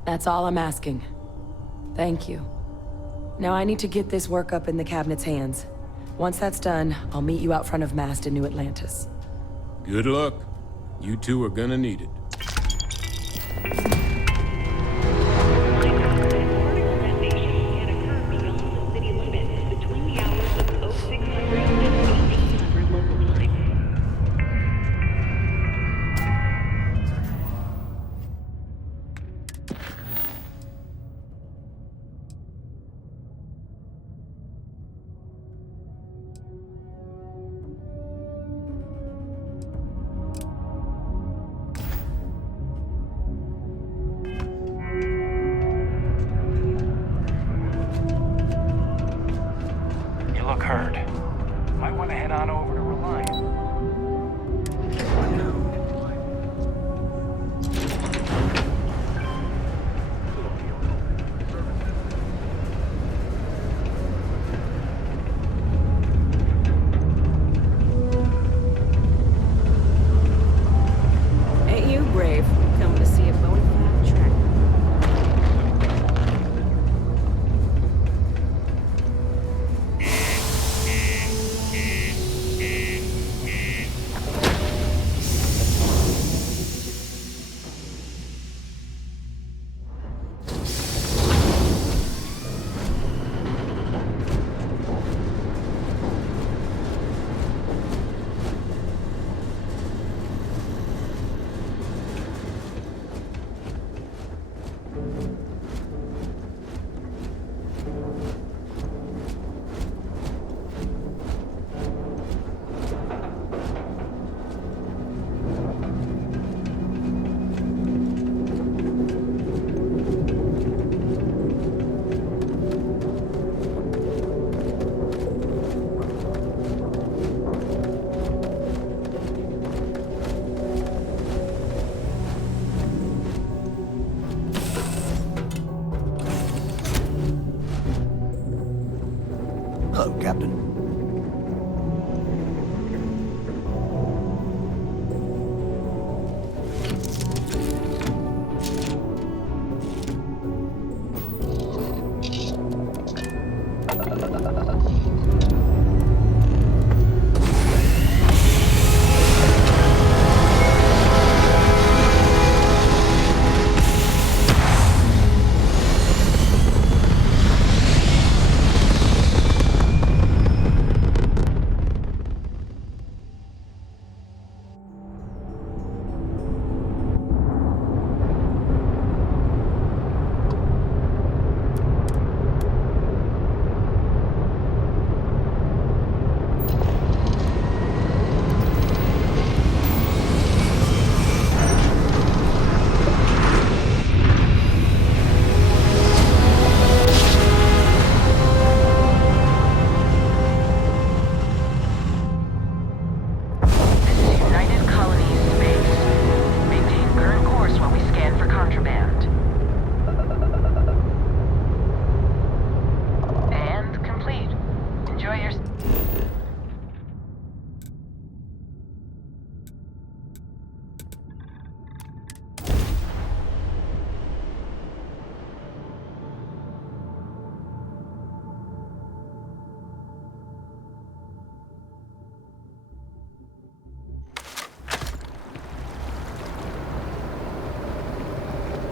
That's all I'm asking. Thank you. Now I need to get this work up in the cabinet's hands. Once that's done, I'll meet you out front of Mast in New Atlantis. Good luck. You two are gonna need it. Look hurt. Might want to head on over to Reliant. Ain't you brave? Coming to see a bona fide track. Hello, Captain.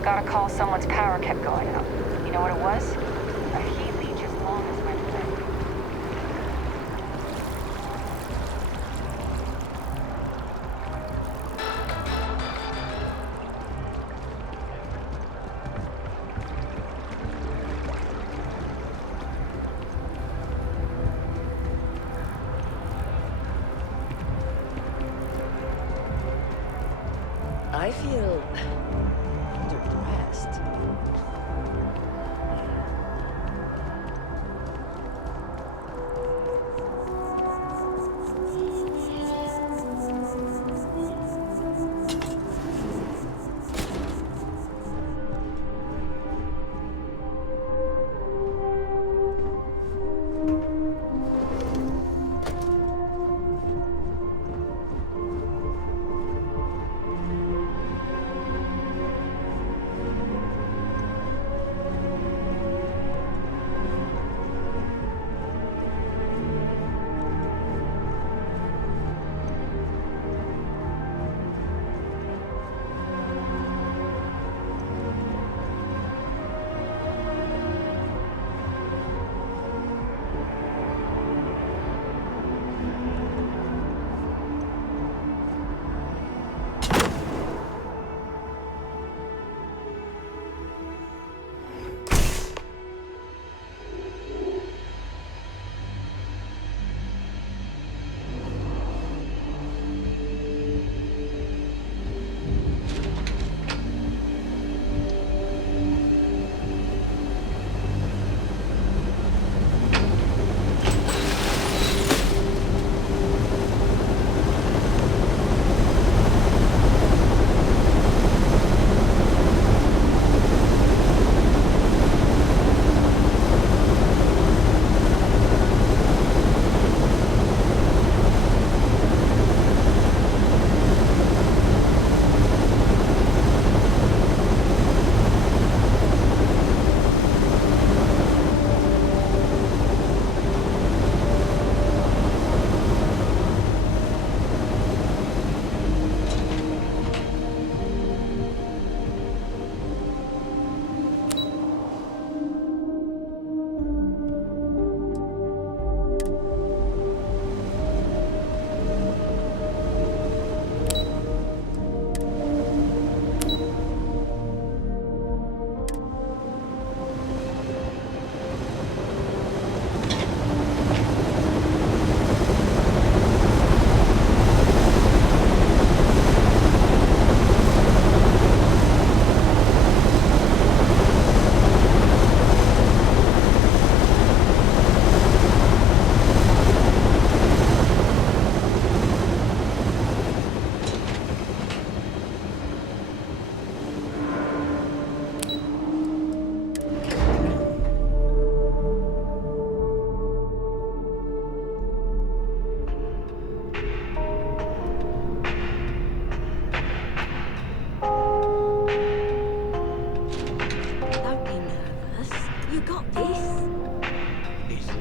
Got a call someone's power kept going out. You know what it was? A heat leech as long as my leg. I feel underdressed.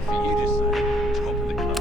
for you to say. Top of the card.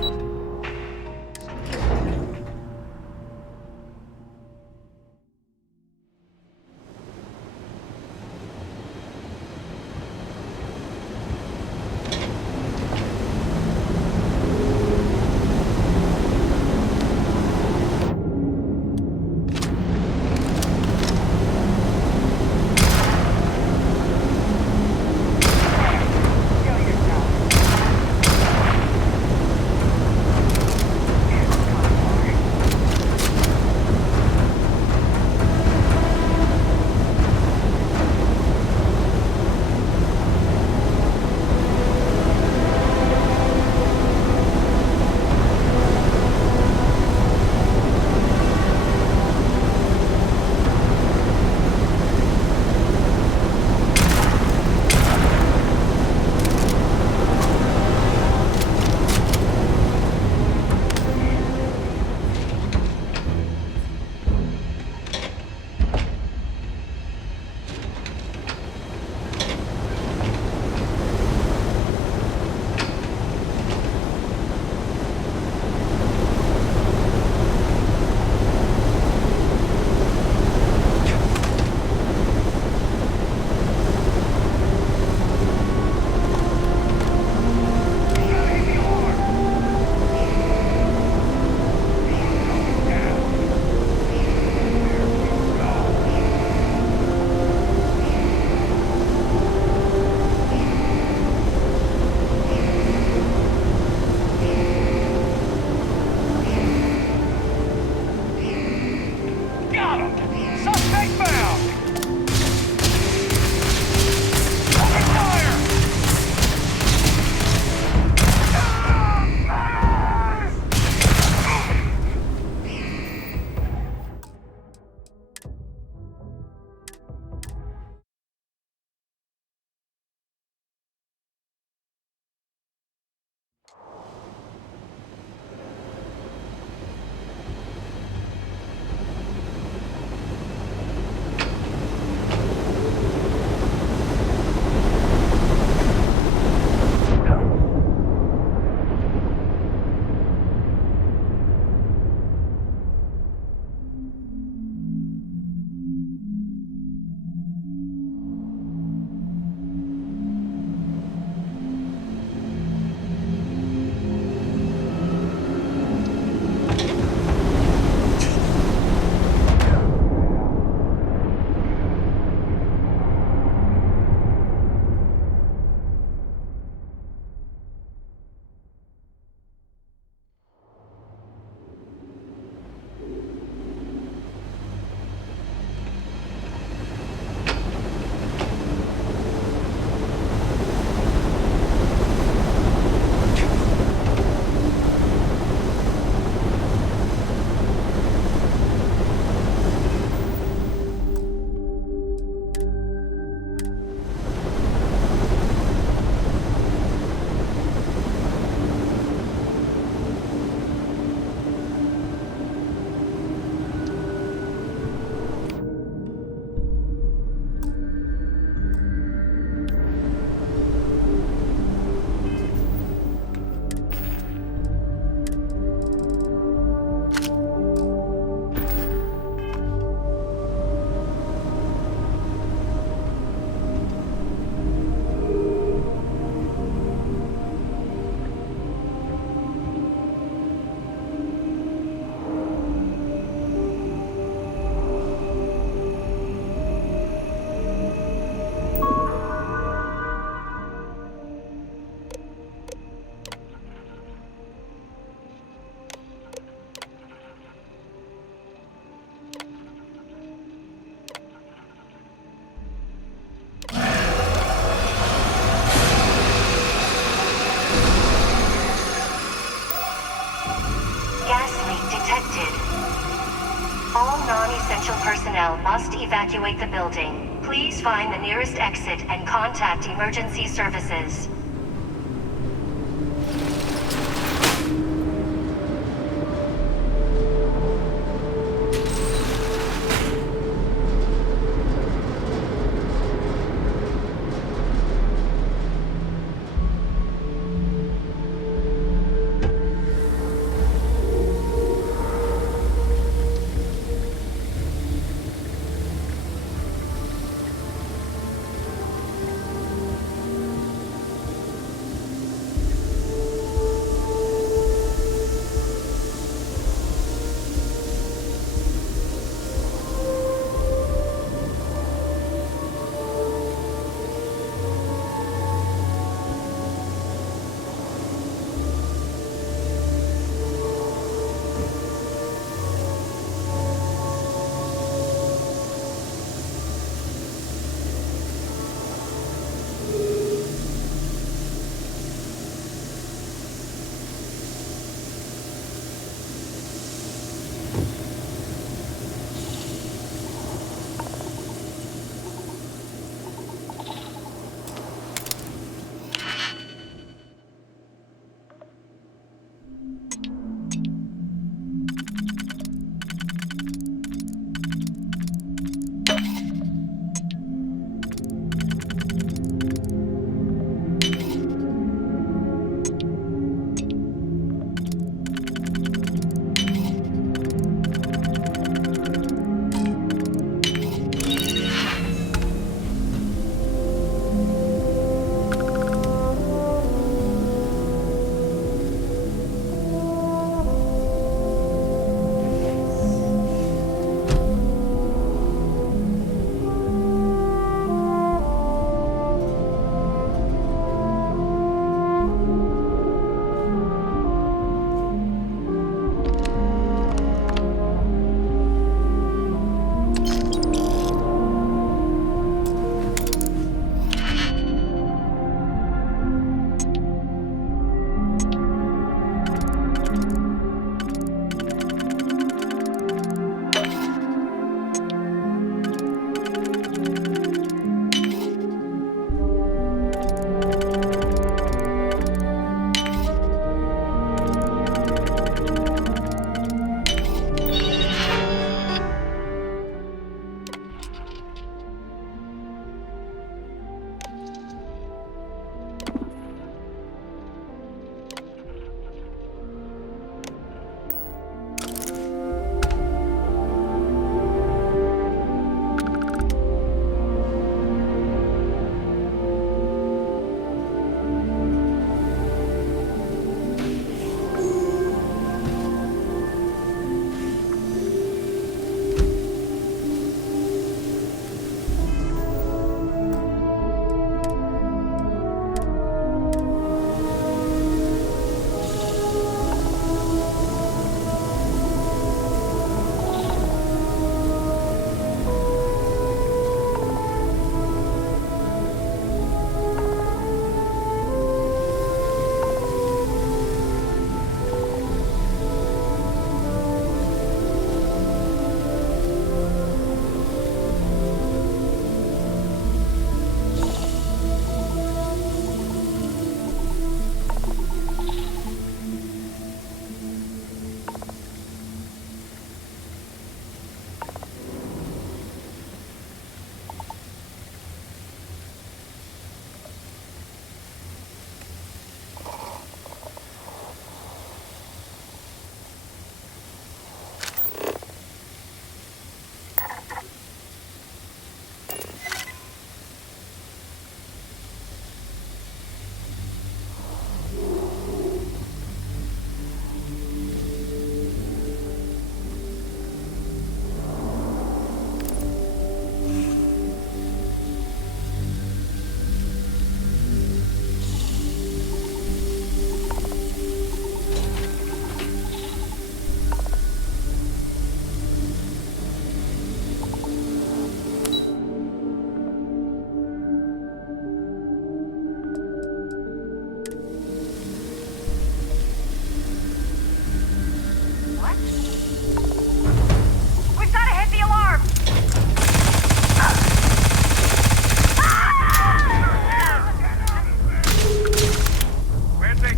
Non-essential personnel must evacuate the building. Please find the nearest exit and contact emergency services.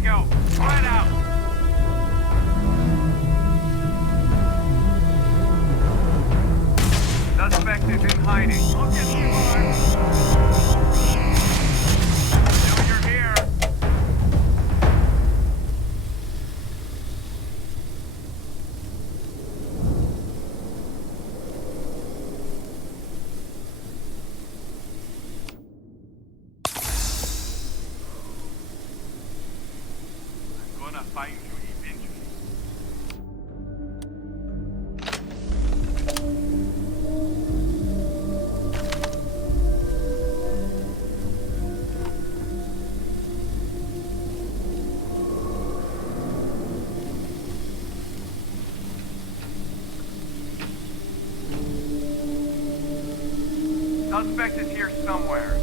go. Spread out. Suspect is in hiding. I'll get you on. Know you're here. I'm gonna find you eventually. Suspect is here somewhere.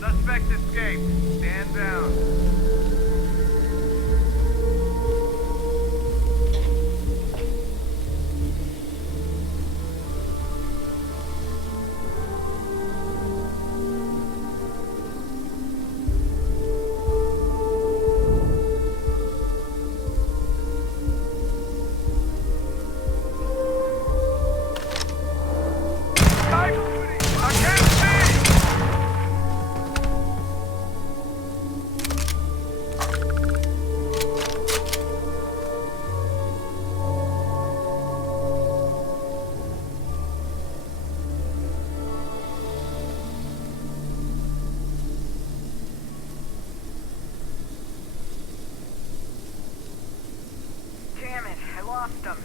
Suspect escaped. Stand down. I can't see! Damn it, I lost him.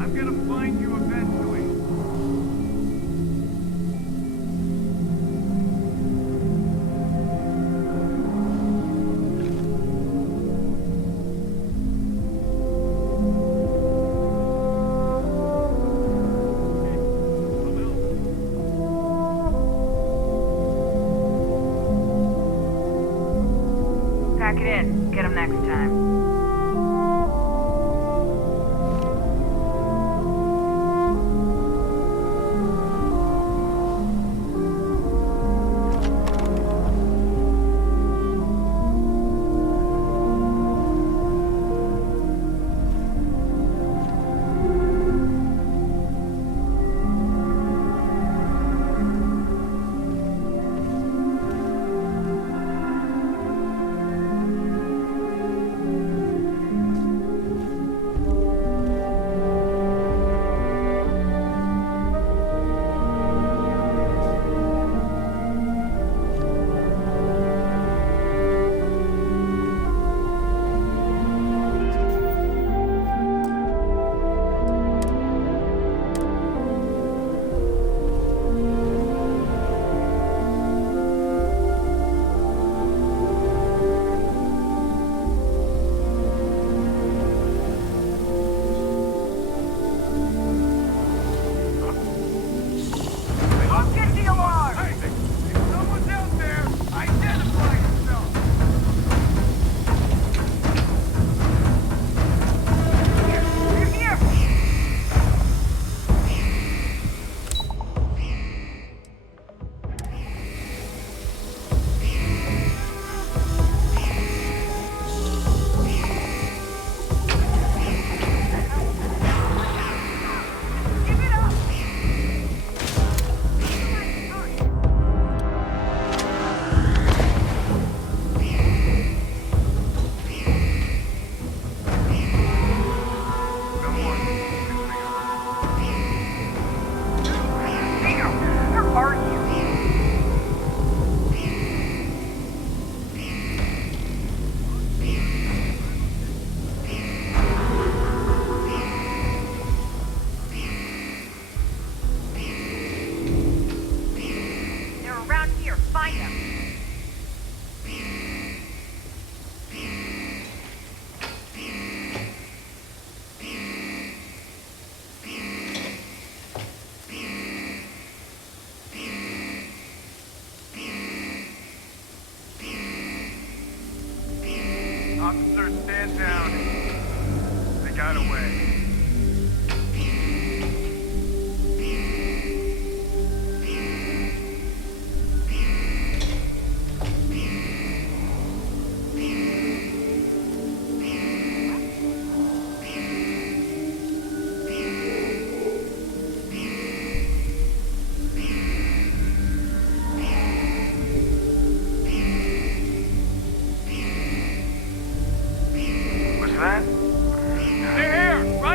I'm gonna find you eventually. Pack it in. Get him next time. Officer, stand down. They got away. What's that? They're here! Run!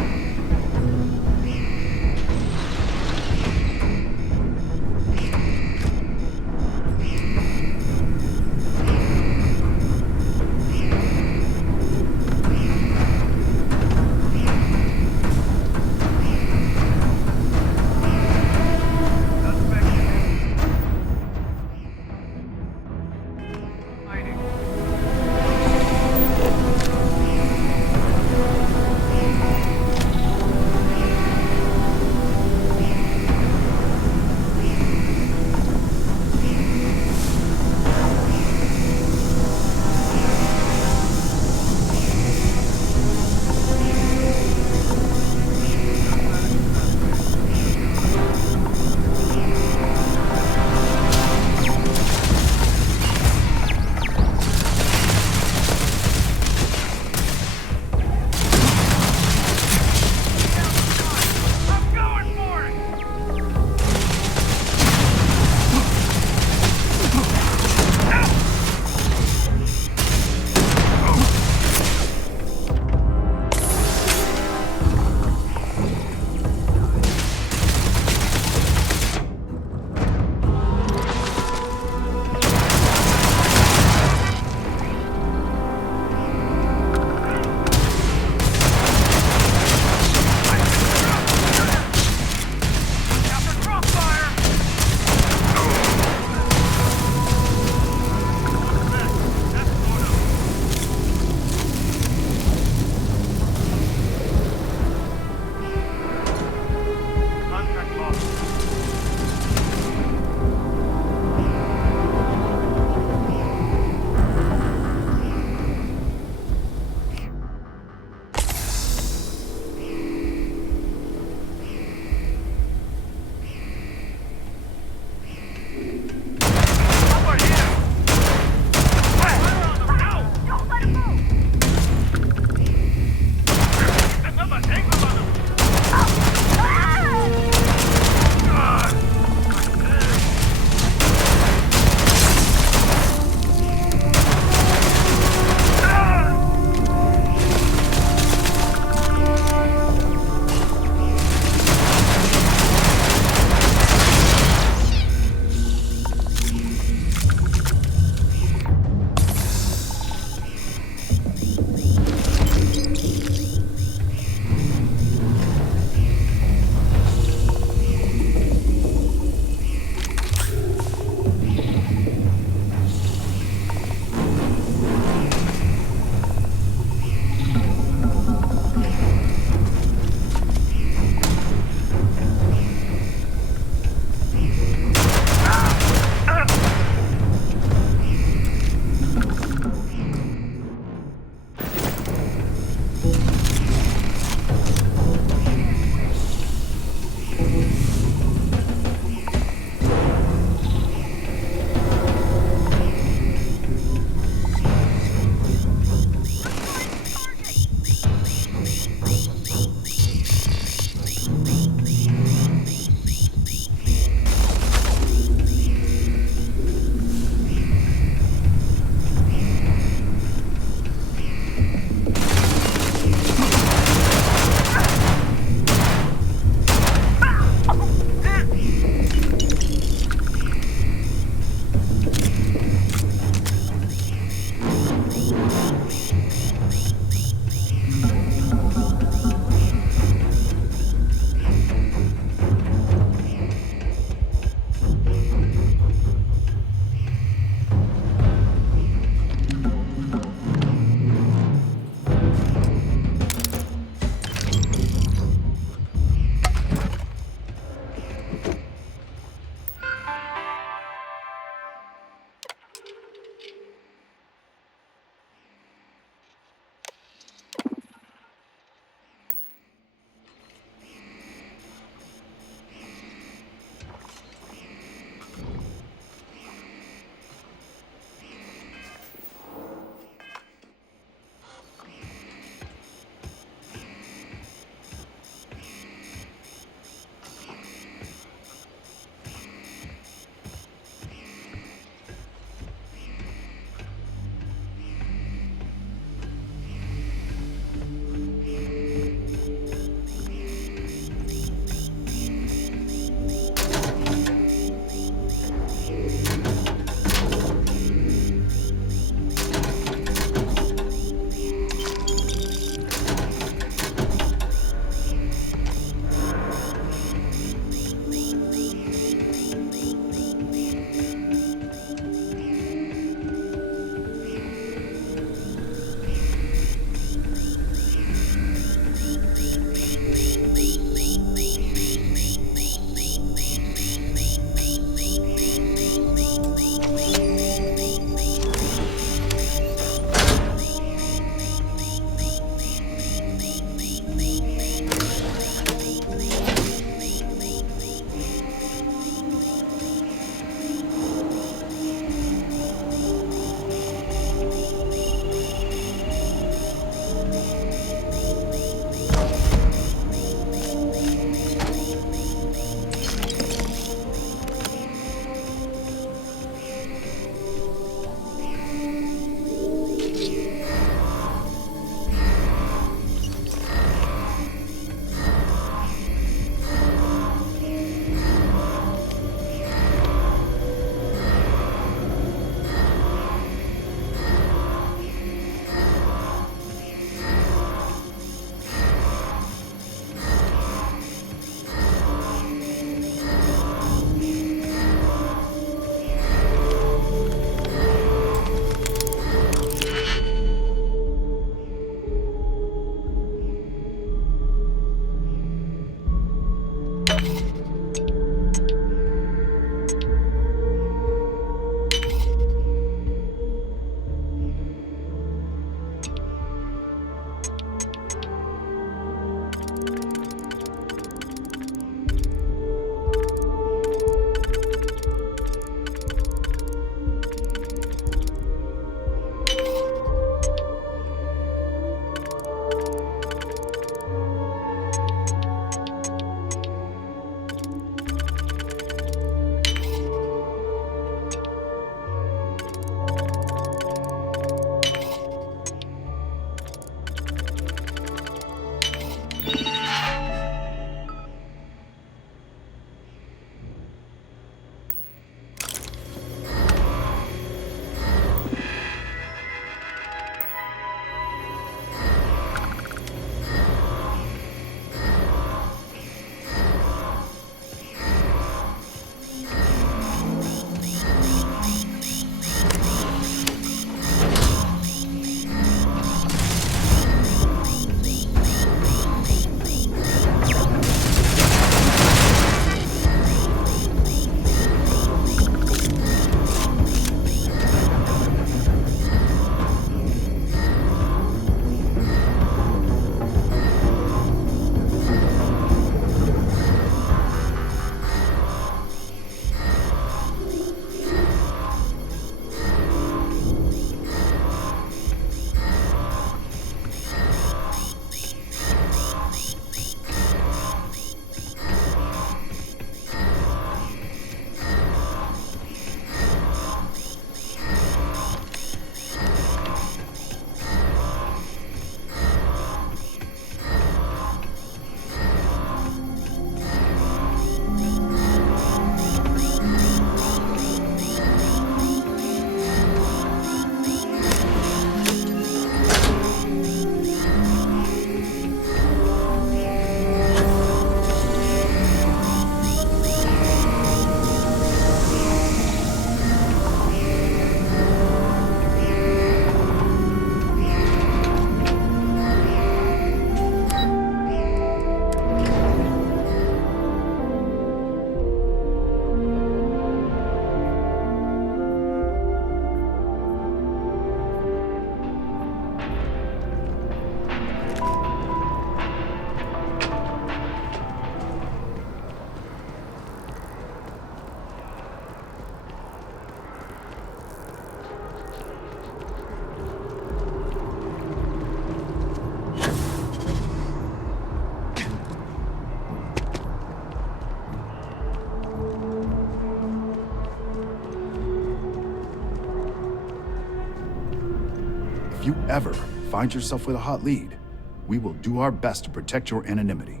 If you ever find yourself with a hot lead, we will do our best to protect your anonymity.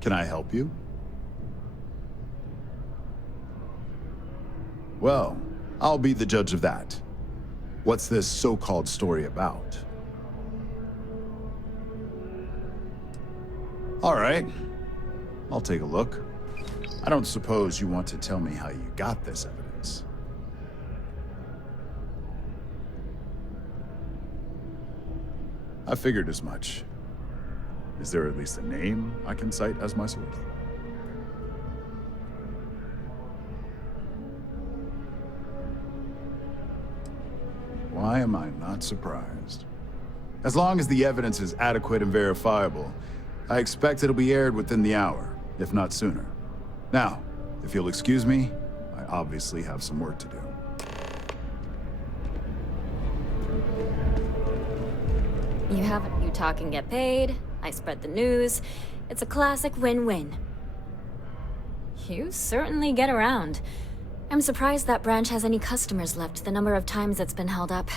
Can I help you? Well, I'll be the judge of that. What's this so-called story about? All right. I'll take a look. I don't suppose you want to tell me how you got this evidence. I figured as much. Is there at least a name I can cite as my source? Why am I not surprised? As long as the evidence is adequate and verifiable, I expect it'll be aired within the hour, if not sooner. Now, if you'll excuse me, I obviously have some work to do. You talk and get paid, I spread the news. It's a classic win-win. You certainly get around. I'm surprised that branch has any customers left, the number of times it's been held up.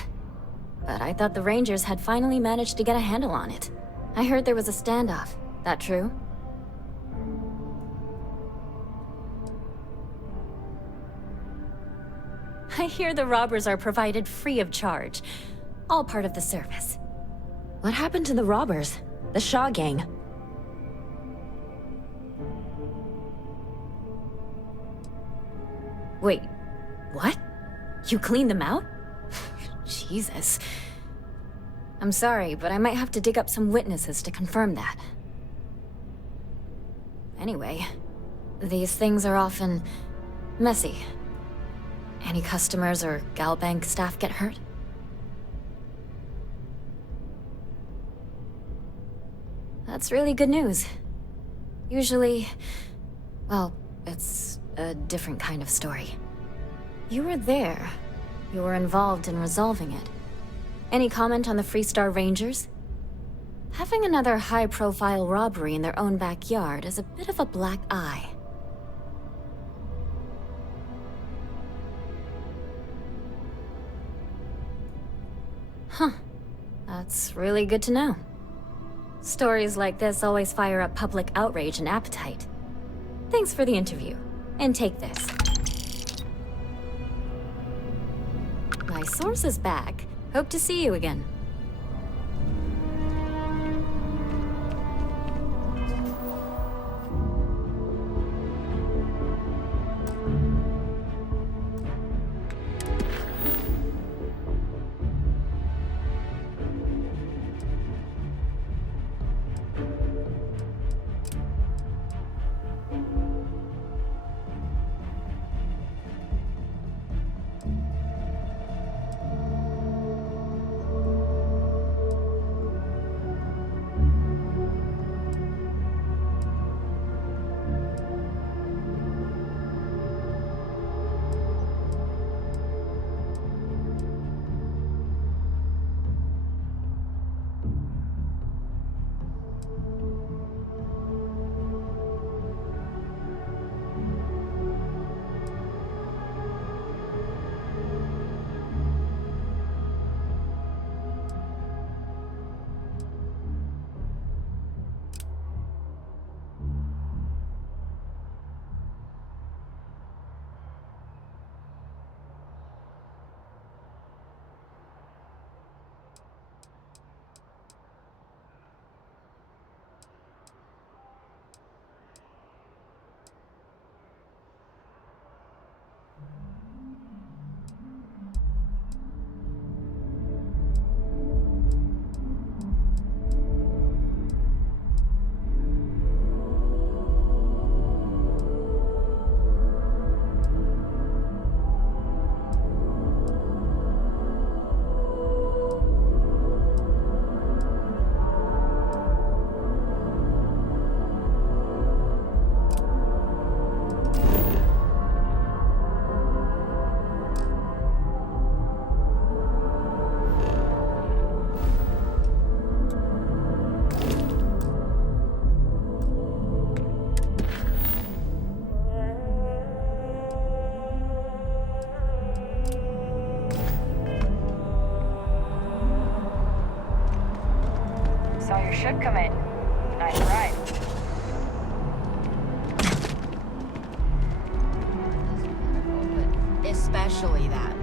But I thought the Rangers had finally managed to get a handle on it. I heard there was a standoff. That true? I hear the robbers are provided free of charge. All part of the service. What happened to the robbers? The Shaw gang? Wait, what? You cleaned them out? Jesus. I'm sorry, but I might have to dig up some witnesses to confirm that. Anyway, these things are often messy. Any customers or Galbank staff get hurt? That's really good news. Usually, well, it's a different kind of story. You were there. You were involved in resolving it. Any comment on the Freestar Rangers? Having another high-profile robbery in their own backyard is a bit of a black eye. Huh. That's really good to know. Stories like this always fire up public outrage and appetite. Thanks for the interview. And take this. My source is back. Hope to see you again. your ship come in. Nice ride. Especially that.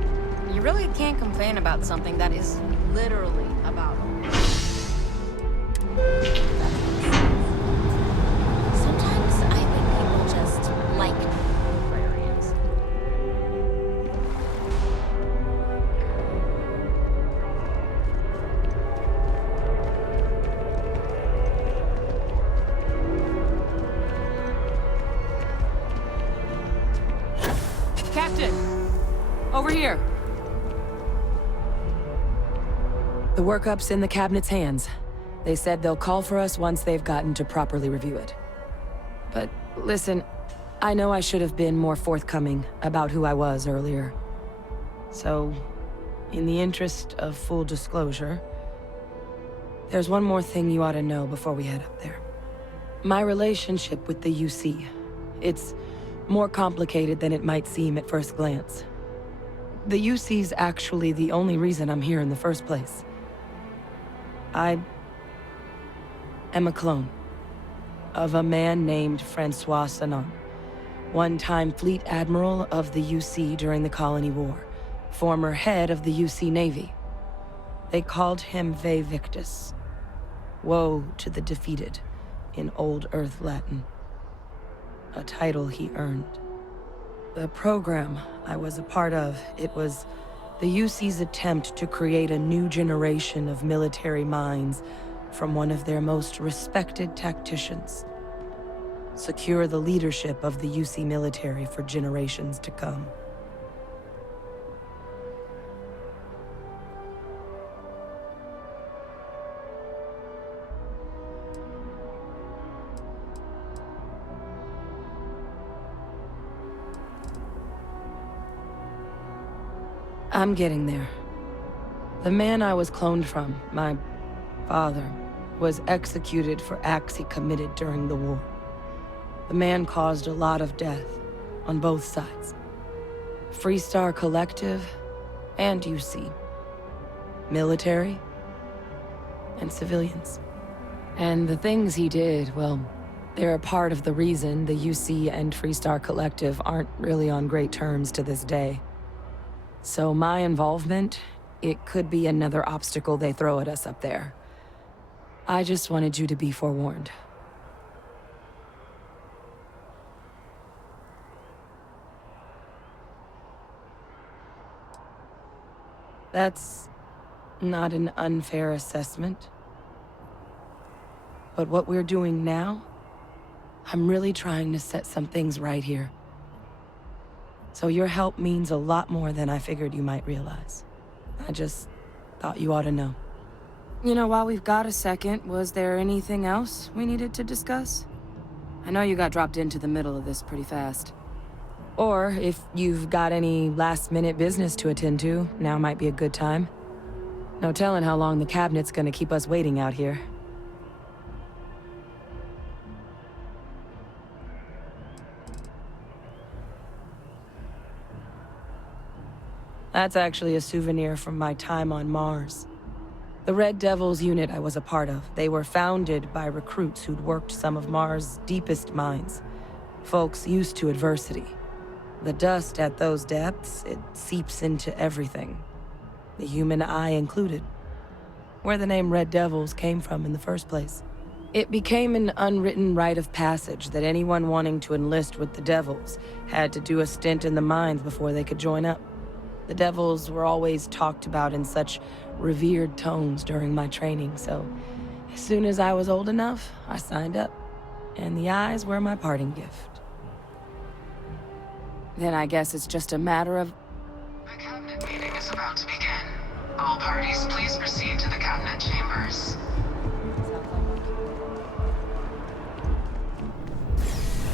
You really can't complain about something that is literally about sometimes I think people just like librarians. Captain! Over here! The workup's in the cabinet's hands. They said they'll call for us once they've gotten to properly review it. But listen, I know I should have been more forthcoming about who I was earlier. So, in the interest of full disclosure, there's one more thing you ought to know before we head up there. My relationship with the UC, it's more complicated than it might seem at first glance. The UC's actually the only reason I'm here in the first place. I am a clone of a man named Francois Sanon, one-time fleet admiral of the UC during the Colony War, former head of the UC Navy. They called him Ve Victus, woe to the defeated, in Old Earth Latin, a title he earned. The program I was a part of, it was the UC's attempt to create a new generation of military minds from one of their most respected tacticians. Secure the leadership of the UC military for generations to come. I'm getting there. The man I was cloned from, my father, was executed for acts he committed during the war. The man caused a lot of death on both sides. Freestar Collective and UC. Military and civilians. And the things he did, well, they're a part of the reason the UC and Freestar Collective aren't really on great terms to this day. So my involvement, it could be another obstacle they throw at us up there. I just wanted you to be forewarned. That's not an unfair assessment. But what we're doing now, I'm really trying to set some things right here. So your help means a lot more than I figured you might realize. I just thought you ought to know. You know, while we've got a second, was there anything else we needed to discuss? I know you got dropped into the middle of this pretty fast. Or if you've got any last-minute business to attend to, now might be a good time. No telling how long the cabinet's gonna keep us waiting out here. That's actually a souvenir from my time on Mars. The Red Devils unit I was a part of, they were founded by recruits who'd worked some of Mars' deepest mines. Folks used to adversity. The dust at those depths, it seeps into everything. The human eye included. Where the name Red Devils came from in the first place. It became an unwritten rite of passage that anyone wanting to enlist with the Devils had to do a stint in the mines before they could join up. The Devils were always talked about in such revered tones during my training, so as soon as I was old enough, I signed up. And the eyes were my parting gift. Then I guess it's just a matter of... The cabinet meeting is about to begin. All parties, please proceed to the cabinet chambers.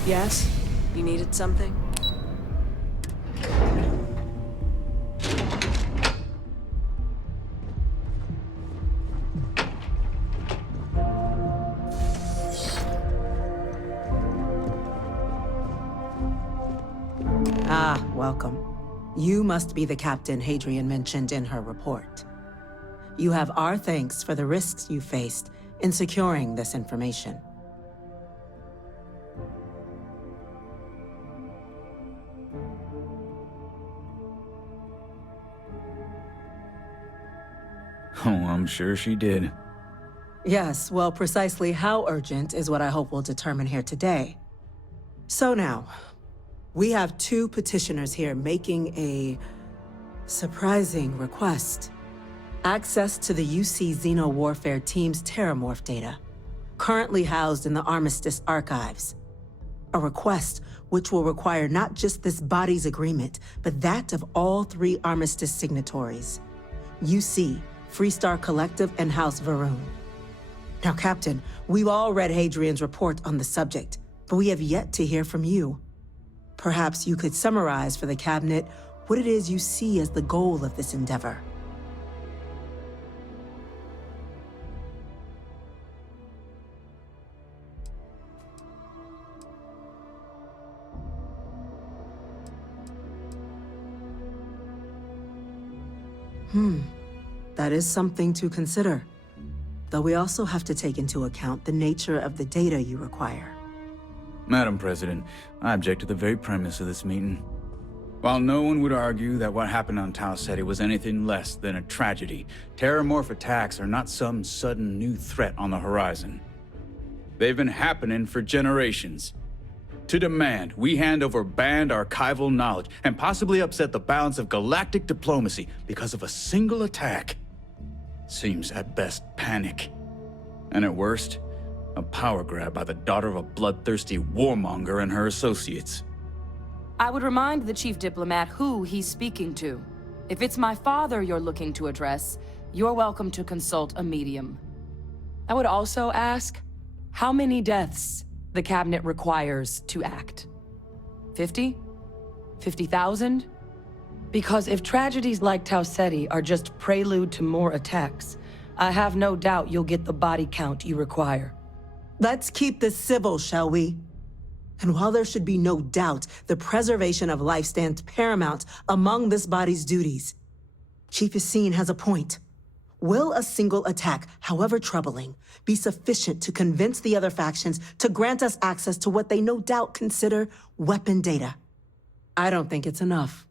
Yes? You needed something? Ah, welcome. You must be the Captain Hadrian mentioned in her report. You have our thanks for the risks you faced in securing this information. Oh, I'm sure she did. Yes, well, precisely how urgent is what I hope we'll determine here today. So now, we have two petitioners here making a surprising request. Access to the UC Xeno Warfare Team's Terramorph data, currently housed in the Armistice archives. A request which will require not just this body's agreement, but that of all three Armistice signatories. UC, Freestar Collective, and House Varun. Now, Captain, we've all read Hadrian's report on the subject, but we have yet to hear from you. Perhaps you could summarize for the Cabinet what it is you see as the goal of this endeavor. That is something to consider. Though we also have to take into account the nature of the data you require. Madam President, I object to the very premise of this meeting. While no one would argue that what happened on Tau Ceti was anything less than a tragedy, Terramorph attacks are not some sudden new threat on the horizon. They've been happening for generations. To demand we hand over banned archival knowledge and possibly upset the balance of galactic diplomacy because of a single attack seems at best panic. And at worst, a power grab by the daughter of a bloodthirsty warmonger and her associates. I would remind the chief diplomat who he's speaking to. If it's my father you're looking to address, you're welcome to consult a medium. I would also ask, how many deaths the Cabinet requires to act? 50? 50,000? Because if tragedies like Tau Ceti are just prelude to more attacks, I have no doubt you'll get the body count you require. Let's keep this civil, shall we? And while there should be no doubt the preservation of life stands paramount among this body's duties, Chief Yassine has a point. Will a single attack, however troubling, be sufficient to convince the other factions to grant us access to what they no doubt consider weapon data? I don't think it's enough.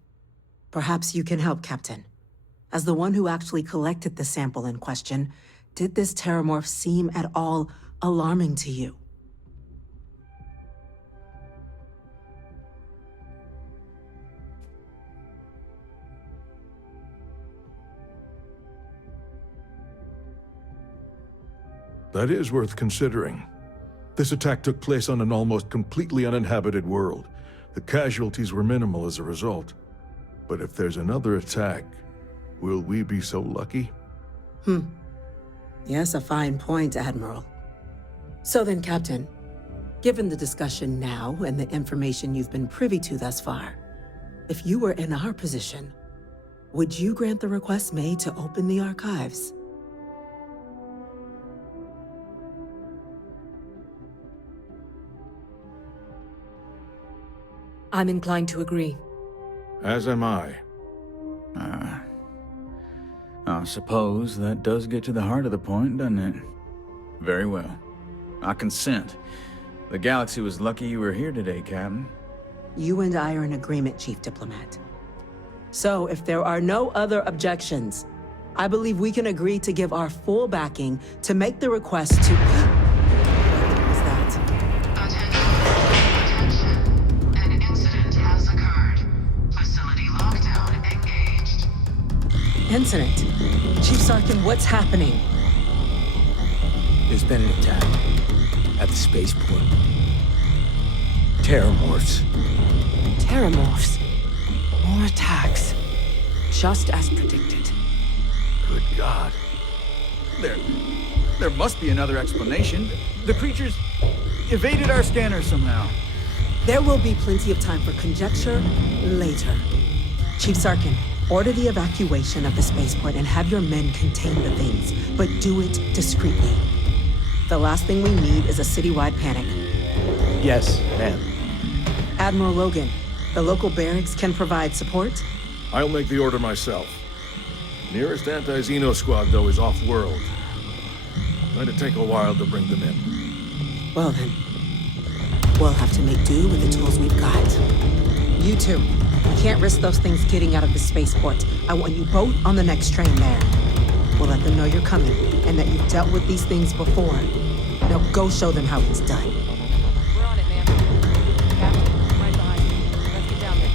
Perhaps you can help, Captain. As the one who actually collected the sample in question, did this Terramorph seem at all alarming to you? That is worth considering. This attack took place on an almost completely uninhabited world. The casualties were minimal as a result. But if there's another attack, will we be so lucky? Yes, a fine point, Admiral. So then, Captain, given the discussion now and the information you've been privy to thus far, if you were in our position, would you grant the request made to open the archives? I'm inclined to agree. As am I. I suppose that does get to the heart of the point, doesn't it? Very well. I consent. The galaxy was lucky you were here today, Captain. You and I are in agreement, Chief Diplomat. So, if there are no other objections, I believe we can agree to give our full backing to make the request to... What was that? Attention. An incident has occurred. Facility lockdown engaged. Incident? Chief Sarkin, what's happening? There's been an attack at the spaceport. Terramorphs. Terramorphs. More attacks. Just as predicted. Good God. There must be another explanation. The creatures evaded our scanner somehow. There will be plenty of time for conjecture later. Chief Sarkin, order the evacuation of the spaceport and have your men contain the things, but do it discreetly. The last thing we need is a citywide panic. Yes, ma'am. Admiral Logan, the local barracks can provide support? I'll make the order myself. Nearest anti-Xeno squad, though, is off-world. Going to take a while to bring them in. Well then, we'll have to make do with the tools we've got. You two, can't risk those things getting out of the spaceport. I want you both on the next train there. We'll let them know you're coming, and that you've dealt with these things before. Now go show them how it's done. We're on it, ma'am. Captain, right behind you. Let's get down there.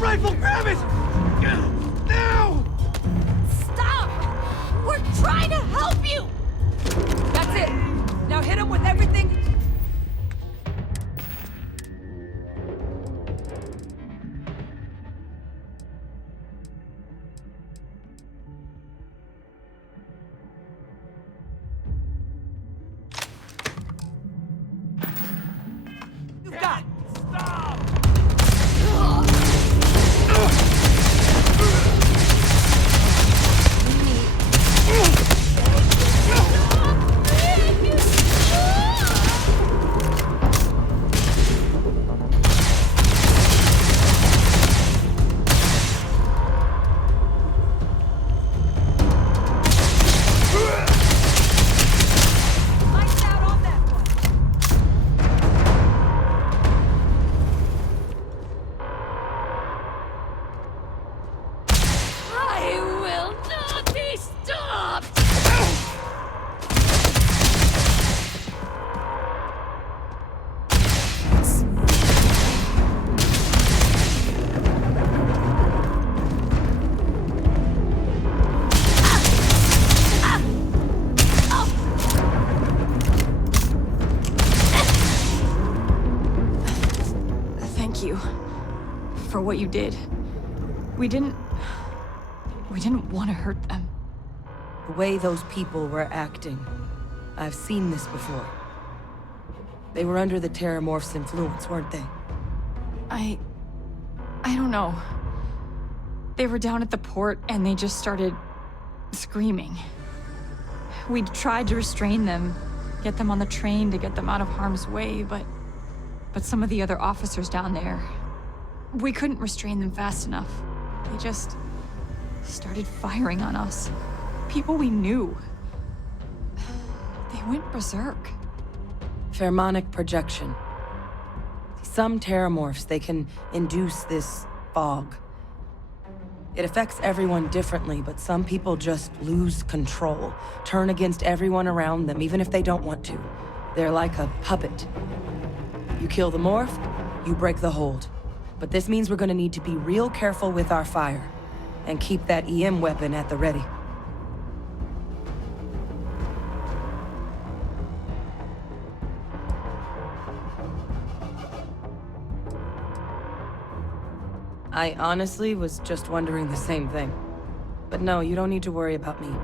Rifle, grab it! Now! Stop! We're trying to help you! That's it! Now hit him with everything. You've got! Stop! For what you did. We didn't want to hurt them. The way those people were acting, I've seen this before. They were under the Terramorph's influence, weren't they? I don't know. They were down at the port and they just started screaming. We tried to restrain them, get them on the train to get them out of harm's way, but some of the other officers down there, we couldn't restrain them fast enough. They just started firing on us. People we knew. They went berserk. Pheromonic projection. Some Terramorphs, they can induce this fog. It affects everyone differently, but some people just lose control, turn against everyone around them, even if they don't want to. They're like a puppet. You kill the morph, you break the hold. But this means we're gonna need to be real careful with our fire, and keep that EM weapon at the ready. I honestly was just wondering the same thing. But no, you don't need to worry about me.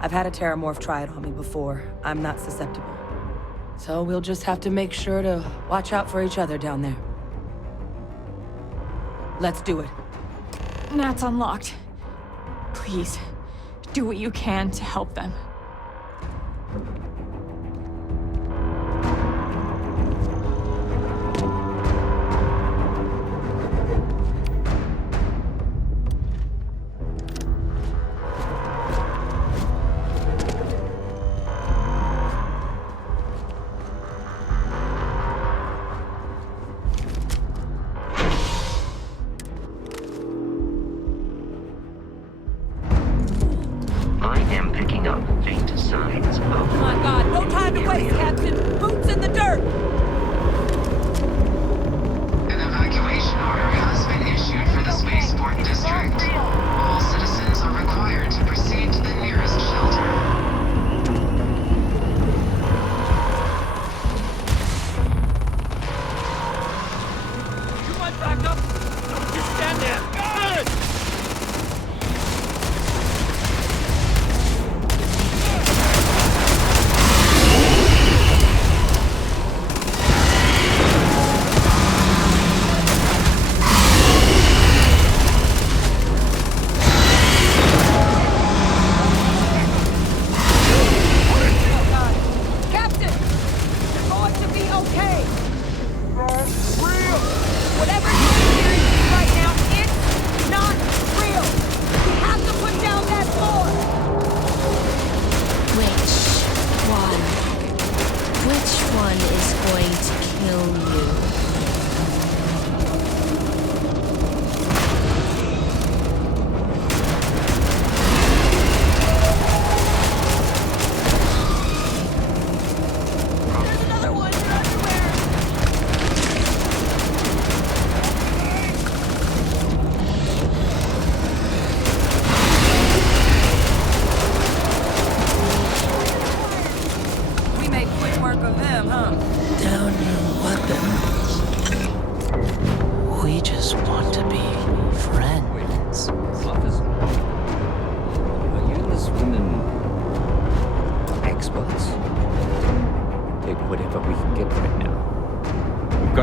I've had a Terramorph try it on me before. I'm not susceptible. So we'll just have to make sure to watch out for each other down there. Let's do it. Nat's unlocked. Please, do what you can to help them.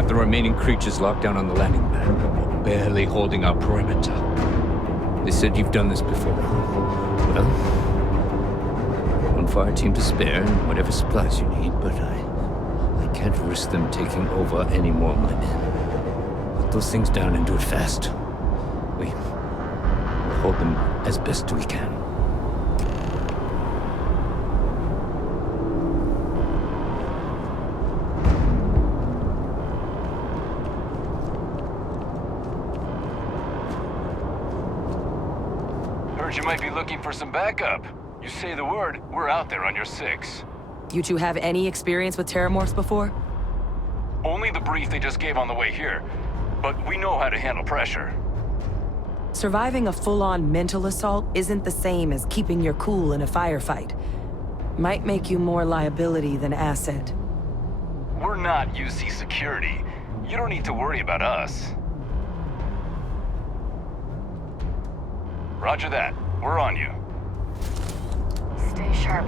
The remaining creatures locked down on the landing pad. We're barely holding our perimeter. They said you've done this before. Well, one fire team to spare and whatever supplies you need, but I can't risk them taking over any more of my men. Put those things down and do it fast. We'll hold them as best we can. Heard you might be looking for some backup. You say the word, we're out there on your 6. You two have any experience with terramorphs before? Only the brief they just gave on the way here, but we know how to handle pressure. Surviving a full-on mental assault isn't the same as keeping your cool in a firefight. Might make you more liability than asset. We're not UC security. You don't need to worry about us. Roger that. We're on you. Stay sharp.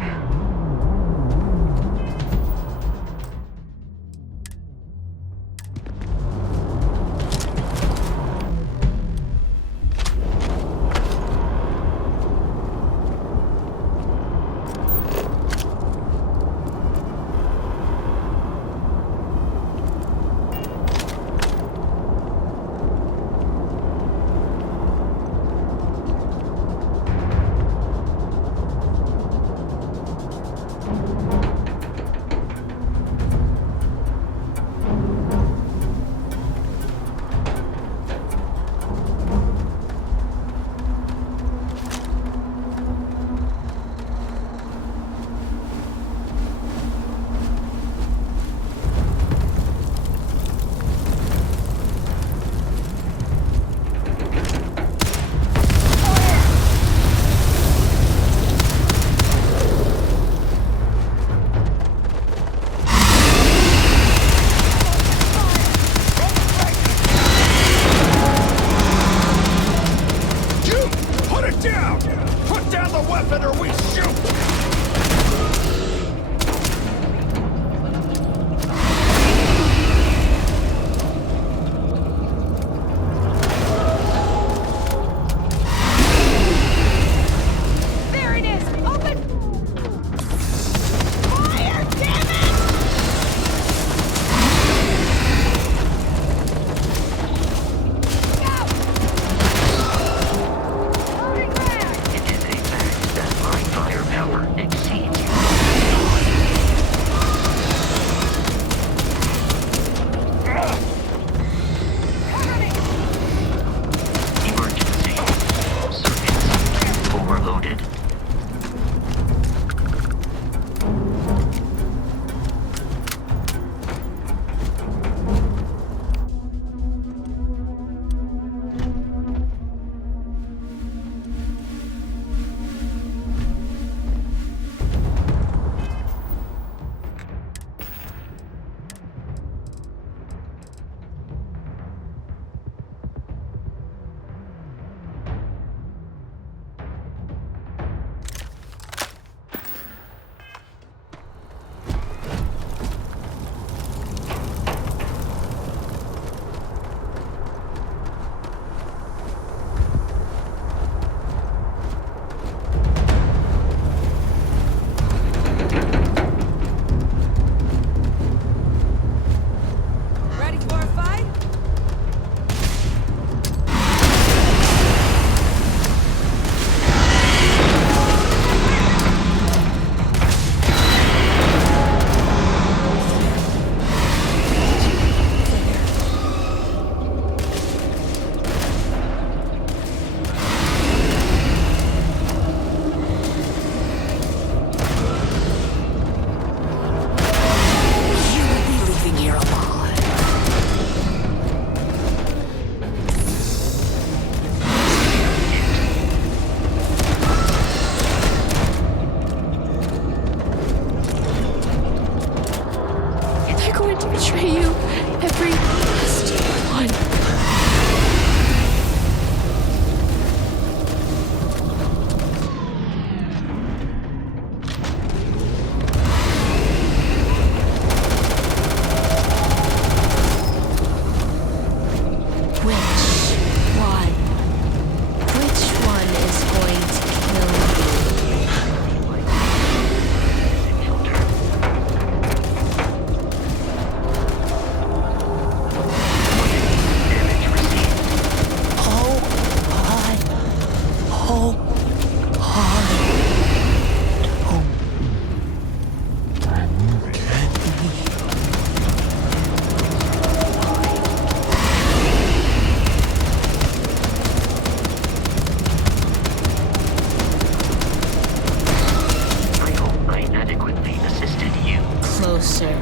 Closer.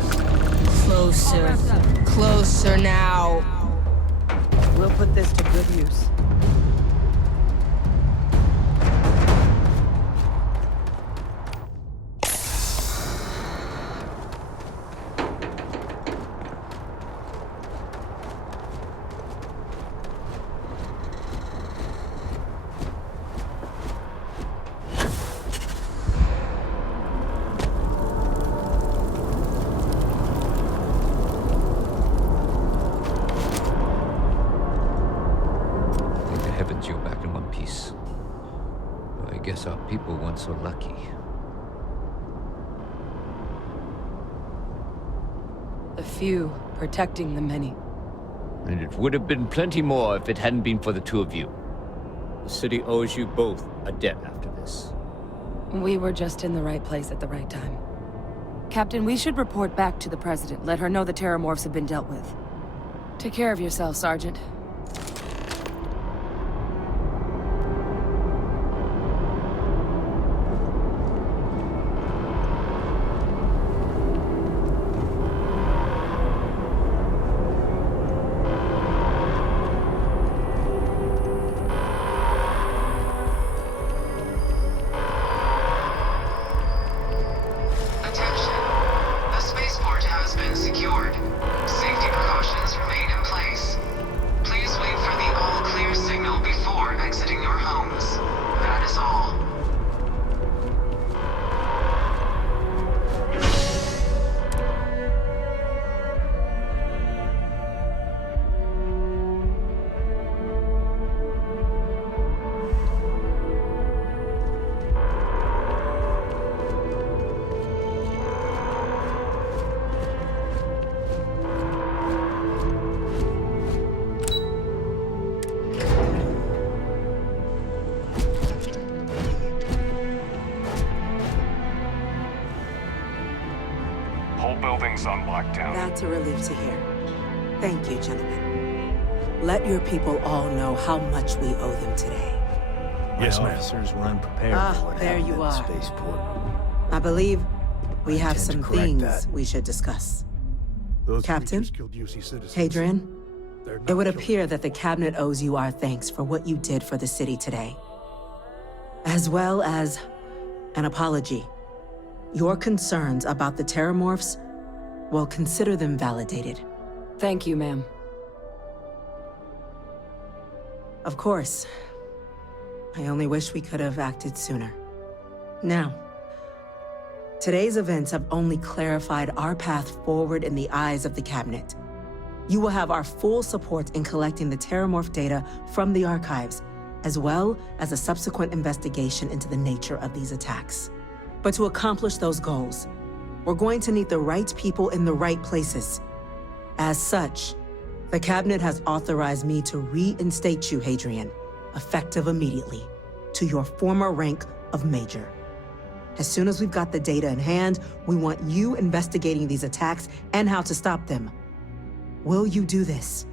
Closer. Closer now. We'll put this to good use. You're back in one piece. Well, I guess our people weren't so lucky. The few protecting the many. And it would have been plenty more if it hadn't been for the two of you. The city owes you both a debt after this. We were just in the right place at the right time. Captain, we should report back to the President. Let her know the Terramorphs have been dealt with. Take care of yourself, Sergeant. Attention. The spaceport has been secured. Safety precautions remain in place. Please wait for the all-clear signal before exiting your homes. That is all. Whole building's on lockdown. That's a relief to hear. Thank you, gentlemen. Let your people all know how much we owe them today. Yes, ma'am. Officers were unprepared for what there happened you at the are. spaceport. I believe we have intend to some correct things that. we should discuss. Those Captain? creatures killed UC citizens. Hadrian, They're not it would children. appear that the Cabinet owes you our thanks for what you did for the city today. As well as an apology. Your concerns about the Terramorphs, well, consider them validated. Thank you, ma'am. Of course. I only wish we could have acted sooner. Now, today's events have only clarified our path forward in the eyes of the Cabinet. You will have our full support in collecting the Terramorph data from the archives, as well as a subsequent investigation into the nature of these attacks. But to accomplish those goals, we're going to need the right people in the right places. As such, the Cabinet has authorized me to reinstate you, Hadrian, effective immediately, to your former rank of Major. As soon as we've got the data in hand, we want you investigating these attacks and how to stop them. Will you do this?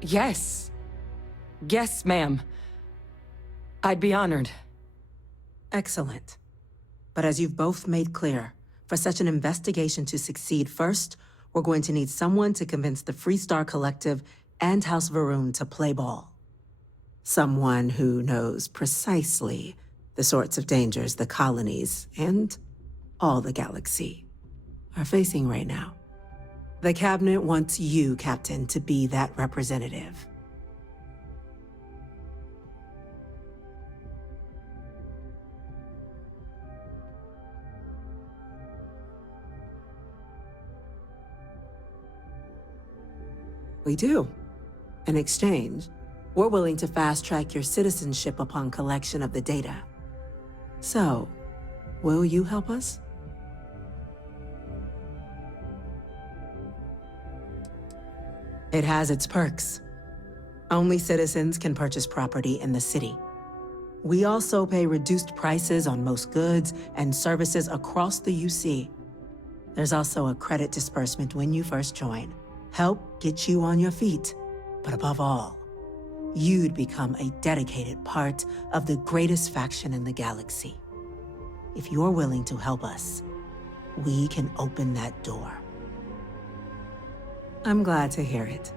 Yes. Yes, ma'am. I'd be honored. Excellent. But as you've both made clear, for such an investigation to succeed first, we're going to need someone to convince the Freestar Collective and House Varun to play ball. Someone who knows precisely the sorts of dangers the colonies and all the galaxy are facing right now. The Cabinet wants you, Captain, to be that representative. We do. In exchange, we're willing to fast-track your citizenship upon collection of the data. So, will you help us? It has its perks. Only citizens can purchase property in the city. We also pay reduced prices on most goods and services across the UC. There's also a credit disbursement when you first join. Help get you on your feet. But above all, you'd become a dedicated part of the greatest faction in the galaxy. If you're willing to help us, we can open that door. I'm glad to hear it.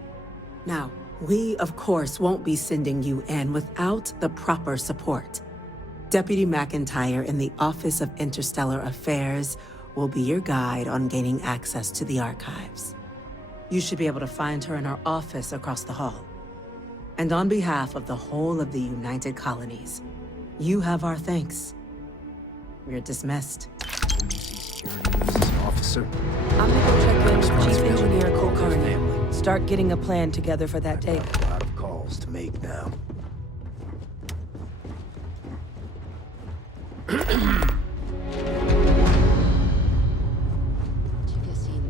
Now, we, of course, won't be sending you in without the proper support. Deputy McIntyre in the Office of Interstellar Affairs will be your guide on gaining access to the archives. You should be able to find her in her office across the hall. And on behalf of the whole of the United Colonies, you have our thanks. We're dismissed. Officer. I'm gonna go check in with Chief Engineer Kulkarni. Start getting a plan together for that day. A lot of calls to make now.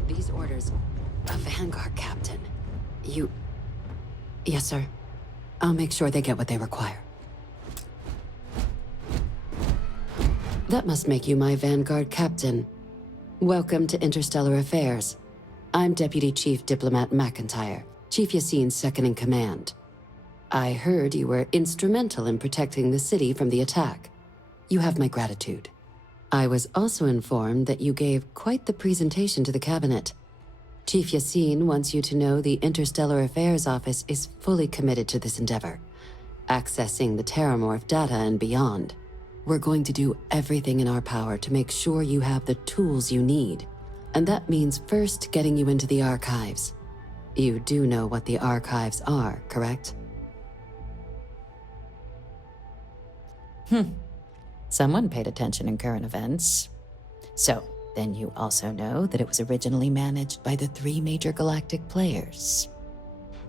These orders. A Vanguard captain. You... Yes, sir. I'll make sure they get what they require. That must make you my Vanguard captain. Welcome to Interstellar Affairs. I'm Deputy Chief Diplomat McIntyre, Chief Yassin's second-in-command. I heard you were instrumental in protecting the city from the attack. You have my gratitude. I was also informed that you gave quite the presentation to the cabinet. Chief Yassin wants you to know the Interstellar Affairs Office is fully committed to this endeavor, accessing the Terramorph data and beyond. We're going to do everything in our power to make sure you have the tools you need. And that means first getting you into the archives. You do know what the archives are, correct? Someone paid attention in current events. So, then you also know that it was originally managed by the 3 major galactic players.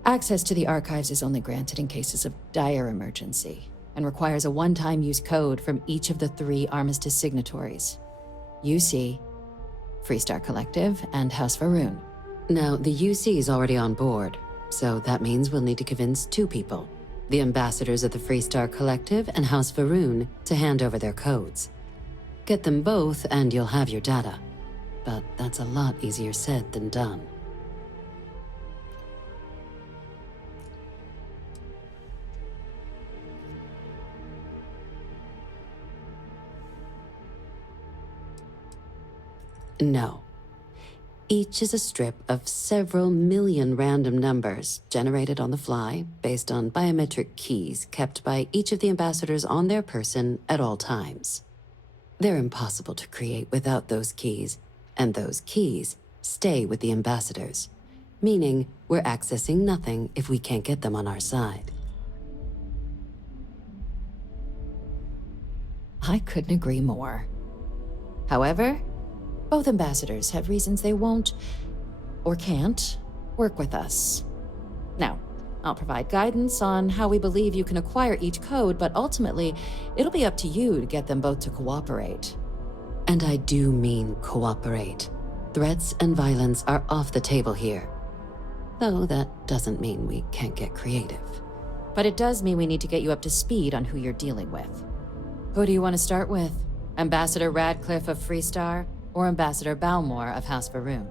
Access to the archives is only granted in cases of dire emergency, and requires a one-time use code from each of the 3 Armistice signatories. UC, Freestar Collective, and House Varun. Now, the UC is already on board, so that means we'll need to convince 2 people. The ambassadors of the Freestar Collective and House Varun to hand over their codes. Get them both and you'll have your data. But that's a lot easier said than done. No. Each is a strip of several million random numbers generated on the fly based on biometric keys kept by each of the ambassadors on their person at all times. They're impossible to create without those keys, and those keys stay with the ambassadors, meaning we're accessing nothing if we can't get them on our side. I couldn't agree more. However, both ambassadors have reasons they won't, or can't, work with us. Now, I'll provide guidance on how we believe you can acquire each code, but ultimately, it'll be up to you to get them both to cooperate. And I do mean cooperate. Threats and violence are off the table here. Though that doesn't mean we can't get creative. But it does mean we need to get you up to speed on who you're dealing with. Who do you want to start with? Ambassador Radcliffe of Freestar, or Ambassador Balmore of House Varun?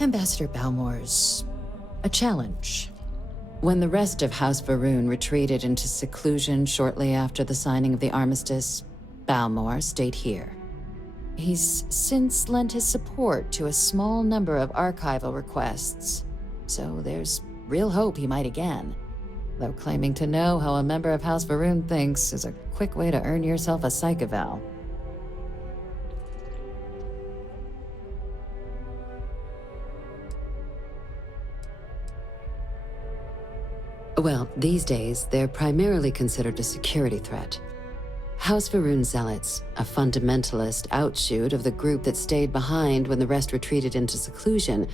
Ambassador Balmore's a challenge. When the rest of House Varun retreated into seclusion shortly after the signing of the armistice, Balmore stayed here. He's since lent his support to a small number of archival requests, so there's real hope he might again. Though claiming to know how a member of House Varun thinks is a quick way to earn yourself a psych eval. Well, these days, they're primarily considered a security threat. House Varun Zealots, a fundamentalist outshoot of the group that stayed behind when the rest retreated into seclusion,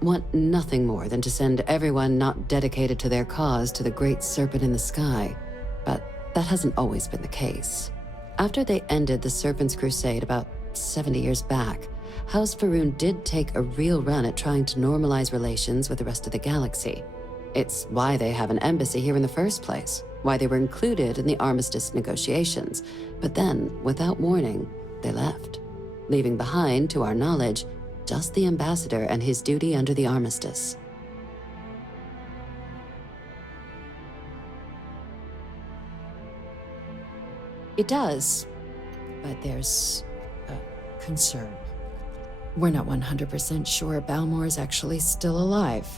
want nothing more than to send everyone not dedicated to their cause to the great serpent in the sky. But that hasn't always been the case. After they ended the Serpent's Crusade about 70 years back, House Varun did take a real run at trying to normalize relations with the rest of the galaxy. It's why they have an embassy here in the first place, why they were included in the armistice negotiations. But then, without warning, they left, leaving behind, to our knowledge, just the ambassador and his duty under the armistice. It does, but there's a concern. We're not 100% sure Balmore is actually still alive.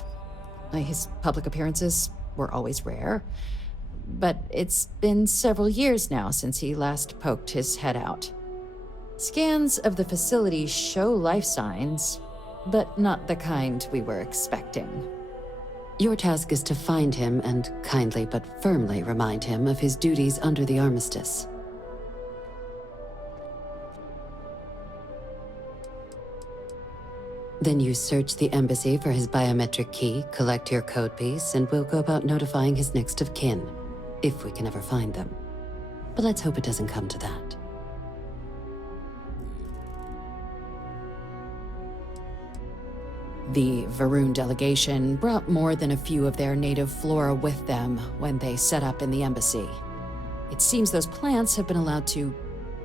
His public appearances were always rare, but it's been several years now since he last poked his head out. Scans of the facility show life signs, but not the kind we were expecting. Your task is to find him and kindly but firmly remind him of his duties under the armistice. Then you search the embassy for his biometric key, collect your code piece, and we'll go about notifying his next of kin, if we can ever find them. But let's hope it doesn't come to that. The Varun delegation brought more than a few of their native flora with them when they set up in the embassy. It seems those plants have been allowed to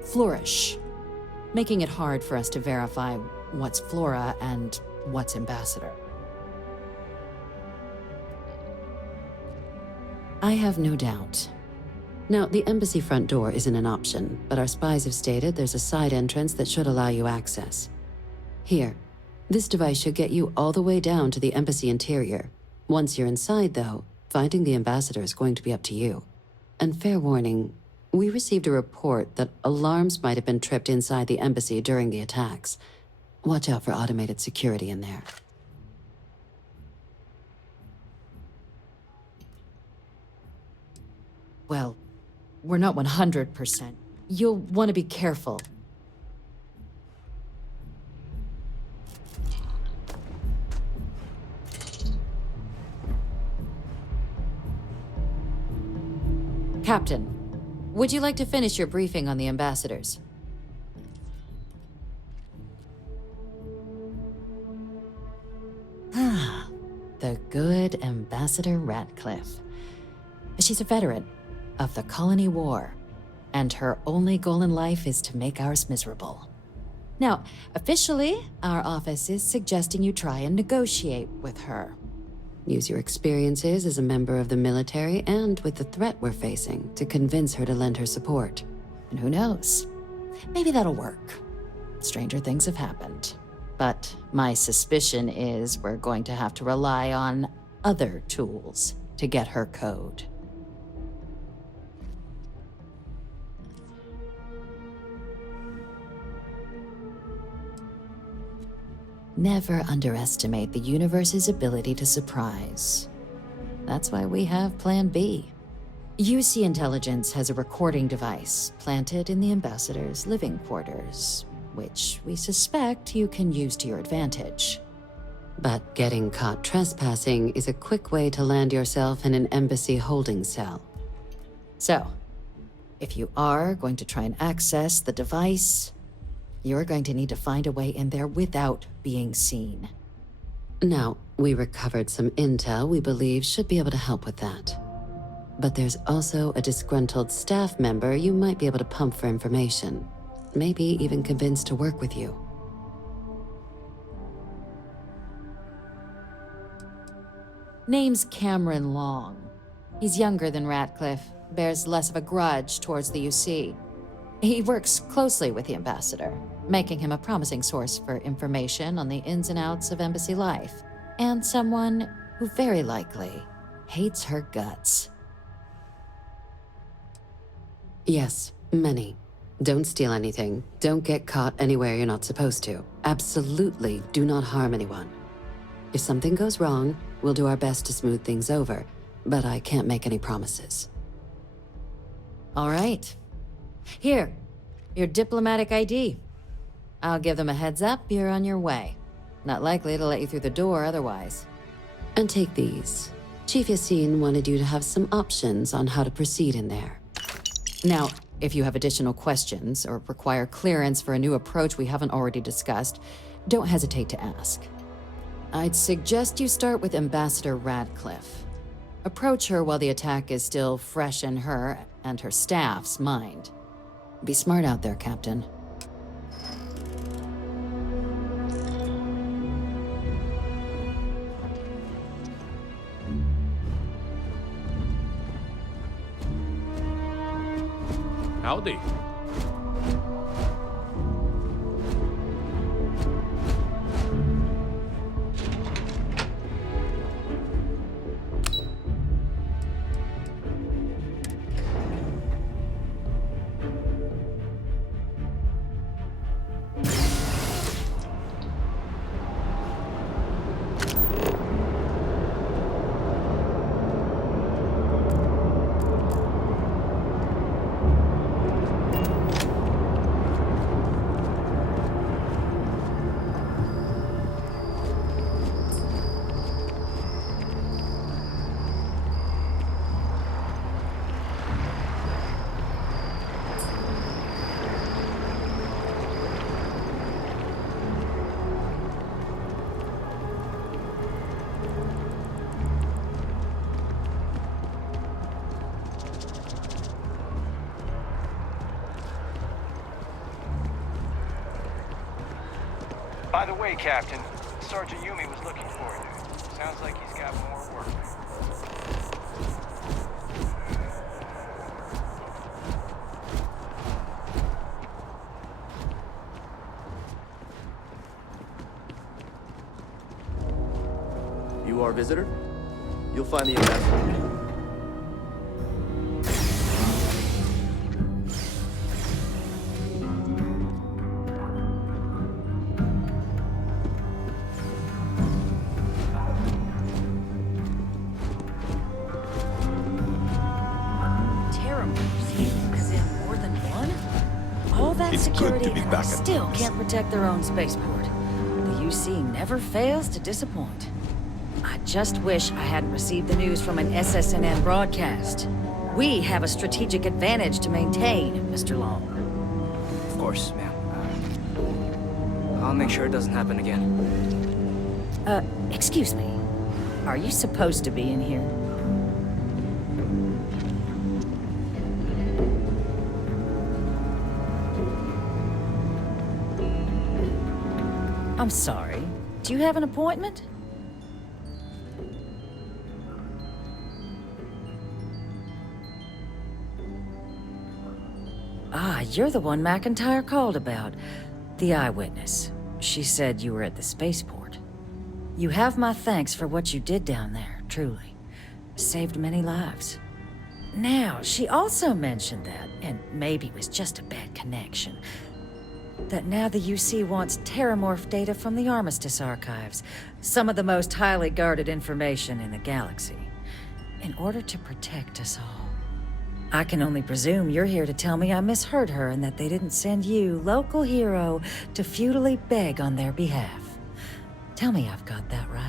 flourish, making it hard for us to verify what's flora and what's ambassador. I have no doubt. Now, the embassy front door isn't an option, but our spies have stated there's a side entrance that should allow you access. Here, this device should get you all the way down to the embassy interior. Once you're inside, though, finding the ambassador is going to be up to you. And fair warning, we received a report that alarms might have been tripped inside the embassy during the attacks. Watch out for automated security in there. Well, we're not 100%. You'll want to be careful. Captain, would you like to finish your briefing on the ambassadors? The good Ambassador Ratcliffe. She's a veteran of the Colony War, and her only goal in life is to make ours miserable. Now, officially, our office is suggesting you try and negotiate with her. Use your experiences as a member of the military and with the threat we're facing to convince her to lend her support. And who knows? Maybe that'll work. Stranger things have happened. But my suspicion is we're going to have to rely on other tools to get her code. Never underestimate the universe's ability to surprise. That's why we have Plan B. UC Intelligence has a recording device planted in the ambassador's living quarters, which we suspect you can use to your advantage. But getting caught trespassing is a quick way to land yourself in an embassy holding cell. So, if you are going to try and access the device, you're going to need to find a way in there without being seen. Now, we recovered some intel we believe should be able to help with that. But there's also a disgruntled staff member you might be able to pump for information. Maybe even convince to work with you. Name's Cameron Long. He's younger than Ratcliffe, bears less of a grudge towards the UC. He works closely with the ambassador, making him a promising source for information on the ins and outs of embassy life, and someone who very likely hates her guts. Yes, many. Don't steal anything. Don't get caught anywhere you're not supposed to. Absolutely do not harm anyone. If something goes wrong, we'll do our best to smooth things over, but I can't make any promises. All right. Here, your diplomatic ID. I'll give them a heads up you're on your way. Not likely to let you through the door otherwise. And take these. Chief Yassine wanted you to have some options on how to proceed in there. Now, if you have additional questions or require clearance for a new approach we haven't already discussed, don't hesitate to ask. I'd suggest you start with Ambassador Ratcliffe. Approach her while the attack is still fresh in her and her staff's mind. Be smart out there, Captain. Howdy. By the way, Captain, Sergeant Yumi was looking for you. Sounds like he's got more work. You are a visitor? You'll find the ambassador. It's security good to be back still can't protect their own spaceport. The UC never fails to disappoint. I just wish I hadn't received the news from an SSNN broadcast. We have a strategic advantage to maintain, Mr. Long. Of course, ma'am. I'll make sure it doesn't happen again. Excuse me. Are you supposed to be in here? I'm sorry. Do you have an appointment? Ah, you're the one McIntyre called about. The eyewitness. She said you were at the spaceport. You have my thanks for what you did down there, truly. Saved many lives. Now, she also mentioned that, and maybe it was just a bad connection, that now the UC wants terramorph data from the Armistice archives, some of the most highly guarded information in the galaxy, in order to protect us all. I can only presume you're here to tell me I misheard her and that they didn't send you, local hero, to futilely beg on their behalf. Tell me I've got that right.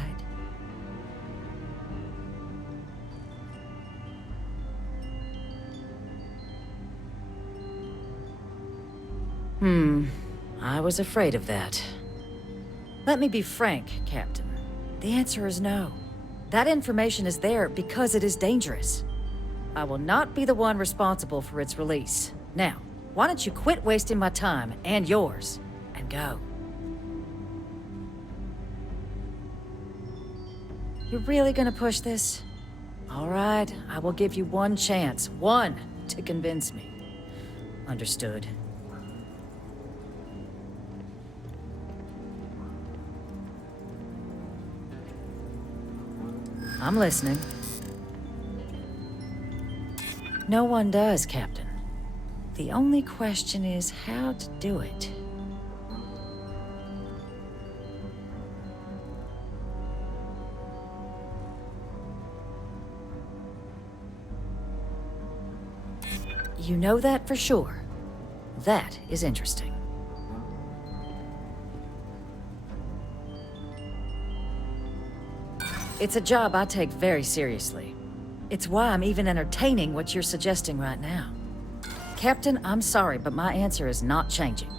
I was afraid of that. Let me be frank, Captain. The answer is no. That information is there because it is dangerous. I will not be the one responsible for its release. Now, why don't you quit wasting my time and yours, and go? You're really gonna push this? All right, I will give you one chance, one, to convince me. Understood. I'm listening. No one does, Captain. The only question is how to do it. You know that for sure. That is interesting. It's a job I take very seriously. It's why I'm even entertaining what you're suggesting right now. Captain, I'm sorry, but my answer is not changing.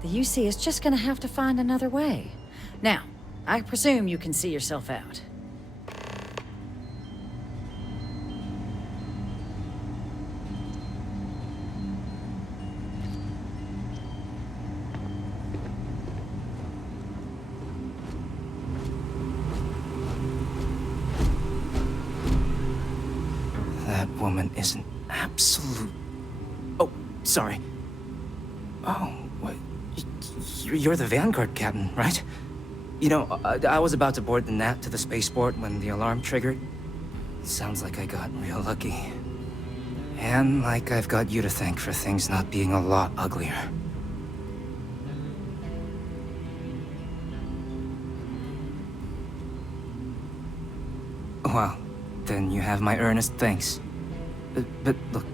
The UC is just gonna have to find another way. Now, I presume you can see yourself out. That woman is an absolute... Oh, sorry. Oh, what? You're the Vanguard captain, right? You know, I was about to board the NAP to the spaceport when the alarm triggered. Sounds like I got real lucky. And like I've got you to thank for things not being a lot uglier. Well, then you have my earnest thanks. But look,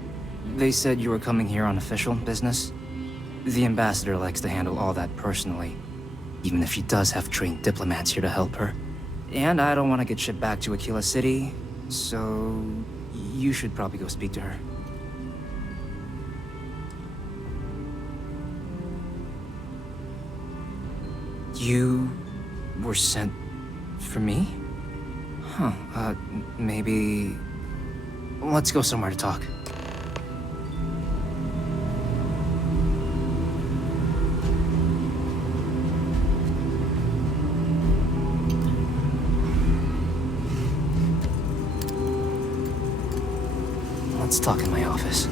they said you were coming here on official business. The ambassador likes to handle all that personally, even if she does have trained diplomats here to help her. And I don't want to get shipped back to Aquila City, so you should probably go speak to her. You were sent for me? Huh, maybe... Let's go somewhere to talk. Let's talk in my office.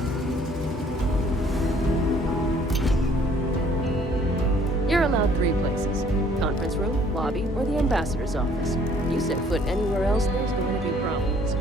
You're allowed 3 places. Conference room, lobby, or the ambassador's office. If you set foot anywhere else, there's going to be problems.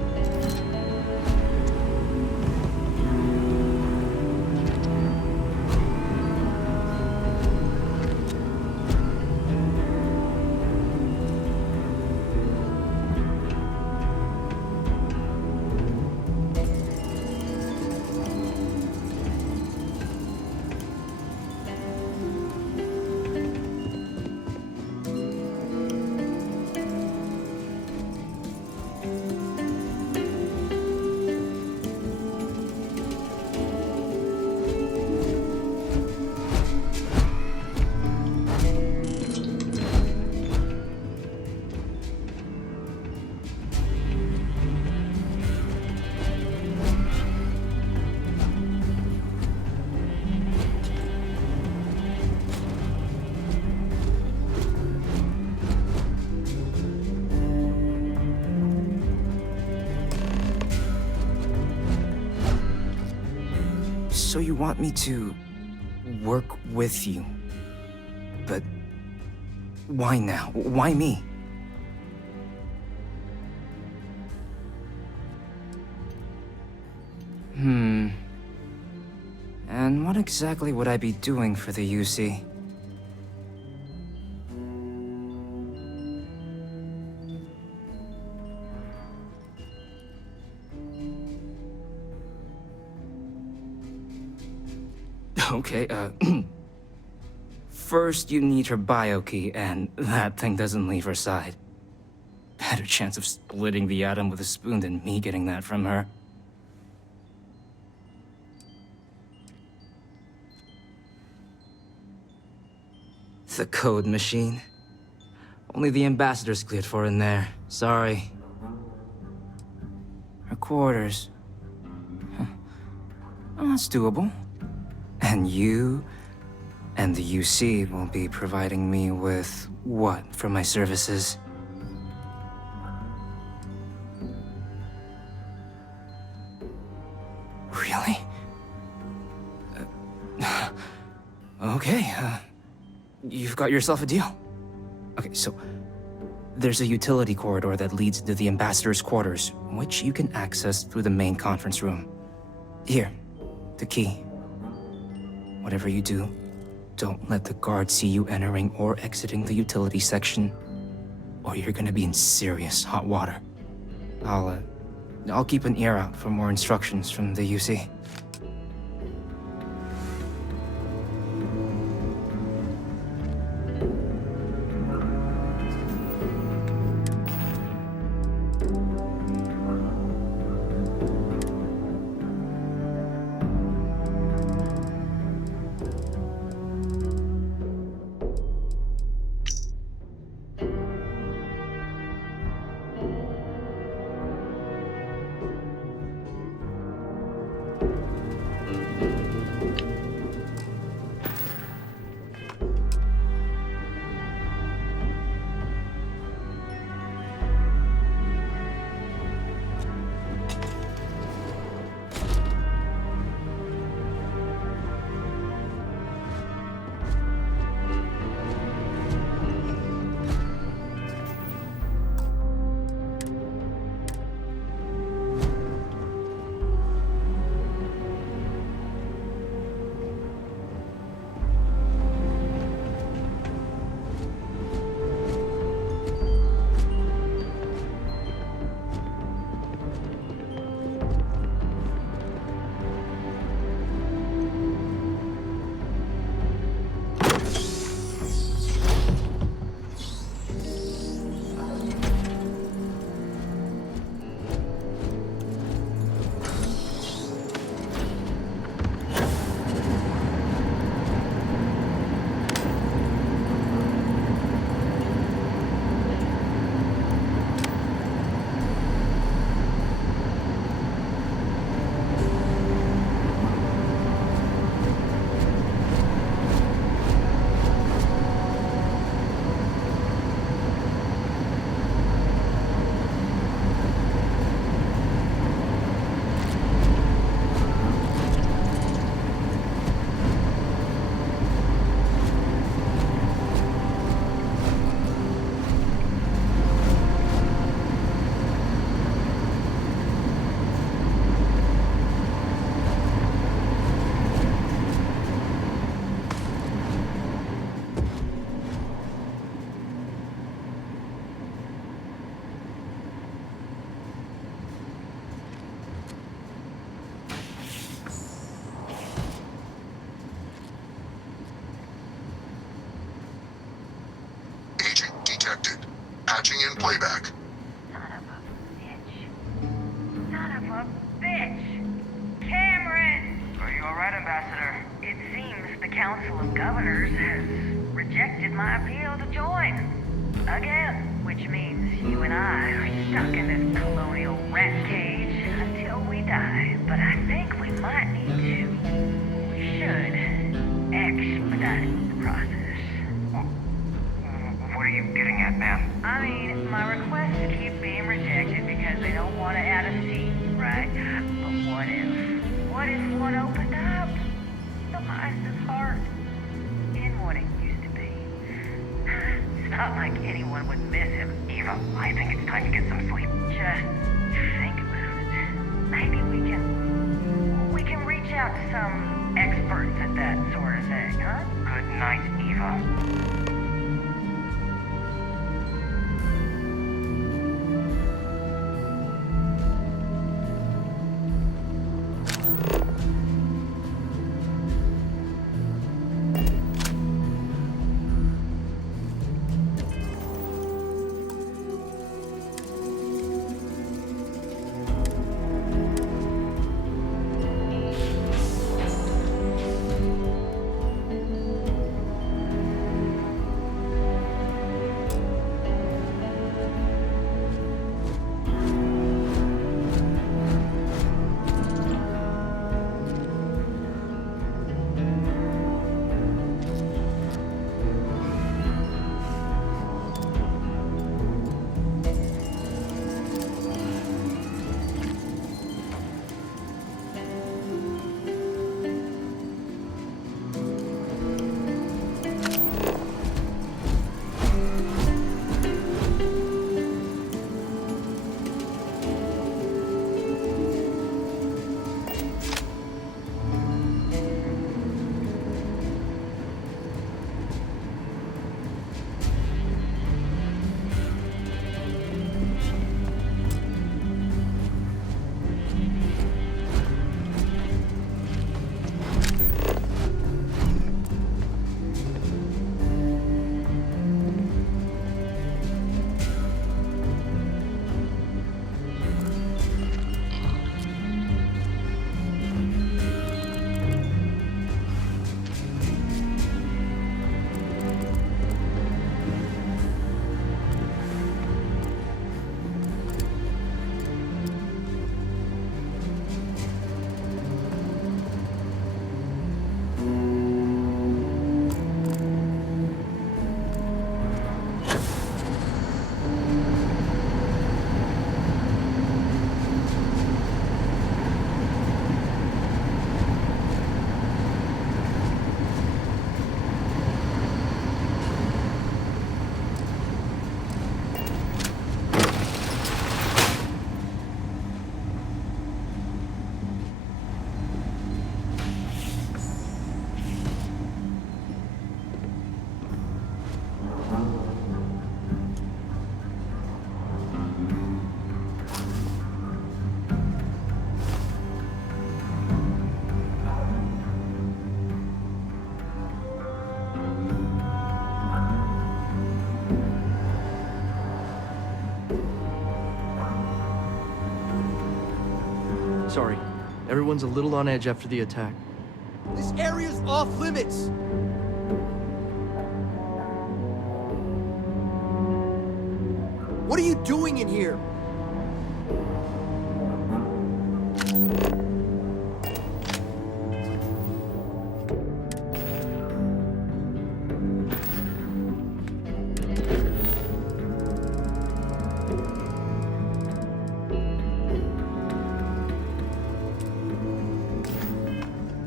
So you want me to work with you? But why now? Why me? And what exactly would I be doing for the UC? Okay, first you need her bio key, and that thing doesn't leave her side. Better chance of splitting the atom with a spoon than me getting that from her. The code machine. Only the ambassador's cleared for in there. Sorry. Her quarters. Huh. Oh, that's doable. And you and the UC will be providing me with what for my services? Really? Okay, you've got yourself a deal. Okay, so there's a utility corridor that leads to the ambassador's quarters, which you can access through the main conference room. Here, the key. Whatever you do, don't let the guards see you entering or exiting the utility section, or you're gonna be in serious hot water. I'll keep an ear out for more instructions from the UC. playback. Son of a bitch! Cameron! Are you alright, Ambassador? It seems the Council of Governors has rejected my appeal to join. Again. Which means you and I are stuck in this colonial rat cage until we die. But I think we might need to. We should expedite the process. What are you getting at, ma'am? I mean, my requests keep being rejected because they don't want to add a seat, right? But what if one opened up the Mice's heart in what it used to be? It's not like anyone would miss him. Eva, I think it's time to get some sleep. Just think about it. Maybe we can reach out to some experts at that sort of thing, huh? Good night, Eva. Sorry. Everyone's a little on edge after the attack. This area's off limits! What are you doing in here?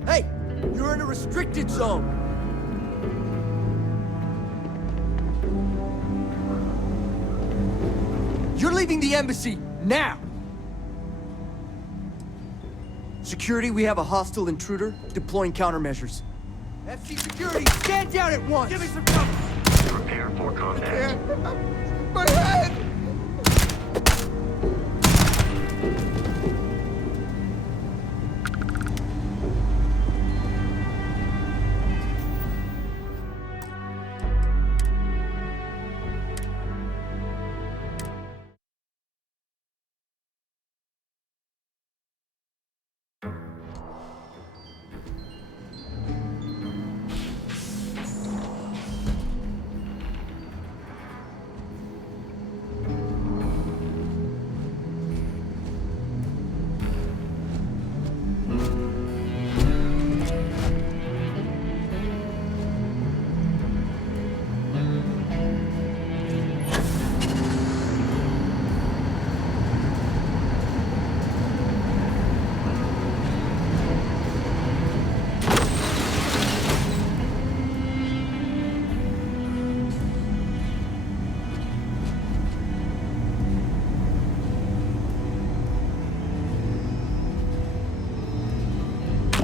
Hey! You're in a restricted zone! You're leaving the embassy, now! Security, we have a hostile intruder deploying countermeasures. FC Security, stand down at once! Give me some cover! Prepare for contact. My head!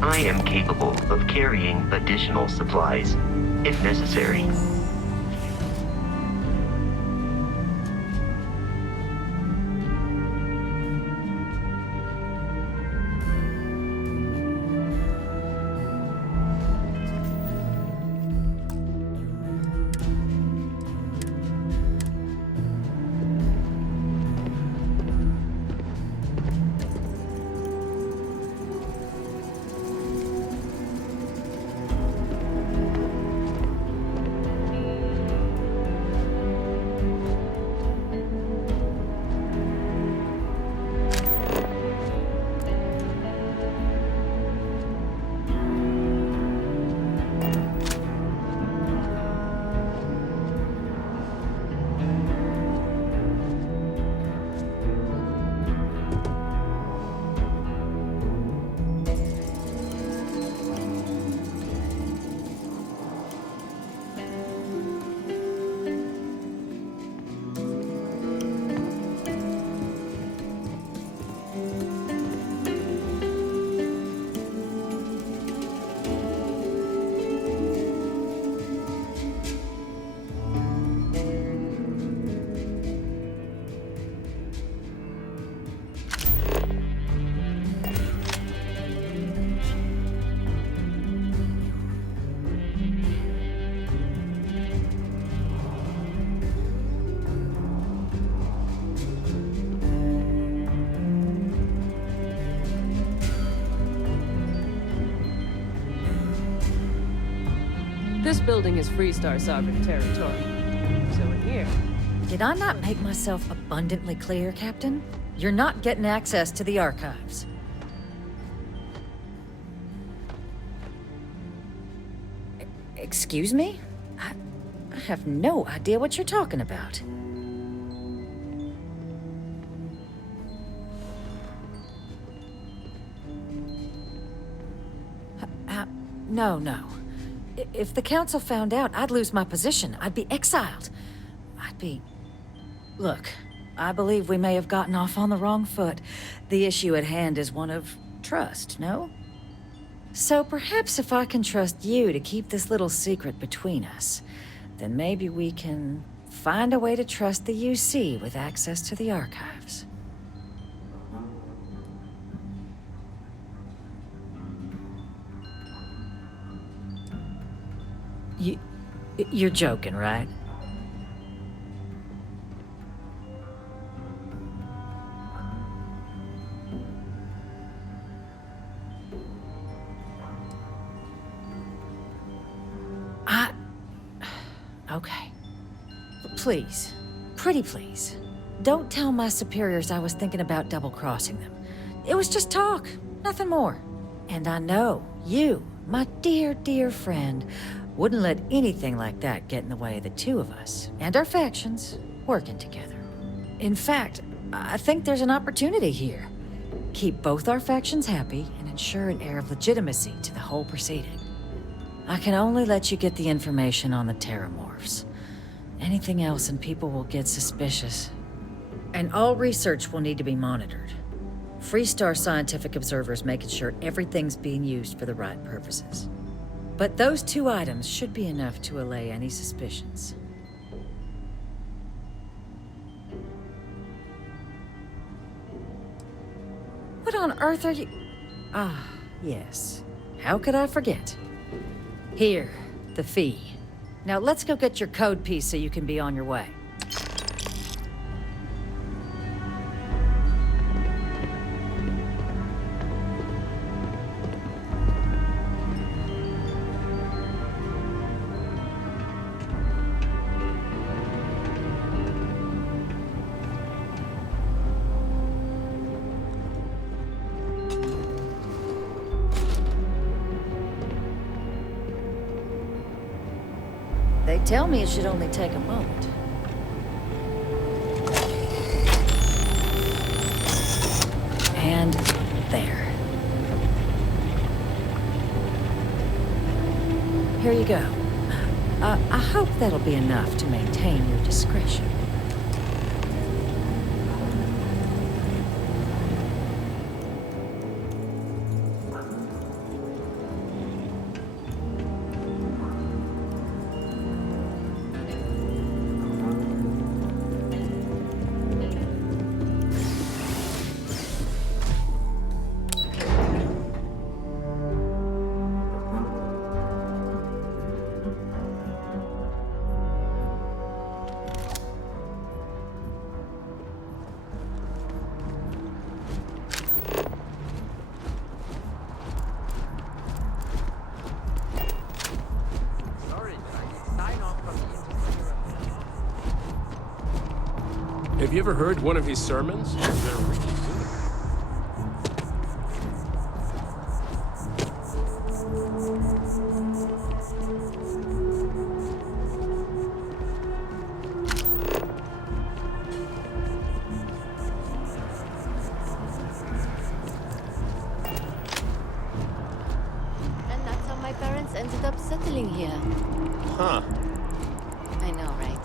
I am capable of carrying additional supplies, if necessary. This building is Freestar sovereign territory. So in here... Did I not make myself abundantly clear, Captain? You're not getting access to the archives. Excuse me? I have no idea what you're talking about. No. If the Council found out, I'd lose my position. I'd be exiled. Look, I believe we may have gotten off on the wrong foot. The issue at hand is one of trust, no? So perhaps if I can trust you to keep this little secret between us, then maybe we can find a way to trust the UC with access to the archives. You're joking, right? Okay. Please, pretty please, don't tell my superiors I was thinking about double-crossing them. It was just talk, nothing more. And I know you, my dear, dear friend, wouldn't let anything like that get in the way of the two of us, and our factions, working together. In fact, I think there's an opportunity here. Keep both our factions happy and ensure an air of legitimacy to the whole proceeding. I can only let you get the information on the Terramorphs. Anything else and people will get suspicious. And all research will need to be monitored. Freestar scientific observers making sure everything's being used for the right purposes. But those two items should be enough to allay any suspicions. What on earth are you... Ah, yes. How could I forget? Here, the fee. Now let's go get your code piece so you can be on your way. They tell me it should only take a moment. And there. Here you go. I hope that'll be enough to maintain your discretion. Have you ever heard one of his sermons? They're really good. And that's how my parents ended up settling here. Huh. I know, right?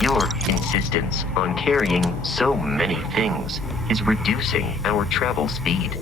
Your insistence on carrying so many things is reducing our travel speed.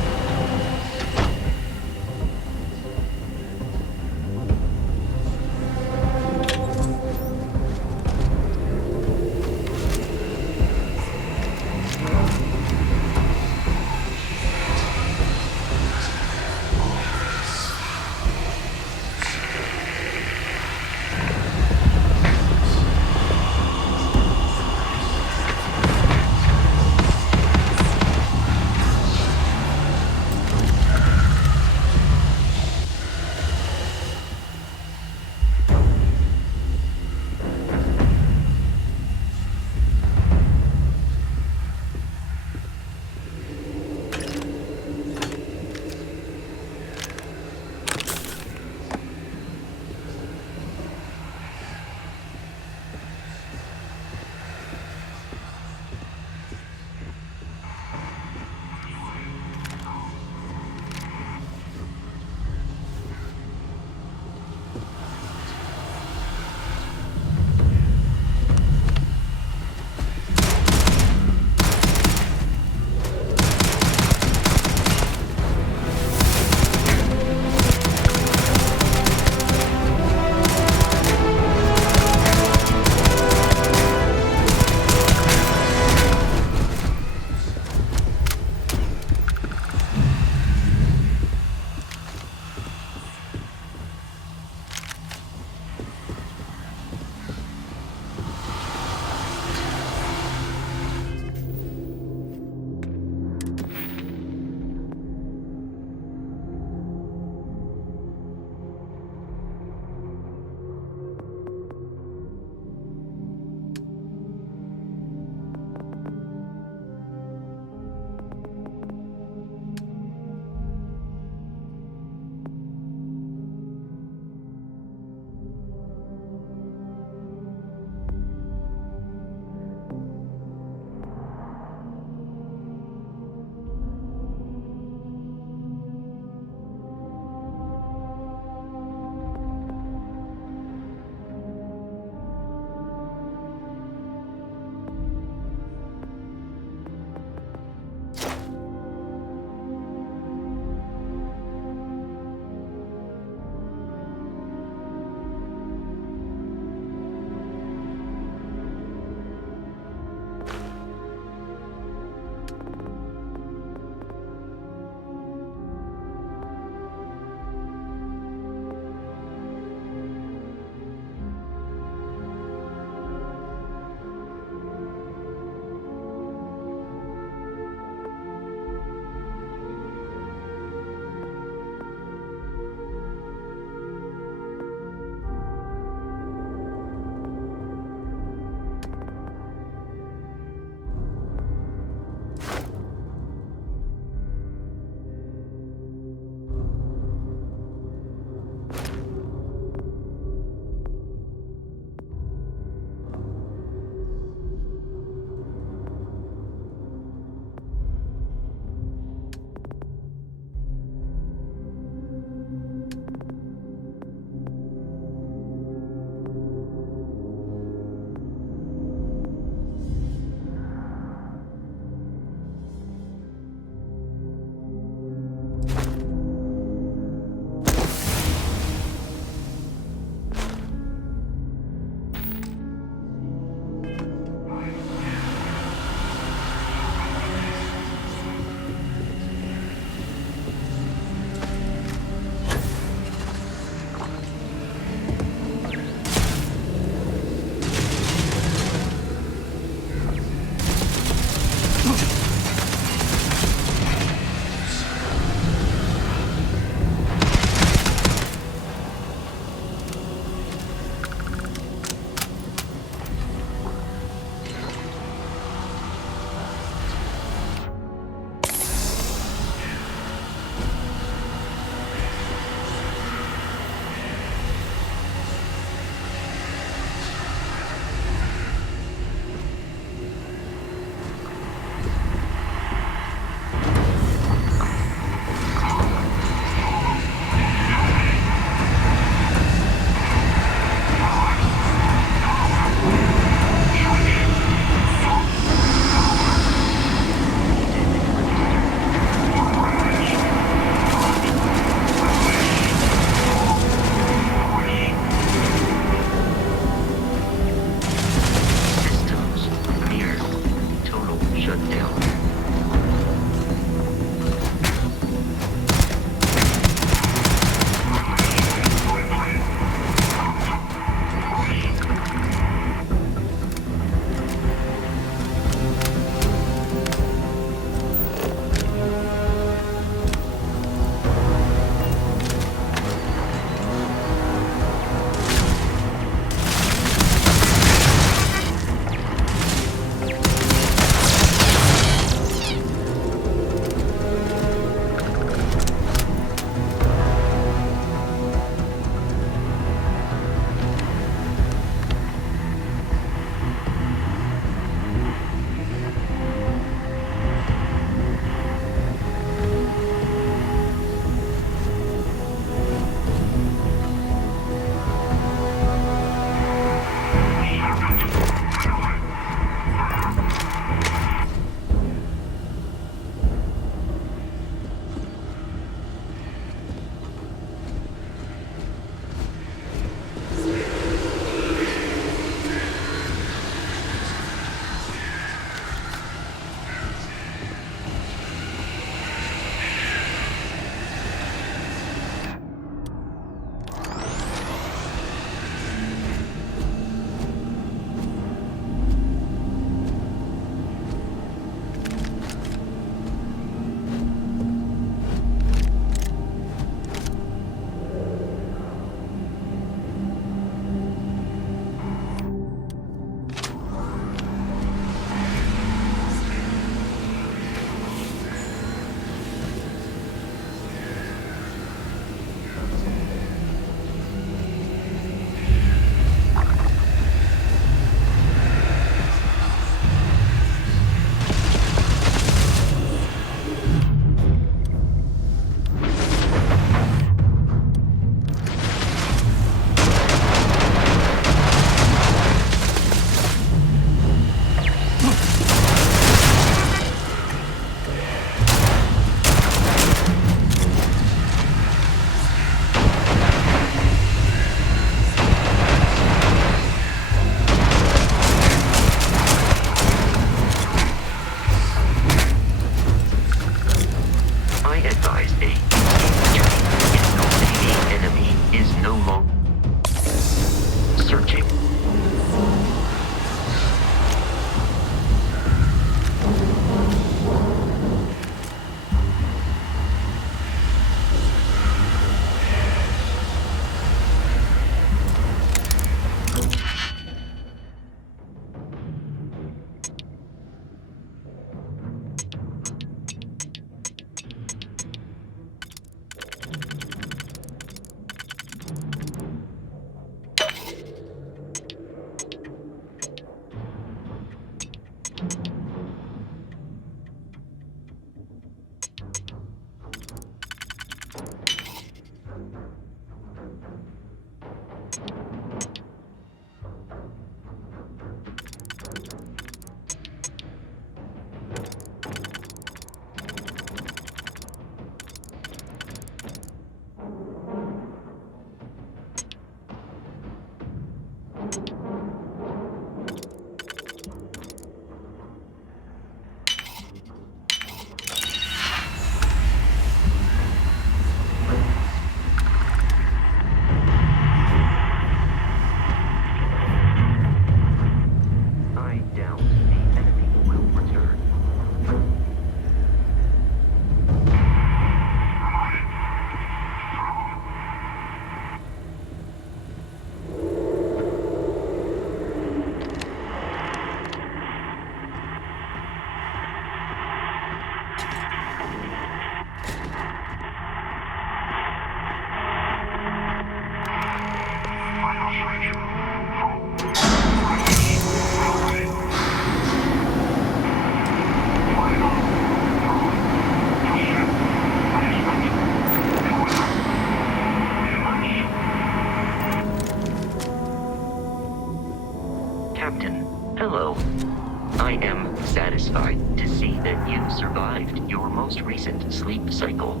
survived your most recent sleep cycle.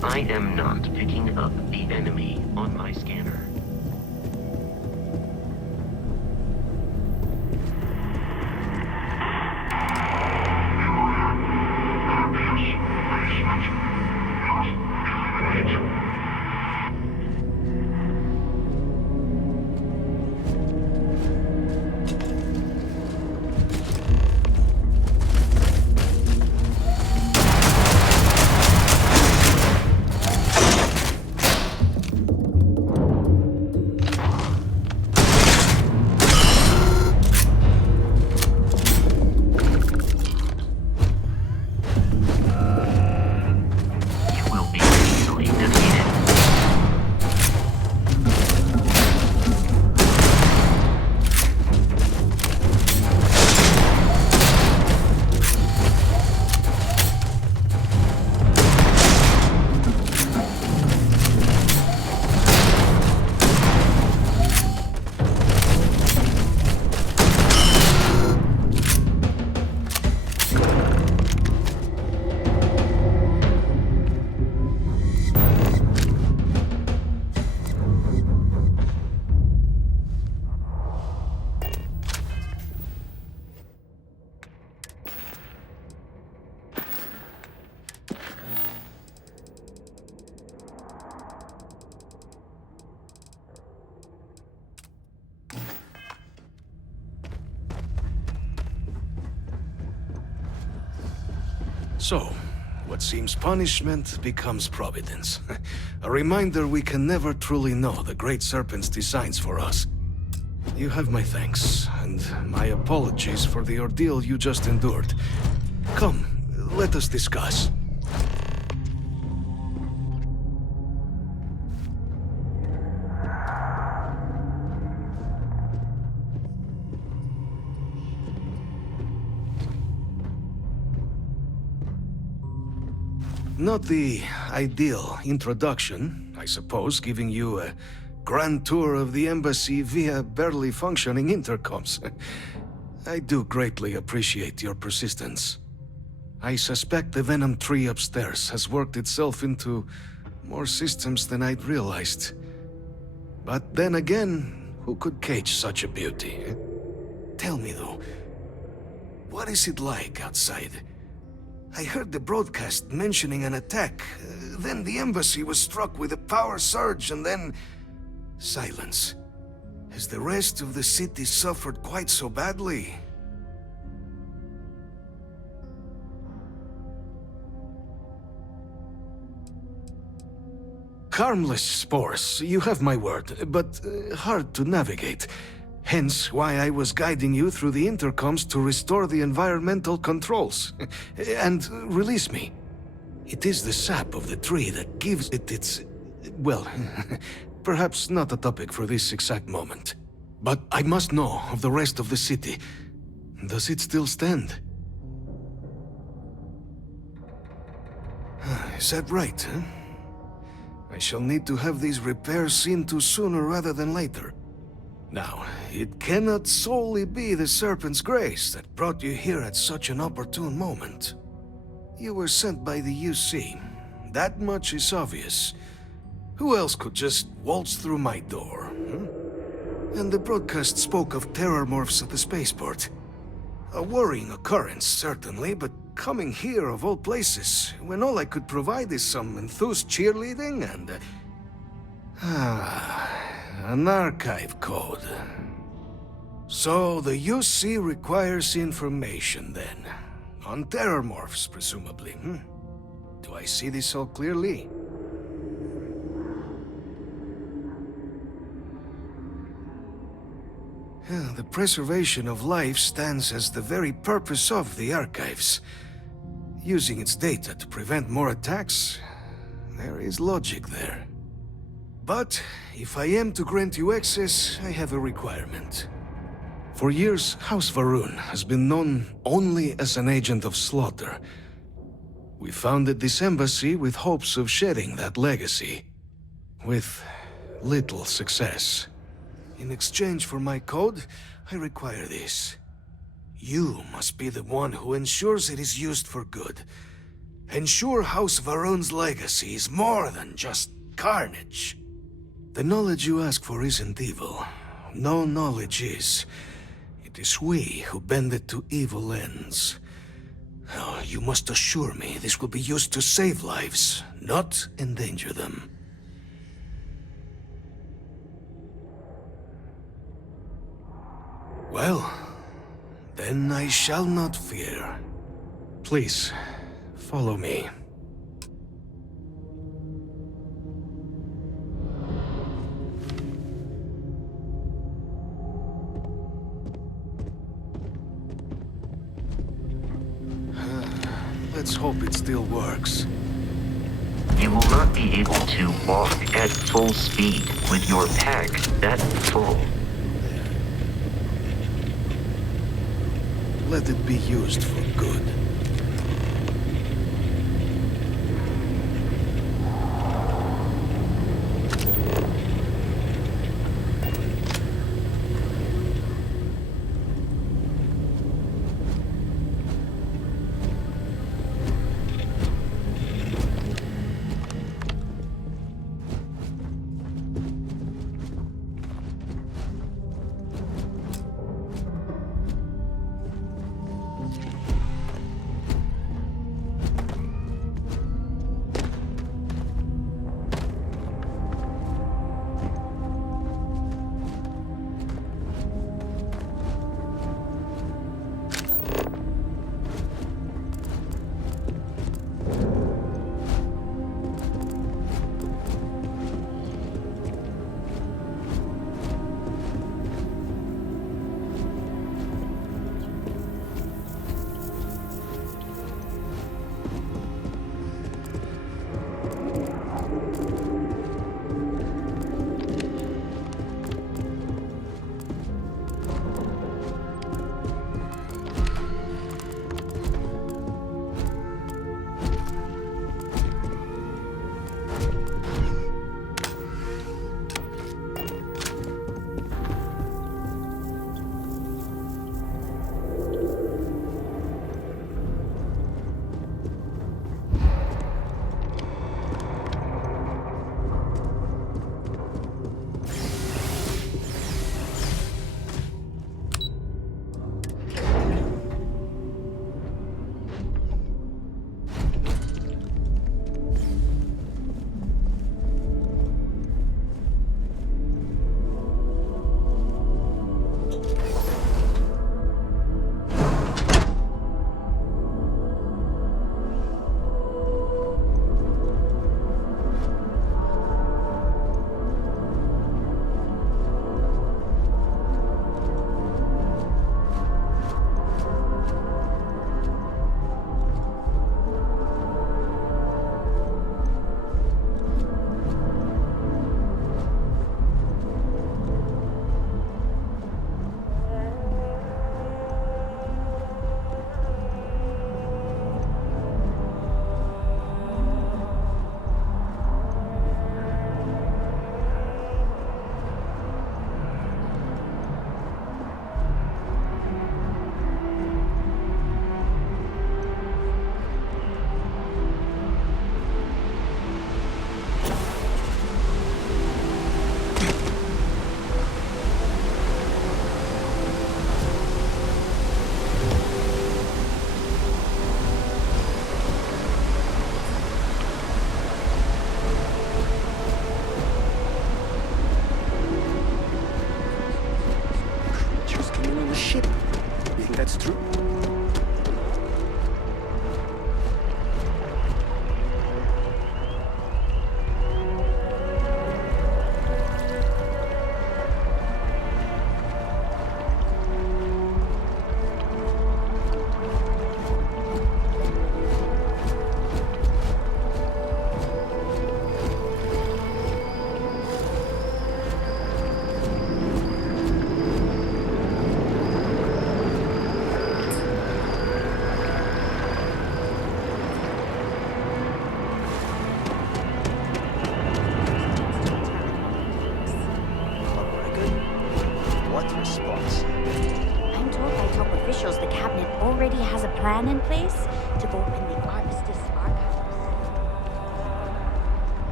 I am not picking up the enemy on my scanner. So, what seems punishment becomes providence. A reminder we can never truly know the Great Serpent's designs for us. You have my thanks, and my apologies for the ordeal you just endured. Come, let us discuss. Not the ideal introduction, I suppose, giving you a grand tour of the embassy via barely functioning intercoms. I do greatly appreciate your persistence. I suspect the Venom tree upstairs has worked itself into more systems than I'd realized. But then again, who could cage such a beauty? Tell me though, what is it like outside? I heard the broadcast mentioning an attack. Then the embassy was struck with a power surge and then... silence. Has the rest of the city suffered quite so badly? Harmless spores, you have my word, but hard to navigate. Hence why I was guiding you through the intercoms to restore the environmental controls. And release me. It is the sap of the tree that gives it its... well, perhaps not a topic for this exact moment. But I must know of the rest of the city. Does it still stand? Is that right, huh? I shall need to have these repairs seen to sooner rather than later. Now, it cannot solely be the Serpent's grace that brought you here at such an opportune moment. You were sent by the UC. That much is obvious. Who else could just waltz through my door? And the broadcast spoke of terror morphs at the spaceport. A worrying occurrence, certainly, but coming here of all places, when all I could provide is some enthused cheerleading and... an archive code. So the UC requires information, then. On terror morphs, presumably, Do I see this all clearly? The preservation of life stands as the very purpose of the archives. Using its data to prevent more attacks, there is logic there. But if I am to grant you access, I have a requirement. For years, House Va'ruun has been known only as an agent of slaughter. We founded this embassy with hopes of shedding that legacy. With little success. In exchange for my code, I require this. You must be the one who ensures it is used for good. Ensure House Varun's legacy is more than just carnage. The knowledge you ask for isn't evil. No knowledge is. It is we who bend it to evil ends. Oh, you must assure me this will be used to save lives, not endanger them. Well, then I shall not fear. Please, follow me. Let's hope it still works. You will not be able to walk at full speed with your pack that full. Let it be used for good.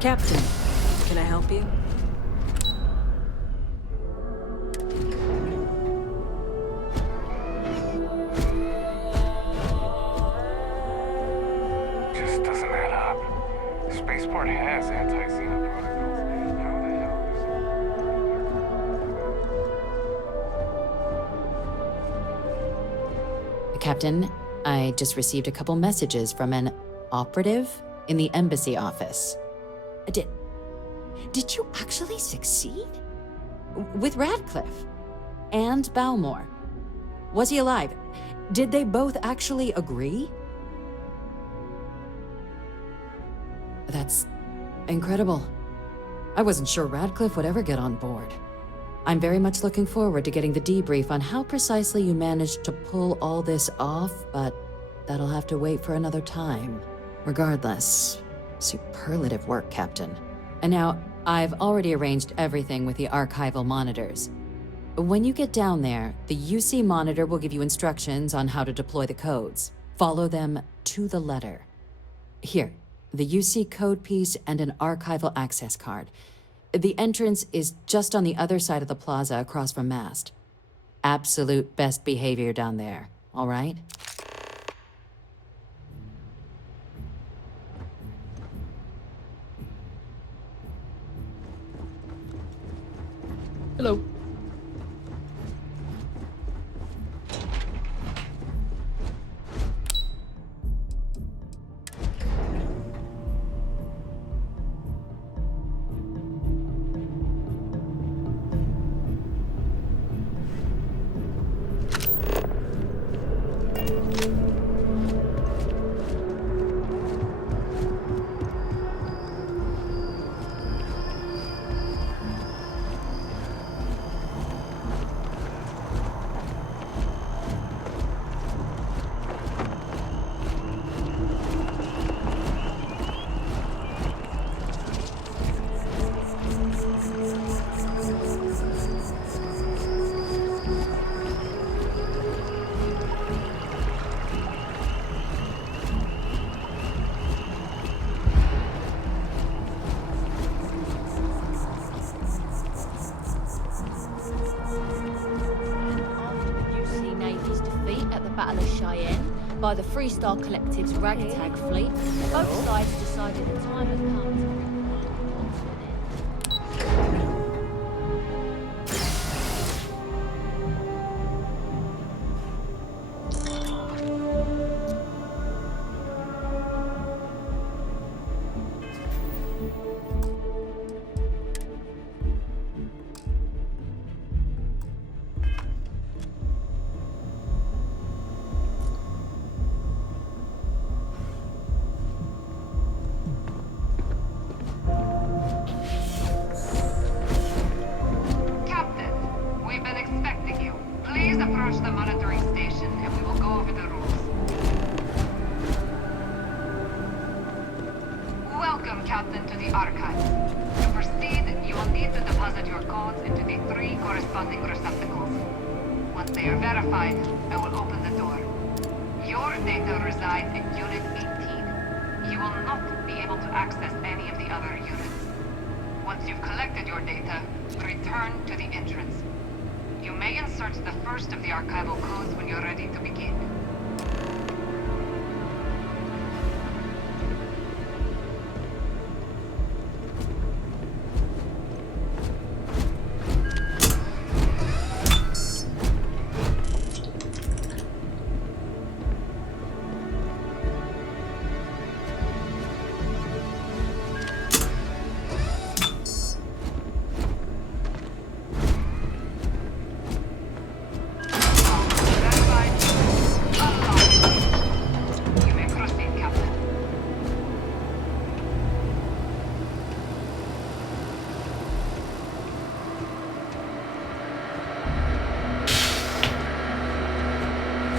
Captain, can I help you? Just doesn't add up. The spaceport has anti-Xeno protocols. How the hell Captain, I just received a couple messages from an operative in the embassy office. Did you actually succeed? With Radcliffe? And Balmore? Was he alive? Did they both actually agree? That's incredible. I wasn't sure Radcliffe would ever get on board. I'm very much looking forward to getting the debrief on how precisely you managed to pull all this off, but that'll have to wait for another time. Regardless, superlative work, Captain. And now, I've already arranged everything with the archival monitors. When you get down there, the UC monitor will give you instructions on how to deploy the codes. Follow them to the letter. Here, the UC code piece and an archival access card. The entrance is just on the other side of the plaza across from Mast. Absolute best behavior down there, all right? Hello. By the Freestar Collective's ragtag fleet, both sides decided the time had come to...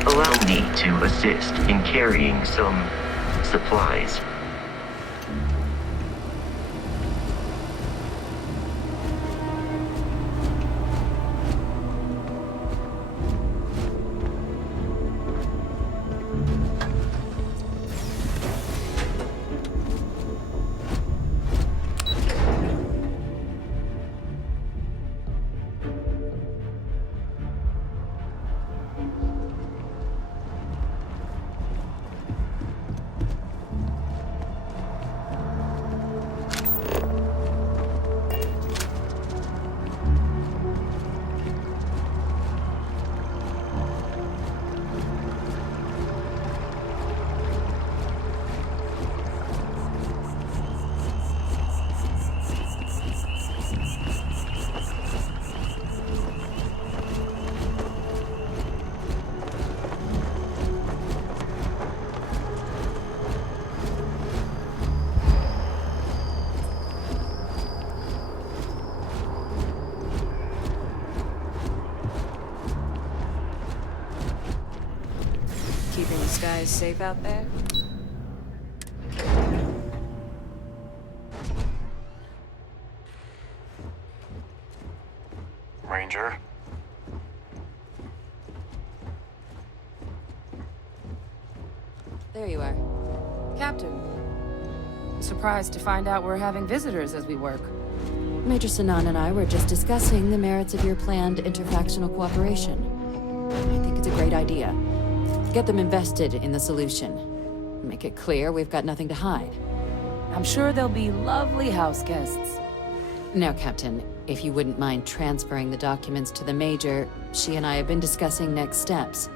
Allow me to assist in carrying some supplies. safe out there? Ranger? There you are. Captain. Surprised to find out we're having visitors as we work. Major Sinan and I were just discussing the merits of your planned interfactional cooperation. I think it's a great idea. Get them invested in the solution. Make it clear we've got nothing to hide. I'm sure they'll be lovely house guests. Now, Captain, if you wouldn't mind transferring the documents to the Major, she and I have been discussing next steps.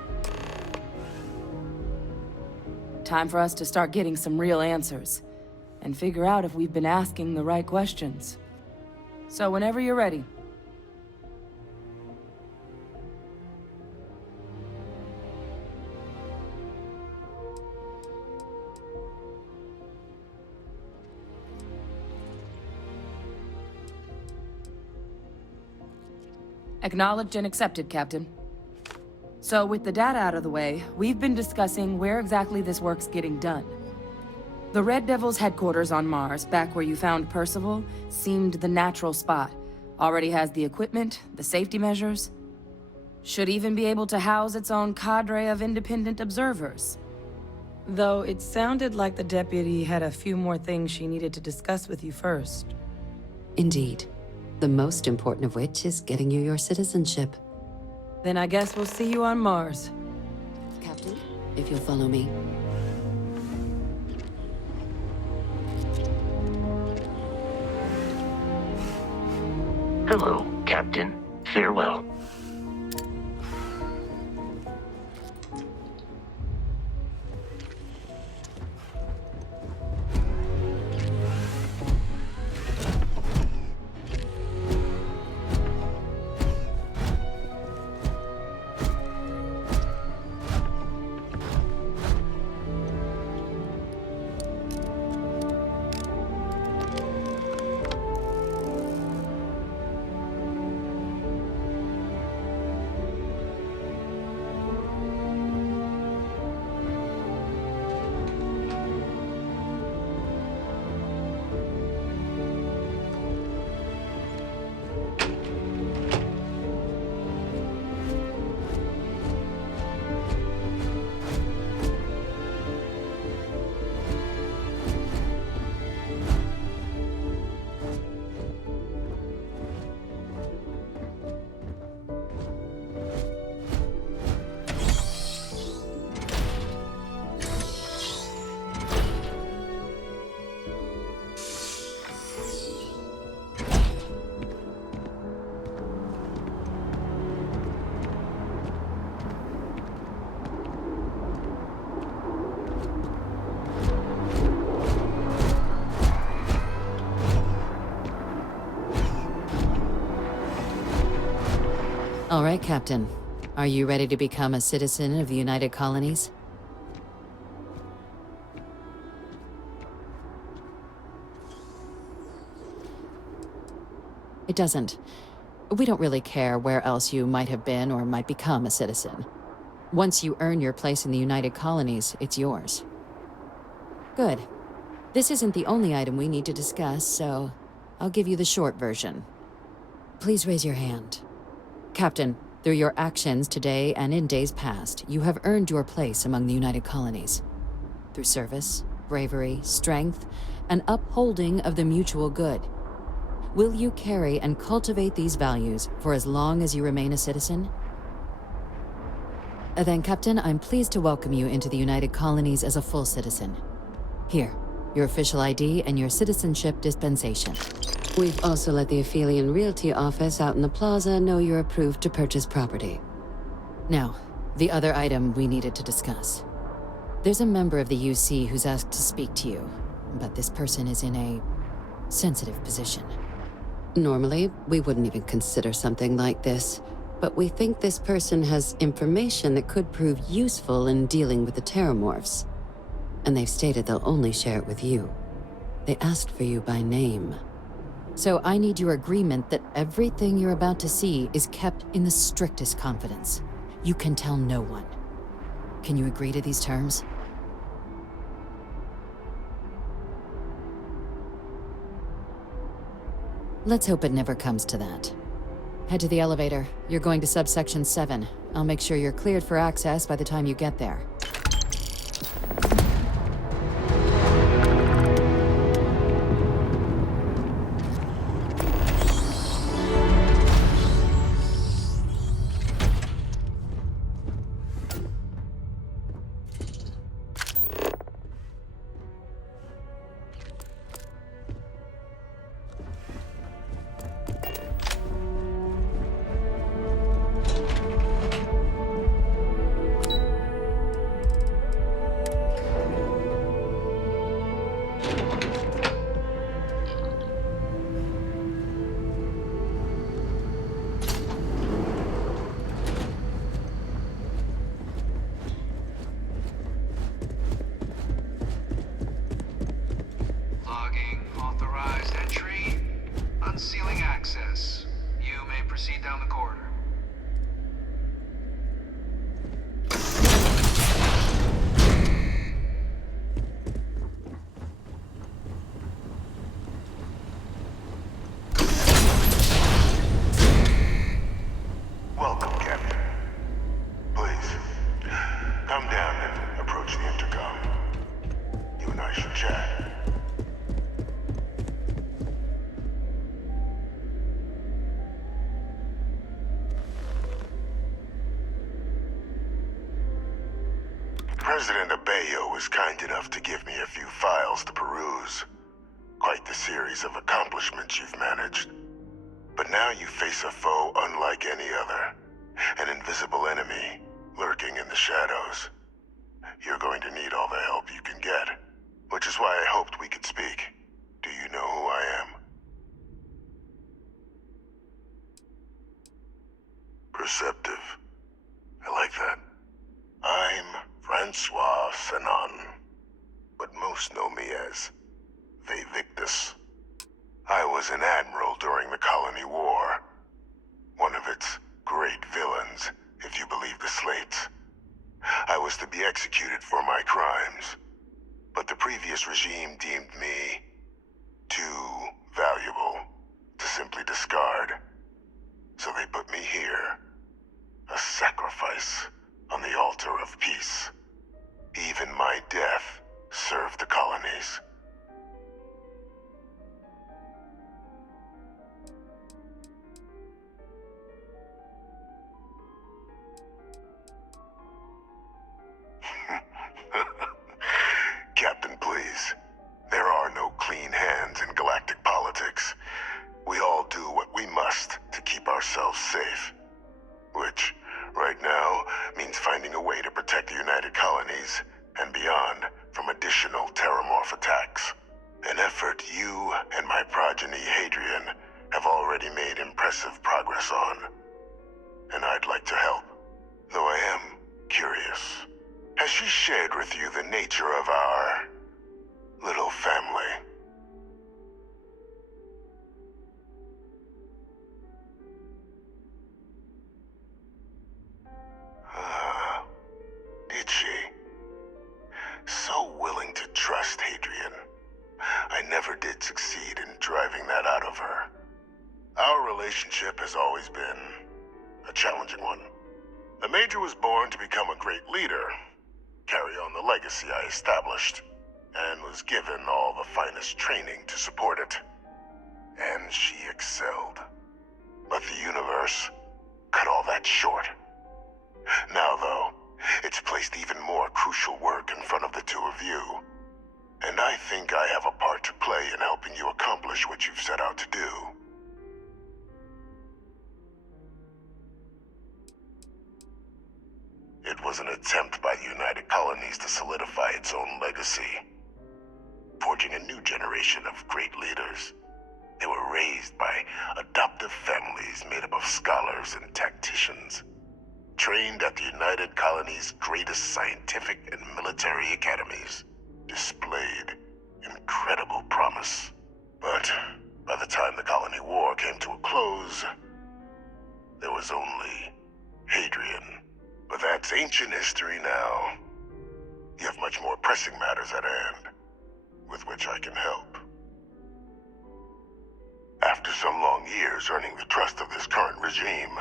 Time for us to start getting some real answers, and figure out if we've been asking the right questions. So whenever you're ready. Acknowledged and accepted, Captain. So with the data out of the way, we've been discussing where exactly this work's getting done. The Red Devil's headquarters on Mars, back where you found Percival, seemed the natural spot. Already has the equipment, the safety measures. Should even be able to house its own cadre of independent observers. Though it sounded like the deputy had a few more things she needed to discuss with you first. Indeed. The most important of which is getting you your citizenship. Then I guess we'll see you on Mars. Captain, if you'll follow me. Hello, Captain. Farewell. All right, Captain. Are you ready to become a citizen of the United Colonies? It doesn't. We don't really care where else you might have been or might become a citizen. Once you earn your place in the United Colonies, it's yours. Good. This isn't the only item we need to discuss, so I'll give you the short version. Please raise your hand. Captain, through your actions today and in days past, you have earned your place among the United Colonies. Through service, bravery, strength, and upholding of the mutual good. Will you carry and cultivate these values for as long as you remain a citizen? Then, Captain, I'm pleased to welcome you into the United Colonies as a full citizen. Here, your official ID and your citizenship dispensation. We've also let the Aphelion Realty office out in the plaza know you're approved to purchase property. Now, the other item we needed to discuss. There's a member of the UC who's asked to speak to you, but this person is in a sensitive position. Normally, we wouldn't even consider something like this, but we think this person has information that could prove useful in dealing with the Terramorphs. And they've stated they'll only share it with you. They asked for you by name. So I need your agreement that everything you're about to see is kept in the strictest confidence. You can tell no one. Can you agree to these terms? Let's hope it never comes to that. Head to the elevator. You're going to subsection 7. I'll make sure you're cleared for access by the time you get there. Logging authorized entry. Unsealing access. You may proceed down the corridor. Welcome, Captain. Please, come down and approach the intercom. You and I should chat. President Abeyo was kind enough to give me a few files to peruse. Quite the series of accomplishments you've managed. But now you face a foe unlike any other. An invisible enemy, lurking in the shadows. You're going to need all the help you can get. Which is why I hoped we could speak. Do you know who I am? Perceptive. I like that. I'm Francois Sanon, but most know me as Vivictus. I was an admiral during the Colony War. One of its great villains, if you believe the slates. I was to be executed for my crimes, but the previous regime deemed me too valuable to simply discard. So they put me here, a sacrifice on the altar of peace. Even my death served the colonies. Captain, please. There are no clean hands in galactic politics. We all do what we must to keep ourselves safe. Which, right now, means finding a way to protect the United Colonies and beyond from additional terramorph attacks. An effort you and my progeny, Hadrian, have already made impressive progress on. And I'd like to help, though I am curious. Has she shared with you the nature of our little family? Did she? So willing to trust Hadrian. I never did succeed in driving that out of her. Our relationship has always been a challenging one. The Major was born to become a great leader, carry on the legacy I established, and was given all the finest training to support it. And she excelled. But the universe cut all that short. Now, though, it's placed even more crucial work in front of the two of you. And I think I have a part to play in helping you accomplish what you've set out to do. It was an attempt by the United Colonies to solidify its own legacy, forging a new generation of great leaders. They were raised by adoptive families made up of scholars and tacticians, trained at the United Colonies' greatest scientific and military academies, displayed incredible promise. But by the time the Colony War came to a close, there was only Hadrian. But that's ancient history now. You have much more pressing matters at hand, with which I can help. After so years earning the trust of this current regime,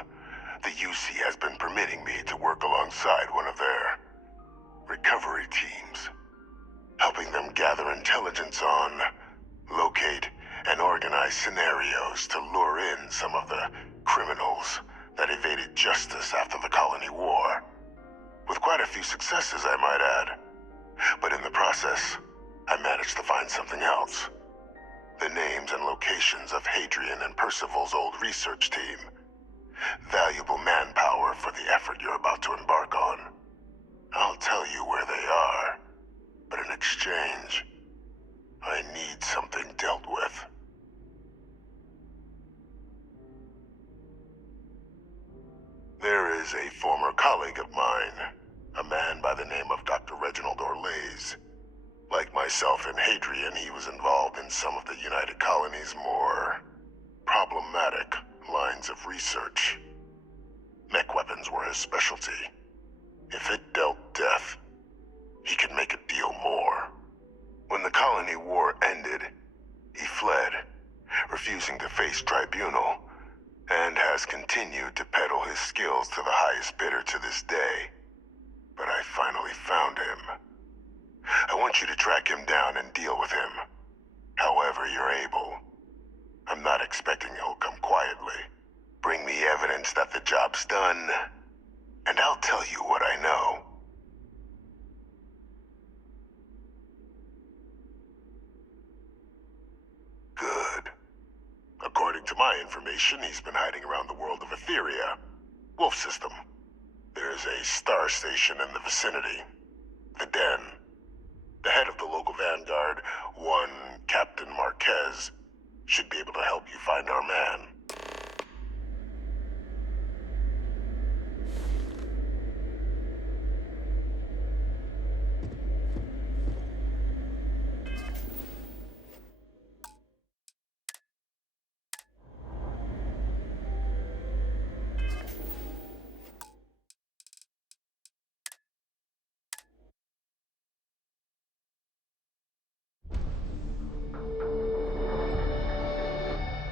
the UC has been permitting me to work alongside one of their recovery teams, helping them gather intelligence on, locate, and organize scenarios to lure in some of the criminals that evaded justice after the colony war. With quite a few successes, I might add. But in the process, I managed to find something else. The names and locations of Hadrian and Percival's old research team. Valuable manpower for the effort you're about to embark on. I'll tell you where they are, but in exchange, I need something dealt with. There is a former colleague of mine, a man by the name of Dr. Reginald Orlaise. Like myself and Hadrian, he was involved in some of the United Colony's more problematic lines of research. Mech weapons were his specialty. If it dealt death, he could make a deal more. When the colony war ended, he fled, refusing to face tribunal, and has continued to peddle his skills to the highest bidder to this day. But I finally found him. I want you to track him down and deal with him, however you're able. I'm not expecting he'll come quietly. Bring me evidence that the job's done, and I'll tell you what I know. Good. According to my information, he's been hiding around the world of Etheria, Wolf System. There's a star station in the vicinity, the Den. The head of the local vanguard, one Captain Marquez, should be able to help you find our man.